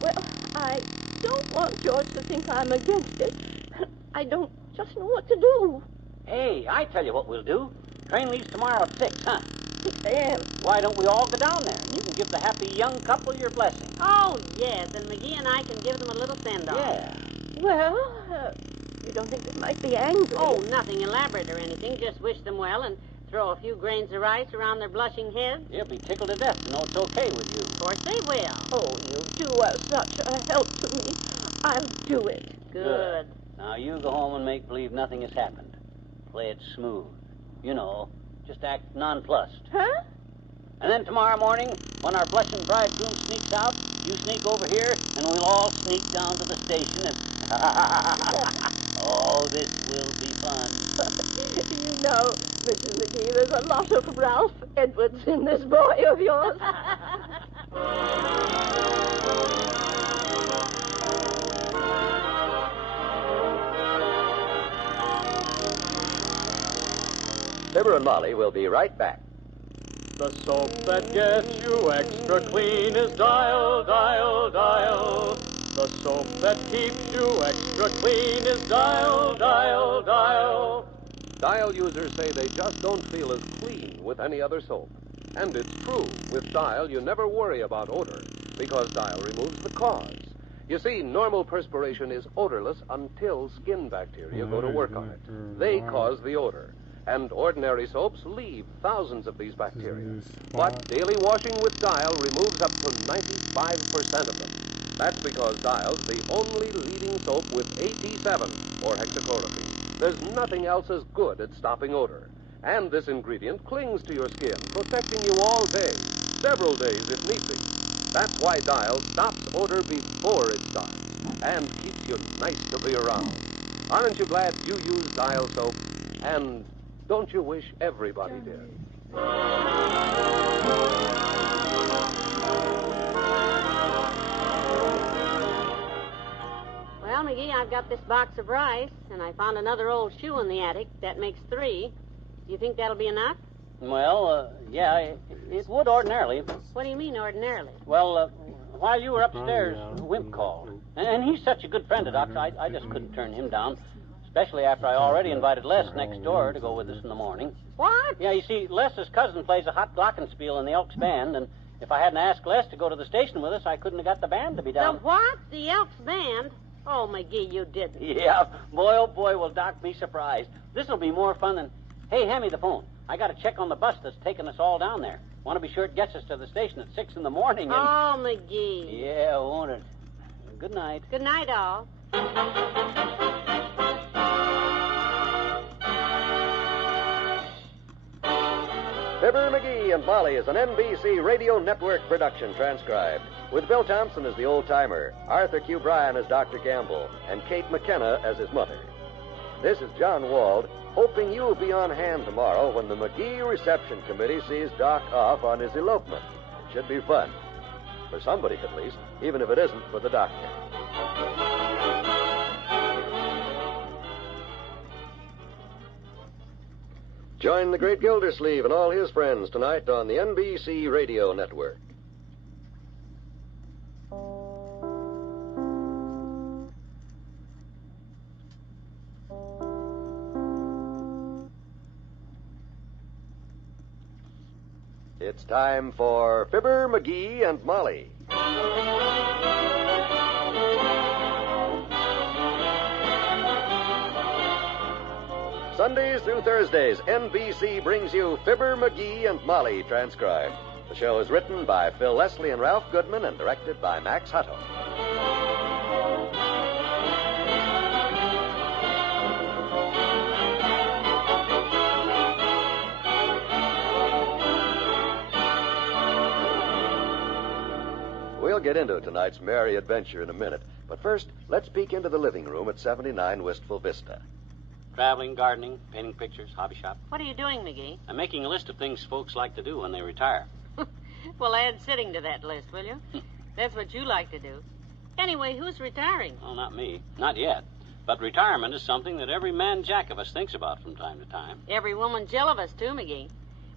Well, I don't want George to think I'm against it. I don't just know what to do. Hey, I tell you what we'll do. Train leaves tomorrow at 6, huh? 6 a.m. Why don't we all go down there, and you can give the happy young couple your blessing? Oh, yes, and McGee and I can give them a little send-off. Yeah. Well, you don't think they might be angry? Oh, nothing elaborate or anything. Just wish them well and throw a few grains of rice around their blushing heads. They'll be tickled to death to know it's okay with you. Of course they will. Oh, you two are such a help to me. I'll do it. Good. Now you go home and make believe nothing has happened. Play it smooth. You know, just act nonplussed. Huh? And then tomorrow morning, when our blushing bridegroom sneaks out, you sneak over here, and we'll all sneak down to the station and... Oh, this will be fun. You know, Mrs. McGee, there's a lot of Ralph Edwards in this boy of yours. Fibber and Molly will be right back. The soap that gets you extra clean is Dial, Dial, Dial. The soap that keeps you extra clean is Dial, Dial, Dial. Dial users say they just don't feel as clean with any other soap. And it's true. With Dial, you never worry about odor, because Dial removes the cause. You see, normal perspiration is odorless until skin bacteria go to work on it. They cause the odor. And ordinary soaps leave thousands of these bacteria. But daily washing with Dial removes up to 95% of them. That's because Dial's the only leading soap with 87, or hexachlorophene. There's nothing else as good at stopping odor. And this ingredient clings to your skin, protecting you all day, several days if need be. That's why Dial stops odor before it starts, and keeps you nice to be around. Aren't you glad you use Dial soap? And don't you wish everybody did? Well, McGee, I've got this box of rice, and I found another old shoe in the attic. That makes 3. Do you think that'll be enough? Well, yeah, it would ordinarily. What do you mean, ordinarily? Well, while you were upstairs, Wimp called. And he's such a good friend of Doc's, I just couldn't turn him down. Especially after I already invited Les next door to go with us in the morning. What? Yeah, you see, Les's cousin plays a hot glockenspiel in the Elks band, and if I hadn't asked Les to go to the station with us, I couldn't have got the band to be down. The what? The Elks band? Oh, McGee, you didn't. Yeah, boy, oh boy, will Doc be surprised. This'll be more fun than... Hey, hand me the phone. I got to check on the bus that's taking us all down there. Want to be sure it gets us to the station at 6 in the morning. And... Oh, McGee. Yeah, won't it? Good night. Good night, all. Fibber, McGee, and Molly is an NBC Radio Network production transcribed, with Bill Thompson as the old-timer, Arthur Q. Bryan as Dr. Gamble, and Kate McKenna as his mother. This is John Wald, hoping you'll be on hand tomorrow when the McGee Reception Committee sees Doc off on his elopement. It should be fun. For somebody, at least, even if it isn't for the doctor. Join the great Gildersleeve and all his friends tonight on the NBC Radio Network. It's time for Fibber, McGee, and Molly. Sundays through Thursdays, NBC brings you Fibber, McGee, and Molly transcribed. The show is written by Phil Leslie and Ralph Goodman and directed by Max Hutto. We'll get into tonight's merry adventure in a minute, but first, let's peek into the living room at 79 Wistful Vista. Traveling, gardening, painting pictures, hobby shop. What are you doing, McGee? I'm making a list of things folks like to do when they retire. Well, add sitting to that list, will you? That's what you like to do. Anyway, who's retiring? Oh, not me. Not yet. But retirement is something that every man jack of us thinks about from time to time. Every woman Jill of us, too, McGee.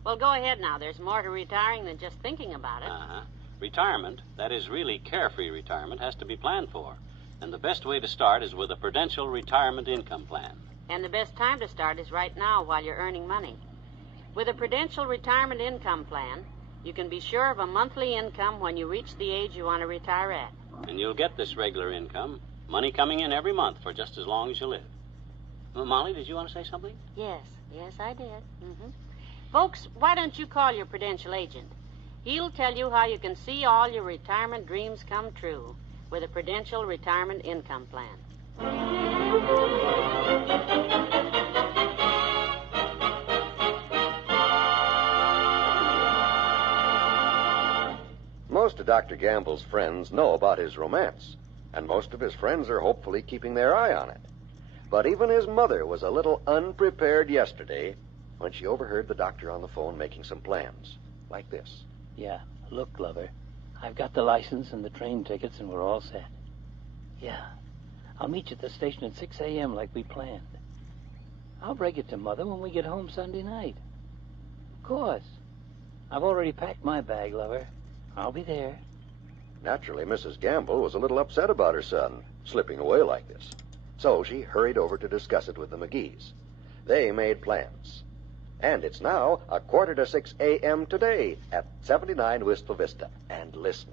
Well, go ahead now. There's more to retiring than just thinking about it. Uh-huh. Retirement, that is really carefree retirement, has to be planned for. And the best way to start is with a Prudential Retirement Income Plan. And the best time to start is right now while you're earning money. With a Prudential Retirement Income Plan, you can be sure of a monthly income when you reach the age you want to retire at. And you'll get this regular income, money coming in every month for just as long as you live. Molly, did you want to say something? Yes, I did. Folks, why don't you call your Prudential agent? He'll tell you how you can see all your retirement dreams come true with a Prudential Retirement Income Plan. Most of Dr. Gamble's friends know about his romance, and most of his friends are hopefully keeping their eye on it. But even his mother was a little unprepared yesterday when she overheard the doctor on the phone making some plans, like this. Yeah, look, Glover, I've got the license and the train tickets, and we're all set. Yeah, I'll meet you at the station at 6 a.m. like we planned. I'll break it to Mother when we get home Sunday night. Of course. I've already packed my bag, Lover. I'll be there. Naturally, Mrs. Gamble was a little upset about her son slipping away like this. So she hurried over to discuss it with the McGees. They made plans. And it's now 5:45 a.m. today at 79 Wistful Vista. And listen.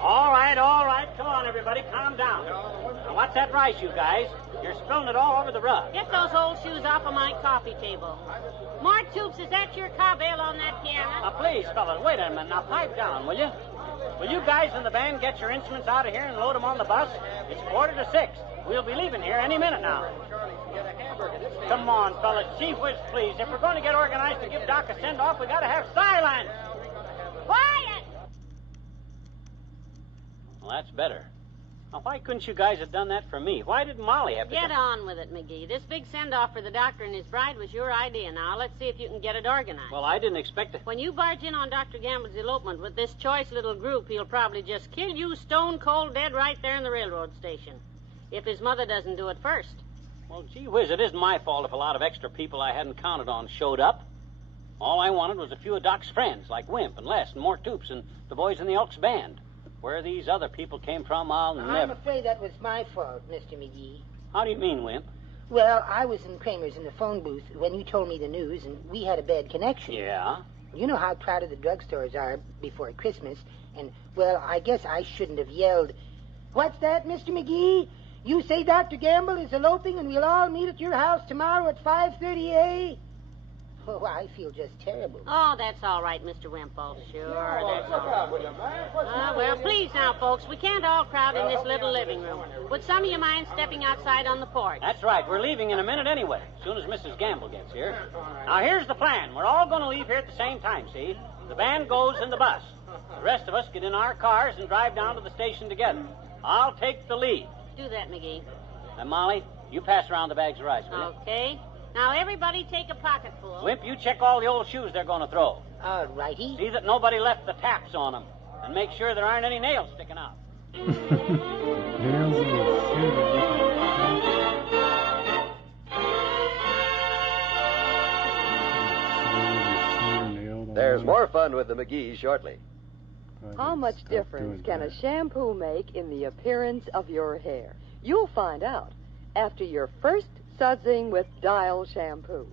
All right. Come on, everybody. Calm down. Now, what's that rice, you guys? You're spilling it all over the rug. Get those old shoes off of my coffee table. More Toops, is that your cowbell on that piano? Now, please, fellas, wait a minute. Now, pipe down, will you? Will you guys in the band get your instruments out of here and load them on the bus? It's 5:45. We'll be leaving here any minute now. Come on, fellas. Chief whiz, please. If we're going to get organized to give Doc a send-off, we got to have silence. Quiet! Well, that's better. Now, why couldn't you guys have done that for me? Why did Molly have to Get on with it, McGee. This big send-off for the doctor and his bride was your idea. Now, let's see if you can get it organized. Well, I didn't expect it. When you barge in on Dr. Gamble's elopement with this choice little group, he'll probably just kill you stone cold dead right there in the railroad station. If his mother doesn't do it first. Well, gee whiz, it isn't my fault if a lot of extra people I hadn't counted on showed up. All I wanted was a few of Doc's friends, like Wimp and Les and Mort Toops and the boys in the Elks band. Where these other people came from, I'll never... I'm afraid that was my fault, Mr. McGee. How do you mean, Wimp? Well, I was in Kramer's in the phone booth when you told me the news, and we had a bad connection. Yeah? You know how crowded the drugstores are before Christmas, and, well, I guess I shouldn't have yelled, "What's that, Mr. McGee? You say Dr. Gamble is eloping and we'll all meet at your house tomorrow at 5:30, eh?" Oh, I feel just terrible. Oh, that's all right, Mr. Wimple. Sure, that's all right. Well, please now, folks, we can't all crowd in this little living room. Would some of you mind stepping outside on the porch? That's right. We're leaving in a minute anyway, as soon as Mrs. Gamble gets here. Now, here's the plan. We're all going to leave here at the same time, see? The band goes in the bus. The rest of us get in our cars and drive down to the station together. I'll take the lead. Do that, McGee. And Molly, you pass around the bags of rice, will you? Okay. Now, everybody take a pocketful. Wimp, you check all the old shoes they're going to throw. All righty. See that nobody left the taps on them. And make sure there aren't any nails sticking out. There's more fun with the McGees shortly. How much difference can a shampoo make in the appearance of your hair? You'll find out after your first sudsing with Dial shampoo.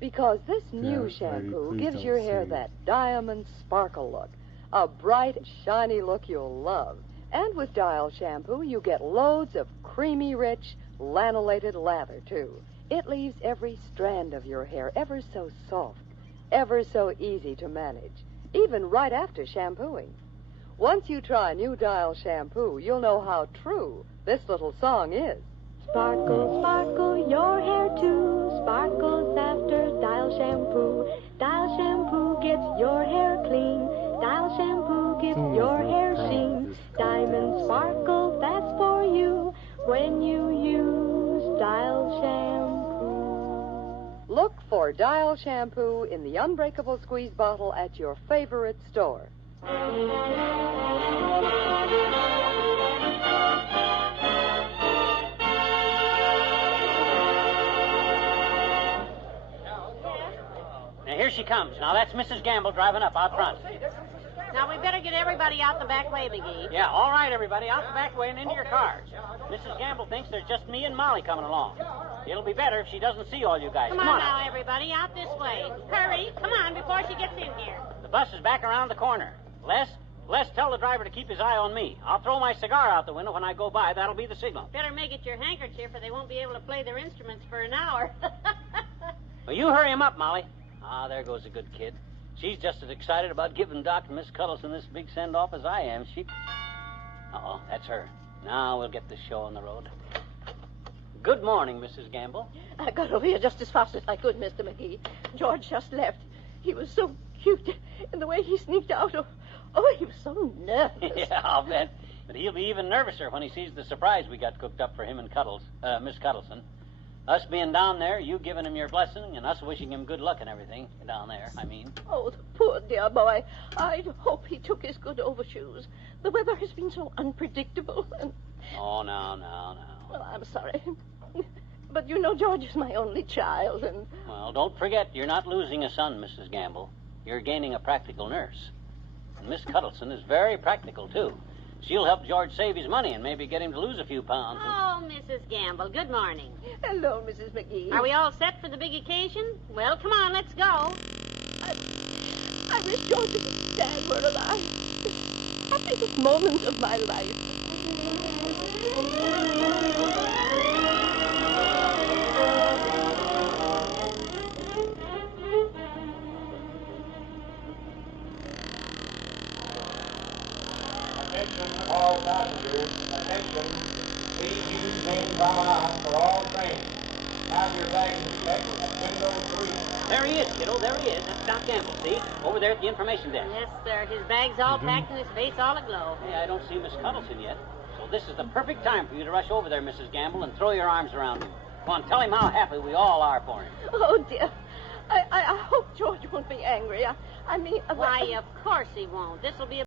Because this new shampoo gives your hair that diamond sparkle look, a bright, shiny look you'll love. And with Dial shampoo, you get loads of creamy, rich, lanolated lather, too. It leaves every strand of your hair ever so soft, ever so easy to manage, even right after shampooing. Once you try new Dial shampoo, you'll know how true this little song is. Sparkle, sparkle, your hair too sparkles after Dial shampoo. Dial shampoo gets your hair clean. Dial shampoo gives your hair sheen. Diamond sparkle, that's for you when you use Dial shampoo. Look for Dial shampoo in the unbreakable squeeze bottle at your favorite store. Here she comes. Now, that's Mrs. Gamble driving up out front. Now, we better get everybody out the back way, McGee. Yeah, all right, everybody. Out the back way and into your cars. Mrs. Gamble thinks there's just me and Molly coming along. It'll be better if she doesn't see all you guys. Come on now, everybody, out this way. Hurry, come on, before she gets in here. The bus is back around the corner. Les, tell the driver to keep his eye on me. I'll throw my cigar out the window when I go by. That'll be the signal. Better make it your handkerchief or they won't be able to play their instruments for an hour. Well, you hurry him up, Molly. Ah, there goes a good kid. She's just as excited about giving Doc and Miss Cuddleson this big send-off as I am. Uh-oh, that's her. Now we'll get this show on the road. Good morning, Mrs. Gamble. I got over here just as fast as I could, Mr. McGee. George just left. He was so cute, and the way he sneaked out. Oh, he was so nervous. Yeah, I'll bet. But he'll be even nervouser when he sees the surprise we got cooked up for him and Miss Cuddleson. Us being down there, you giving him your blessing, and us wishing him good luck and everything down there, I mean. Oh, the poor dear boy. I'd hope he took his good overshoes. The weather has been so unpredictable, and... Oh, now. Well, I'm sorry. But you know George is my only child, and... Well, don't forget, you're not losing a son, Mrs. Gamble. You're gaining a practical nurse. And Miss Cuddleson is very practical, too. She'll help George save his money and maybe get him to lose a few pounds. Oh, Mrs. Gamble, good morning. Hello, Mrs. McGee. Are we all set for the big occasion? Well, come on, let's go. I wish George and Dad were alive. The happiest moment of my life. Attention all passengers, attention. Please use main promenade for all trains. Have your bags checked at window 3. There he is, kiddo, there he is. That's Doc Gamble, see? Over there at the information desk. Yes, sir. His bag's all packed and his face all aglow. Hey, I don't see Miss Cuddleson yet. So this is the perfect time for you to rush over there, Mrs. Gamble, and throw your arms around him. Come on, tell him how happy we all are for him. Oh, dear. I hope George won't be angry. I mean... Why, of course he won't. This'll be a